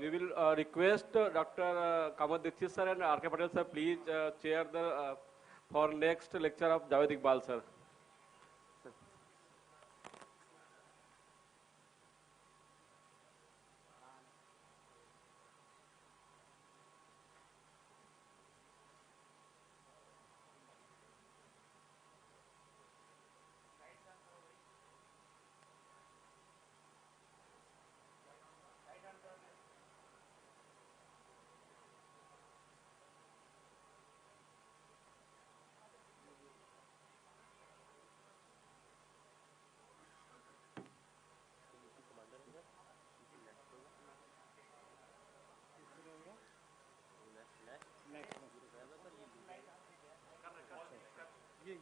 we will request Dr. Kamal Dixit sir and R.K. Patel sir, please chair the for next lecture of Javed Iqbal sir.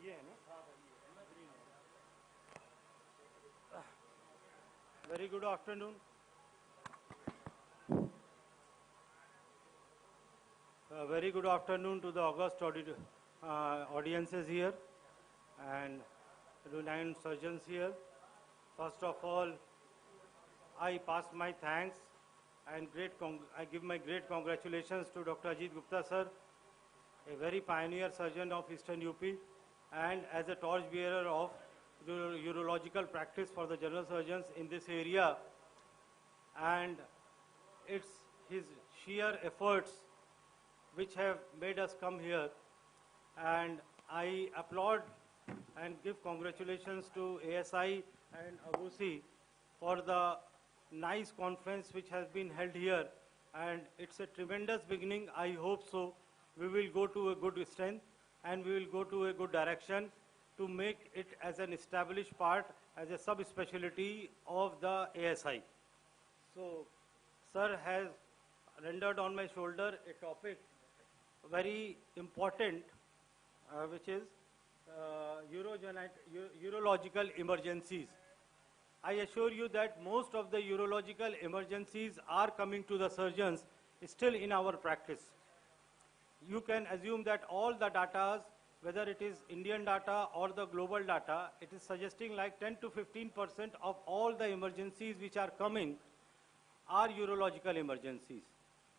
ये है ना very good afternoon. Very good afternoon to the august audiences here and renowned surgeons here. First of all, I pass my thanks and I give my great congratulations to Dr. Ajit Gupta sir, a very pioneer surgeon of Eastern UP and as a torch bearer of urological practice for the general surgeons in this area, and it's his sheer efforts which have made us come here, and I applaud and give congratulations to ASI and AGUSI for the nice conference which has been held here, and it's a tremendous beginning. I hope so. We will go to a good strength and we will go to a good direction to make it as an established part as a subspecialty of the ASI. So, sir has rendered on my shoulder a topic very important, which is urological emergencies. I assure you that most of the urological emergencies are coming to the surgeons still in our practice. You can assume that all the data, whether it is Indian data or the global data, it is suggesting like 10 to 15% of all the emergencies which are coming are urological emergencies.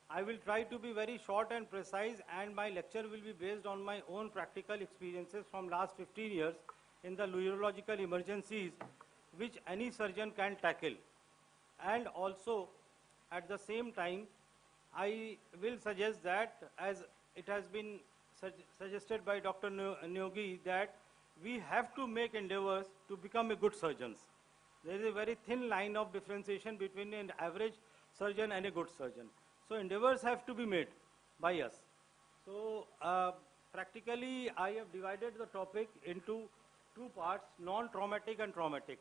I will try to be very short and precise, and my lecture will be based on my own practical experiences from last 15 years in the urological emergencies which any surgeon can tackle. And also, at the same time, I will suggest that, as it has been suggested by Dr. Nyogi, that we have to make endeavors to become a good surgeons. There is a very thin line of differentiation between an average surgeon and a good surgeon. So endeavors have to be made by us. So practically, I have divided the topic into two parts, non-traumatic and traumatic.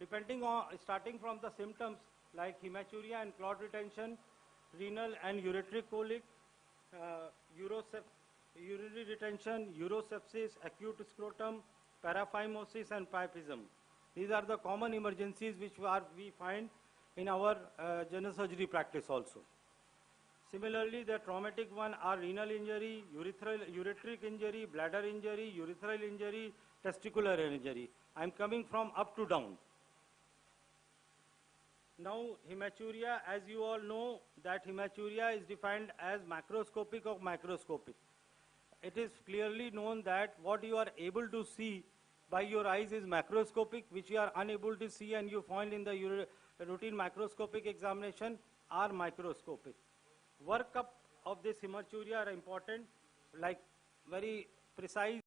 Depending on, starting from the symptoms like hematuria and clot retention, renal and ureteric colic, urinary retention, urosepsis, acute scrotum, paraphimosis and priapism. These are the common emergencies which we find in our general surgery practice also. Similarly, the traumatic one are renal injury, ureteric injury, bladder injury, urethral injury, testicular injury. I am coming from up to down. Now, hematuria, as you all know, that hematuria is defined as macroscopic or microscopic. It is clearly known that what you are able to see by your eyes is macroscopic, which you are unable to see and you find in the routine microscopic examination are microscopic. Workup of this hematuria are important, like very precise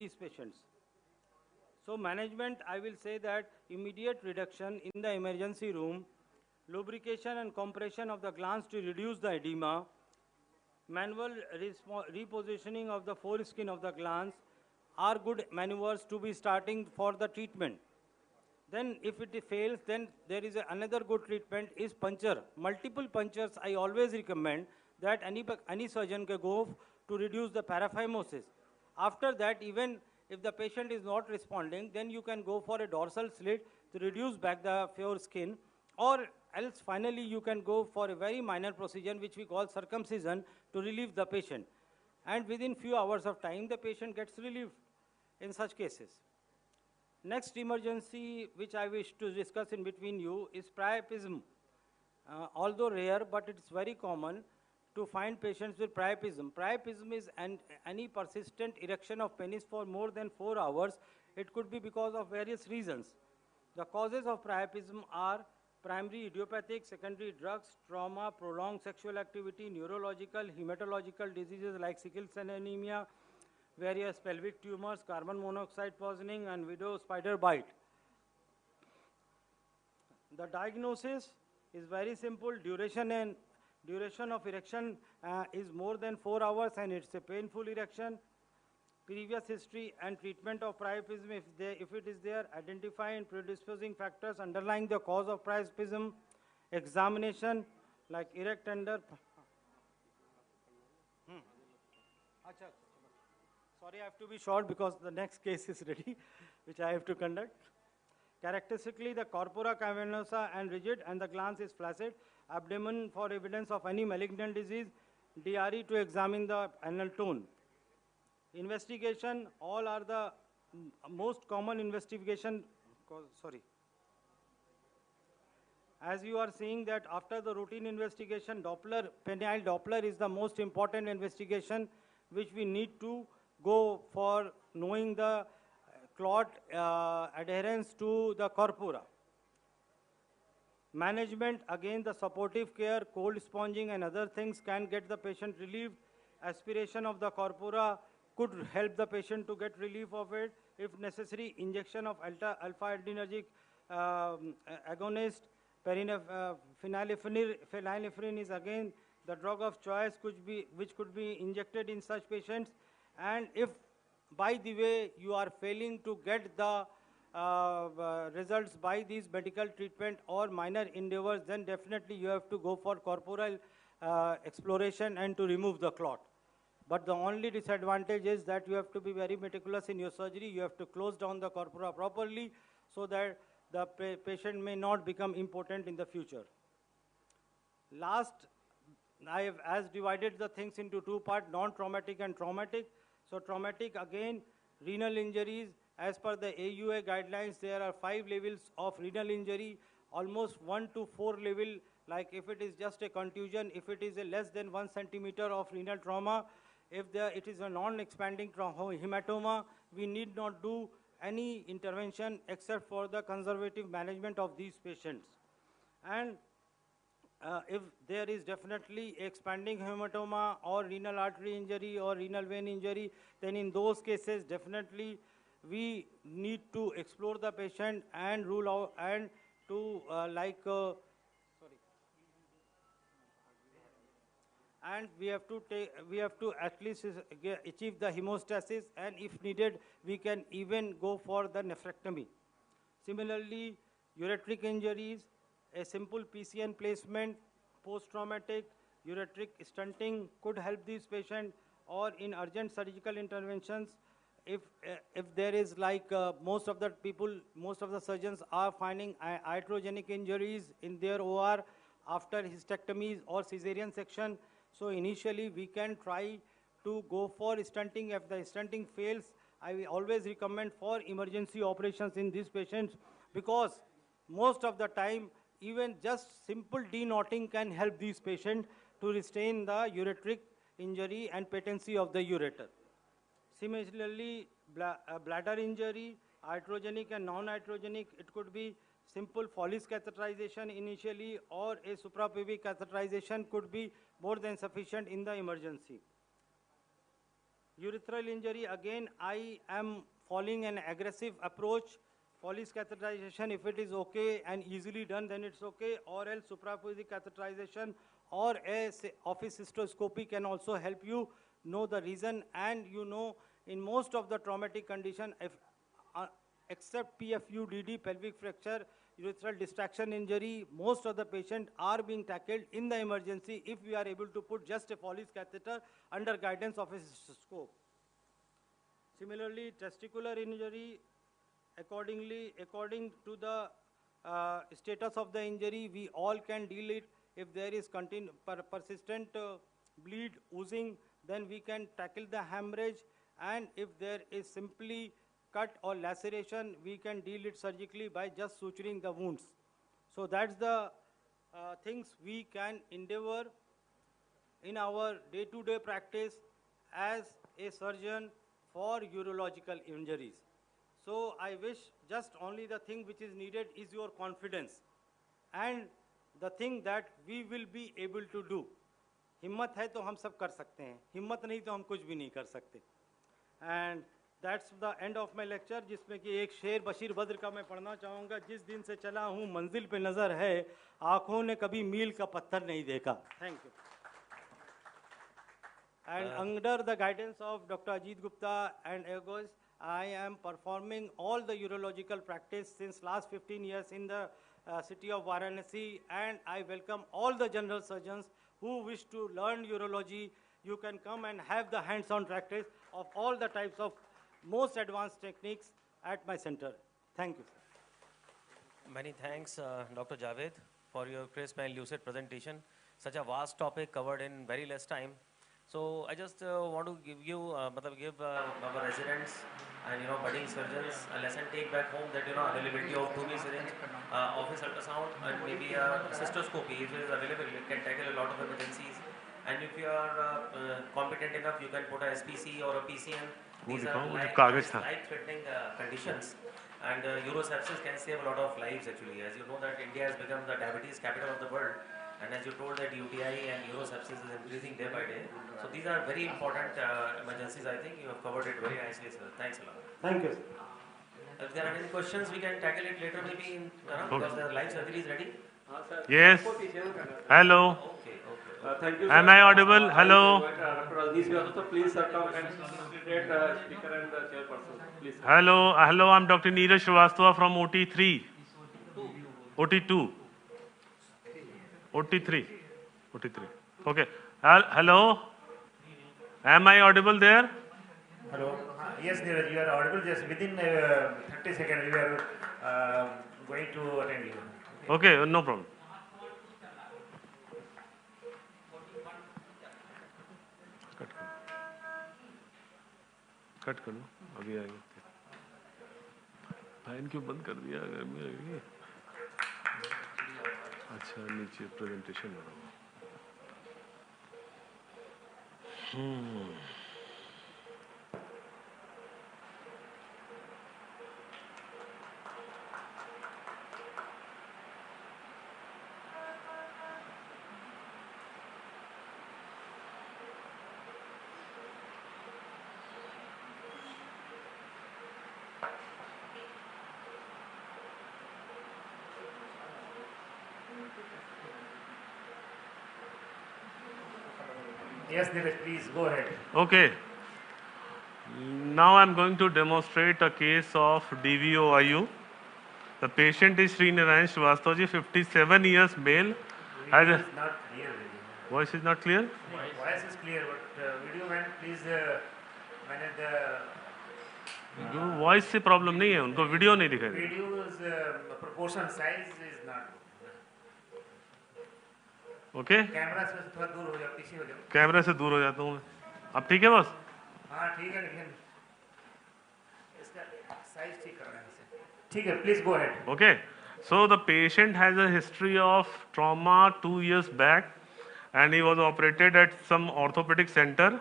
these patients. So management, I will say that immediate reduction in the emergency room, lubrication and compression of the glands to reduce the edema, manual repositioning of the foreskin of the glands are good maneuvers to be starting for the treatment. Then if it fails, then there is another good treatment is puncture. Multiple punctures I always recommend that any surgeon can go to reduce the paraphimosis. After that, even if the patient is not responding, then you can go for a dorsal slit to reduce back the foreskin, or else finally you can go for a very minor procedure which we call circumcision to relieve the patient. And within few hours of time, the patient gets relieved in such cases. Next emergency which I wish to discuss in between you is priapism. Although rare, but it's very common to find patients with priapism. Priapism is any persistent erection of penis for more than 4 hours. It could be because of various reasons. The causes of priapism are primary idiopathic, secondary drugs, trauma, prolonged sexual activity, neurological, hematological diseases like sickle cell anemia, various pelvic tumors, carbon monoxide poisoning, and widow spider bite. The diagnosis is very simple. Duration of erection is more than 4 hours, and it's a painful erection. Previous history and treatment of priapism, if it is there, identifying predisposing factors underlying the cause of priapism, examination like erect tender. Sorry, I have to be short because the next case is ready, which I have to conduct. Characteristically, the corpora cavernosa and rigid, and the glans is flaccid. Abdomen for evidence of any malignant disease. DRE to examine the anal tone. Investigation, all are the most common investigation, sorry. As you are seeing that after the routine investigation, penile Doppler is the most important investigation which we need to go for knowing the clot adherence to the corpora. Management, again the supportive care, cold sponging and other things can get the patient relieved. Aspiration of the corpora could help the patient to get relief of it. If necessary, injection of alpha-adrenergic agonist, phenylephrine is again the drug of choice which could be injected in such patients. And if by the way you are failing to get the results by these medical treatment or minor endeavors, then definitely you have to go for corporal exploration and to remove the clot. But the only disadvantage is that you have to be very meticulous in your surgery. You have to close down the corpora properly so that the patient may not become impotent in the future. Last, I have divided the things into two parts, non-traumatic and traumatic. So traumatic, again, renal injuries. As per the AUA guidelines, there are 5 levels of renal injury, almost 1 to 4 level, like if it is just a contusion, if it is a less than 1 centimeter of renal trauma, if it is a non-expanding hematoma, we need not do any intervention except for the conservative management of these patients. And if there is definitely expanding hematoma or renal artery injury or renal vein injury, then in those cases definitely we need to explore the patient and rule out and to and we have to at least achieve the hemostasis, and if needed we can even go for the nephrectomy. Similarly, ureteric injuries, a simple PCN placement, post-traumatic ureteric stenting could help these patients, or in urgent surgical interventions, if there is most of the surgeons are finding iatrogenic injuries in their OR after hysterectomies or cesarean section. So initially we can try to go for stenting. If the stenting fails, I will always recommend for emergency operations in these patients, because most of the time even just simple deknotting can help these patients to restrain the ureteric injury and patency of the ureter. Similarly, bladder injury, iatrogenic and non-iatrogenic, it could be simple Foley's catheterization initially, or a suprapubic catheterization could be more than sufficient in the emergency. Urethral injury, again, I am following an aggressive approach. Follis catheterization, if it is okay and easily done, then it's okay, or else supraphysic catheterization or a office cystoscopy can also help you know the reason. And you know, in most of the traumatic condition, if, except PFUDD, pelvic fracture, urethral distraction injury, most of the patients are being tackled in the emergency if we are able to put just a Follis catheter under guidance of a cystoscope. Similarly, testicular injury, according to the status of the injury, we all can deal it. If there is persistent bleed, oozing, then we can tackle the hemorrhage. And if there is simply cut or laceration, we can deal it surgically by just suturing the wounds. So that's the things we can endeavor in our day-to-day practice as a surgeon for urological injuries. So I wish just only the thing which is needed is your confidence and the thing that we will be able to do. हिम्मत है तो हम सब कर सकते हैं, हिम्मत नहीं तो हम कुछ भी नहीं कर सकते. And that's the end of my lecture, जिसमें कि एक शेर बशीर बद्र का मैं पढ़ना चाहूँगा. जिस दिन से चला हूँ मंजिल पे नज़र है, आँखों ने कभी मील का पत्थर नहीं देखा. Thank you. And under the guidance of Dr. Ajit Gupta and Agos, I am performing all the urological practice since last 15 years in the city of Varanasi, and I welcome all the general surgeons who wish to learn urology. You can come and have the hands-on practice of all the types of most advanced techniques at my center. Thank you. Many thanks, Dr. Javed, for your crisp and lucid presentation. Such a vast topic covered in very less time. So I just want to give you, give our residents and budding surgeons a lesson take back home that availability of 2B syringe, office ultrasound, and maybe a cystoscopy if it is available. It can tackle a lot of emergencies. And if you are competent enough, you can put a SPC or a PCN. These are life-threatening conditions. And urosepsis can save a lot of lives actually. As you know that India has become the diabetes capital of the world. And as you told that UTI and urosepsis is increasing day by day. So these are very important emergencies. I think you have covered it very nicely, sir. Thanks a lot. Thank you. If there are any questions, we can tackle it later maybe because the live surgery is ready. Yes. Hello. Thank you, Am I audible? Hello. Please come and speaker and chairperson. Please. Hello. Hello. I'm Dr. Neeraj Srivastava from OT3. OT2. OT3. Okay. Hello. Am I audible there? Hello. Yes, Neeraj, you are audible. Just within 30 seconds, we are going to attend you. Okay, no problem. Cut कर लो, अभी आएंगे. Fan क्यों बंद कर दिया? गर्मी लगी. अच्छा, नीचे प्रेजेंटेशन हो रहा है. Yes, Neeraj, please go ahead. Okay. Now I'm going to demonstrate a case of DVOIU. The patient is Sri Narayan Srivastava, 57 years, male. Voice is not clear. Voice is not clear? Voice is clear, but video man, please manage the... Voice से problem नहीं है, उनको video नहीं दिखाई. Video's proportion size is not. Okay? Camera से थोड़ा दूर हो जाओ, पीछे हो जाओ. कैमरे से दूर हो जाता हूँ मैं. अब ठीक है बस? हाँ ठीक है, लेकिन इसका साइज ठीक करना है इसे. ठीक है, please go ahead. Okay. So the patient has a history of trauma 2 years back, and he was operated at some orthopedic center.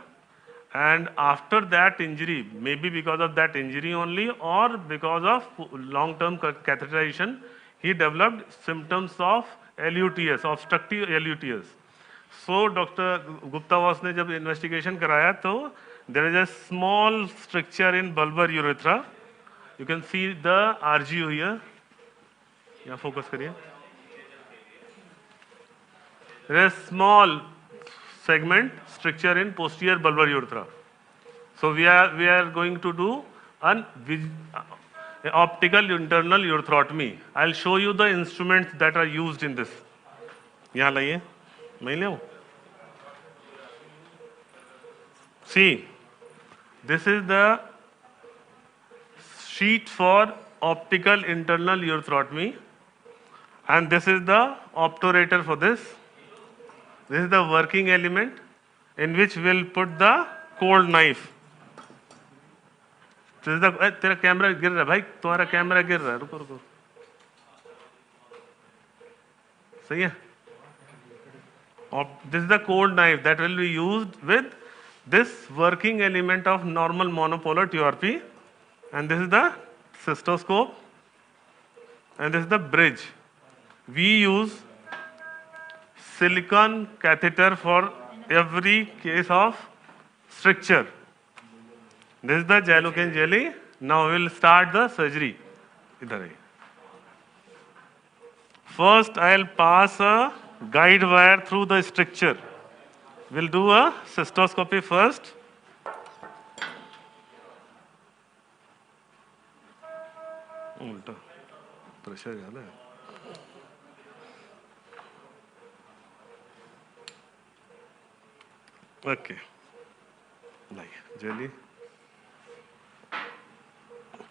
And after that injury, maybe because of that injury only, or because of long-term catheterization, he developed symptoms of LUTS, obstructive LUTS. So Dr. Gupta was ने जब investigation कराया तो there is a small structure in bulbar urethra. You can see the RGO here. Yeah, focus kariye. There is a small segment structure in posterior bulbar urethra. So we are going to do an optical internal ureterotomy. I'll show you the instruments that are used in this. यहाँ लाइए, मैं ले आऊँ. See, this is the sheet for optical internal ureterotomy, and this is the obturator for this. This is the working element in which we'll put the cold knife. This is the तेरा camera गिर रहा है भाई, तुम्हारा camera गिर रहा है. रुको रुको. सही है. This is the cold knife that will be used with this working element of normal monopolar TURP, and this is the cystoscope, and this is the bridge. We use silicon catheter for every case of stricture. This is the Jalocan jelly. Now we will start the surgery. First, I'll pass a guide wire through the stricture. We'll do a cystoscopy first. Pressure ज़्यादा है. Okay. लाइए jelly.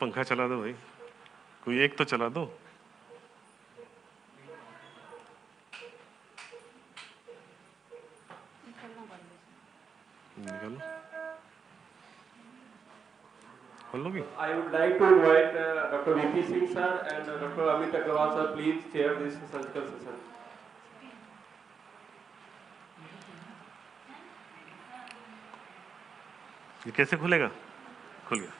पंखा चला दो भाई. कोई एक तो चला दो. निकालो. खोल लोगी? I would like to invite Dr. VP Singh sir and Dr. Amit Agarwal sir, please chair this surgical session. ये कैसे खुलेगा? खुल गया.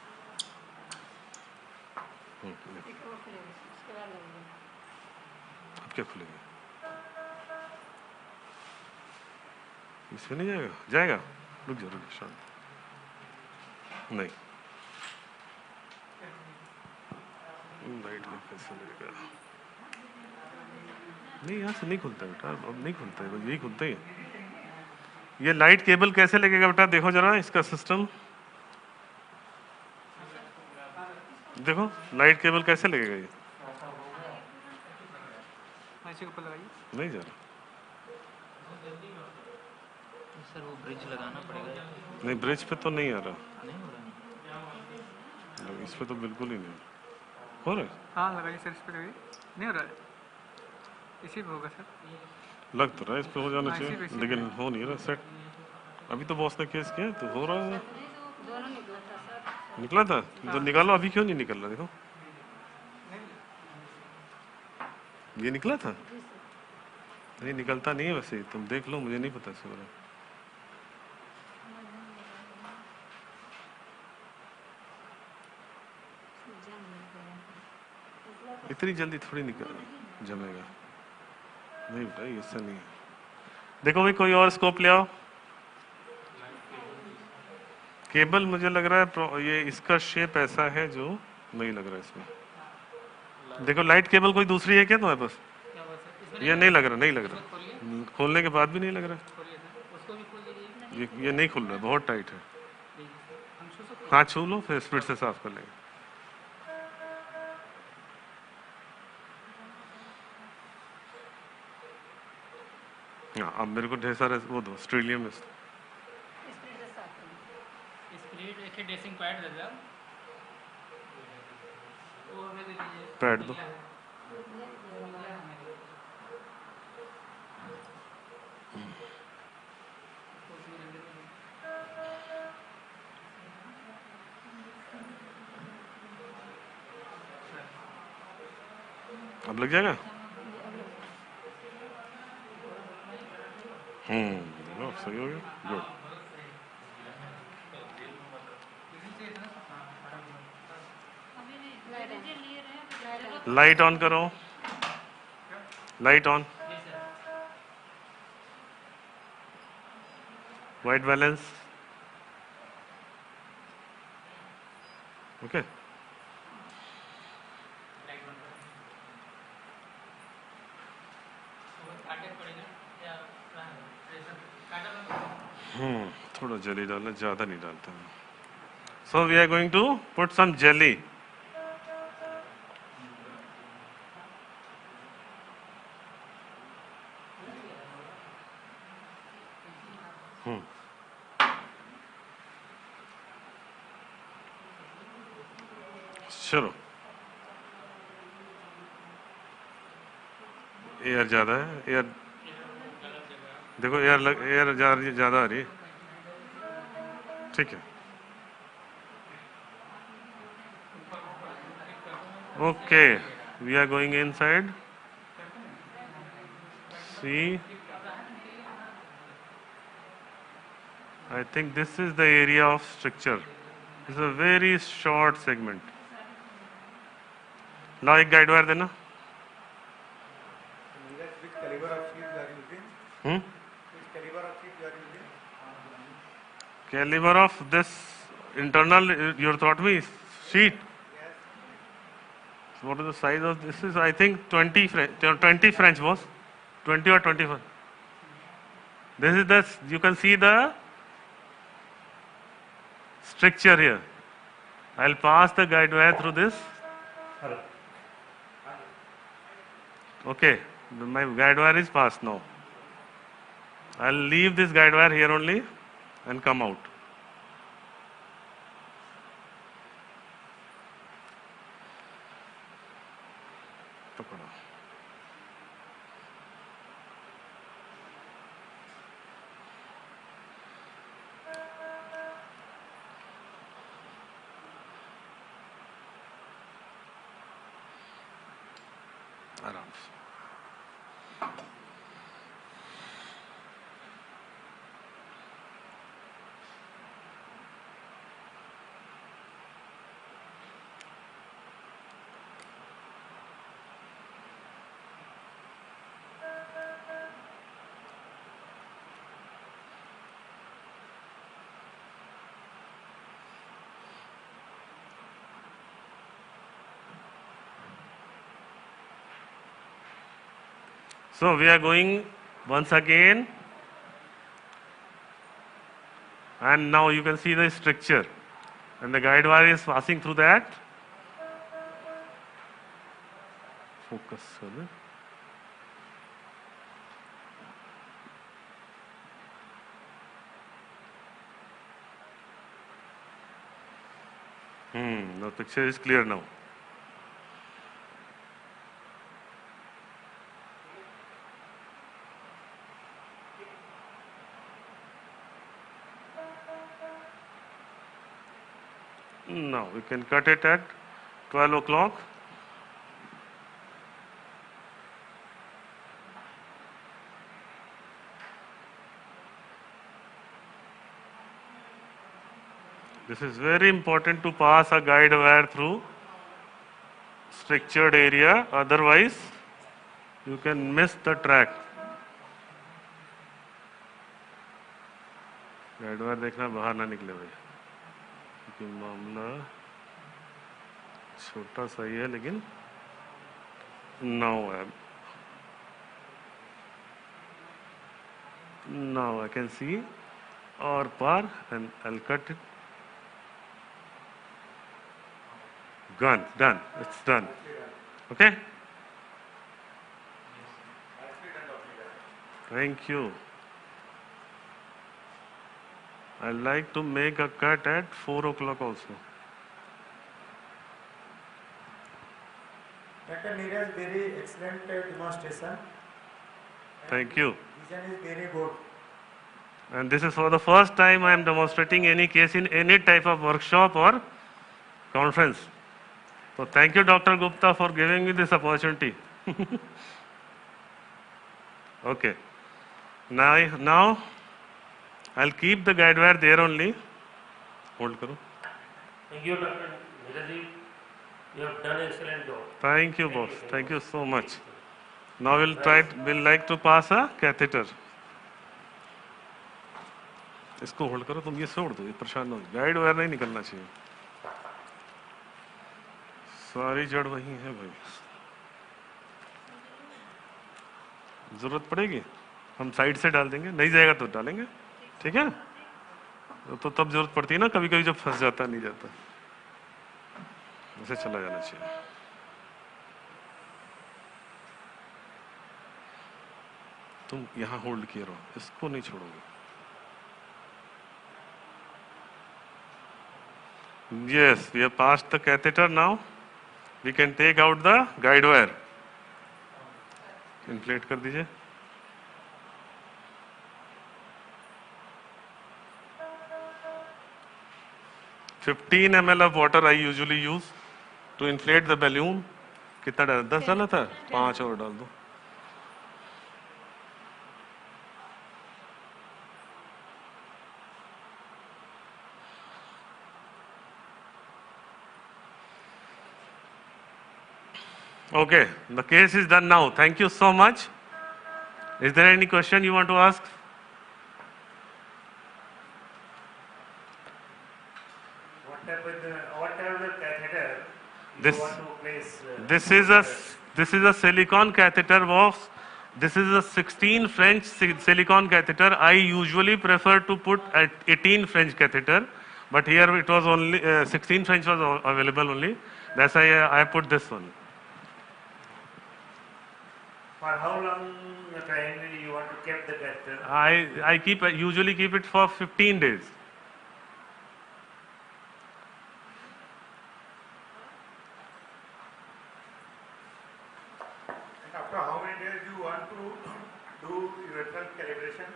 अब क्या खुलेगा? इसमें नहीं जाएगा? जाएगा? रुक जा, रुक जा. नहीं. लाइट कैसे लगेगा? नहीं, यहाँ से नहीं खुलता बेटा. अब नहीं खुलता है, यही खुलता है. ये लाइट केबल कैसे लगेगा बेटा? देखो जरा इसका सिस्टम. देखो लाइट केबल कैसे लगेगा ये? नहीं जा रहा. सर वो ब्रिज लगाना पड़ेगा. नहीं, ब्रिज पे तो नहीं आ रहा. इस पे तो बिल्कुल ही नहीं हो रहा है. हाँ लगाइए सर, इस पे लगाइए. नहीं हो रहा है. इसी पे होगा सर. लग तो रहा है इस पे हो जाना चाहिए, लेकिन हो नहीं रहा सेट. अभी तो बॉस ने केस किया तो हो रहा है. निकला था तो निकालो. अभी क्यों नहीं निकल रहा? देखो ये निकला था. नहीं निकलता नहीं है वैसे. तुम देख लो, मुझे नहीं पता इसके बारे में. इतनी जल्दी थोड़ी निकल जमेगा. नहीं बेटा इससे नहीं. देखो भाई कोई और स्कोप ले आओ. केबल मुझे लग रहा है ये इसका शेप ऐसा है जो नहीं लग रहा है इसमें. देखो लाइट केबल कोई दूसरी है क्या तुम्हारे पास? ये नहीं लग रहा. नहीं लग रहा. खोलने के बाद भी नहीं लग रहा. ये नहीं खुल रहा. बहुत टाइट है. हाँ छू लो, फिर स्पीड से साफ कर लेंगे. हाँ अब मेरे को ढेर सारे वो दो स्ट्रीलियम में. पैड दो. अब लग जाएगा. सही हो गया. गुड. लाइट ऑन करो. Light on. White balance. Okay. थोड़ा jelly डालना, ज़्यादा नहीं डालता. So we are going to put some jelly. चलो. एयर ज़्यादा है, एयर देखो एयर ज़्यादा आ रही है. ठीक है. Okay, we are going inside. See, I think this is the area of stricture. It's a very short segment. Now एक guide wire देना. Which caliber of sheet you are using? Which caliber of sheet you are using? Caliber of this internal, you taught me, sheet. So what is the size of this? Is I think 20 French was, 20 or 21. This is the, you can see the stricture here. I'll pass the guide wire through this. Okay, my guide wire is passed now. I'll leave this guide wire here only and come out. So we are going once again, and now you can see the structure, and the guide wire is passing through that. Focus. The picture is clear now. Now we can cut it at 12 o'clock. This is very important to pass a guide wire through structured area, otherwise you can miss the track. Guide wire देखना बाहर ना निकले भाई, क्योंकि मामला छोटा सा ही है, लेकिन now I can see or par, and I'll cut it. Done. It's done. Okay. Thank you. I like to make a cut at 4 o'clock also. Dr. Neeraj, very excellent demonstration. Thank you. Vision is very good. And this is for the first time I am demonstrating any case in any type of workshop or conference. So thank you, Dr. Gupta, for giving me this opportunity. Okay. Now I'll keep the guide wire there only. Hold karo. Thank you, Dr. Neeraj. You have done an excellent job. Thank you, boss. Thank you so much. Now we'll like to pass a catheter. इसको hold करो, तुम ये छोड़ दो, ये परेशान हो, guide wire नहीं निकलना चाहिए. सारी जड़ वही है भाई, जरूरत पड़ेगी हम साइड से डाल देंगे, नहीं जाएगा तो डालेंगे, ठीक है। तो तब जरूरत पड़ती है ना, कभी कभी जब फंस जाता नहीं जाता, ऐसे चला जाना चाहिए। तुम यहाँ होल्ड किए रहो, इसको नहीं छोड़ोगे। Yes, we have passed the catheter now. We can take out the guide wire. Inflate कर दीजिए। $15 ml of water I usually use to inflate the balloon. कितना डाला? 10 डाला था, 5 और डाल दो। Okay, the case is done now. Thank you so much. Is there any question you want to ask? What type of the catheter This, you want to place? this is a silicone catheter box. This is a 16 French silicone catheter. I usually prefer to put at 18 French catheter, but here it was only 16 French was available only. That's why I put this one. For how long time you want to keep the catheter? I usually keep it for 15 days. After how many days you want to do urethral calibration?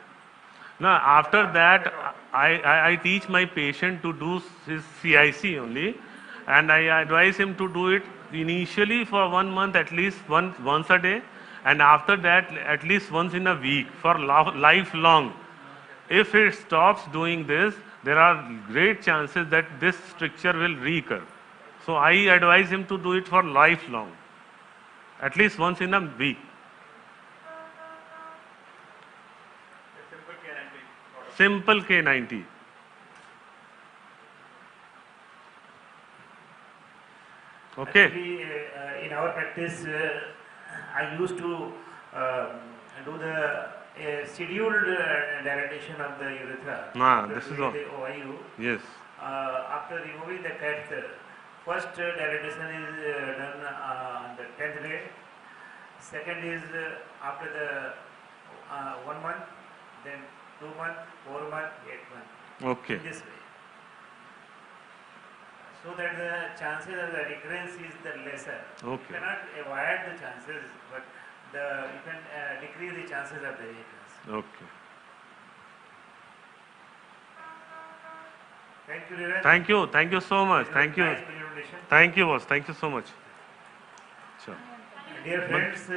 Now after that, I teach my patient to do his CIC only, and I advise him to do it initially for 1 month at least once a day, and after that at least once in a week for lifelong. If it stops doing this, there are great chances that this stricture will recur. So I advise him to do it for lifelong, at least once in a week. Simple K90. Okay. Actually, in our practice, I used to do the scheduled dilatation of the urethra. This is all. The OIU. Yes. After removing the catheter, first dilatation is done on the 10th day. Second is after the 1 month, then 2 months, 4 months, 8 months. Okay. In this way. So that the chances of the recurrence is the lesser. Okay. You cannot avoid the chances, but you can decrease the chances of the recurrence. Okay. Thank you, Riraz. Thank you so much. Thank you. Nice presentation. Thank you, boss. Thank you so much. Sure. Dear friends,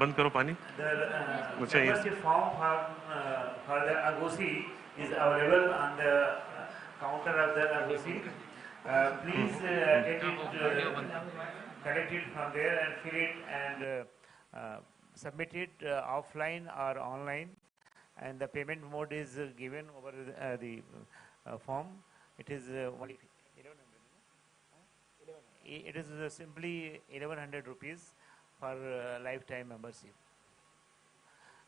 बंद करो पानी. the membership form for the Agusi is available on the counter of the Agusi. Please get it, collect it from there and fill it and submit it offline or online. And the payment mode is given over the form. It is only 1100. It is simply 1100 rupees for lifetime membership.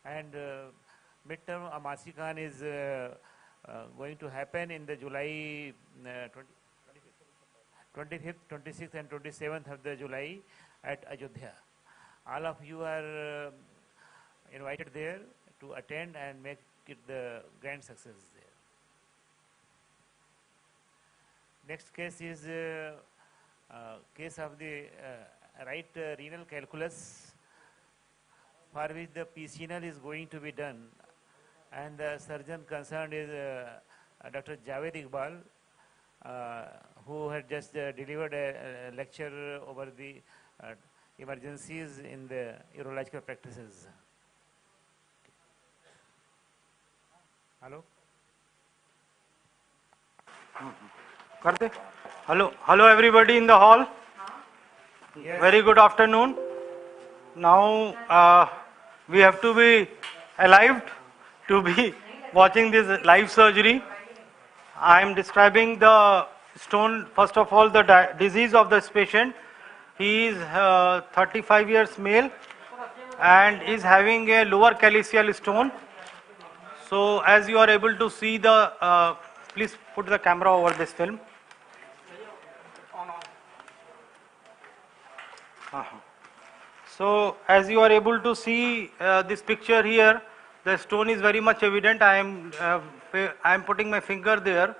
And midterm AgusiCon is going to happen in the July 25th, 26th and 27th of the July at Ayodhya. All of you are invited there to attend and make it the grand success there. Next case is case of the right renal calculus, for which the PCNL is going to be done, and the surgeon concerned is Dr. Javed Iqbal, who had just delivered a lecture over the emergencies in the urological practices. Hello? Hello everybody in the hall. Yes. Very good afternoon. Now we have to be alive to be watching this live surgery. I am describing the stone, first of all, the disease of this patient. He is 35 years male and is having a lower calyceal stone. So as you are able to see the, please put the camera over this film. So as you are able to see this picture here, the stone is very much evident. I am putting my finger there.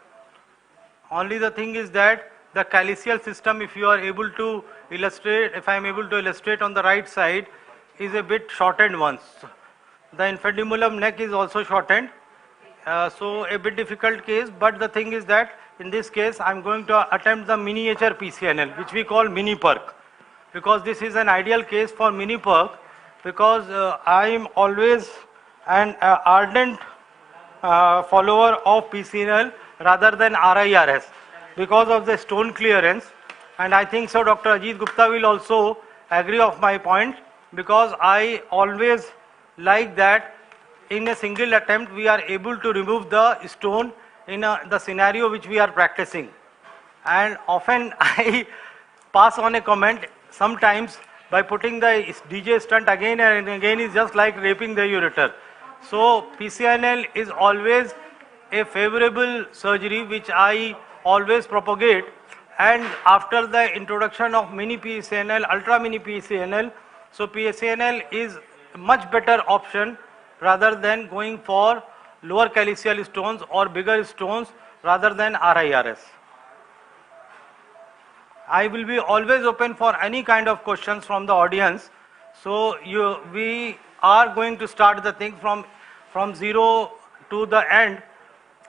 Only the thing is that the calyceal system, if you are able to illustrate, if I am able to illustrate on the right side, is a bit shortened once. The infundibulum neck is also shortened. So a bit difficult case, but the thing is that in this case I am going to attempt the miniature PCNL, which we call mini perk, because this is an ideal case for mini perk, because I am always an ardent follower of PCNL rather than RIRS because of the stone clearance, and I think so Dr. Ajit Gupta will also agree of my point, because I always like that in a single attempt we are able to remove the stone in the scenario which we are practicing. And often I pass on a comment sometimes by putting the DJ stunt again and again is just like raping the ureter. So PCNL is always a favorable surgery which I always propagate, and after the introduction of mini PCNL, ultra mini PCNL, so PCNL is a much better option rather than going for lower calyceal stones or bigger stones rather than RIRS. I will be always open for any kind of questions from the audience. So we are going to start the thing from zero to the end.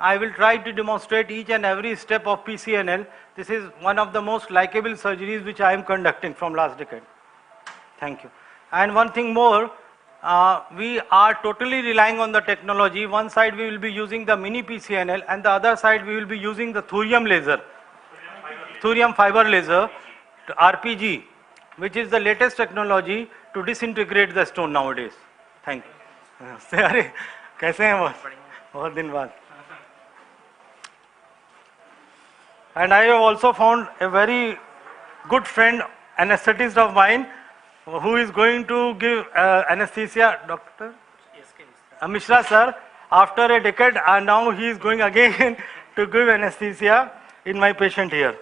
I will try to demonstrate each and every step of PCNL. This is one of the most likable surgeries which I am conducting from last decade. Thank you. And one thing more, we are totally relying on the technology. One side we will be using the mini PCNL and the other side we will be using the thorium laser, thorium fiber laser, RPG, which is the latest technology to disintegrate the stone nowadays. Thank you. अरे कैसे हैं boss? बहुत दिन बाद. And I have also found a very good friend, anesthetist of mine, who is going to give anesthesia, Dr. Mishra sir. After a decade, now he is going again to give anesthesia in my patient here.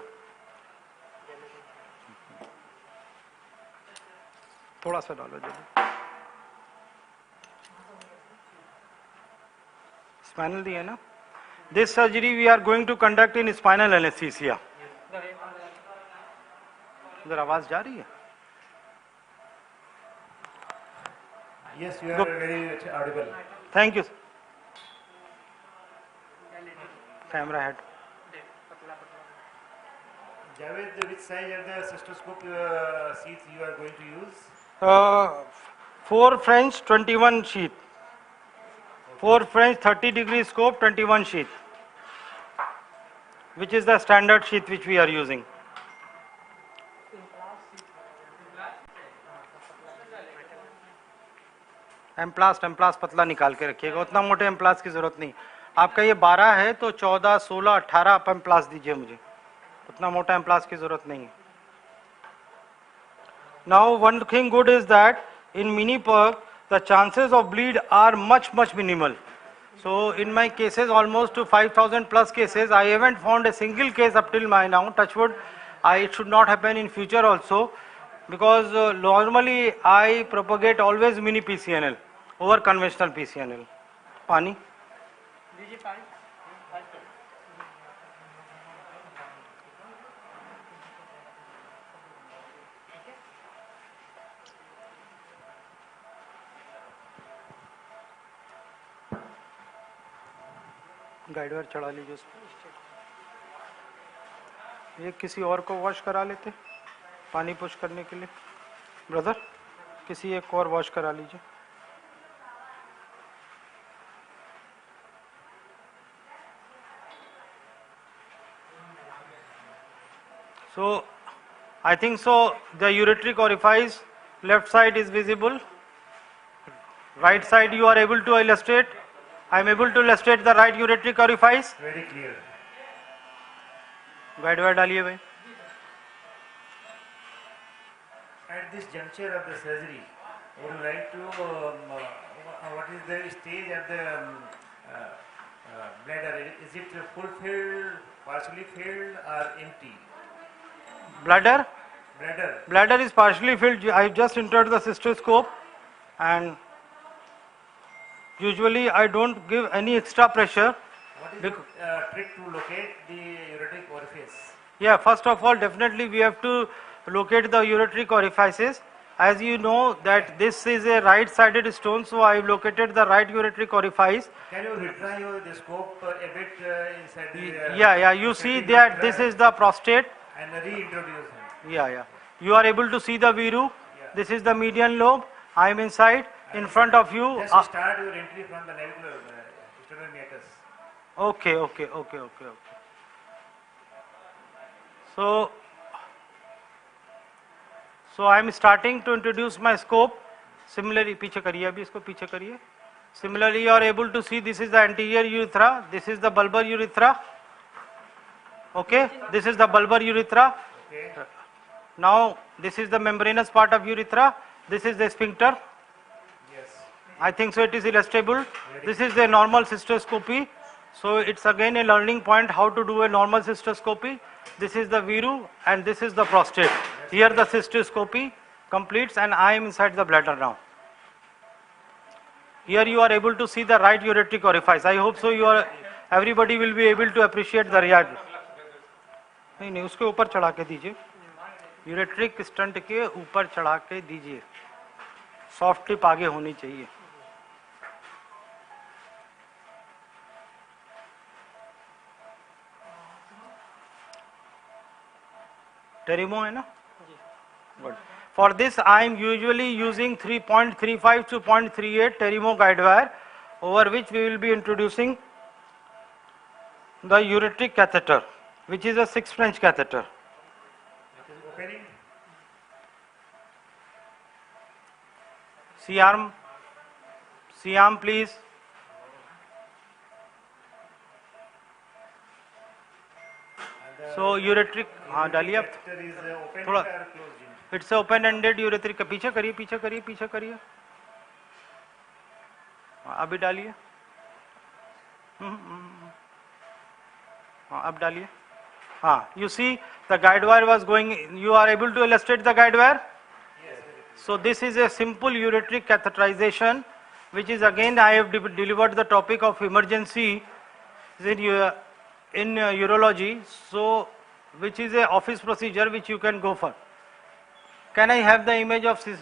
थोड़ा सा डालो जल्दी. Spinal दी है ना? This surgery we are going to conduct in spinal anesthesia. इधर आवाज जा रही है? Yes, you are very audible. Thank you. Camera head. Javed, which size of the cystoscope sheath you are going to use? 4 French 21 sheath. 4 French 30-degree scope 21 sheath, which is the standard sheath which we are using. एम्प्लास्ट पतला निकाल के रखिएगा, उतना मोटे एम्प्लास्ट की जरूरत नहीं. आपका ये 12 है तो 14, 16, 18 आप एम्प्लास्ट दीजिए मुझे, उतना मोटा एम्प्लास्ट की जरूरत नहीं है. Now one thing good is that in mini perk the chances of bleed are much minimal. So in my cases, almost to 5,000 plus cases, I haven't found a single case up till now. Touch wood, it should not happen in future also, because normally I propagate always mini PCNL over conventional PCNL. Pani. Guidewire चढ़ा लीजिए उसमें. ये किसी और को wash करा लेते पानी पुश करने के लिए. ब्रदर, किसी एक को और वॉश करा लीजिए. So I think so the ureteric orifice left side is visible, right side you are able to illustrate. I am able to illustrate the right ureteric orifice. Very clear. Guide wire डालिए भाई. At this juncture of the surgery, would you like to, what is the stage of the bladder? Is it full filled, partially filled or empty? Bladder? Bladder. Bladder is partially filled. I just entered the cystoscope, and usually I don't give any extra pressure. What is the trick to locate the ureteric orifice? Yeah, first of all, definitely we have to locate the ureteric orifices. As you know that this is a right-sided stone, so I have located the right ureteric orifice. Can you retry the scope a bit inside the... Yeah, you see that this is the prostate. And reintroduce him. Yeah. You are able to see the viru. This is the median lobe. I am inside. In front of you. Just start your entry from the navicular sternum. Okay. So I am starting to introduce my scope. Similarly, पीछे करिए अभी इसको पीछे करिए. Similarly, you are able to see this is the anterior urethra. This is the bulbar urethra. Okay, this is the bulbar urethra. Okay. Now this is the membranous part of urethra. This is the sphincter. Yes. I think so. It is illustrable. This is the normal cystoscopy. So it's again a learning point how to do a normal cystoscopy. This is the viru and this is the prostate. Here the cystoscopy completes and I am inside the bladder now. Here you are able to see the right ureteric orifice. I hope so. Everybody will be able to appreciate the reality. नहीं उसके ऊपर चढ़ा के दीजिए. Ureteric stunt के ऊपर चढ़ा के दीजिए. सॉफ्ट टिप आगे होनी चाहिए. टेरिमो है ना? Good. For this I am usually using 3.35 to 0.38 Terimo guide wire, over which we will be introducing the ureteric catheter, which is a 6 French catheter. C-arm please. So ureteric, हाँ डालिए आप थोड़ा. It's open ended urethric. पीछे करिए. अभी डालिए. अब डालिए. हाँ, you see the guide wire was going. You are able to illustrate the guide wire. So this is a simple ureteric catheterization, which is again I have delivered the topic of emergency in urology. So which is a office procedure which you can go for. Can I have the image of this?